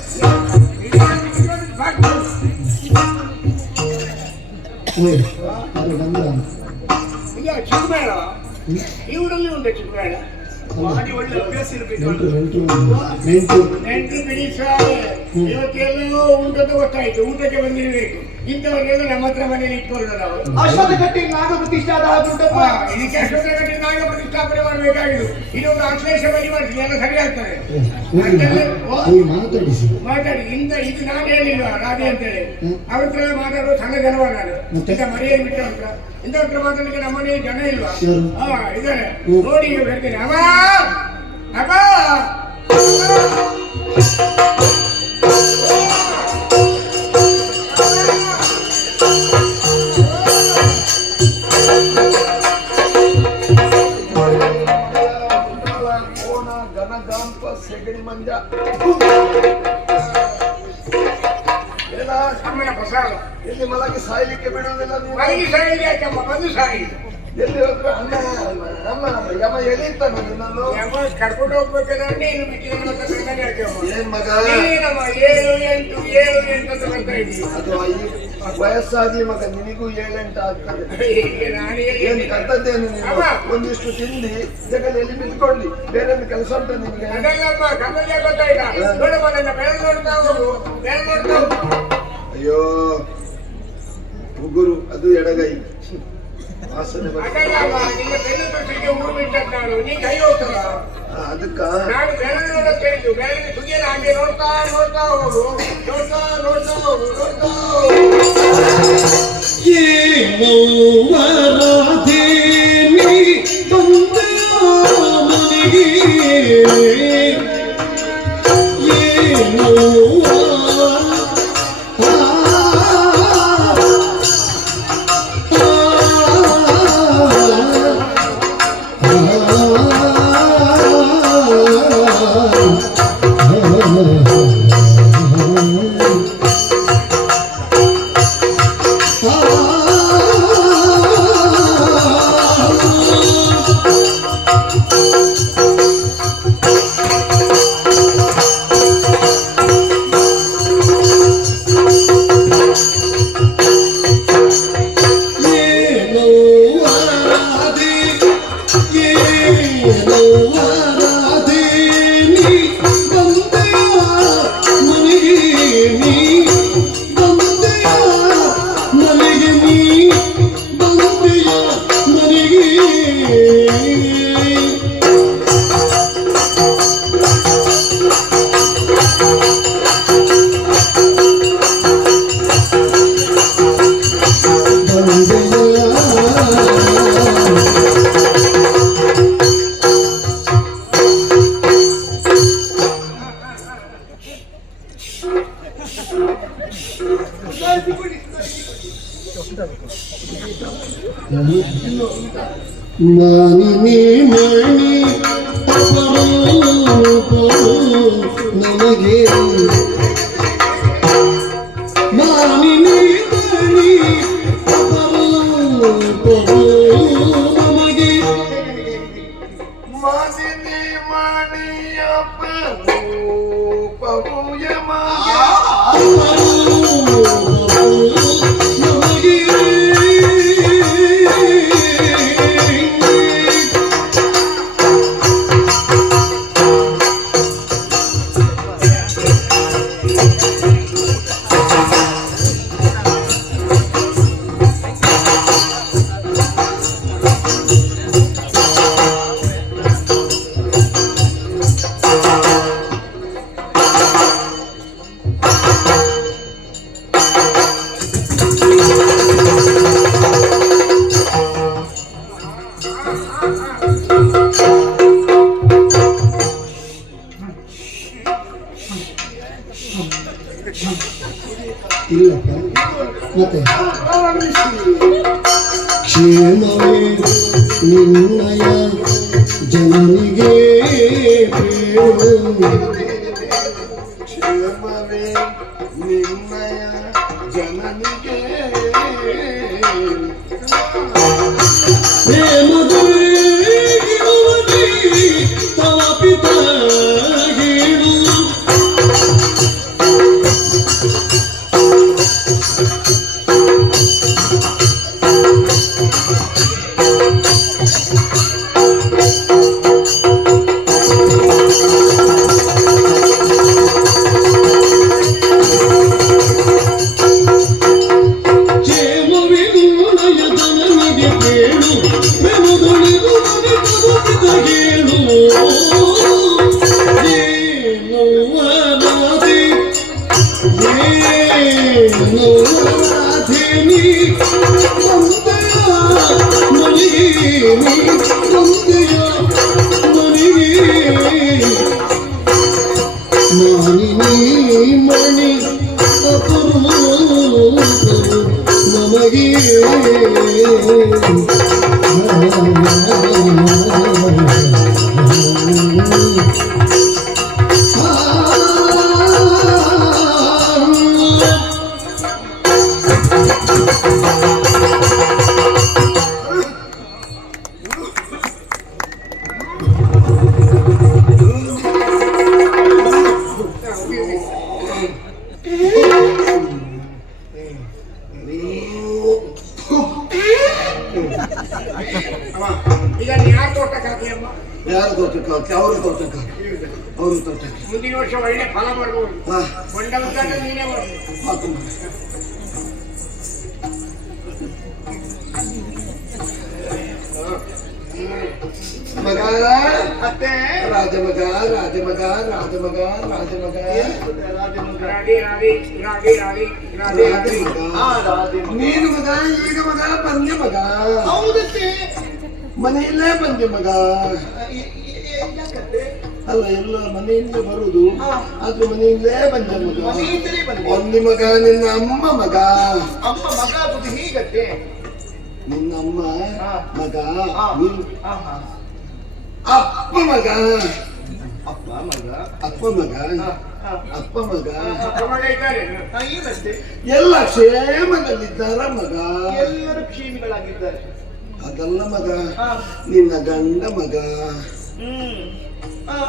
ಅದು ಬಂದ್ರ ಈಗ ಚಿಕ್ಕಬೇಡ ಇವರಲ್ಲಿ ಉಂಟು ಚಿಕ್ಕಬೇಡ ಮಾಡಿ ಒಳ್ಳೆ ಅಭ್ಯಾಸ ಇರಬೇಕು. ನೆಂಟು ಬಿಡಿ ಸಾರ್, ಇವತ್ತೆಲ್ಲೋ ಉಂಟದ್ದು ಗೊತ್ತಾಯ್ತು. ಊಟಕ್ಕೆ ಬಂದಿರಬೇಕು. ಇಂಥವರೆಲ್ಲ ನಮ್ಮ ಹತ್ರ ಮನೇಲಿ ಇಟ್ಕೊಳ್ಳೋದು ನಾವು. ಅಶ್ವತ್ಥ ಕಟ್ಟಿ ನಾಗ ಪ್ರತಿಷ್ಠಾದ ಹಾಕುಂಟಪ್ಪ. ಇದಕ್ಕೆ ಅಷ್ಟೊಂದು ಗಂಟೆ ನಾಗ ಪ್ರತಿಷ್ಠಾಪನೆ ಮಾಡಬೇಕಾಗಿದ್ದು. ಇನ್ನೊಂದು ಆಶ್ಲೇಷ ಬಲಿ ಮಾಡ್ತೀನಿ, ಎಲ್ಲ ಸರಿ ಆಗ್ತದೆ. ಮಾತಾಡಿ ಇದು ನಾನು ಹೇಳಿಲ್ವ ರಾಧೆ ಅಂತೇಳಿ. ಅವ್ರ ಹತ್ರ ಮಾತಾಡೋ ಸಣ್ಣ ಜನವ ನಾನು. ಈಗ ಮರ್ಯಾದೆ ಬಿಟ್ಟ ಹತ್ರ ಇಂಥವ್ರ ಹತ್ರ ಮಾತಾಡಲಿಕ್ಕೆ ನಮ್ಮ ಮನೆಯಲ್ಲಿ ಜನ ಇಲ್ವಾ? ಇದ್ದಾರೆ ನೋಡಿ, ಈಗ ಹೇಳ್ತೇನೆ. ಅಮ್ಮ ಅಮ್ಮ ಸೆಗಣಿ ಮಂಜ ಅಮ್ಮನ ಪ್ರಸಾದ ಎಲ್ಲಿ ಮಲಗಿ ಸಾಯ್ಲಿಕ್ಕೆ ಬಿಡುವುದಿಲ್ಲ ನೀವು. ಮಲಗಿ ಸಾಯಿಲಿ ಯಾಕಮ್ಮ, ಬಂದು ಸಾಯಿ. ಎಲ್ಲಿ ಹೋದ್ರೆ ಅನ್ನ ನಮ್ಮ ಯಮ ಎಳೀತಾನ ನಿನ್ನನ್ನು. ಕರ್ಕೊಂಡು ಹೋಗ್ಬೇಕಾದ್ರೆ ನೀನು ಬಿಟ್ಟಿದ್ರೆ ಏನ್ ಮಗ ಏನಮ್ಮ 7 8 ಅಂತ ಬರ್ತಾ ಇದ್ದೀವಿ. ಅದು ವಯಸ್ಸಾಗಿ ಮಗ ನಿನಗೂ 7 8 ಆಗ್ತದೆ. ಏನ್ ಕರ್ತದ್ದೇನು ನೀನು? ಒಂದಿಷ್ಟು ತಿಂದಿ ಜಗಲಿಯಲ್ಲಿ ಬಿದ್ದುಕೊಳ್ಳಿ. ಬೇರೆ ಕೆಲಸ ಉಂಟು ನಿಮಗೆ? ಅದಲ್ಲಮ್ಮ, ಕಮ್ಮಲ್ಲಿ ಗೊತ್ತಾಯ್ತಾ? ನೋಡಮ್ಮ, ನನ್ನ ಬೆಳೆ ನೋಡ್ತಾ ಹೋಗು, ಬೆಳೆ ನೋಡ್ತಾ ಹೋಗು. ಅಯ್ಯೋ ಉಗುರು, ಅದು ಎಡಗೈ ವಾಸನೆ ಅದಲ್ಲಮ್ಮ, ನಿನ್ನ ಬೆನ್ನು ತೊಟ್ಟಿಗೆ ಊರು ಬಿಟ್ಟದ್ದು ನಾನು. ನೀ ಕೈ ಹೋಗ್ತಲ್ಲ, ಅದಕ್ಕ ನಾನು ಬೆಳೆ ನೋಡಕ್ಕೆ ಹೇಳಿದ್ದು. ಬೆಳೆ ಸುಗಿಯಲ್ಲ, ಹಾಗೆ ನೋಡ್ತಾ ನೋಡ್ತಾ ಹೋಗು, ನೋಡ್ತಾ ನೋಡ್ತಾ ಹೋಗು, ನೋಡ್ತಾ ಹೋಗು. ಮಾನಿನಿ ಮಣಿ ನಮಗೆ ಮಾನಿನಿ ಮಣಿ ನಮಗೆ ಮಾನಿನಿ ಮಣಿಯ ಪಹುಯ ಇಲ್ಲಪ್ಪ ಮತ್ತೆ ಕ್ಷೇಮವೇ ನಿನ್ನಯ ಜನನಿಗೆ ಬೇಡು ಕ್ಷೇಮವೇ ನಿನ್ನಯ ಜನನಿಗೆ ಪ್ರೇಮದೇಗಿರುವದಿ ತವ ಪಿತಗೀಡು ಮಣಿ ನಮಗೆ ಈಗ ಯಾರು ತೋಟಕ್ಕೆ ಹಾಕಿಯಮ್ಮ? ಯಾರು ತೋಟಕ್ಕೆ ಹಾಕಿ ಅವರು ತೋಟಕ್ಕೆ ಹಾಕಿ ಅವರು ತೋಟಕ್ಕೆ ಮುಂದಿನ ವರ್ಷ ಒಳ್ಳೆ ಫಲ ಮಾಡ್ಬೋದು. ಕೊಂಡ ಉದ್ದಾಗ ನೀನೇ ಮಾಡ್ಬೋದು. ಹಾಕು ಮಗ ಅತ್ತೆ ರಾಜಮಗ ರಾಜಮಗ ರಾಜಮಗ ರಾಜಮಗ ರಾಡಿ ರಾಡಿ ರಾಡಿ ರಾಡಿ ರಾಡಿ ರಾಡಿ. ನೀನು ಮಗ ಈಗ ಮಗ ಬಂದೆ ಮಗ ಹೌದತ್ತೆ ಮನೆಯಲ್ಲೇ ಬಂದೆ ಮಗ ಅಲ್ಲ ಎಲ್ಲ ಮನೆಯಿಂದ ಬರುದು ಆದ್ರೆ ಮನೆಯಲ್ಲೇ ಬಂದೆ ಮಗ ಮನೆಯಿಂದಲೇ ಬಂದೆ. ಒಂದು ಮಗ ನಿನ್ನ ಅಮ್ಮ ಮಗ ಅಮ್ಮ ಮಗ ಅದು ಹೀಗತ್ತೆ ನಿನ್ನ ಅಮ್ಮ ಮಗ ಹಾ. ನೀನು ಹಾ, ಹಾ. ಅಪ್ಪ ಮಗ ಅಪ್ಪ ಮಗ ಅಪ್ಪ ಮಗ ಅಪ್ಪ ಮಗ ಪ್ರಮಾಣ ಇದ್ದಾರೆ. ಏನಂತೆ ಎಲ್ಲ ಕ್ಷೇಮದಲ್ಲಿದ್ದಾರ ಮಗ ಎಲ್ಲರೂ ಕ್ಷೇಮಿಗಳಾಗಿದ್ದಾರೆ. ಅದಲ್ಲ ಮಗ ಹಾ. ನಿನ್ನ ಗಂಡ ಮಗ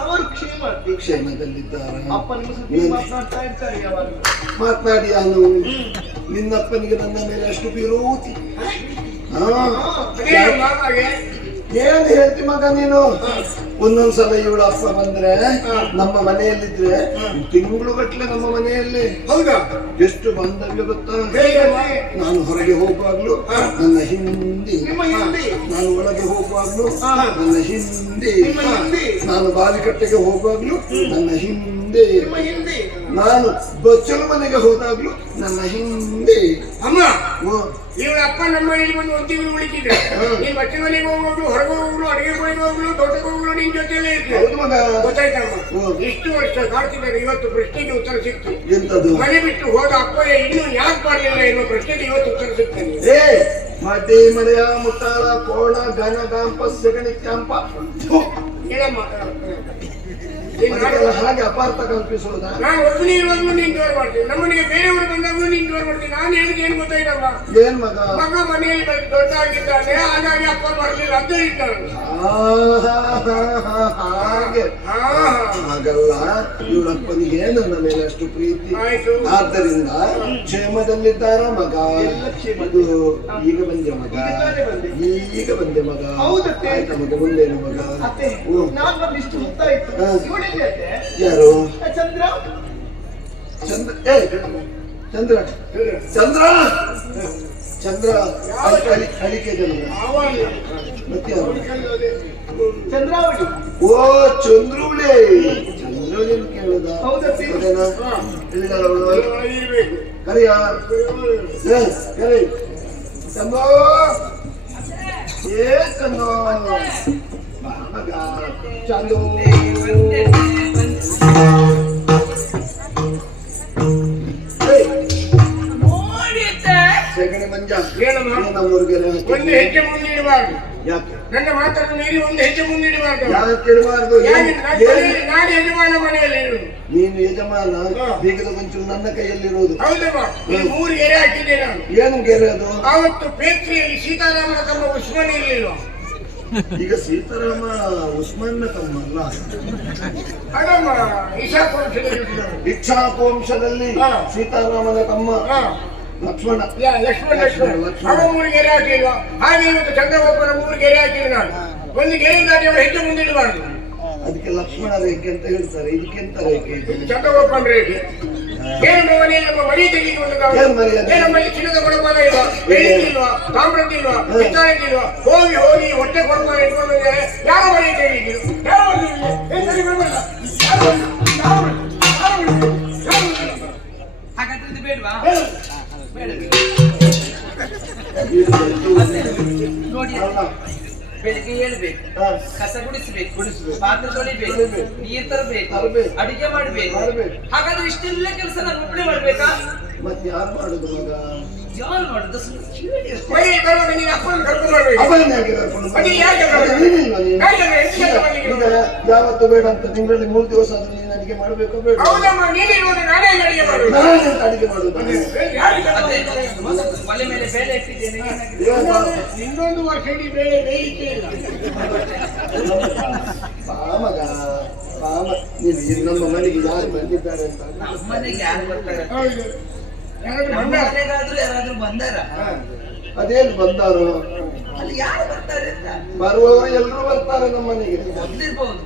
ಅವರು ಕ್ಷೇಮ ಅತ್ತೆ. ಕ್ಷೇಮದಲ್ಲಿದ್ದಾರ ಅಪ್ಪ ನಿಮ್ಮ ಸುದ್ದಿ ಮಾತನಾಡ್ತಾ ಇರ್ತಾರೆ ಯಾವಾಗಲೂ. ಮಾತನಾಡಿ ನಾನು ನಿನ್ನಪ್ಪನಿಗೆ ನನ್ನ ಮೇಲೆ ಅಷ್ಟು ವಿರೋಧಿ ಅದೇ ಮಾಮಾಗೆ ಏನ್ ಹೇಳ್ತಿ ಮಗ ನೀನು ಒಂದೊಂದ್ಸಲ ಇವಳ ಅಪ್ಪ ಬಂದ್ರೆ ನಮ್ಮ ಮನೆಯಲ್ಲಿದ್ರೆ ತಿಂಗಳು ಗಟ್ಲೆ ನಮ್ಮ ಮನೆಯಲ್ಲಿ ಹೌದಾ? ಎಷ್ಟು ಬಾಂಧವ್ಯ ಗೊತ್ತಾ ಹೇಗಮ್ಮ? ನಾನು ಹೊರಗೆ ಹೋಗುವಾಗ್ಲೂ ನನ್ನ ಹಿಂದೆ ನಿಮ್ಮ ಹಿಂದೆ ನಾನು ಒಳಗೆ ಹೋಗುವಾಗ್ಲೂ ನನ್ನ ಹಿಂದೆ ನಿಮ್ಮ ಹಿಂದೆ ನಾನು ಬಾವಿಕಟ್ಟೆಗೆ ಹೋಗುವಾಗ್ಲೂ ನನ್ನ ಹಿಂದೆ ನಿಮ್ಮ ಹಿಂದೆ ನಾನು ಬಚ್ಚಲು ಮನೆಗೆ ಹೋದಾಗ್ಲೂ ನನ್ನ ಹಿಂದೆ ಅಮ್ಮ ಹ್ಮ್. ಇವಳ ಅಪ್ಪ ನಮ್ಮ ಮನೆಯಲ್ಲಿ ಬಂದು ಒಂದು ತಿಂಗಳು ಉಳಿತಿದ್ರೆ ನೀನ್ ಬಚ್ಚೆ ಮನೆಗೆ ಹೋಗುವಾಗ್ಲು ಹೊರಗೆ ಹೋಗ್ಲು ಅಡಿಗೆ ಮನೆಗೆ ಹೋಗ್ಲು ತೋಟಕ್ಕೆ ಹೋಗ್ಲು ನಿನ್ ಜೊತೆಯಲ್ಲೇ ಇರ್ತೀವಿ. ಹೌದು ಮಗ ಗೊತ್ತಾಯ್ತಮ್ಮ? ಹ್ಮ್. ಇಷ್ಟು ವರ್ಷ ಕಾಡ್ತಿದ್ದಾರೆ, ಇವತ್ತು ಪ್ರಶ್ನೆಗೆ ಉತ್ತರ ಸಿಕ್ತು. ಎಂತದು ಮನೆ ಬಿಟ್ಟು ಹೋದ ಅಪ್ಪಯ್ಯ ಇನ್ನೂ ಯಾಕೆ ಬರ್ಲಿಲ್ಲ ಎನ್ನುವ ಪ್ರಶ್ನೆಗೆ ಇವತ್ತು ಉತ್ತರ ಸಿಗ್ತಾನೆ. ಏ ಮಡ್ಡಿ ಮರೆಯ ಮುಟ್ಟಾಳ ಕೋಣ ಘನ ಗಾಂಪ ಸೆಗಣಿ ಕ್ಯಾಂಪ ಹೇಳಮ್ಮ. ಅದಕ್ಕೆಲ್ಲ ಹಾಗೆ ಅಪಾರ್ಥ ಕಲ್ಪಿಸೋದ ನಾನು ಒಬ್ಬನೇ ಇರುವಾಗ್ಲೂ ನೀನ್ ಜೋರ್ ಮಾಡ್ತೀನಿ, ನಮ್ಮನೆಗೆ ಬೇರೆಯವರು ಬಂದಾಗ್ಲೂ ನೀನ್ ಜೋರ್ ಮಾಡ್ತೀನಿ. ನಾನು ಹೇಳಿದ ಏನು ಗೊತ್ತಾಯ್ತಲ್ಲ, ಏನ್ ಮಗ ಮಗ ಮನೆಯಲ್ಲಿ ದೊಡ್ಡ ಆಗಿದ್ದಾನೆ, ಹಾಗಾಗಿ ಅಪ್ಪ ಬರ್ಲಿಲ್ಲ ಅಂತ ಹೇಳ್ತಾನೆ. ಹಾಗೆ ಹಾಗಲ್ಲ ಇವಳಪ್ಪನಿಗೆ ನನ್ನ ಮೇಲೆ ಅಷ್ಟು ಪ್ರೀತಿ, ಆಯ್ತು. ಆದ್ದರಿಂದ ಕ್ಷೇಮದಲ್ಲಿದ್ದಾರ ಮಗ. ಇದು ಈಗ ಬಂದೆ ಮಗ, ಈಗ ಬಂದೆ ಮಗ. ಹೌದತ್ತೆ. ಆಯ್ತಾ ಮಗ, ಮುಂದೇನು ಮಗ? ಅತ್ತೆ ಹ್ಮ್. ನಾನು ಬಂದಿಷ್ಟು ಗೊತ್ತಾಯ್ತು. ಹಾ. ಇವಳಿಗೆ ಅತ್ತೆ ಯಾರು? ಚಂದ್ರ ಚಂದ್ರ. ಏ ಚಂದ್ರ ಚಂದ್ರ ಚಂದ್ರ ಅಳಿಕೆ ಜನ ಮತ್ತೆ ಯಾರು? ಚಂದ್ರಾವಳಿ. ಓ ಚಂದ್ರುಳೆ, ಚಂದ್ರುಳೆ ಕೇಳುದ? ಹೌದತ್ತೆ. ಅದೇನಾ? ಎಲ್ಲಿದ್ದಾಳೆ ಅವಳು? ಇರ್ಬೇಕು. ಕರಿಯ ಕರಿ ಚಂದು. ಏ ಚಂದು ಬಾ ಮಗ. ಚಂದು ನೋಡಿದ್ದೆ ಸೆಗಣಿ ಮಂಜ ಏನಮ್ಮ? ನಮ್ಮೂರಿಗೆ ಒಂದು ಹೆಜ್ಜೆ ಮುಂದಿಡಬಾರ್ದು. ಯಾಕೆ ನನ್ನ ಮಾತನ್ನು ಮೀರಿ ಒಂದು ಹೆಜ್ಜೆ ಮುಂದಿಡಬಾರ್ದು. ಯಾಕೆ ಕೇಳಬಾರ್ದು? ನಾನು ಯಜಮಾನ ಮನೆಯಲ್ಲಿ ಇರುವುದು. ನೀನು ಯಜಮಾನ, ಬೀಗದ ಗೊಂಚಲು ನನ್ನ ಕೈಯಲ್ಲಿರುವುದು. ಹೌದಮ್ಮ, ಈ 3 ಗೆರೆ ಹಾಕಿದ್ದೆ ನಾನು. ಏನು ಗೆರೆ ಅದು? ಆವತ್ತು ಪೇತ್ರಿಯಲ್ಲಿ ಸೀತಾರಾಮನ ತಮ್ಮ ಉಸ್ಮಾನ್ ಇರಲಿಲ್ವಾ? ಈಗ ಸೀತಾರಾಮ ಉಸ್ಮಾನ್ನ ತಮ್ಮ ಅಲ್ಲ, ಅದಮ್ಮ ಇಶಾಪುರುಷದಲ್ಲಿ ಇಚ್ಛಾಪವಂಶದಲ್ಲಿ ಸೀತಾರಾಮನ ತಮ್ಮ ಲಕ್ಷ್ಮಣ. ಲಕ್ಷ್ಮಣ ಅವ 3 ಗೆರೆ ಹಾಕಿಲ್ವಾ? ಹಾಗೆ ಇವತ್ತು ಚಂದ್ರಗೊಬ್ಬರ 3 ಗೆರೆ ಹಾಕಿಲ್ಲ ನಾನು. ಒಂದು ಗೆರೆ ದಾಟಿ ಅವರ ಹೆಜ್ಜೆ ಮುಂದಿಡಬಾರ್ದು. ಅದಕ್ಕೆ ಲಕ್ಷ್ಮಣ ರೇಖೆ ಅಂತ ಹೇಳ್ತಾರೆ. ಇದಕ್ಕೆಂತ ರೇಖೆ? ಚಂದ್ರಗೊಬ್ಬನ ರೇಖೆ. ಏನು ಮನೆಯಲ್ಲಿ ನಮ್ಮ ಮರಿ ತೆಗೆದು ನಮ್ಮಲ್ಲಿ ಚಿನ್ನದ ಕೊಡಪಾನ ಇಲ್ವಾ? ಬೆಳ್ಳಿ ಇಲ್ವಾ? ತಾಮ್ರದ್ದು ಇಲ್ವಾ? ಪಿತ್ತಾಳದ್ದು ಇಲ್ವಾ? ಹೋಗಿ ಹೋಗಿ ಹೊಟ್ಟೆ ಕೊಡಪಾನ ಇಟ್ಕೊಂಡು ಯಾವ ಮರಿ ತೆಗೆದು ಹಾಗಾದ್ರೆ ಇದು ಬೇಡವಾ? ಬೇಡ ನೋಡಿ, ಬೆಳಿಗ್ಗೆ ಹೇಳ್ಬೇಕು, ಕಸ ಗುಡಿಸ್ಬೇಕು, ಪಾತ್ರೆ ತೊಳಿಬೇಕು, ನೀರ್ ತರಬೇಕು, ಅಡಿಗೆ ಮಾಡ್ಬೇಕು. ಹಾಗಾದ್ರೆ ಇಷ್ಟೆಲ್ಲ ಕೆಲಸ ನಾನು ಒಬ್ಬಳೆ ಮಾಡ್ಬೇಕಾ? ಮತ್ತೆ ಯಾರು ಮಾಡುದು ಮಗ? ಯಾರು ಮಾಡುದು? ಮರಿ ಬರುವಾಗ ನೀನು ಅಪ್ಪನ ಕರ್ಕೊಂಡು ಬರ್ಬೇಕು. ಅವಳನ್ನ ಯಾಕೆ ಕರ್ಕೊಂಡು ಅದು ಯಾಕೆ ಕರ್ಕೊಂಡು ನೀನಿಲ್ವಾ ನೀನು? ಬರ್ಬೇಕು? ಈಗ ಯಾವತ್ತು ಬೇಡ ಅಂತ ತಿಂಗಳಲ್ಲಿ 3 ದಿವಸ ಆದ್ರೂ ನೀನು ಅಡಿಗೆ ಮಾಡ್ಬೇಕು ಬೇಡ? ಹೌದಮ್ಮ, ನೀನಿರುವಾಗ ನಾನೇ ಅಡಿಗೆ ಮಾಡುದು. ನಾನು ಅಡಿಗೆ ಮಾಡುದು. ಮಲೆ ಮೇಲೆ ಬೇಳೆ ಇಟ್ಟಿದ್ದೇನೆ. ಇನ್ನೊಂದು ವರ್ಷ ಇಡೀ ಬೇಳೆ ಬೇಯಿತೇ ಇಲ್ಲ. ಮಗ ನೀನು ನಮ್ಮ ಮನೆಗೆ ಯಾರು ಬಂದಿದ್ದಾರೆ ಅಂತ ನಮ್ಮ ಮನೆಗೆ ಯಾರು ಬರ್ತಾರೆ? ಹೌದು, ಯಾರಾದ್ರೂ ನಮ್ಮ ಬಂದಾರ? ಮನೆಗಾದ್ರೂ ಯಾರಾದ್ರೂ ಬಂದಾರ? ಅದೇನು ಬಂದಾರು? ಅಲ್ಲಿ ಯಾರು ಬರ್ತಾರೆ ಅಂತ ಬರುವವರು ಎಲ್ಲರೂ ಬರ್ತಾರೆ ನಮ್ಮ ಮನೆಗೆ. ಬಂದಿರ್ಬೋದು.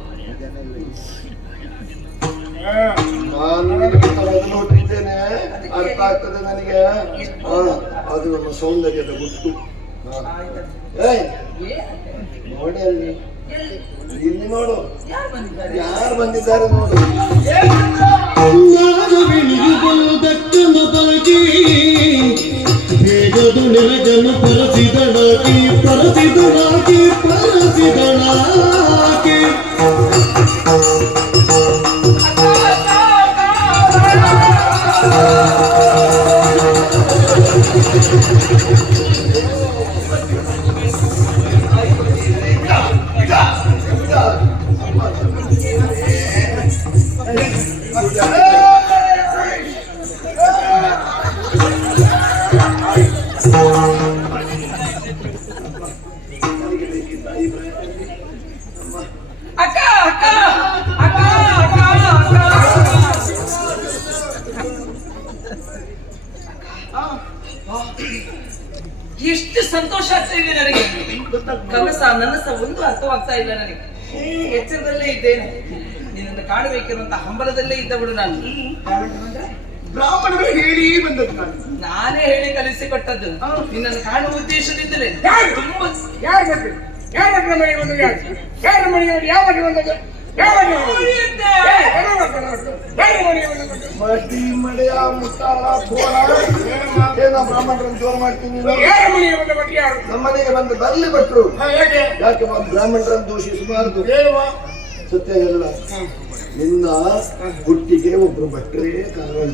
ನಾನು ನಿನಗಿಂತ ಮೊದಲು ಹುಟ್ಟಿದ್ದೇನೆ, ಅರ್ಥ ಆಗ್ತದೆ ನನಗೆ. ಅದು ನಮ್ಮ ಸೌಂದರ್ಯದ ಗುಟ್ಟು. ಏಯ್ ನೋಡಿ ಅಲ್ಲಿ, ಇಲ್ಲಿ ನೋಡು, ಯಾರು ಬಂದಿದ್ದಾರೆ? ಯಾರು ಬಂದಿದ್ದಾರೆ ನೋಡು. ನಾಗವೆಣಿಯುವುದಕ್ಕನ ಬಾಗಿ ಬೇಗದು ನೆಲಗನ್ನು ಪರಸಿದಳಾಗಿ ಪರಸಿದಳಾಗಿ ಪರಸಿದಳಾಗಿ ಅಕ್ಕ ಅಕ್ಕ ಅಕ್ಕ ಅಕ್ಕ ಎಷ್ಟು ಸಂತೋಷ ಆಗ್ತಾ ಇದೆ ನನಗೆ. ಕನಸ ನನಸ ಒಂದು ಅರ್ಥವಾಗ್ತಾ ಇಲ್ಲ ನನಗೆ. ಎಚ್ಚರದಲ್ಲೇ ಇದ್ದೇನೆ, ನಿನ್ನನ್ನು ಕಾಣಬೇಕಿರುವಂತ ಹಂಬಲದಲ್ಲೇ ಇದ್ದ ಬಿಡು ನಾನು. ಬ್ರಾಹ್ಮಣರು ಹೇಳಿ ಬಂದದ್ದು ನಾನು. ನಾನೇ ಹೇಳಿ ಕಲಿಸಿಕೊಟ್ಟದ್ದು ನಿನ್ನನ್ನು ಕಾಣುವ ಉದ್ದೇಶದಿಂದಲೇ. ತುಂಬಾ ಯಾರು ಬಂದ್ರು? ಯಾರು ಬಂದ್ರು ನಮ್ಮ ಮನೆಗೆ ಬಂದದ್ದು? ಯಾರು ಮನೆಗೆ ಬಂದು ಯಾವ ಮನೆಗೆ ಬಂದದ್ದು? ಯಾವ ಮನೆಗೆ ಬಂದದ್ದು? ಮಡಿ ಮಳೆಯ ಮುತ್ತಾಳ ಕೋಲ ಏನೋ ಬ್ರಾಹ್ಮಣರನ್ನು ಜೋರು ಮಾಡ್ತೀನಿ. ಯಾರ ಮನೆಗೆ ಬಂದ ಭಟ್ರು ಯಾರು? ನಮ್ಮ ಮನೆಗೆ ಬಂದು ಬರ್ಲಿ ಭಟ್ರು. ಯಾಕೆ? ಯಾಕೆ ಬ್ರಾಹ್ಮಣರನ್ನು ದೂಷಿಸಬಾರದು. ಹೇಳುವ ಸತ್ಯ ಹೇಳ, ನಿನ್ನ ಹುಟ್ಟಿಗೆ ಒಬ್ರು ಭಟ್ರೇ ಕಾರಣ.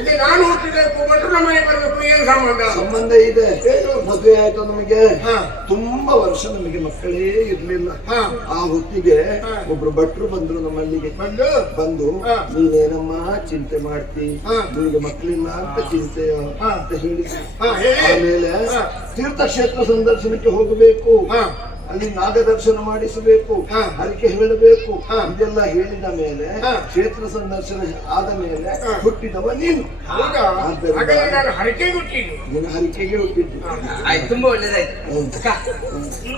ಇಲ್ಲಿ ನಾನು ಹುಟ್ಟಿದಕ್ಕೂ ಭಟ್ರು ನಮ್ಮ ಮನೆಗೆ ಬರಬೇಕು ಏನು ಸಂಬಂಧ? ಸಂಬಂಧ ಇದೆ. ಮದುವೆ ಆಯ್ತು ನಮಗೆ, ತುಂಬಾ ವರ್ಷ ನಮಗೆ ಮಕ್ಕಳೇ ಇರ್ಲಿಲ್ಲ. ಆ ಹೊತ್ತಿಗೆ ಒಬ್ರು ಭಟ್ರು ಬಂದ್ರು ನಮ್ಮಲ್ಲಿಗೆ. ಬಂದು ನೀನೇನಮ್ಮ ಚಿಂತೆ ಮಾಡ್ತಿ, ನಿಮಗೆ ಮಕ್ಕಳಿಲ್ಲ ಅಂತ ಚಿಂತೆ ಅಂತ ಹೇಳಿದ್ರು. ಆಮೇಲೆ ತೀರ್ಥಕ್ಷೇತ್ರ ಸಂದರ್ಶನಕ್ಕೆ ಹೋಗಬೇಕು, ಅಲ್ಲಿ ನಾಗದರ್ಶನ ಮಾಡಿಸಬೇಕು, ಹರಕೆ ಹೇಳಬೇಕು. ಇದೆಲ್ಲ ಹೇಳಿದ ಮೇಲೆ ಕ್ಷೇತ್ರ ಸಂದರ್ಶನ ಆದ ಮೇಲೆ ಹುಟ್ಟಿದವ ನೀನು. ನಾನು ಹರಕೆ ಹುಟ್ಟಿದ್ದು. ನಿನ್ನ ಹರಕೆಗೆ ಹುಟ್ಟಿದ್ದು. ಆಯ್ತು, ತುಂಬಾ ಒಳ್ಳೇದಾಯ್ತು. ಅಕ್ಕ,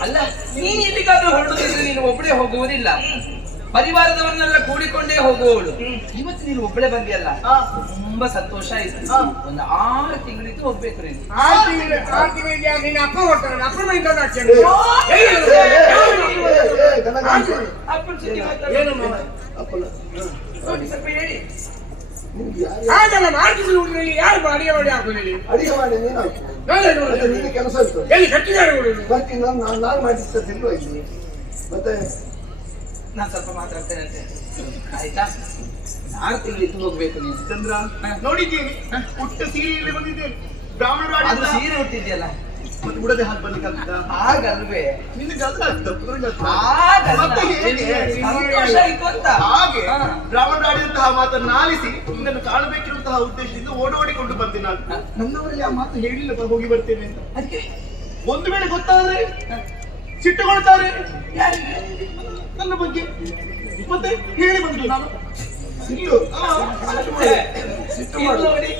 ಅಲ್ಲ ನೀನು ಎಲ್ಲಿಗಾದ್ರೂ ಹೊರಡುತ್ತಿದ್ರೆ ನೀನು ಒಬ್ಬಳೇ ಹೋಗುವುದಿಲ್ಲ, ಪರಿವಾರದವರನ್ನೆಲ್ಲ ಕೂಡಿಕೊಂಡೇ ಹೋಗುವವಳು. ಇವತ್ತು ನೀನು ಒಬ್ಬಳೇ ಬಂದಿಯಲ್ಲ, ತುಂಬಾ ಸಂತೋಷ ಆಯ್ತು. ಒಂದು 6 ತಿಂಗಳಿದ್ದು ಹೋಗ್ಬೇಕು ನೀನು. 6 ತಿಂಗಳಿಗೆ ನಿನ್ನ ಅಪ್ಪ ಬರ್ತಾನೆ. ಅಪ್ಪನ ಮನೆ ತಂದು ಹಾಕ್ತೇನೆ. ಅಪ್ಪನ ಸುದ್ದಿ ಅಪ್ಪನ ನೋಡಿ, ಸ್ವಲ್ಪ ಹೇಳಿ. ಹಾಗಲ್ಲ, 6 ತಿಂಗಳು ಹುಟ್ಟಿದಲ್ಲಿ ಯಾರು ಅಡಿಗೆ ಮಾಡಿ ಹಾಕೋದಿಲ್ಲ. ಅಡಿಗೆ ಮಾಡಿ ನೀನು ಹಾಕು. ನಿನ್ನ ಕೆಲಸ ಇರ್ತದೆ. ಎಲ್ಲಿ ಕಟ್ಟಿದ್ದಾರೆ ಬರ್ತೀನಿ ನಾನು ಮಾಡಿಸ್ತದಿಲ್ವ ಇಲ್ಲಿ. ಮತ್ತೆ ನಾನು ಸ್ವಲ್ಪ ಮಾತಾಡ್ತೇನೆ ಅಂತೆ, ಆಯ್ತಾ? 6 ತಿಂಗಳಿದ್ದು ಹೋಗ್ಬೇಕು ನೀನು. ಚಂದ್ರ ನೋಡಿದ್ದೀನಿ, ಪುಟ್ಟ ಸೀರೆಯಲ್ಲಿ ಬಂದಿದ್ದೇನೆ. ಬ್ರಾಹ್ಮಣರು ಅದು ಆಡಿದ ಸೀರೆ ಉಟ್ಟಿದ್ಯಲ್ಲ, ಮತ್ತೆ ಉಡದೆ ಹಾಕಿ ಬರ್ಲಿಕ್ಕಾಗ್ತದ? ಹಾಗಲ್ವೇ? ನಿನಗೆ ಅಲ್ಲ ಹಾಗಲ್ಲ. ಮತ್ತೆ ಹೇಗೆ? ಸಂತೋಷ ಆಯ್ತು ಅಂತ. ಹಾಗೆ ಹಾ. ಬ್ರಾಹ್ಮಣರು ಆಡಿದಂತಹ ಮಾತನ್ನು ಆಲಿಸಿ ನಿನ್ನನ್ನು ಕಾಣಬೇಕಿರುವಂತಹ ಉದ್ದೇಶದಿಂದ ಓಡೋಡಿಕೊಂಡು ಬಂದೆ ನಾನು. ನನ್ನವರಲ್ಲಿ ಆ ಮಾತು ಹೇಳಿಲ್ಲ ಹೋಗಿ ಬರ್ತೇನೆ ಅಂತ. ಅದಕ್ಕೆ ಒಂದು ವೇಳೆ ಗೊತ್ತಾದ್ರೆ ಸಿಟ್ಟುಕೊಳ್ತಾರೆ ಯಾರಿಗೆ? ನನ್ನ ಬಗ್ಗೆ. ಮತ್ತೆ ಹೇಳಿ ಬಂದು ನಾನು ಸಿಟ್ಟು ಹಾ, ಸಿಟ್ಟು ಮತ್ತೆ ಮಾಡು. ಸಿಟ್ಟು ಇದು ಮಾಡು. ನೋಡಿ,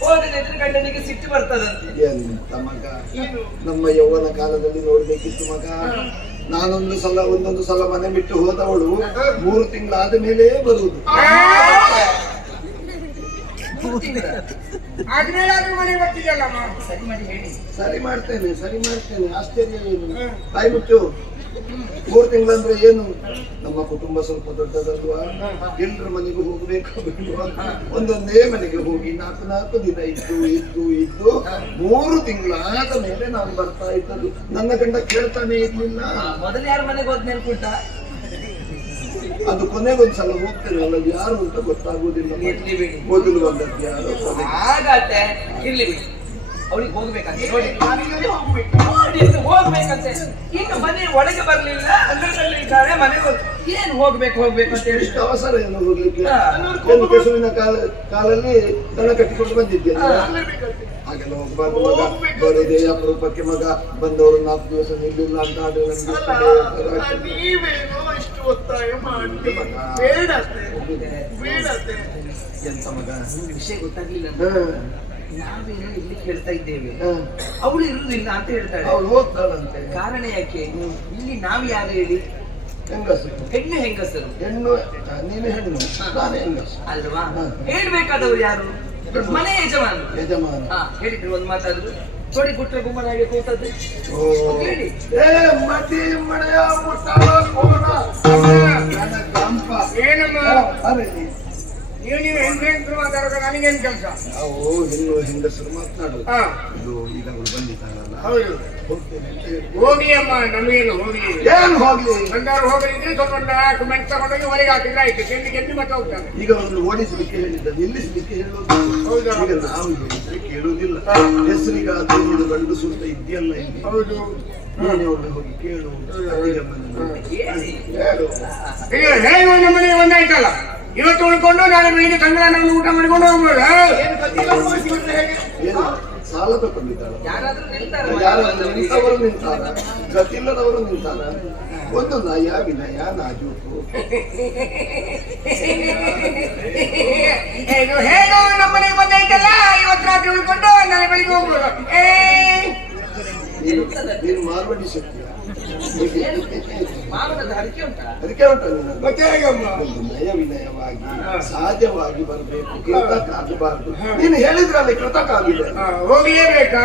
ಹೋದ ಎದುರು ಗಂಡನಿಗೆ ಸಿಟ್ಟು ಬರ್ತದಂತೆ. ಎಂತ ಮಗ, ಏನು? ನಮ್ಮ ಯೌವನ ಕಾಲದಲ್ಲಿ ನೋಡ್ಬೇಕಿತ್ತು ಮಗ. ಒಂದೊಂದು ಸಲ ಮನೆ ಬಿಟ್ಟು ಹೋದವಳು 3 ತಿಂಗಳಾದ ಮೇಲೆ ಬರುವುದು. ಆದ್ಮೇಲೆ ಅದು ಮನೆ ಬರ್ತಿದ್ದಲ್ಲಮ್ಮ. ಸರಿ ಮಾಡಿ ಹೇಳಿ. ಸರಿ ಮಾಡ್ತೇನೆ ಆಶ್ಚರ್ಯ ಏನು? ಬಾಯಿ ಮುಚ್ಚು. 3 ತಿಂಗಳಂದ್ರೆ ಏನು? ನಮ್ಮ ಕುಟುಂಬ ಸ್ವಲ್ಪ ದೊಡ್ಡದಲ್ವಾ, ಎಲ್ಲರ ಮನೆಗೂ ಹೋಗ್ಬೇಕು ಬೇಡವಾ? ಒಂದೊಂದೇ ಮನೆಗೆ ಹೋಗಿ 4 ದಿನ ಇದ್ದು 3 ತಿಂಗಳಾದ ಮೇಲೆ ನಾನು ಬರ್ತಾ ಇದ್ದದ್ದು. ನನ್ನ ಗಂಡ ಕೇಳ್ತಾನೆ ಇರ್ಲಿಲ್ಲ. ಮೊದಲು ಯಾರ ಮನೆಗೆ ಹೋದ್ ನೆನ್ಪುಂಟ? ಅದು ಕೊನೆಗೊಂದ್ಸಲ ಹೋಗ್ತೇನೆ ಅಲ್ಲ, ಯಾರು ಅಂತ ಗೊತ್ತಾಗುವುದಿಲ್ಲ. ಇರ್ಲಿ ಬಿಡಿ. ಮೊದಲು ಬಂದದ್ದು ಯಾರು? ಹಾಗಾತೆ ಇರ್ಲಿ ಬಿಡಿ. ಅವಳಿಗೆ ಹೋಗ್ಬೇಕಂತೆ ನೋಡಿ. ನಾನೀಗಲೇ ಹೋಗ್ಬೇಕು. ನೋಡಿ, ಇದು ಹೋಗ್ಬೇಕಂತೆ. ಇನ್ನು ಮನೆ ಒಳಗೆ ಬರ್ಲಿಲ್ಲ, ಅಂಗಳದಲ್ಲಿ ಇದ್ದಾರೆ, ಮನೆಗೆ ಏನ್ ಹೋಗ್ಬೇಕು ಅಂತ ಹೇಳಿ ಇಷ್ಟು ಅವಸರ ಏನು ಹೋಗ್ಲಿಕ್ಕೆ? ಹಾ. ಏನು ಕೆಸುವಿನ ಕಾಲಲ್ಲಿ ದನ ಕಟ್ಟಿಕೊಂಡು ಬಂದಿದ್ದೇನೆ. ಬರ್ಲೇಬೇಕಂತೆ. ಹಾಗೆಲ್ಲ ಹೋಗ್ಬಾರ್ದು ಮಗ. ಬರೋದೇ ಅಪರೂಪಕ್ಕೆ ಮಗ. ಬಂದವರು 4 ದಿವಸ ನಿಲ್ಲಿಲ್ಲ ಅಂತ ಆದ್ರೆ ಅಲ್ಲ, ನೀವೇನೋ ಇಷ್ಟು ಒತ್ತಾಯ ಮಾಡಿ ಬೇಡತ್ತೆ. ಎಂತ ಮಗ? ವಿಷಯ ಗೊತ್ತಾಗ್ಲಿಲ್ಲ. ಹಾ. ನಾವೇನೋ ಇಲ್ಲಿ ಕೇಳ್ತಾ ಇದ್ದೇವೆ, ಹಾ. ಅವಳು ಇರುವುದಿಲ್ಲ ಅಂತ ಹೇಳ್ತಾಳೆ. ಅವಳು ಹೋಗ್ತಾಳಂತೆ. ಕಾರಣ ಯಾಕೆ? ಇಲ್ಲಿ ನಾವು ಯಾರು ಹೇಳಿ? ಹೆಂಗಸು. ಹೆಣ್ಣು ಹೆಂಗಸರು ಹೆಣ್ಣು. ನೀನು ಹೆಣ್ಣು, ನಾನು ಹೆಂಗಸು ಅಲ್ವಾ? ಹಾ. ಹೇಳ್ಬೇಕಾದವ್ರು ಯಾರು? ಮನೆ ಯಜಮಾನ. ಯಜಮಾನ. ಹೇಳಿದ್ರು ಒಂದ್ ಮಾತಾದ್ರು ನೋಡಿ, ಗುಟ್ರೆ ಗುಮ್ಮನಾಗೆ ಕೂತದ್ದು ಹೇಳಿ. ಏ ಮತಿ ಮಳೆಯ ಮುಟ್ಟಾಳ ಕೋಣ ನನ್ನ ಗಂಪ. ಏನಮ್ಮ ಅರೆ ನೀವು ಹೆಂಗಸರು ಮಾತಾಡೋದು ನನಗೇನು ಕೆಲಸ? ನಾವು ಹೆಂಗಸರು ಮಾತನಾಡುದು. ಹಾ ಇದು ಈಗ ಅವಳು ಬಂದಿದ್ದಾಳಲ್ಲ, ಹೌದು. ಹೋಗ್ತೇನೆ ಅಂತ ಹೇಳಿ. ಹೋಗ್ಲಿ ಅಮ್ಮ, ನಮಗೇನು ಹೋಗ್ಲಿ. ಏನ್ ಹೋಗ್ಲಿ? ಬಂದವರು ಹೋಗಲಿದ್ರೆ ಸ್ವಲ್ಪ ಡಾಕ್ಯುಮೆಂಟ್ ತಗೊಂಡೋಗಿ ಹೊರಗೆ ಹಾಕಿದ್ರೆ ಆಯ್ತು. ಗೆದ್ದು ಮತ್ತೆ ಹೋಗ್ತಾರೆ. ಈಗ ಅವನು ಓಡಿಸಲಿಕ್ಕೆ ಹೇಳಿದ್ದ, ನಿಲ್ಲಿಸಲಿಕ್ಕೆ ಹೇಳೋದು. ಹೌದಾ? ಈಗ ನಾವು ಹೇಳಿದ್ರೆ ಕೇಳುವುದಿಲ್ಲ. ಹೆಸರಿಗಾದ್ರೂ ನೀನು ಗಂಡು ಸುತ್ತ ಇದೆಯಲ್ಲ ಇಲ್ಲಿ. ಹೌದು. ನೀನೇ ಒಳ್ಳೆ ಹೋಗಿ ಕೇಳು. ಅಲ್ಲಿಗೆ ಬಂದು ಹೇಳಿ. ಹೇಳು. ಈಗ ಹೇಗೆ ಒಂದು ಮನೆಗೆ ಒಂದಾಯ್ತಲ್ಲ, ಇವತ್ತು ಉಳ್ಕೊಂಡು ನಾಳೆ ಬೆಳಿಗ್ಗೆ ತಂಗಳನ್ನ ಊಟ ಮಾಡ್ಕೊಂಡು ಹೋಗ್ಬೋದು. ಏನು ಗತಿಲ್ಲ ಅನುಭವಿಸಿಬಿಟ್ರೆ ಹೇಗೆ? ಏನು ಸಾಲ ತಗೊಂಡಿದ್ದಾಳ? ಯಾರಾದ್ರೂ ನಿಲ್ತಾರ? ಯಾರಾದ್ರೂ ನಿಂತವರು ನಿಂತಾರ, ಗತಿಲ್ಲದವರು ನಿಂತಾರ. ಒಂದು ನಯ ವಿನಯ ನಾಜೂಕು. ಇದು ಹೇಗೋ ನಮ್ಮ ಮನೆಗೆ ಬಂದಾಯ್ತಲ್ಲ, ಇವತ್ತು ರಾತ್ರಿ ಉಳ್ಕೊಂಡು ನಾಳೆ ಬೆಳಿಗ್ಗೆ ಹೋಗ್ಬೋದು. ನೀನು ಮಾರ್ವಾಡಿ ಶಕ್ತಿಯ ಮಾವನದ ಹರಕೆ ಉಂಟಾ? ಅದಕ್ಕೆ ಉಂಟ ನೀನು. ಮತ್ತೆ ಹೇಗಮ್ಮ? ಒಂದು ನಯ ವಿನಯವಾಗಿ ಸಹಜವಾಗಿ ಬರಬೇಕು, ಕೃತಕ ಆಗಬಾರ್ದು. ನೀನು ಹೇಳಿದ್ರಲ್ಲಿ ಕೃತಕ ಆಗಿದೆ. ಹೋಗ್ಲೇಬೇಕಾ?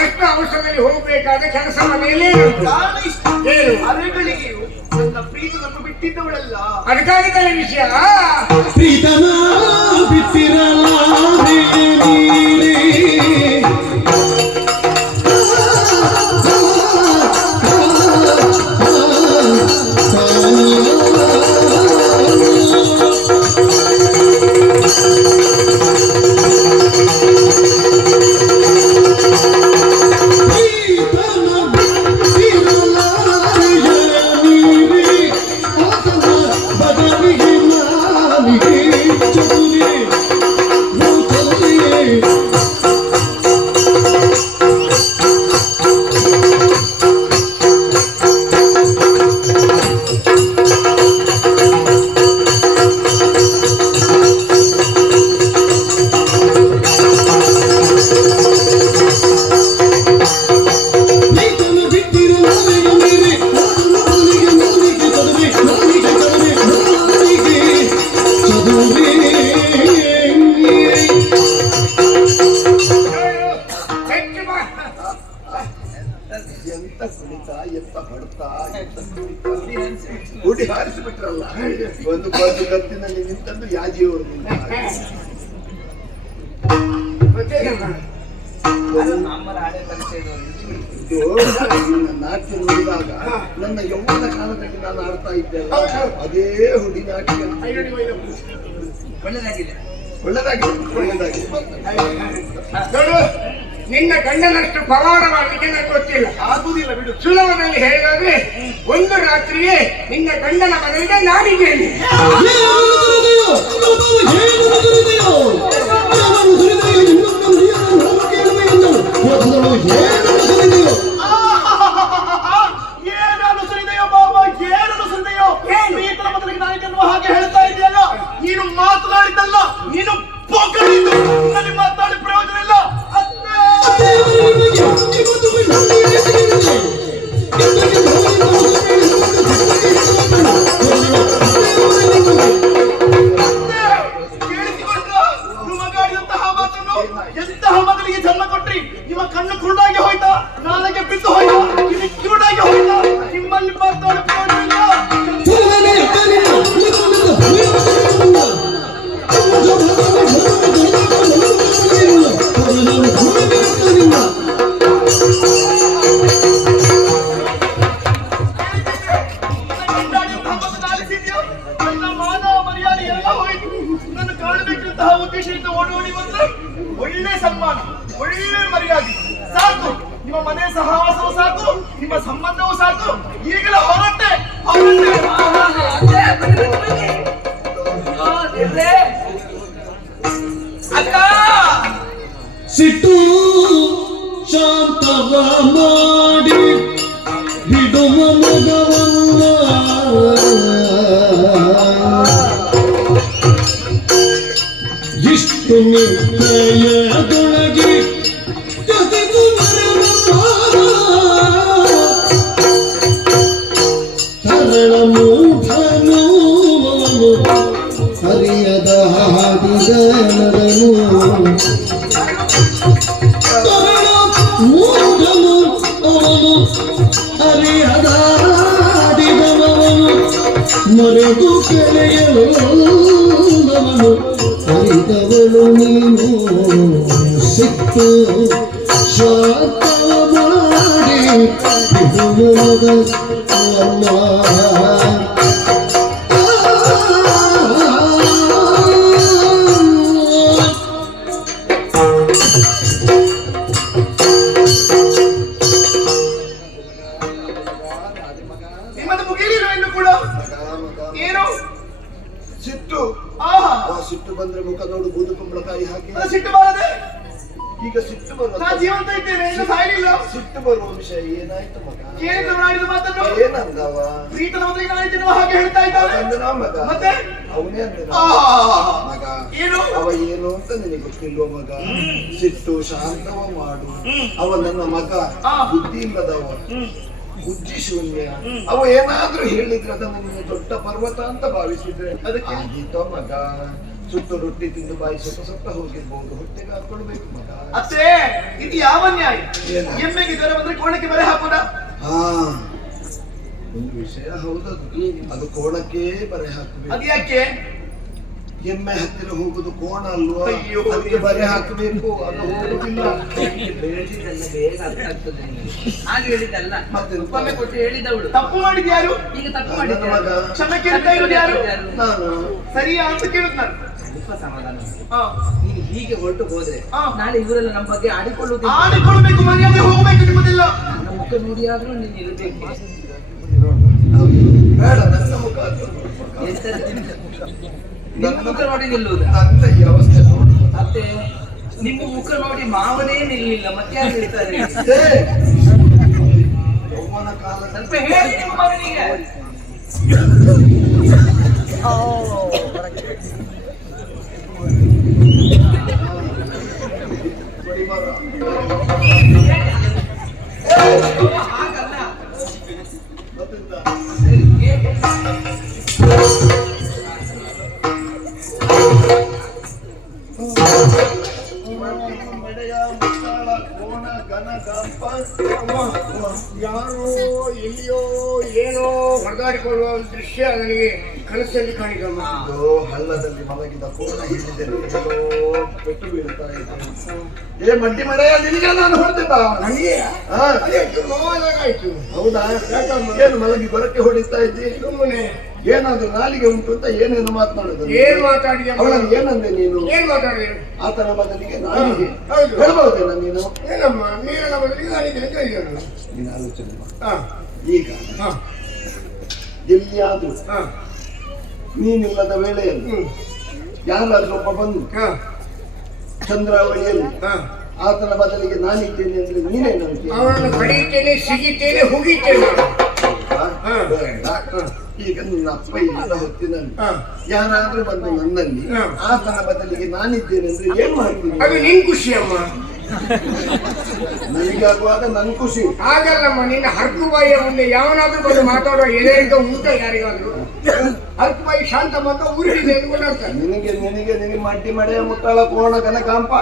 ಅಷ್ಟು ಅವಸರದಲ್ಲಿ ಹೋಗ್ಬೇಕಾದ ಕೆಲಸ ಮನೆಯಲ್ಲೇ ಕಾರಣ ಇಷ್ಟು. ಏನು? ಅರೆಗಳಿಗೆಯೂ ನನ್ನ ಪ್ರೀತನನ್ನು ಬಿಟ್ಟಿದ್ದವಳಲ್ಲ. ಅದಕ್ಕಾಗಿ ತಾನೇ ವಿಷಯ. ಪ್ರೀತಮ ಬಿಟ್ಟಿರಲಾರೆ ನೀರೇ. ಎಂತ ಕುಣಿತ, ಎಂತ ಹೊಡ್ತಾ, ಎಂತ ಕುಣಿತ. ಗುಡಿ ಹಾರಿಸಿಬಿಟ್ರಲ್ಲ. ಒಂದು ಗತ್ತಿನಲ್ಲಿ ನಿಂತದ್ದು ಯಾಜಿಯವರು ನಿಂತ. ಮತ್ತೆ ಅದು ನಮ್ಮರ ಹಳೆ ಪರಿಚಯದವರು. ಇದು ನಾಟ್ಯ ನೋಡಿದಾಗ ನನ್ನ ಯೌವನ ಕಾಲದಲ್ಲಿ ನಾನು ಆಡ್ತಾ ಇದ್ದೆಲ್ಲ ಅದೇ ಹುಡಿ ನಾಟ್ಯ. ಒಳ್ಳೆದಾಗಿದೆ. ಒಳ್ಳೆದಾಗಿ ನೋಡು, ನಿನ್ನ ಗಂಡನಷ್ಟು ಪವಾಡ ಮಾಡಲಿಕ್ಕೆ ನನಗೆ ಗೊತ್ತಿಲ್ಲ. ಆಗುದಿಲ್ಲ ಬಿಡು. ಸುಲಭದಲ್ಲಿ ಹೇಳಿದ್ರೆ ಒಂದು ರಾತ್ರಿಯೇ ನಿನ್ನ ಗಂಡನ ಮನೆಗೆ ನಾನಿದ್ದೇನೆ. ಏನಾದ್ರು ಸುರಿದೆಯೋ ಬಾಬಾ, ಏನಾದ್ರು ಸುರಿದೆಯೋ ಈತನ ಮೊದಲಿಗೆ ನಾನಿದ್ದೆನ್ನುವ ಹಾಗೆ ಹೇಳ್ತಾ ಇದೆಯಲ್ಲ. ನೀನು ಮಾತನಾಡಿದ್ದಲ್ಲ, ನೀನು ಪೊಗಳಿದ್ದು. ನನಗೆ ಮಾತಾಡಿ ಪ್ರಯೋಜನ ಇಲ್ಲ. ಎಂತಹ ಮಗನಿಗೆ ಜನ್ಮ ಕೊಟ್ರಿ? ನಿಮ್ಮ ಕಣ್ಣು ಕುರುಡಾಗಿ ಹೋಯ್ತಾ? ನಾಳೆಗೆ ಬಿದ್ದು ಹೋಯ್ತಾ? ಕಿವಿ ಕಿರುಡಾಗಿ ಹೋಯ್ತಾ? ನಿಮ್ಮಲ್ಲಿ ಮಾತಾಡಿ ಪ್ರಯೋಜನ ಇಲ್ಲ. ನನ್ನ ಮಾನ ಮರ್ಯಾದೆ ಎಲ್ಲ ಹೋಯ್ತು. ನನ್ನ ಕಾಣಬೇಕಂತಹ ಉದ್ದೇಶದಿಂದ ಓಡೋಡಿ ಬಂದ್ರೆ ಒಳ್ಳೆ ಸನ್ಮಾನ, ಒಳ್ಳೆ ಮರ್ಯಾದೆ ಸಾಕು. ನಿಮ್ಮ ಮನೆ ಸಹವಾಸವೂ ಸಾಕು, ನಿಮ್ಮ ಸಂಬಂಧವೂ ಸಾಕು. ಈಗಲೇ ಹೊರಟೆ. ಅಕ್ಕ ಸಿಟ್ಟು ಶಾಂತವ ಮಾಡಿ ಬಿಡುವ ಮಗವನ್ನ ಇಷ್ಟು ನಿರ್ದಯದೊಳಗೆ ಜಗದು ತರಳ ಮೂಢನು ಹರಿಯದ ಹಾಡಿದನರನು ತರಳ ಮೂಢನು ಅವನು ಹರಿಯದ ಹಾಡಿದವನು ಮರೆದು ಕೆಳೆಯಲು ಹರಿದವಳು ನೀನು ಸಿಟ್ಟು ಶಾಂತವ ಮಾಡಿ ಬಿಡುವದ ಅಮ್ಮ. ನಿಮ್ಮದು ಮುಗಿಲಿಲ್ಲ ಇನ್ನು ಕೂಡ. ಏನು ಸಿಟ್ಟು ಆಹಾ, ಆ ಸಿಟ್ಟು ಬಂದ್ರೆ ಮುಖ ನೋಡು ಬೂದು ಕುಂಬಳಕಾಯಿ ಹಾಕಿ. ಅದು ಸಿಟ್ಟು ಬರದೆ ಈಗ ಸಿಟ್ಟು ಬರುವ ನಾ ಜೀವಂತ ಇದ್ದೇನೆ, ಇನ್ನು ಸಾಯಲಿಲ್ಲ. ಸಿಟ್ಟು ಬರುವ ವಿಷಯ ಏನಾಯ್ತು ಮಗ? ಏನು ನಾಡಿದ ಮಾತನ್ನು ಏನಂದವ? ಪ್ರೀತನ ಮೊದಲಿಗೆ ನಾನಿದ್ದೇನೆ ಹಾಗೆ ಹೇಳ್ತಾ ಇದ್ದಾನೆ. ಅಂದನ ಮಗ? ಮತ್ತೆ ಅವನೇ ಅಂದನ ಆಹಾ, ಮಗ. ಏನು ಅವ ಏನು ಅಂತ ನಿನಗೆ ಗೊತ್ತಿಲ್ವೋ ಮಗ? ಸಿಟ್ಟು ಶಾಂತವ ಮಾಡು. ಅವ ನನ್ನ ಮಗ, ಬುದ್ಧಿ ಇಲ್ಲದವ, ಬುದ್ಧಿ ಶೂನ್ಯ. ಅವ ಏನಾದ್ರೂ ಹೇಳಿದ್ರೆ ಅದನ್ನು ನೀನು ದೊಡ್ಡ ಪರ್ವತ ಅಂತ ಭಾವಿಸಿದ್ರೆ ಅದಕ್ಕೆ ಆಗೀತೋ ಮಗ? ಸುಟ್ಟು ರೊಟ್ಟಿ ತಿಂದು ಬಾಯಿ ಸೊತ್ತ ಹೋಗಿರ್ಬಹುದು, ಹೊಟ್ಟೆಗೆ ಹಾಕೊಳ್ಬೇಕು ಮಗ. ಅತ್ತೆ, ಇದು ಯಾವ ನ್ಯಾಯ? ಏನು? ಎಮ್ಮೆಗೆ ಜ್ವರ ಬಂದ್ರೆ ಕೋಣಕ್ಕೆ ಬರೆ ಹಾಕೋಣ. ಹಾ, ಒಂದು ವಿಷಯ ಹೌದದು. ಅದು ಕೋಣಕ್ಕೆ ಬರೆ ಹಾಕಬೇಕು. ಅದು ಯಾಕೆ? ಎಮ್ಮೆ ಹತ್ತಿರ ಹೋಗುದು ಕೋಣ ಅಲ್ವಾ? ಅಯ್ಯೋ. ಅದಕ್ಕೆ ಬರೆ ಹಾಕಬೇಕು, ಅದು ಹೋಗುದಿಲ್ಲ. ಹೇಳಿದ್ದೆಲ್ಲ ಬೇಗ ಅರ್ಥ ಆಗ್ತದೆ ನಿನಗೆ. ಹಾಗೆ ಹೇಳಿದ್ದಲ್ಲ, ಮತ್ತೆಂತ? ಒಮ್ಮೆ ಕೊಟ್ಟು ಹೇಳಿದವಳು. ತಪ್ಪು ಮಾಡಿದ್ ಯಾರು? ಈಗ ತಪ್ಪು ನನ್ನ ಮಾಡಿದ್ದೆ. ಮಗ. ಕ್ಷಮೆ ಕೇಳ್ತಾ ಇರೋದು ಯಾರು? ನಾನು ಸರಿಯಾ ಅಂತ ಕೇಳುದು ನಾನು. ಸ್ವಲ್ಪ ಸಮಾಧಾನ ಮಾಡು. ಹಾ. ನೀನು ಹೀಗೆ ಹೊರಟು ಹೋದ್ರೆ ಹಾ. ನಾಳೆ ಇವರೆಲ್ಲ ನಮ್ಮ ಬಗ್ಗೆ ಆಡಿಕೊಳ್ಳುವುದಿಲ್ಲ. ಆಡಿಕೊಳ್ಬೇಕು, ಮರ್ಯಾದೆ ಹೋಗ್ಬೇಕು ನಿಮ್ಮದಿಲ್ಲ. ನನ್ನ ಮುಖ ನೋಡಿಯಾದ್ರೂ ನೀನು ಇರಬೇಕು. ಬೇಡ, ನನ್ನ ಮುಖ ಅದು. ಎಂತ ನಿಮ್ಮ ಮುಖ ನೋಡಿ ನಿಲ್ಲುವುದು. ನನ್ನ ಈ ಅವಸ್ಥೆ ನೋಡು. ಮತ್ತೆ ನಿಮ್ಮ ಮುಖ ನೋಡಿ ಮಾವನೇ ನಿಲ್ಲಿಲ್ಲ, ಮತ್ತೆ ಯಾರು ಇರ್ತಾರೆ? ಯೌವನ ಕಾಲ ಸ್ವಲ್ಪ ಹೇಳಿ ನಿಮ್ಮ ಮಗನಿಗೆ. ಹಾಗಲ್ಲ. ಮಡೆಯ ಮುತ್ತಾಳ ಕೋಣ ಕನಕಾಂಬ ಯಾರೋ ಎಲ್ಲಿಯೋ ಏನೋ ಹೊಡೆದಾಡಿಕೊಳ್ಳುವ ಒಂದು ದೃಶ್ಯ ನನಗೆ ಕನಸಲ್ಲಿ ಕಾಣಿದಮ್ಮ. ಅದು ಹಳ್ಳದಲ್ಲಿ ಮಲಗಿದ ಪೂರ್ಣ ಹಿಡಿದರೆ ಪೆಟ್ಟು ಬೀಳ್ತಾ ಇದ್ದೆ. ಏ ಮಂಡಿ ಮರೆಯ ನಿನಗೆ ನಾನು ಹೊಡೆದಿದ್ದ ನನಗೆ ಹಾ ಅದಕ್ಕೆ ನೋವಾದಾಗಾಯ್ತು. ಹೌದಾ? ಏನು ಮಲಗಿ ಬರಕ್ಕೆ ಹೊಡಿತಾ ಇದ್ದಿ? ಸುಮ್ಮನೆ ಏನಾದ್ರು ನಾಲಿಗೆ ಉಂಟು ಅಂತ ಏನೇನು ಮಾತನಾಡುದು? ಏನ್ ಮಾತಾಡಿದೆ ಅವಳನ್ನು ಏನಂದೆ ನೀನು? ಏನ್ ಮಾತಾಡಿದೆ? ಆತನ ಬದಲಿಗೆ ನಾಲಿಗೆ ಹೌದು. ಹೇಳ್ಬಹುದೇನ ನೀನು? ಏನಮ್ಮ ನೀರಿನ ಬದಲಿಗೆ ನಾನಿದ್ದೇನೆ ಕೈಗಳು. ನೀನು ಆಲೋಚನೆ ಮಾಡು. ಹಾ ಈಗ ಹಾ ಎಲ್ಲಿಯಾದ್ರೂ ಹಾ ನೀನಿಲ್ಲದ ವೇಳೆಯಲ್ಲಿ ಯಾರಾದ್ರೂ ಒಬ್ಬ ಬಂದು ಹಾ ಚಂದ್ರಾವಳಿಯಲ್ಲಿ ಹಾ ಆತನ ಬದಲಿಗೆ ನಾನಿದ್ದೇನೆ ಅಂದ್ರೆ ನೀನೇನಂತೆ? ಅವನನ್ನು ಕಡಿತೇನೆ, ಸಿಗಿತೇನೆ, ಹುಗಿತೇನೆ. ಹಾ. ಈಗ ನಿನ್ನ ಅಪ್ಪ ಇಲ್ಲದ ಹೊತ್ತಿನಲ್ಲಿ ಹಾ. ಯಾರಾದ್ರೂ ಬಂದು ನನ್ನಲ್ಲಿ ಹಾ. ಆತನ ಬದಲಿಗೆ ನಾನಿದ್ದೇನೆ ಅಂದ್ರೆ ಏನ್ ಮಾಡ್ತೀನಿ? ಅದು ನಿನ್ ಖುಷಿ ಅಮ್ಮ. ನನಗಾಗುವಾಗ ನನ್ ಖುಷಿ. ಹಾಗಲ್ಲಮ್ಮ, ನಿನ್ನ ಹರ್ಕುಬಾಯಿಯ ಮುಂದೆ ಯಾವನಾದ್ರೂ ಬಂದು ಮಾತಾಡೋ ಏನೇಂತ ಉಂಟ ಯಾರಿಗಾದ್ರು? ಹರ್ಕುಬಾಯಿ ಶಾಂತ ಮಗ ಊರಿದೆ ಅಂದ್ಕೊಂಡಾಗ್ತಾರೆ. ನಿನಗೆ ಮಡ್ಡಿ ಮಡೆಯ ಮುಟ್ಟಾಳ ಕೋಣ ಕನಕಾಂಪ.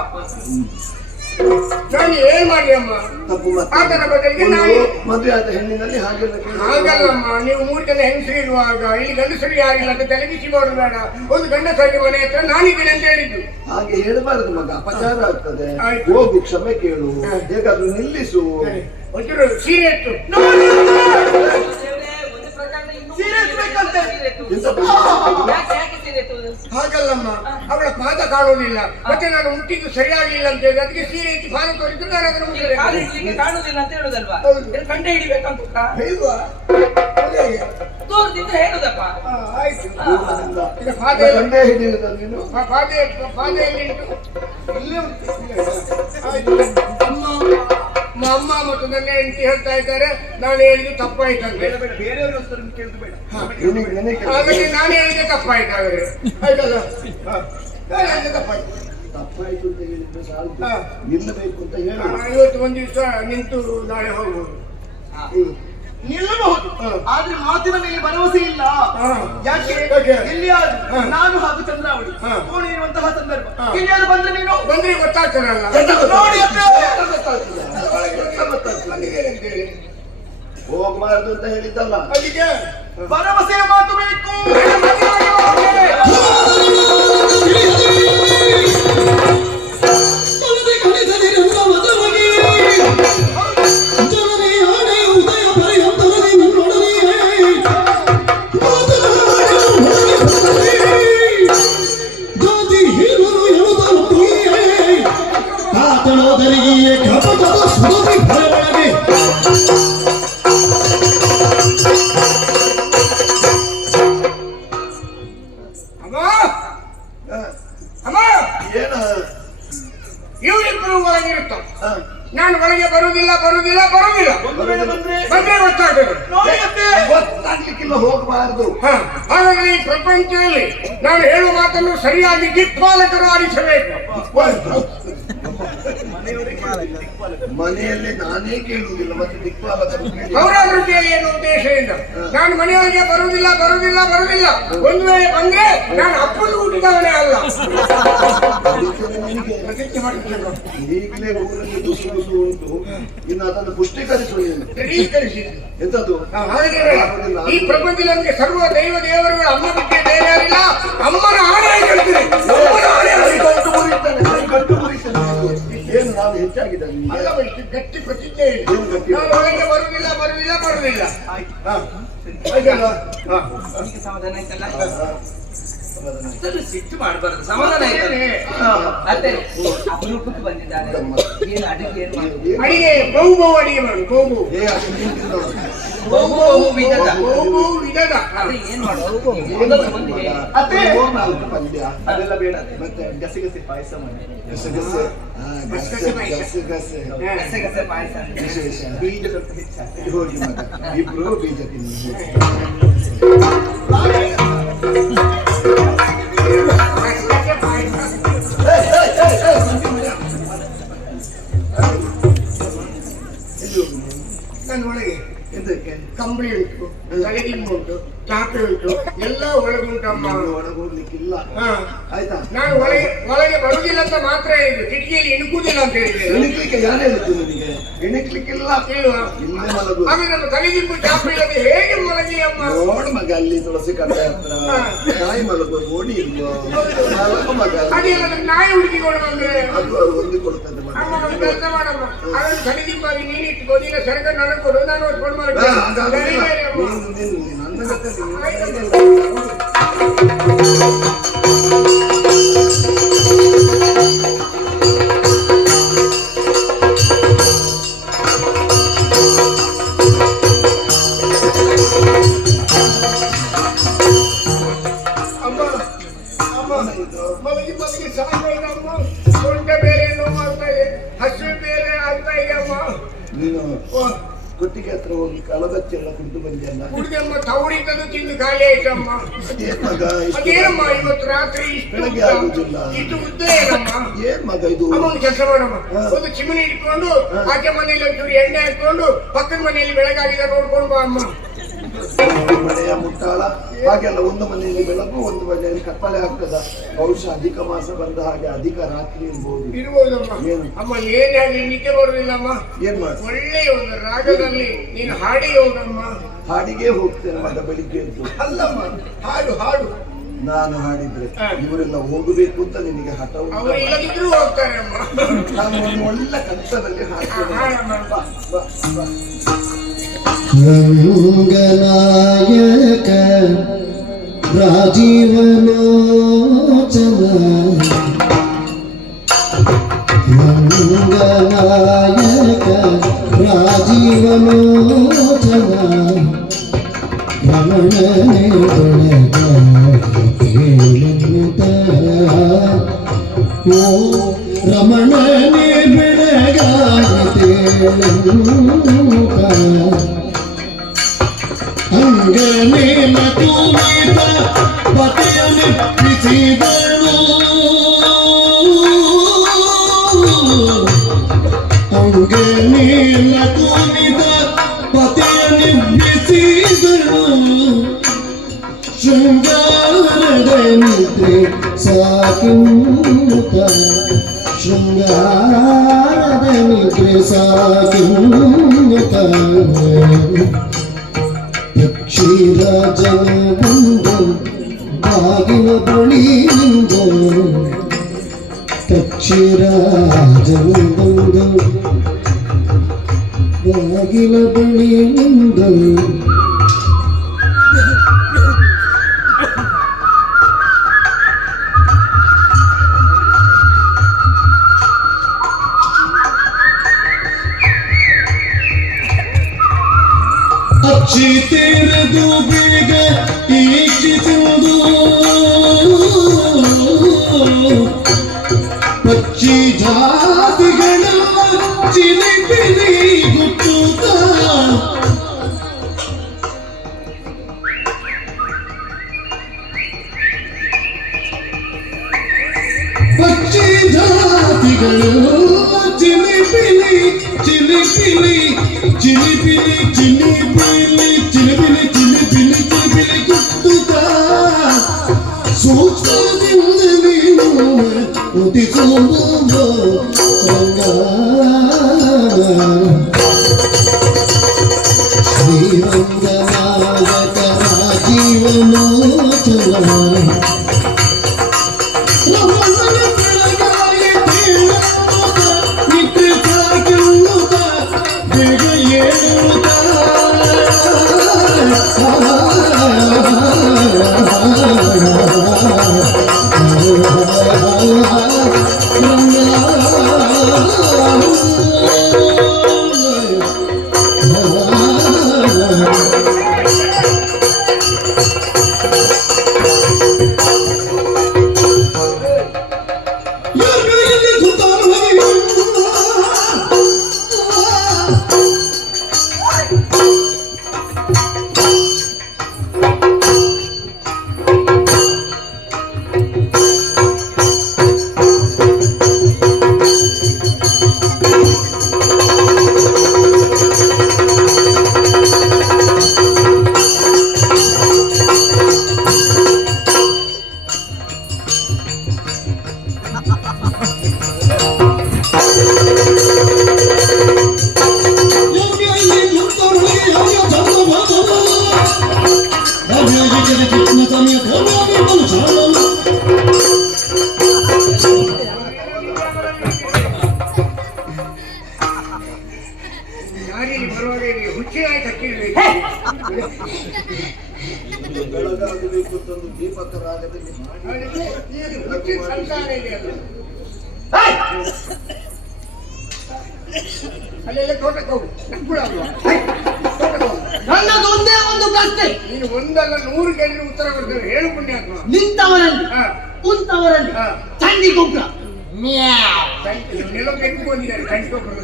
ನಾನು ಏನ್ ಮಾಡ್ಲಿ ಅಮ್ಮ? ತಪ್ಪು ಆತನ ಬದಲಿಗೆ ನಾನು ಮದುವೆ ಆದ ಹೆಣ್ಣಿನಲ್ಲಿ ಹಾಗೆಲ್ಲ ಹಾಗಲ್ಲಮ್ಮ, ನೀವು 3 ಜನ ಹೆಂಗಸರು ಇರುವಾಗ ಇಲ್ಲಿ ಗಂಡಸರು ಯಾರಿಲ್ಲ ಅಂತ ತಲೆಬಿಸಿಬಾರ್ದು ಬೇಡ. ಒಂದು ಗಂಡಸಾಗಿ ಮನೆ ಹತ್ರ ನಾನಿದ್ದೇನೆ ಅಂತ ಹೇಳಿದ್ದು. ಹಾಗೆ ಹೇಳಬಾರದು ಮಗ, ಅಪಚಾರ ಆಗ್ತದೆ. ಆಯ್ತು. ಹೋಗು, ಕ್ಷಮೆ ಕೇಳು, ಹೇಗಾದ್ರೂ ನಿಲ್ಲಿಸು. ಒಂಚೂರು ಸೀರೆ ಎತ್ತು. ಒಂದು ಪ್ರಕರಣ ಇನ್ನೂ ಸೀರೆ ಎತ್ತಬೇಕಂತೆ. ಎಂತ ಯಾಕೆ ಸೀರೆ ಎತ್ತುವುದು? ಹಾಗಲ್ಲಮ್ಮ, ಅವಳ ಪಾದ ಕಾಣುವುದಿಲ್ಲ, ಮತ್ತೆ ನಾನು ಮುಟ್ಟಿದ್ದು ಸರಿಯಾಗಿಲ್ಲ ಅಂತ ಹೇಳಿ ಅದಕ್ಕೆ ಸೀರೆ ಎತ್ತಿ ಪಾದ ತೋರಿದ್ರು ನಾನು ಅದನ್ನು ಮುಟ್ಟಿದೆ. ಕಾಲು ಹಿಡ್ಲಿಕ್ಕೆ ಕಾಣುದಿಲ್ಲ ಅಂತ ಹೇಳುದಲ್ವಾ? ಹೌದು. ಇದು ಕಂಡೆ ಹಿಡಿಬೇಕಂತ ಇಲ್ವಾ? ತೋರ್ದಿದ್ರೆ ಹೇಳುದಪ್ಪ. ಹಾ, ಆಯ್ತು. ದೂರದಿಂದ ಈಗ ಪಾದ ಗಂಡೆ ಹಿಡಿಯುವುದ ನೀನು? ಪಾದ ಎಲ್ಲಿಂಟು? ಇಲ್ಲೇ ಉಂಟು. ಆಯ್ತು. ಅಮ್ಮ ಮತ್ತು ನನ್ನ ಹೆಂಡತಿ ಹೇಳ್ತಾ ಇದ್ದಾರೆ ನಾನು ಹೇಳಿದ್ದು ತಪ್ಪಾಯ್ತಂತೆ. ಬೇರೆಯವ್ರಿಗೋಸ್ಕರ ಕೇಳಿದ್ದು ಬೇಡ. ನಿನಗೆ ಹಾಗಾಗಿ ನಾನು ಹೇಳಿದ್ದೆ ತಪ್ಪಾಯ್ತಾದ್ರೆ ಆಯ್ತಲ್ಲ. ನಾನು ಹೇಳಿದ್ದೆ ತಪ್ಪಾಯ್ತು. ತಪ್ಪಾಯ್ತು ಅಂತ ಹೇಳಿದ್ರೆ ಸಾಕು. ಹಾ. ನಿಲ್ಲಬೇಕು ಅಂತ ಹೇಳು. ಇವತ್ತು ಒಂದು ದಿವಸ ನಿಂತು ನಾಳೆ ಹೋಗ್ಬೋದು. ನಿಲ್ಲಬಹುದು, ಆದ್ರೆ ಮಾತಿನ ಮೇಲೆ ಭರವಸೆ ಇಲ್ಲ. ಹಾ. ಯಾಕೆ? ಯಾಕೆ? ಎಲ್ಲಿಯಾದ್ರೂ ಹಾ. ನಾನು ಹಾಗೂ ಚಂದ್ರಾವಳಿ ಹಾ. ಕೋಣೆ ಇರುವಂತಹ ಸಂದರ್ಭ ಹಾ. ಎಲ್ಲಿಯಾದ್ರೂ ಬಂದ್ರೆ ನೀನು ಬಂದ್ರೆ ಗೊತ್ತಾಗ್ತದಲ್ಲ. ನೋಡಿ ಅತ್ತೆ. ಗೊತ್ತಾಗ್ತದೆ. ಹೋಗ್ಬಾರ್ದು ಅಂತ ಹೇಳಿದ್ದಲ್ಲ, ಅದಕ್ಕೆ ಭರವಸೆಯ ಮಾತು ಬೇಕು. ಅಮ್ಮ ಅಮ್ಮ ಏನ? ಇವರಿಬ್ಬರು ಒಳಗಿರುತ್ತ, ಹಾ. ನಾನು ಒಳಗೆ ಬರುವುದಿಲ್ಲ ಬರುವುದಿಲ್ಲ ಬರುವುದಿಲ್ಲ. ಒಂದು ವೇಳೆ ಬಂದ್ರೆ ಬಂದ್ರೆ ಗೊತ್ತಾಗ್ತದೆ. ನೋಡಿ ಅತ್ತೆ. ಗೊತ್ತಾಗ್ಲಿಕ್ಕಿಲ್ಲ, ಹೋಗ್ಬಾರ್ದು. ಹ, ಹಾಗಾಗಿ ಈ ಪ್ರಪಂಚದಲ್ಲಿ ನಾನು ಹೇಳುವ ಮಾತನ್ನು ಸರಿಯಾಗಿ ದಿಕ್ಪಾಲಕರು ಆಲಿಸಬೇಕು. ಮನೆಯಲ್ಲಿ ನಾನೇ ಕೇಳುವುದಿಲ್ಲ, ಮತ್ತೆ ದಿಕ್ಪಾಲಕರು ಕೇಳಿ. ಅವರಾದ್ರೂ ಕೇಳಿ ಎನ್ನುವ ಉದ್ದೇಶದಿಂದ ನಾನು ಮನೆಯೊಳಗೆ ಬರುವುದಿಲ್ಲ ಬರುವುದಿಲ್ಲ ಬರುವುದಿಲ್ಲ. ಒಂದು ವೇಳೆ ಬಂದ್ರೆ ನಾನು ಅಪ್ಪನ ಊಟದವನೇ ಅಲ್ಲ. ನಿನಗೆ ಪ್ರತಿಜ್ಞೆ ಮಾಡಿದ್ದೇನೆ. ಈಗಲೇ ಊರಲ್ಲಿ ದುಸು ದುಸು ಉಂಟು, ಇನ್ನು ಅದನ್ನು ಪುಷ್ಟೀಕರಿಸುವ ಏನು? ದೃಢೀಕರಿಸಿ. ಎಂತದ್ದು? ಈ ಪ್ರಪಂಚದಲ್ಲಿ ನಮಗೆ ಸರ್ವ ದೈವ ದೇವರುಗಳ ಅಮ್ಮ ಬಿಟ್ಟರೆ ಬೇರೆ ಯಾರಿಲ್ಲ. ಅಮ್ಮನ ಆಣೆ ಹೇಳ್ತೀನಿ. ಅಮ್ಮನ ಆಣೆ ಗಂಟು ಮುರಿತಾನೆ, ಗಂಟು ಮುರಿತಾನೆ. ಏನು ನಾನು ಹೆಚ್ಚಾಗಿದ್ದೆ ನಿಮಗೆ? ಅಲ್ಲ, ಇಷ್ಟು ಗಟ್ಟಿ ಪ್ರತಿಜ್ಞೆ ಇದೆ. ಏನು ಗಟ್ಟಿ? ನಾನು ಒಳಗೆ ಬರುವುದಿಲ್ಲ ಬರುವುದಿಲ್ಲ ಬರುವುದಿಲ್ಲ. ಹಾ. ಆಯ್ತಲ್ಲ? ಹಾ. ಈಗ ಸಮಾಧಾನ ಆಯ್ತಲ್ಲ? ಹಾ. ಅಷ್ಟೊಂದು ಸಿಟ್ಟು ಮಾಡಬಾರದು, ಸಮಾಧಾನ ಆಯ್ತಲ್ಲ? ಅತ್ತೆ ಅಪರೂಪಕ್ಕೆ ಬಂದಿದ್ದಾರೆ. ಏನು ಅಡಿಗೆ ಏನು ಮಾಡುದು? ಅಡಿಗೆ ಬಹು ಬಹು ಅಡಿಗೆ ಮಾಡು. ಬಹು ಬಹು ಏ, ಅದು ನಿಂತಿದ್ದವರು. ಬಹು ಬಹು ವಿಧದ. ಬಹು ಬಹು ವಿಧದ. ಅದೇ ಏನ್ ಮಾಡುದು? ಒಂದೊಂದು ಮಂದಿ ಹೇಳಿ. ಅತ್ತೆ, 4-4 ಪಲ್ಯ. ಅದೆಲ್ಲ ಬೇಡ, ಮತ್ತೆ ಗಸಗಸೆ ಪಾಯಸ ಮಾಡಿ. ಗಸಗಸೆ. ಹಾ, ಗಸಗಸೆ ಪಾಯಸ. ಗಸಗಸೆ. ಗಸೆ ಗಸೆ ಪಾಯಸ. ವಿಶೇಷ. ಬೀಜ ಸ್ವಲ್ಪ ಹೆಚ್ಚಾಗ್ತದೆ. ಹೋಗಿ ಮಗ, ಇಬ್ರು ಬೀಜ ತಿನ್ನಿ. ಗಸಗಸೆ ಪಾಯಸ. ಎಲ್ಲಿ ಹೋಗುದು? ನನ್ನ ಒಳಗೆ ಎಂತಕ್ಕೆ ಕಂಬಳಿ ಉಂಟು, ತಲೆದಿಂಬು ಉಂಟು, ಚಾಪೆ ಉಂಟು, ಎಲ್ಲ ಒಳಗುಂಟಮ್ಮ. ಒಳಗೋಗ್ಲಿಕ್ಕಿಲ್ಲ. ಹಾ. ಆಯ್ತಾ? ನಾನು ಒಳಗೆ ಬರುದಿಲ್ಲ ಅಂತ ಮಾತ್ರ ಹೇಳಿದ್ದು, ಕಿಟಕಿಯಲ್ಲಿ ಇಣುಕುದಿಲ್ಲ ಅಂತ ಹೇಳಿದೆ. ಎಣಿಕ್ಲಿಕ್ಕೆ ಯಾರು ಹೇಳಿದ್ದು ನಿನಗೆ? ಎಣಿಕ್ಲಿಕ್ಕಿಲ್ಲ. ಇಲ್ವಾ? ಇಲ್ಲೇ ಮಲಗು. ಆಮೇಲೆ ನಮ್ಮ ತಲೆದಿಂಬು ಚಾಪೆ ಇಲ್ಲದೆ ಹೇಗೆ ಮಲಗಿ ಅಮ್ಮ? ನೋಡು ಮಗ, ಅಲ್ಲಿ ತುಳಸಿ ಕಟ್ಟೆ ಹತ್ರ ನಾಯಿ ಮಲಗು, ಓಡಿ ಇಲ್ವೋ? ಮಲಗು ಮಗ. ಅದೇನಾದ್ರೂ ನಾಯಿ ಹುಡುಕಿಕೊಂಡು ಬಂದ್ರೆ ಅದು ಅವ್ರು ಹೊಂದಿಕೊಳ್ತದೆ ಮಗ. ಅಮ್ಮ ಒಂದು ಕೆಲಸ ಮಾಡಮ್ಮ, ಅದನ್ನು ತಲೆದಿಂಬಾಗಿ ನೀನು ಇಟ್ಕೊಂಡು ಈಗ ಸರಕ ನನಗೆ ಕೊಡು, ನಾನು ಹೊತ್ಕೊಂಡು ಮಾಡ್ತೇನೆ. ನನ್ನ ಜೊತೆ ಮಲಗಿ ಸಾಕಾಯ್ತಮ್ಮ. ಸೊಂಟ ಬೇರೆ ನೋವು ಆಗ್ತಾ ಇದೆ, ಹಸಿವು ಬೇರೆ ಆಗ್ತಾ ಇದೆ ಅಮ್ಮ. ನೀನು ಕೊಟ್ಟಿಗೆ ಹತ್ರ ಹೋಗಿ ಕಳಗಚ್ಚಿ ಎಲ್ಲ ಕುಡಿದು ಬಂದಿಯಲ್ಲ. ಕುಡಿದಮ್ಮ, ತವರಿದ್ದದು ತಿಂದು ಖಾಲಿ ಆಯ್ತಮ್ಮ. ಏನ್ ಮಗ ಅದೇನಮ್ಮ ಇವತ್ತು ರಾತ್ರಿ ಬೆಳಗ್ಗೆ ಆಗುದಿಲ್ಲ. ಇಷ್ಟು ಉದ್ದ ಏನಮ್ಮ? ಏನ್ ಮಗ ಇದು? ಅಮ್ಮ ಒಂದು ಕೆಲಸ ಮಾಡಮ್ಮ, ಒಂದು ಚಿಮಣಿ ಇಟ್ಕೊಂಡು ಆಚೆ ಮನೆಯಲ್ಲಿ ಒಂಚೂರು ಎಣ್ಣೆ ಹಾಕೊಂಡು ಪಕ್ಕದ ಮನೆಯಲ್ಲಿ ಬೆಳಗಾಗಿದೆ ನೋಡ್ಕೊಂಡು ಬಾ ಅಮ್ಮ. ಮನೆಯ ಮುಟ್ಟಾಳ ಹಾಗೆಲ್ಲ, ಒಂದು ಮನೆಯಲ್ಲಿ ಬೆಳಕು, ಒಂದು ಮನೆಯಲ್ಲಿ ಕತ್ತಲೆ ಆಗ್ತದ. ಬಹುಶಃ ಅಧಿಕ ಮಾಸ ಬಂದ ಹಾಗೆ ಅಧಿಕ ರಾತ್ರಿ ಇರ್ಬೋದಮ್ಮ. ಅಮ್ಮ ಏನ್ ಹೇಳಿ ನಿದ್ದೆ ಬರುದಿಲ್ಲಮ್ಮ. ಏನ್ ಮಾಡ? ಒಳ್ಳೆಯ ಒಂದು ರಾಗದಲ್ಲಿ ನೀನು ಹಾಡಿ ಹೋಗಮ್ಮ. ಹಾಡಿಗೆ ಹೋಗ್ತೇನೆ ಮಗ ಬೆಳಿಗ್ಗೆ ಎದ್ದು. ಅಲ್ಲಮ್ಮ, ಹಾಡು ಹಾಡು. ನಾನು ಹಾಡಿದ್ರೆ ಇವರೆಲ್ಲ ಹೋಗಬೇಕು ಅಂತ ನಿನಗೆ ಹಠ ಉಂಟು. ಅವರು ಇಲ್ಲದಿದ್ರು ಹೋಗ್ತಾರೆ ಅಮ್ಮ. ನಾನು ಒಂದು ಒಳ್ಳೆ ಕಂಠದಲ್ಲಿ ಹಾಡ್ತೇನೆ. ಹಾಡಮ್ಮ. ರಂಗನಾಯಕ ರಾಜೀವನೋಚನ, ರಂಗನಾಯಕ ರಾಜೀವನೋಚನ, ರಮಣನೆ ಓ ರಮಣನೆ ಬೆಳಗಾಯಿತೇಳಂತ ಅಂಗನೇನ ತೂಮಿತ ಪತಿಯನಿಪ್ಪಿಸಿದಳು, ಅಂಗನೇನ ತೂಮಿತ ಪತಿಯನಿಪ್ಪಿಸಿದಳು, ಶೃಂಗಾರದ ನಿದ್ರೆ ಸಾಕಿಂತ, ಶೃಂಗಾರದ ನಿದ್ರೆ ಸಾಕಿಂತ, ಕ್ಷೀರಾಜನ ಬಂದು ಬಾಗಿಲ ಬಳಿ ನಿಂದು, ಕ್ಷೀರಾಜನ ಬಂದು ಬಾಗಿಲ ಬಳಿ ನಿಂದು, ಅಚ್ಚಿ ತೆರೆದು ಬೇಗ ಈಕ್ಷಿಸುವುದು, ಪಕ್ಷಿ ಜಾತಿಗಳ ಚಿಲಿಪಿಲಿ ಗುಟ್ಟುತ್ತ, ಪಕ್ಷಿ ಜಾತಿಗಳು ಚಿಲಿಪಿಲಿ ಚಿಲಿಪಿಲಿ ಚಿಲಿಪಿಲಿ ಚಿಲಿಪಿಲಿ ಚಿಲಿಪಿಲಿ ಚಿಲಿಪಿಲಿ ಚಿಲಿಪಿಲಿ ಗುಟ್ಟುತ್ತ, ಸೂಕ್ಷ್ಮದಿಂದ ನೀನು ಉದಿಸುವುದು ಶ್ರೀರಂಗನಾಯಕ ರಾಜೀವನೋಚನ, ರಮಣನೆ ಬೆಳಗಾಯಿತೇಳಂತ, ನಿದ್ರೆ ಸಾಕಿಂತ ಬೇಗ ಏಳುತ್ತ, ರಂಗ ದಾರಿಯಲ್ಲಿ ಬರುವಾಗ ಇಲ್ಲಿ ಹುಚ್ಚಿನಾಗಿ ಕಟ್ಟಿರ್ಬೇಕು. ಬೆಳಗಾಗಬೇಕು ಅಂತಂದು ದೀಪಕ ರಾಗದಲ್ಲಿ ಮಾಡಿ ಹುಚ್ಚಿನ ಸಂಸಾರ ಇದೆ ಅದು. ಅಲ್ಲೆಲ್ಲ ತೋಟಕ್ಕೆ ಹೋಗು, ನನ್ ಕೂಡ ಅಲ್ವಾ? ತೋಟಕ್ಕೆ ಹೋಗು. ನನ್ನದು ಒಂದೇ ಒಂದು ಪ್ರಶ್ನೆ. ನೀನು ಒಂದಲ್ಲ 100 ಕೇಳಿದ್ರೆ ಉತ್ತರ ಕೊಡ್ತೇವೆ. ಹೇಳು ಪುಣ್ಯಾತ್ಮ. ನಿಂತವರಲ್ಲಿ ಹಾ. ಕುಂತವರಲ್ಲಿ ಹಾ. ಚಂಡಿಗೊಬ್ಬರ ಇವನ್ನೆಲ್ಲ ಬೆಕ್ಕೊಂಡಿದ್ದಾರೆ ಚಂಡಿಗೊಬ್ಬರ.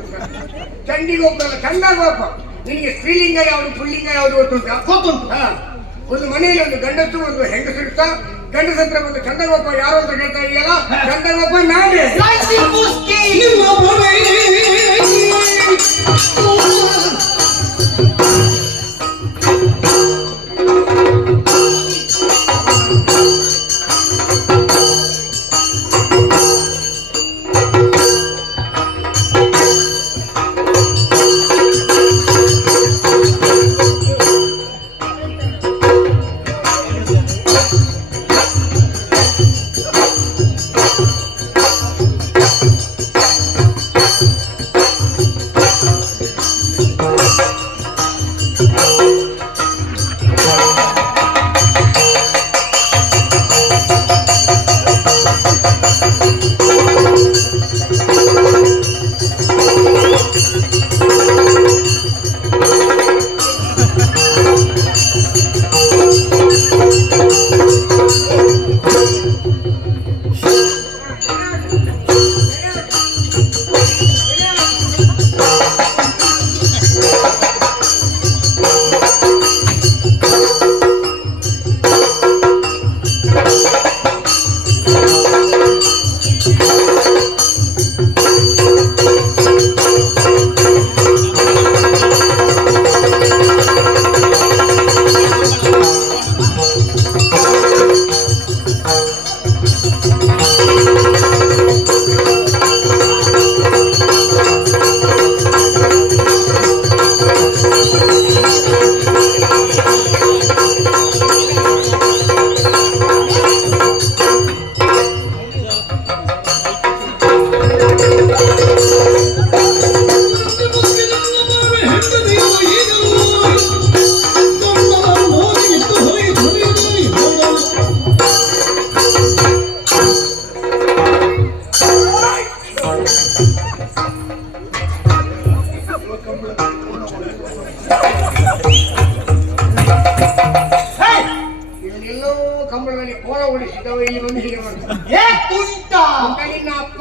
ಚಂಡಿಗೊಬ್ಬರ ಚಂಡಗೋಪ. ನಿನಗೆ ಸ್ತ್ರೀಲಿಂಗ ಯಾವುದು ಪುಲ್ಲಿಂಗ ಯಾವುದು ಗೊತ್ತುಂಟ? ಗೊತ್ತುಂಟು. ಹಾ. ಒಂದು ಮನೆಯಲ್ಲಿ ಒಂದು ಗಂಡಸು ಒಂದು ಹೆಂಗಸಿರುತ್ತ. ಗಂಡಸತ್ರ ಒಂದು ಚಂಡಗೋಪ ಯಾರು ಅಂತ ಕೇಳ್ತಾ ಇದೆಯಲ್ಲ, ಚಂಡಗೋಪ ನಾನೇ. ಕಂಬಳದಲ್ಲಿ ಕೋಲ ಓಡಿಸಿದವ ಇಲ್ಲಿ ಬಂದು ಹೀಗೆ ಮಾಡ್ತಾರೆ. ನಿನ್ನ ಅಪ್ಪ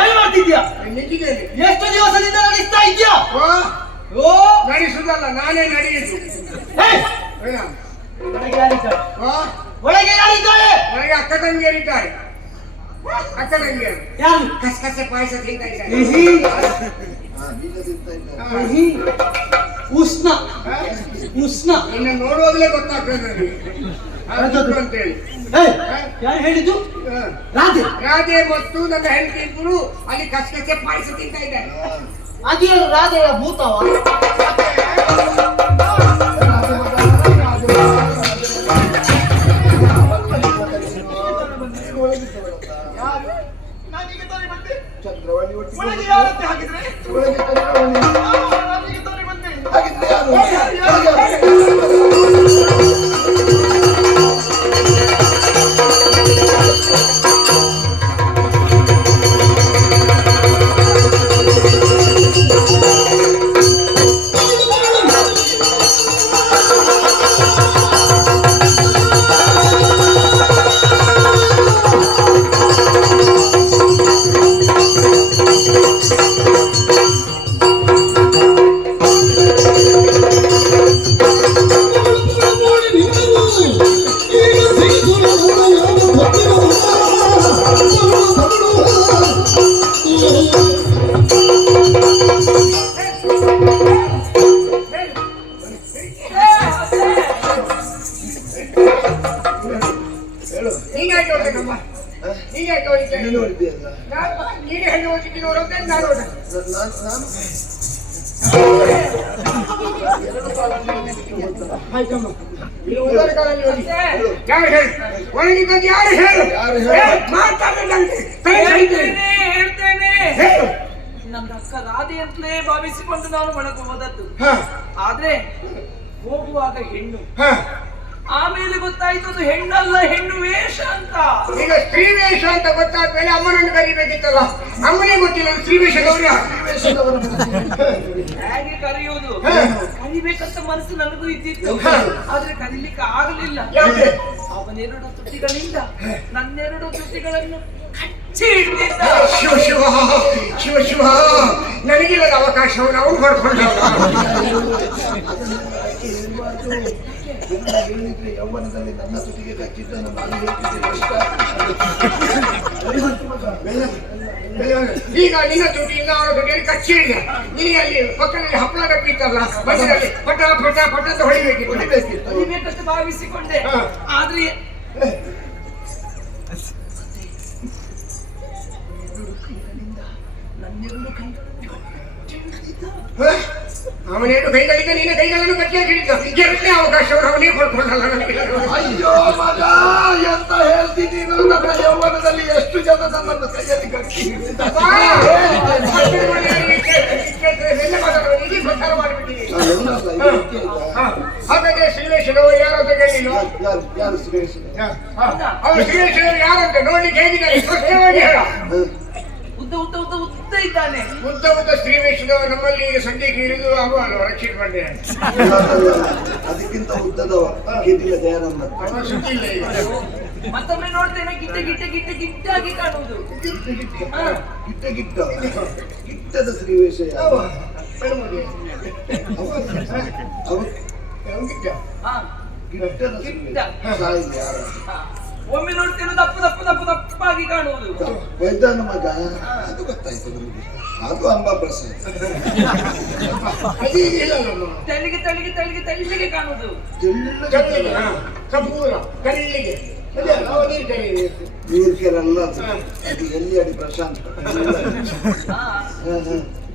ಏನ್ ಮಾಡ್ತಿದ್ಯಾ? ನಿಂತಿದ್ದೇನೆ. ಎಷ್ಟು ದಿವಸದಿಂದ ನಡೆಸ್ತಾ ಇದ್ಯಾ? ಓ ನಡೆಸುದಲ್ಲ, ನಾನೇ ನಡೆಯುದು. ಒಳಗೆ ಯಾರಿದ್ದಾರೆ? ಒಳಗೆ ಯಾರಿದ್ದಾರೆ? ಒಳಗೆ ಅಕ್ಕ ತಂಗಿಯರಿದ್ದಾರೆ. ಅಕ್ಕ ತಂಗಿಯರು ಯಾರು? ಕಸಕಸೆ ಪಾಯಸ ತಿಂತಾ ಇದ್ದಾರೆ. ಉಷ್ಣ ಉಷ್ಣ ನಿನ್ನ ನೋಡುವಾಗಲೇ ಗೊತ್ತಾಗ್ತದೆ ನನಗೆ ಅಂತೇಳಿ. ಯಾರು ಹೇಳಿದ್ದು? ರಾಧೆ. ರಾಧೆ ಮತ್ತು ನನ್ನ ಹೆಂಡತಿ ಇಬ್ಬರು ಅಲ್ಲಿ ಕಸಕಸೆ ಪಾಯಸ ತಿಂತಾ ಇದ್ದಾರೆ. ಅದೇ ರಾಧೆಯ ಭೂತವ. ಚಂದ್ರವಳ್ಳಿ ಒಟ್ಟಿಗೆ ಒಳಗೆ ಯಾರತ್ತೆ ಹಾಕಿದ್ರೆ ಒಳಗೆ ಚಂದ್ರವಳ್ಳಿ ನಾನೀಗ ತಾನೇ ಬಂದೆ. ಹಾಗಿದ್ರೆ ಯಾರು? ನೀನ್ಯಾಕೆ ಹೊರಟಮ್ಮ? ನೀನ್ಯಾಕೆ ಹೊರಟೆ? ನೀನು ನೋಡಿದ್ದೀಯಲ್ಲ? ನೀನೇ ಹೆಣ್ಣು ಹೋಗಿದ್ದೀನಿ ಹೊರಟೆ ನಾನು ಹೊರಟೆ. ನಾನು ಆಯ್ತಮ್ಮ, ಇದು ಉದರ ಕಾಲದಲ್ಲಿ ಹೋಗಿ ಯಾರು ಹೇಳು? ಒಳಗಿದ್ದದ್ದು ಯಾರು ಹೇಳು? ಯಾರು ಹೇಳು? ಮಾತಾಡದಂತೆ ತಲೆ ಕಡಿತೇನೆ. ಹೇಳ್ತೇನೆ ಹೇಳು. ಅಕ್ಕ ರಾಧೆ ಅಂತಲೇ ಭಾವಿಸಿಕೊಂಡು ನಾನು ಒಳಗೆ ಹೋದದ್ದು. ಹ, ಆದ್ರೆ ಹೋಗುವಾಗ ಹೆಣ್ಣು, ಹ. ಆಮೇಲೆ ಗೊತ್ತಾಯ್ತು ಅದು ಹೆಣ್ಣಲ್ಲ, ಹೆಣ್ಣು ವೇಷ ಅಂತ. ಈಗ ಸ್ತ್ರೀ ವೇಷ ಅಂತ ಗೊತ್ತಾದ್ಮೇಲೆ ಅಮ್ಮನನ್ನು ಕರಿಬೇಕಿತ್ತಲ್ಲ, ಅಮ್ಮನೇ ಗೊತ್ತಿಲ್ಲ ಸ್ತ್ರೀ ವೇಷ ಗೌರಿ. ಹೇಗೆ ಕರೆಯುವುದು? ಕರಿಬೇಕಂತ ಮನಸ್ಸು ನನಗೂ ಇದ್ದಿತ್ತು, ಆದ್ರೆ ಕರೀಲಿಕ್ಕೆ ಆಗಲಿಲ್ಲ. ಯಾಕೆ? ಅವನೆರಡು ತುಟಿಗಳಿಂದ ನನ್ನೆರಡು ತುಟಿಗಳನ್ನು ಕಚ್ಚಿ ಹಿಡ್ದಿದ್ದ. ಶಿವ ಶಿವ ಶಿವ ಶಿವ, ನನಗಿಲ್ಲದ ಅವಕಾಶವನ್ನು ಅವನು ಪಡ್ಕೊಂಡ. ಹೇಳಿದ್ರೆ ಯೌವನದಲ್ಲಿ ನನ್ನ ತುಟಿಗೆ ಕಚ್ಚಿದ್ದನ್ನು ನಾನು ಹೇಳ್ತಿದ್ದೆ. ಈಗ ನಿನ್ನ ತುಟಿಯಿಂದ ಅವನ ತುಟಿಯಲ್ಲಿ ಕಚ್ಚಿ ಹಿಡಿದ. ನಿನಗೆ ಅಲ್ಲಿ ಪಕ್ಕದಲ್ಲಿ ಹಪ್ಪಳ ಕಪ್ಪಿತ್ತಲ್ಲ, ಬಸ್ಸಿನಲ್ಲಿ ಪಟ ಪಟ ಪಟ ಅಂತ ಹೊಡಿಬೇಕಿತ್ತು. ಕರಿಬೇಕಂತ ಭಾವಿಸಿಕೊಂಡೆ, ಆದ್ರೆ ನನ್ನೆರಡು ಅವನೇನು ಕೈಗಳಿಂದ ನಿನ್ನ ಕೈಗಳನ್ನು ಕಟ್ಟಿಯಾಗಿ ಹಿಡಿದ. ಎರಡನೇ ಅವಕಾಶವನ್ನು ಅವನೇ ಪಡ್ಕೊಂಡಲ್ಲ ನನಗೆ. ಅಯ್ಯೋ ಮಗ, ಎಂತ ಹೇಳ್ತೀನಿ ನೀನು? ನನ್ನ ಯೌವನದಲ್ಲಿ ಎಷ್ಟು ಜನ ನನ್ನನ್ನು ಕೈಯಲ್ಲಿ ಕಟ್ಟಿ ಹಾಗಾದ್ರೆ ಶ್ರೀವೇಶ್ವರವರು ಯಾರು ಅಂತ ಕೇಳಿಲ್ಲ. ಯಾರು ಸುರೇಶ್? ಅವರು ಶ್ರೀವೇಶ್ವರರು ಯಾರಂತ ನೋಡ್ಲಿಕ್ಕೆ ಹೇಗಿದ್ದಾರೆ ಸ್ಪಷ್ಟವಾಗಿ ಹೇಳ. ಉದ್ದ ಉದ್ದ ಉದ್ದ ಉದ್ದ ಇದ್ದಾನೆ. ಉದ್ದ ಉದ್ದ ಶ್ರೀವೇಶ್ವರವ ನಮ್ಮಲ್ಲಿ ಈಗ ಸಂಜೆಗೆ ಇಳಿದು ಅವ ರಕ್ಷಿತ್ ಬಂಡೆ ಅದಕ್ಕಿಂತ ಉದ್ದದವ ಗೆದ್ದಿಲ್ಲ ದಯಾನಂದ. ಅವನ ಸುದ್ದಿ ಇಲ್ಲ ಈಗ. ಮತ್ತೊಮ್ಮೆ ನೋಡ್ತೇನೆ, ಗಿಡ್ಡ ಗಿಡ್ಡ ಗಿಡ್ಡ ಗಿಡ್ಡಾಗಿ ಕಾಣುವುದು. ಗಿಟ್ಟ ಗಿಟ್ಟ ಗಿಟ್ಟದ ಶ್ರೀವೇಶ ಅವ ಬೆಳಮುಡಿ. ಅವ ಅವನಿದ್ದ. ಹಾ, ಗಿಟ್ಟದ ಗಿಡ್ಡ. ಸಾಯಿಲ್ಲ ಯಾರ ಹಾ. ಒಮ್ಮೆ ನೋಡ್ತೇನೆ ದಪ್ಪ ದಪ್ಪ ದಪ್ಪ ದಪ್ಪಾಗಿ ಕಾಣುವುದು. ವೈದ್ಯನ ಮಗ, ಅದು ಗೊತ್ತಾಯ್ತು ನಮಗೆ. ಅದು ಅಂಬಾ ಪ್ರಸಾದ್. ಅದೀಗ ಇಲ್ಲ ನಮ್ಮ ತೆಲ್ಲಿಗೆ ತೆಲ್ಲಿಗೆ ತೆಲ್ಲಿಗೆ ತೆಲ್ಲಿಗೆ ಕಾಣುವುದು. ಕಲ್ಲಿಗೆ, ಸಂಪೂರ್ಣ ಕಲ್ಲಿಗೆ. ಅದೇ ಅವ ನೀರು ಕರೀಲಿ. ನೀರ್ಕೆರಲ್ಲ ಅದು ಎಲ್ಲಿ ಅಡಿ ಪ್ರಶಾಂತ್. ಹಾ.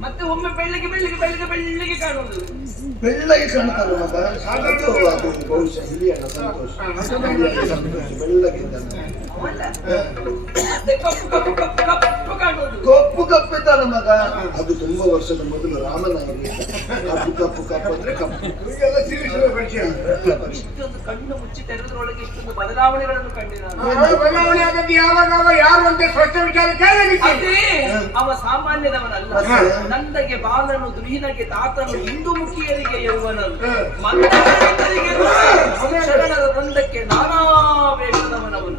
ಮತ್ತೆ ಒಮ್ಮೆ ಬೆಳ್ಳಿಗೆ ಬೆಳ್ಳಿಗೆ ಬೆಳ್ಳಿಗೆ ಬೆಳ್ಳಿಗೆ ಕಾಣುವುದು. ಬೆಳ್ಳಗೆ ಕಾಣ್ತಾರೆ ಮಗ. ಅದು ಬಹುಶಃ ಹಿರಿಯಣ್ಣ ಸಂತೋಷ. ಬೆಳ್ಳಗಿದ್ದಾನೆ. ಅವಲ್ಲ. ಮತ್ತೆ ಕಪ್ಪು ಕಪ್ಪು ಕಪ್ಪು ಕಪ್ಪು ಕಾಣುವುದು. ಕಪ್ಪು ಕಪ್ಪಿದ್ದಾನೆ ಮಗ. ಅದು ತುಂಬಾ ವರ್ಷದ ಮೊದಲು ರಾಮನಾಯರಿ. ಕಪ್ಪು ಕಪ್ಪು ಕಪ್ಪು ಅಂದ್ರೆ ಕಪ್ಪು. ಇವರಿಗೆಲ್ಲ ಶ್ರೀವೇಶ್ವರ ಪರಿಚಯ. ಇಷ್ಟೊಂದು ಕಣ್ಣು ಮುಚ್ಚಿ ತೆರೆದ್ರೊಳಗೆ ಇಷ್ಟೊಂದು ಬದಲಾವಣೆಗಳನ್ನು ಕಂಡಿದ್ದ. ಅವಳು ಬದಲಾವಣೆ ಆದದ್ದು ಯಾವಾಗ ಅವ ಯಾರು ಅಂತ ಸ್ಪಷ್ಟ ವಿಚಾರ ಕೇಳಲಿಕ್ಕೆ. ಅದೇ ಅವ ಸಾಮಾನ್ಯದವನಲ್ಲ. ನಂದಗೆ ಬಾಲನು, ದುಹಿನಗೆ ತಾತನು, ಹಿಂದೂ ಮುಖಿಯರಿಗೆ ಯೌವನನು, ಮಂದಗಣಿತರಿಗೆ ಶರಣರ ವೃಂದಕ್ಕೆ ನಾನಾ ವೇಷದವನವನು.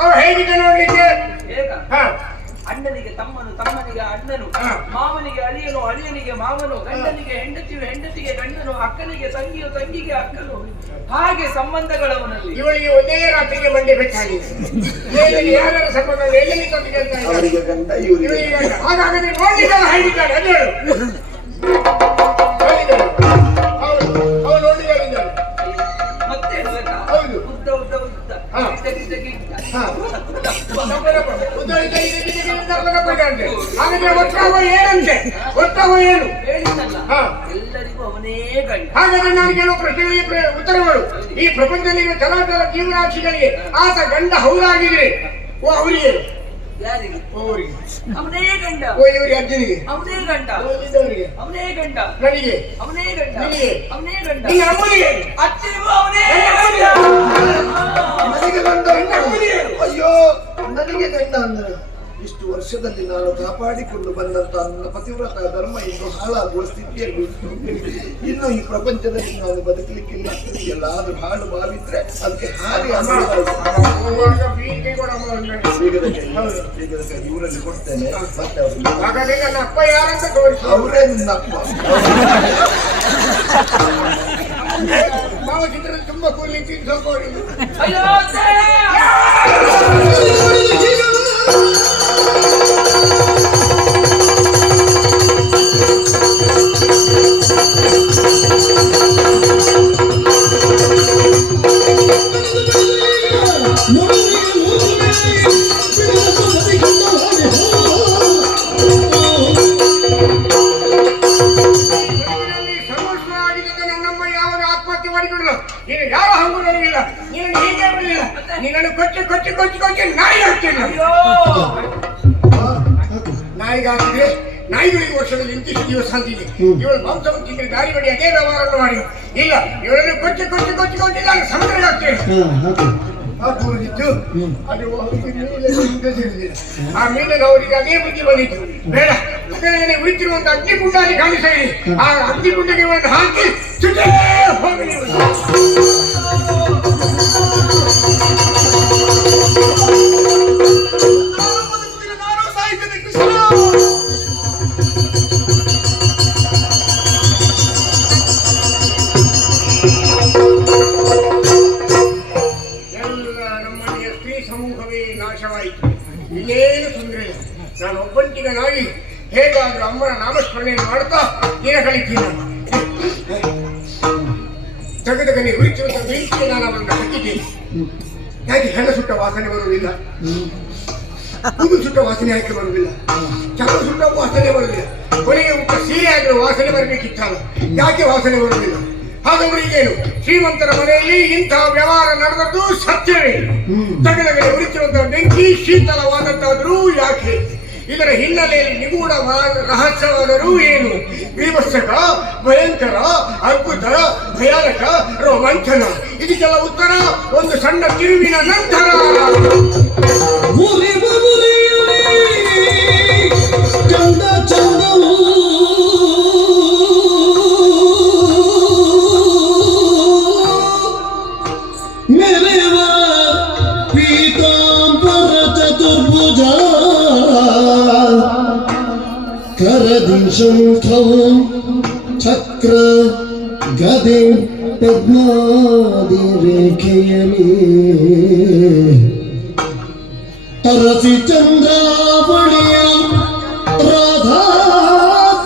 ಅವ ಹೇಗಿದೆ ನೋಡ್ಲಿಕ್ಕೆ? ಹೇಗ? ಹ. ಅಣ್ಣನಿಗೆ ತಮ್ಮನು, ತಮ್ಮನಿಗೆ ಅಣ್ಣನು, ಮಾವನಿಗೆ ಅಳಿಯನು, ಅಳಿಯನಿಗೆ ಮಾವನು, ಗಂಡನಿಗೆ ಹೆಂಡತಿಯು, ಹೆಂಡತಿಗೆ ಗಂಡನು, ಅಕ್ಕನಿಗೆ ತಂಗಿಯು, ತಂಗಿಗೆ ಅಕ್ಕನು, ಹಾಗೆ ಸಂಬಂಧಗಳವನಲ್ಲಿ. ಇವಳಿಗೆ ಒಂದೇ ರಾತ್ರಿಗೆ ಮಂಡೆ ಬೇಕಾಗಿದೆ. ಬೇರೆಗೆ ಯಾರ್ಯಾರ ಸಂಬಂಧ ಎಲ್ಲೆಲ್ಲಿ ತೊಂದರೆ ಅಂತ ಇಲ್ಲ. ಅವರಿಗೆ ಗಂಡ ಇವರಿಗೆ ಇವಳಿಗೆ ಗಂಡ. ಹಾಗಾದ್ರೆ ನೋಡ್ಲಿಕ್ಕೆ ಹೇಳಿದ್ದಾಳೆ. ಅದು ಹೇಳು. ಹೌದು, ಅವಳು ನೋಡಿದ್ದಾಳೆ. ಮತ್ತೆ ಹೇಳ್ಬೇಕಾ? ಹೌದು. ಉದ್ದ ಉದ್ದ ಉದ್ದ ಹಾ. ಗಿಡ್ಡ ಗಿಡ್ಡ ಗಿಡ್ಡ. ಹಾಗಾದ್ರೆ ಒತ್ತಾವ ಏನಂತೆ? ಒತ್ತಾವ ಏನು? ಹೇಳಿದ್ನಲ್ಲ, ಹಾ. ಎಲ್ಲರಿಗೂ ಅವನೇ ಗಂಡ. ಹಾಗಾದ್ರೆ ನಾನು ಕೇಳುವ ಪ್ರಶ್ನೆಗಳಿಗೆ ಉತ್ತರಗಳು. ಈ ಪ್ರಪಂಚದಲ್ಲಿರುವ ಚರಾಚರ ಜೀವರಾಶಿಗಳಿಗೆ ಆತ ಗಂಡ ಹೌದಾಗಿದ್ರೆ ಓ ಅವರಿಗೆ, ಯಾರಿಗೆ? ಅವರಿಗೆ, ಅವನೇ ಗಂಡ. ಓ ಇವರಿಗೆ ಅಜ್ಜನಿಗೆ, ಅವನೇ ಗಂಡ. ಇದ್ದವರಿಗೆ, ಅವನೇ ಗಂಡ. ನನಗೆ, ಅವನೇ ಗಂಡ. ನಿನಗೆ, ಅವನೇ ಗಂಡ. ನಿನ್ನ ಅಮ್ಮನಿಗೆ, ಅತ್ತೆಗೂ ಅವನೇ ಗಂಡ. ನನಗೆ ಗಂಡ. ಅಯ್ಯೋ, ನನಗೆ ಗಂಡ ಅಂದ್ರೆ ಇಷ್ಟು ವರ್ಷದಲ್ಲಿ ನಾನು ಕಾಪಾಡಿಕೊಂಡು ಬಂದಂತ ನನ್ನ ಪತಿವ್ರತ ಧರ್ಮ ಇನ್ನು ಹಾಳಾಗುವ ಸ್ಥಿತಿಯಲ್ಲಿ ಇನ್ನು ಈ ಪ್ರಪಂಚದಲ್ಲಿ ನಾನು ಬದುಕಲಿಕ್ಕಿಲ್ಲ. ಎಲ್ಲಾದ್ರೂ ಹಾಳು ಭಾವಿದ್ರೆ ಅದಕ್ಕೆ ಹಾಗೆ ಇವರಲ್ಲಿ ಕೊಡ್ತೇನೆ. ಮತ್ತೆ ಹಾಗಾದ್ರೆ ನನ್ನ ಅಪ್ಪ ಯಾರಂತ ತೋರಿಸು. ಅವರೇ ನಿನ್ನ ಅಪ್ಪ. ಭಾವಚಿತ್ರದಲ್ಲಿ ತುಂಬಾ ಕೂಲಿ ಸ್ವಲ್ಪ ಅಯ್ಯೋ ಅತ್ತೆ! ನೀನು ಯಾವ ಹಂಗು ನನಗಿಲ್ಲ. ನೀನು ಹೀಗೆ ಬರಲಿಲ್ಲ. ನೀನನ್ನು ಕೊಚ್ಚಿ ಕೊಚ್ಚಿ ಕೊಚ್ಚಿ ಕೊಚ್ಚಿ ನಾಯಿ ಹಾಕ್ತೀನಿ. ಅಯ್ಯೋ! ನಾಯಿಗೆ ಹಾಕಿದ್ರೆ ನಾಯಿಗಳಿಗೆ ವರ್ಷದಲ್ಲಿ ಇಂತಿಷ್ಟು ದಿವಸ ಅಂತಿದೆ. ಇವಳು ಮಾಂಸವನ್ನು ತಿಂದ್ರೆ ದಾರಿ ಬಡಿ ಅದೇ ವ್ಯವಹಾರವನ್ನು ಮಾಡಿ ಇಲ್ಲ ಇವಳನ್ನು ಕೊಚ್ಚಿ ಕೊಚ್ಚಿ ಕೊಚ್ಚಿ ಕೊಚ್ಚಿ ನಾನು ಸಮುದ್ರಕ್ಕೆ ಹಾಕ್ತೇನೆ. ಆ ಮೀನಿನ ಅವರಿಗೆ ಅದೇ ಬುದ್ಧಿ ಬಂದಿತ್ತು. ಬೇಡ ಅದರಲ್ಲಿ ಉಳಿತಿರುವಂತ ಅಗ್ನಿಕುಂಡಾಗಿ ಕಾಣಿಸ್ತಾ ಇದೆ. ಆ ಅಗ್ನಿಕುಂಡಗೆ ಒಂದು ಹಾಕಿ ಸುಟ್ಟೇ ಹೋಗಲಿ. ನಾನು ಸಾಯ್ತೇನೆ ಕೃಷ್ಣ. ನಾಶವಾಯಿತು. ಇನ್ನೇನು ತೊಂದರೆ ಇಲ್ಲ. ನಾನು ಒಬ್ಬಂಟಿಗನಾಗಿ ಹೇಗಾದ್ರೂ ಅಮ್ಮನ ನಾಮಸ್ಮರಣೆಯನ್ನು ಮಾಡ್ತಾ ದಿನ ಕಳಿತೀನಿ. ಜಗದಗನೆ ಉರಿಸುವಂತ ಬೆಂಕಿಗೆ ನಾನು ಅವರನ್ನು ಹಾಕಿದ್ದೇನೆ. ಯಾಕೆ ಹೆಣ ಸುಟ್ಟ ವಾಸನೆ ಬರುವುದಿಲ್ಲ, ಕೂದು ಸುಟ್ಟ ವಾಸನೆ ಯಾಕೆ ಬರುವುದಿಲ್ಲ, ಚರ್ಮ ಸುಟ್ಟ ವಾಸನೆ ಬರುವುದಿಲ್ಲ, ಕೊನೆಗೆ ಊಟ ಸೀರೆ ಆಗಿರೋ ವಾಸನೆ ಬರಬೇಕಿತ್ತಲ್ಲ, ಯಾಕೆ ವಾಸನೆ ಬರುವುದಿಲ್ಲ? ಹಾಗಾದ್ರೆ ಈಗೇನು ಶ್ರೀಮಂತರ ಮನೆಯಲ್ಲಿ ಇಂತಹ ವ್ಯವಹಾರ ನಡೆದದ್ದು ಸತ್ಯವೇ? ಜಗದಗಡೆ ಉರಿಸುವಂತಹ ಬೆಂಕಿ ಶೀತಲವಾದಂತಾದರೂ ಯಾಕೆ? ಇದರ ಹಿನ್ನೆಲೆಯಲ್ಲಿ ನಿಗೂಢ ರಹಸ್ಯವಾದರೂ ಏನು? ವಿಮರ್ಶಕ, ಭಯಂಕರ, ಅದ್ಭುತ, ಭಯಾನಕ, ರೋಮಾಂಚನ. ಇದಕ್ಕೆಲ್ಲ ಉತ್ತರ ಒಂದು ಸಣ್ಣ ತಿರುವಿನ ನಂತರ. ಚಂದ ಚಂದವು ಮೇಲೆವ ಪೀತಾಂಬರ ಚತುರ್ಭುಜ ಕರದಿಂಶಂಖೌ ಚಕ್ರ ಗದೆ ಪದ್ಮಾದಿ ರೇಖೆಯಲಿ ತರಸಿ ಚಂದ್ರಾವಳಿಯ ರಾಧಾ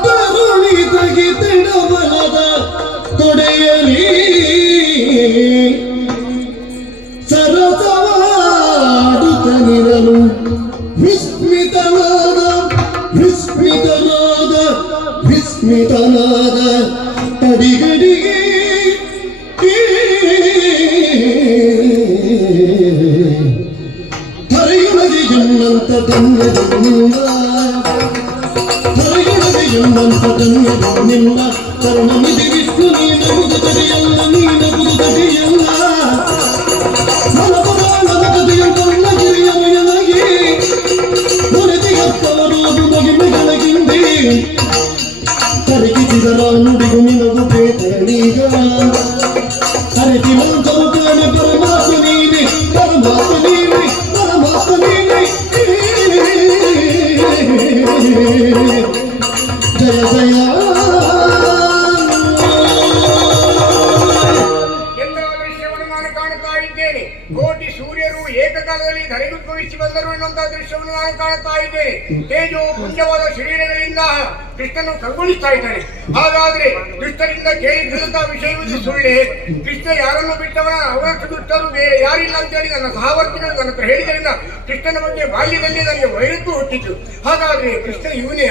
ತರುಣಿ ತಗಿತಿಡಬಲದ ತೊಡೆಯಲಿ ಸರಸವಾಡುತ್ತನಿರಲು ವಿಸ್ಮಿತನಾದ ವಿಸ್ಮಿತನಾದ ವಿಸ್ಮಿತನಾದ ಅಡಿಗಡಿಗೆ ತರೆಯೊಳಗೆ ಎನ್ನಂತ ಧನ್ಯದನ್ನಿಲ್ಲ, ತರೆಯೊಳಗೆ ಎನ್ನಂತ ಧನ್ಯದನ್ನಿಲ್ಲ. ಕರುಣನಿಧಿ ವಿಷ್ಣು ನೀನಗುದು ತಡೆಯಲ್ಲ, ನೀನಗುದು ತಡೆಯಲ್ಲ. ಮನಪುರಾಣದ ಕಥೆಯ ಕರ್ಣಗಿರಿಯಮಯನಗೆ ಮುರಿದಿಗತ್ತವರೋದು ಮಗಿಮೆಗಳಗಿಂದೆ ಕರಗಿಸಿದರ ನುಡಿಗು ನಿನಗು ಬೇತನೀಗ ಕರೆತಿ ಮಾಂಸವು ಕಾಣೆ ಪರಮಾತ್ಮ ನೀನೆ, ಪರಮಾತ್ಮ ನೀನೆ, ಪರಮಾತ್ಮ ನೀನೆ. ಜಯ ಜಯ ಕೋಟಿ ಸೂರ್ಯರು ಏಕಕಾಲದಲ್ಲಿ ಧರೆಗುದ್ಭವಿಸಿ ಬಂದರು ಎನ್ನುವಂತಹ ದೃಶ್ಯವನ್ನು ನಾನು ಕಾಣುತ್ತಾ ಇದ್ದೇನೆ. ತೇಜೋ ಪುಂಜವಾದ ಶರೀರಗಳಿಂದ ಕೃಷ್ಣನು ಕಂಗೊಳಿಸ್ತಾ ಇದ್ದಾನೆ. ಹಾಗಾದ್ರೆ ದುಷ್ಟರಿಂದ ಕೇಳಿದಂತಹ ವಿಷಯವನ್ನು ಸುಳ್ಳೆ? ಕೃಷ್ಣ ಯಾರನ್ನು ಬಿಟ್ಟವನ ಅವರಷ್ಟು ದುಷ್ಟರು ಬೇರೆ ಯಾರಿಲ್ಲ ಅಂತ ಹೇಳಿ ನನ್ನ ಸಹವರ್ತಿಗಳು ನನ್ನ ಹತ್ರ ಹೇಳಿದ್ರಿಂದ ಕೃಷ್ಣನ ಬಗ್ಗೆ ಬಾಲ್ಯದಲ್ಲಿ ನನಗೆ ವೈರತ್ವ ಹುಟ್ಟಿತು. ಹಾಗಾದ್ರೆ ಕೃಷ್ಣ ಇವನೇ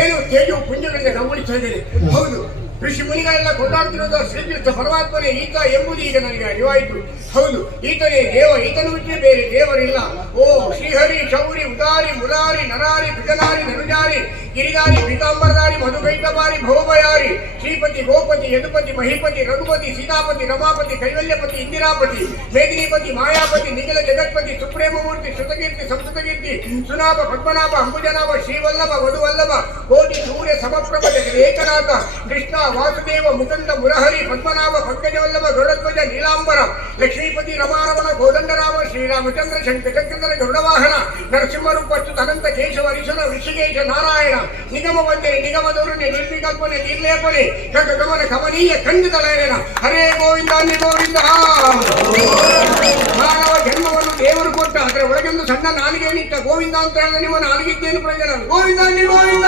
ಏನು ತೇಜೋ ಪುಂಜಗಳಿಂದ ಕಂಗೊಳಿಸ್ತಾ ಇದ್ದೇನೆ? ಹೌದು, ಋಷಿ ಮುನಿಗಳೆಲ್ಲ ಕೊಂಡಾಡ್ತಿರೋದು ಶ್ರೀಕೃಷ್ಣ ಪರಮಾತ್ಮನೇ ಈತ ಎಂಬುದು ಈಗ ನನಗೆ ಅರಿವಾಯಿತು. ಹೌದು, ಈತನೇ ದೇವ, ಈತನು ಬಿಟ್ಟರೆ ಬೇರೆ ದೇವರಿಲ್ಲ. ಓ ಶ್ರೀಹರಿ ಶೌರಿ ಉದಾರಿ ಮುರಾರಿ ನರಾರಿ ಭುಜನಾರಿ ಧನುಜಾರಿ ಗಿರಿಧಾರಿ ಪೀತಾಂಬರಧಾರಿ ಮಧುಕೈಟಬಾರಿ ಭವಭಯಾರಿ ಶ್ರೀಪತಿ ಗೋಪತಿ ಯದುಪತಿ ಮಹಿಪತಿ ರಘುಪತಿ ಸೀತಾಪತಿ ರಮಾಪತಿ ಕೈವಲ್ಯಪತಿ ಇಂದಿರಾಪತಿ ಮೇದಿನೀಪತಿ ಮಾಯಾಪತಿ ನಿಖಿಲ ಜಗತ್ಪತಿ ಸುಪ್ರೇಮಮೂರ್ತಿ ಶ್ರುತಕೀರ್ತಿ ಸಂಸ್ಕೃತಕೀರ್ತಿ ಸುನಾಭ ಪದ್ಮನಾಭ ಅಂಬುಜನಾಭ ಶ್ರೀವಲ್ಲಭ ವಧುವಲ್ಲಭ ಕೋಟಿ ಸೂರ್ಯ ಸಮಪ್ರಭ ಏಕನಾಥ ಕೃಷ್ಣ ವಾಸುದೇವ ಮುಕುಂದ ಮುರಹರಿ ಪದ್ಮನಾಭ ಪಂಕಜವಲ್ಲಭ ಗರುಡಧ್ವಜ ನೀಲಾಂಬರ ಲಕ್ಷ್ಮೀಪತಿ ರಮಾರಮಣ ಕೋದಂಡರಾಮ ಶ್ರೀರಾಮಚಂದ್ರ ಶಂಕಚಂದ್ರ ಗರುಡವಾಹನ ನರಸಿಂಹರೂಪ ಅನಂತ ಕೇಶವ ರಿಷನ ಋಷಿಕೇಶ ನಾರಾಯಣ ನಿಗಮ ವಂದನೆ ನಿಗಮ ದೌರ್ಣೆ ನಿರ್ವಿಕಲ್ಪನೆ ನಿರ್ಲೇಪನೆ ಗಮನ ಕಮನೀಯ ಖಂಡಿತ ಲಯನ ಹರೇ ಗೋವಿಂದ ಅನ್ನಿ ಗೋವಿಂದ. ಮಾನವ ಜನ್ಮವನ್ನು ದೇವರು ಕೊಟ್ಟ ಅದರ ಒಳಗೊಂದು ಸಣ್ಣ ನಾಲಿಗೆ ನಿಟ್ಟ ಗೋವಿಂದ ಅಂತ ಹೇಳಿದ್ರೆ ನಿಮ್ಮ ನಾಲಿಗಿದ್ದೇನು ಪ್ರಯೋಜನ? ಗೋವಿಂದ ಅನ್ನಿ ಗೋವಿಂದ.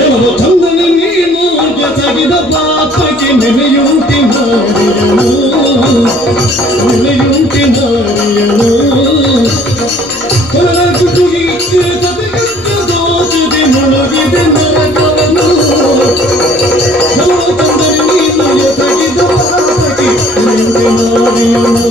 ಯಾವ ಚಂದನೆ ನೀನು ಜಗಿದ ಪಾಪಕ್ಕೆ ನೆನೆಯುಂಟಿ ಮಾರಿಯನು, ನೆನೆಯುಂಟಿ ಮಾರಿಯನು. ಕೊರಗುಟುಗಿ ಕತೆಗತ್ತು ದೋಚಿದೆ ಮುಳುಗಿದೆ ನರಕವನು. ಯಾವ ಚಂದನೆ ನೀನು ಜಗಿದ ಪಾಪಕ್ಕೆ ನೆನೆಯುಂಟಿ ಮಾರಿಯನು.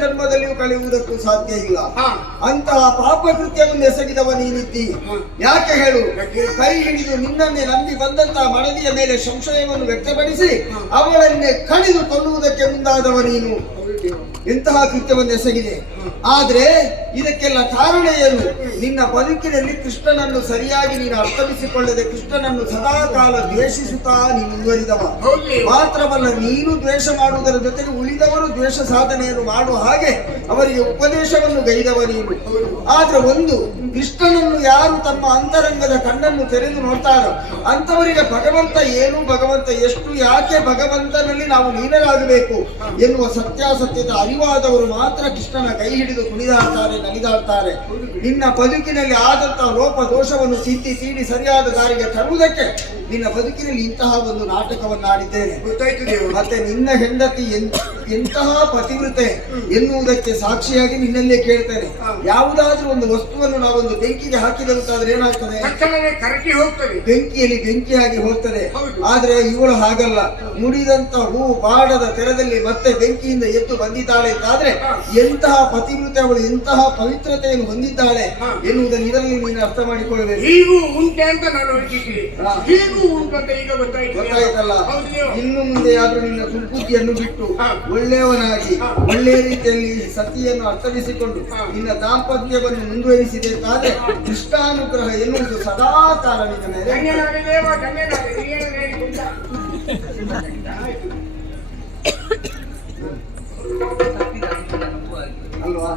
ಜನ್ಮದಲ್ಲಿಯೂ ಕಳೆಯುವುದಕ್ಕೂ ಸಾಧ್ಯ ಇಲ್ಲ. ಹಾ. ಅಂತಹ ಪಾಪ ಕೃತ್ಯವನ್ನು ಎಸಗಿದವ ನೀನಿದ್ದಿ. ಯಾಕೆ ಹೇಳು? ಕೈ ಹಿಡಿದು ನಿನ್ನನ್ನೇ ನಂಬಿ ಬಂದಂತಹ ಮಡದಿಯ ಮೇಲೆ ಸಂಶಯವನ್ನು ವ್ಯಕ್ತಪಡಿಸಿ ಅವಳನ್ನೇ ಕಡಿದು ಕೊಲ್ಲುವುದಕ್ಕೆ ಮುಂದಾದವ ನೀನು. ಇಂತಹ ಕೃತ್ಯವನ್ನು ಎಸಗಿದೆ. ಆದ್ರೆ ಇದಕ್ಕೆಲ್ಲ ಕಾರಣ ಏನು? ನಿನ್ನ ಬದುಕಿನಲ್ಲಿ ಕೃಷ್ಣನನ್ನು ಸರಿಯಾಗಿ ನೀನು ಅರ್ಥವಿಸಿಕೊಳ್ಳದೆ ಕೃಷ್ಣನನ್ನು ಸದಾ ಕಾಲ ದ್ವೇಷಿಸುತ್ತಾ ನೀನು ಮುಂದುವರಿದವ. ಮಾತ್ರವಲ್ಲ, ನೀನು ದ್ವೇಷ ಮಾಡುವುದರ ಜೊತೆಗೆ ಉಳಿದವರು ದ್ವೇಷ ಸಾಧನೆಯನ್ನು ಮಾಡುವ ಹಾಗೆ ಅವರಿಗೆ ಉಪದೇಶವನ್ನು ಗೈದವ ನೀನು. ಆದ್ರೆ ಒಂದು, ಕೃಷ್ಣನನ್ನು ಯಾರು ತಮ್ಮ ಅಂತರಂಗದ ಕಣ್ಣನ್ನು ತೆರೆದು ನೋಡ್ತಾರೋ ಅಂತವರಿಗೆ ಭಗವಂತ ಏನು, ಭಗವಂತ ಎಷ್ಟು, ಯಾಕೆ ಭಗವಂತನಲ್ಲಿ ನಾವು ಲೀನರಾಗಬೇಕು ಎನ್ನುವ ಸತ್ಯಾಸತ್ಯದ ಅರಿವಾದವರು ಮಾತ್ರ ಕೃಷ್ಣನ ಕೈ ಹಿಡಿದು ಕುಣಿದಾಡ್ತಾರೆ, ನಲಿದಾಡ್ತಾರೆ. ನಿನ್ನ ಬದುಕಿನಲ್ಲಿ ಆದಂತಹ ಲೋಪ ದೋಷವನ್ನು ತಿದ್ದಿ ತೀಡಿ ಸರಿಯಾದ ದಾರಿಗೆ ತರುವುದಕ್ಕೆ ನಿನ್ನ ಬದುಕಿನಲ್ಲಿ ಇಂತಹ ಒಂದು ನಾಟಕವನ್ನಾಡಿದ್ದೇನೆ. ಮತ್ತೆ ನಿನ್ನ ಹೆಂಡತಿ ಎಂತಹ ಪತಿವ್ರತೆ ಎನ್ನುವುದಕ್ಕೆ ಸಾಕ್ಷಿಯಾಗಿ ನಿನ್ನಲ್ಲೇ ಕೇಳ್ತೇನೆ. ಯಾವುದಾದ್ರೂ ಒಂದು ವಸ್ತುವನ್ನು ನಾವೊಂದು ಬೆಂಕಿಗೆ ಹಾಕಿದಂತಾದ್ರೆ ಏನಾಗ್ತದೆ? ಕರಗಿ ಹೋಗ್ತದೆ, ಬೆಂಕಿಯಲ್ಲಿ ಬೆಂಕಿಯಾಗಿ ಹೋಗ್ತದೆ. ಆದ್ರೆ ಇವಳು ಹಾಗಲ್ಲ. ಮುಡಿದಂತ ಹೂ ಬಾಡದ ತೆರದಲ್ಲಿ ಮತ್ತೆ ಬೆಂಕಿಯಿಂದ ಎದ್ದು ಬಂದಿದ್ದಾಳೆ ಅಂತಾದ್ರೆ ಎಂತಹ ಪತಿವ್ರತೆ ಅವಳು, ಎಂತಹ ಪವಿತ್ರತೆಯನ್ನು ಹೊಂದಿದ್ದಾಳೆ ಎನ್ನುವುದನ್ನು ಇದರಲ್ಲಿ ನೀನು ಅರ್ಥ ಮಾಡಿಕೊಳ್ಳಬೇಕು. ಹೀಗೂ ಉಂಟೆ ಅಂತ ನಾನು ಯೋಚಿಸಿ, ಹೀಗೂ ಉಂಟಂತ ಈಗ ಗೊತ್ತಾಯ್ತಲ್ಲ. ಇನ್ನು ಮುಂದೆ ಆದ್ರೂ ನಿನ್ನ ಸುಬುದ್ಧಿಯನ್ನು ಬಿಟ್ಟು ಒಳ್ಳೆಯವನಾಗಿ ಒಳ್ಳೆ ರೀತಿಯಲ್ಲಿ ಸತಿಯನ್ನು ಅರ್ಥವಿಸಿಕೊಂಡು ನಿನ್ನ ದಾಂಪತ್ಯವನ್ನು ಮುಂದುವರಿಸಿದೆ ಅಂತಾದ್ರೆ ಕೃಷ್ಣಾನುಗ್ರಹ ಎನ್ನುವುದು ಸದಾ ಕಾಲ ನಿನ್ನ ಮೇಲೆ ಅಲ್ವಾ?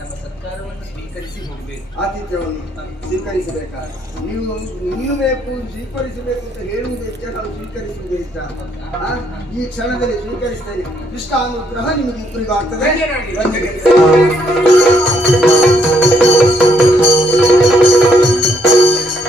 ನಮ್ಮ ಸತ್ಕಾರವನ್ನು ಸ್ವೀಕರಿಸಿ ಹೋಗ್ಬೇಕು, ಆತಿಥ್ಯವನ್ನು ಸ್ವೀಕರಿಸಬೇಕಾ? ನೀವು ನಿಲ್ಲಬೇಕು, ಸ್ವೀಕರಿಸಬೇಕು ಅಂತ ಹೇಳುವುದು ಹೆಚ್ಚ, ನಾವು ಸ್ವೀಕರಿಸುವುದು ಹೆಚ್ಚ? ಈ ಕ್ಷಣದಲ್ಲಿ ಸ್ವೀಕರಿಸ್ತೇನೆ. ಕೃಷ್ಣ ಅನುಗ್ರಹ ನಿಮಗೆ ಇಬ್ಬರಿಗೂ ಆಗ್ತದೆ.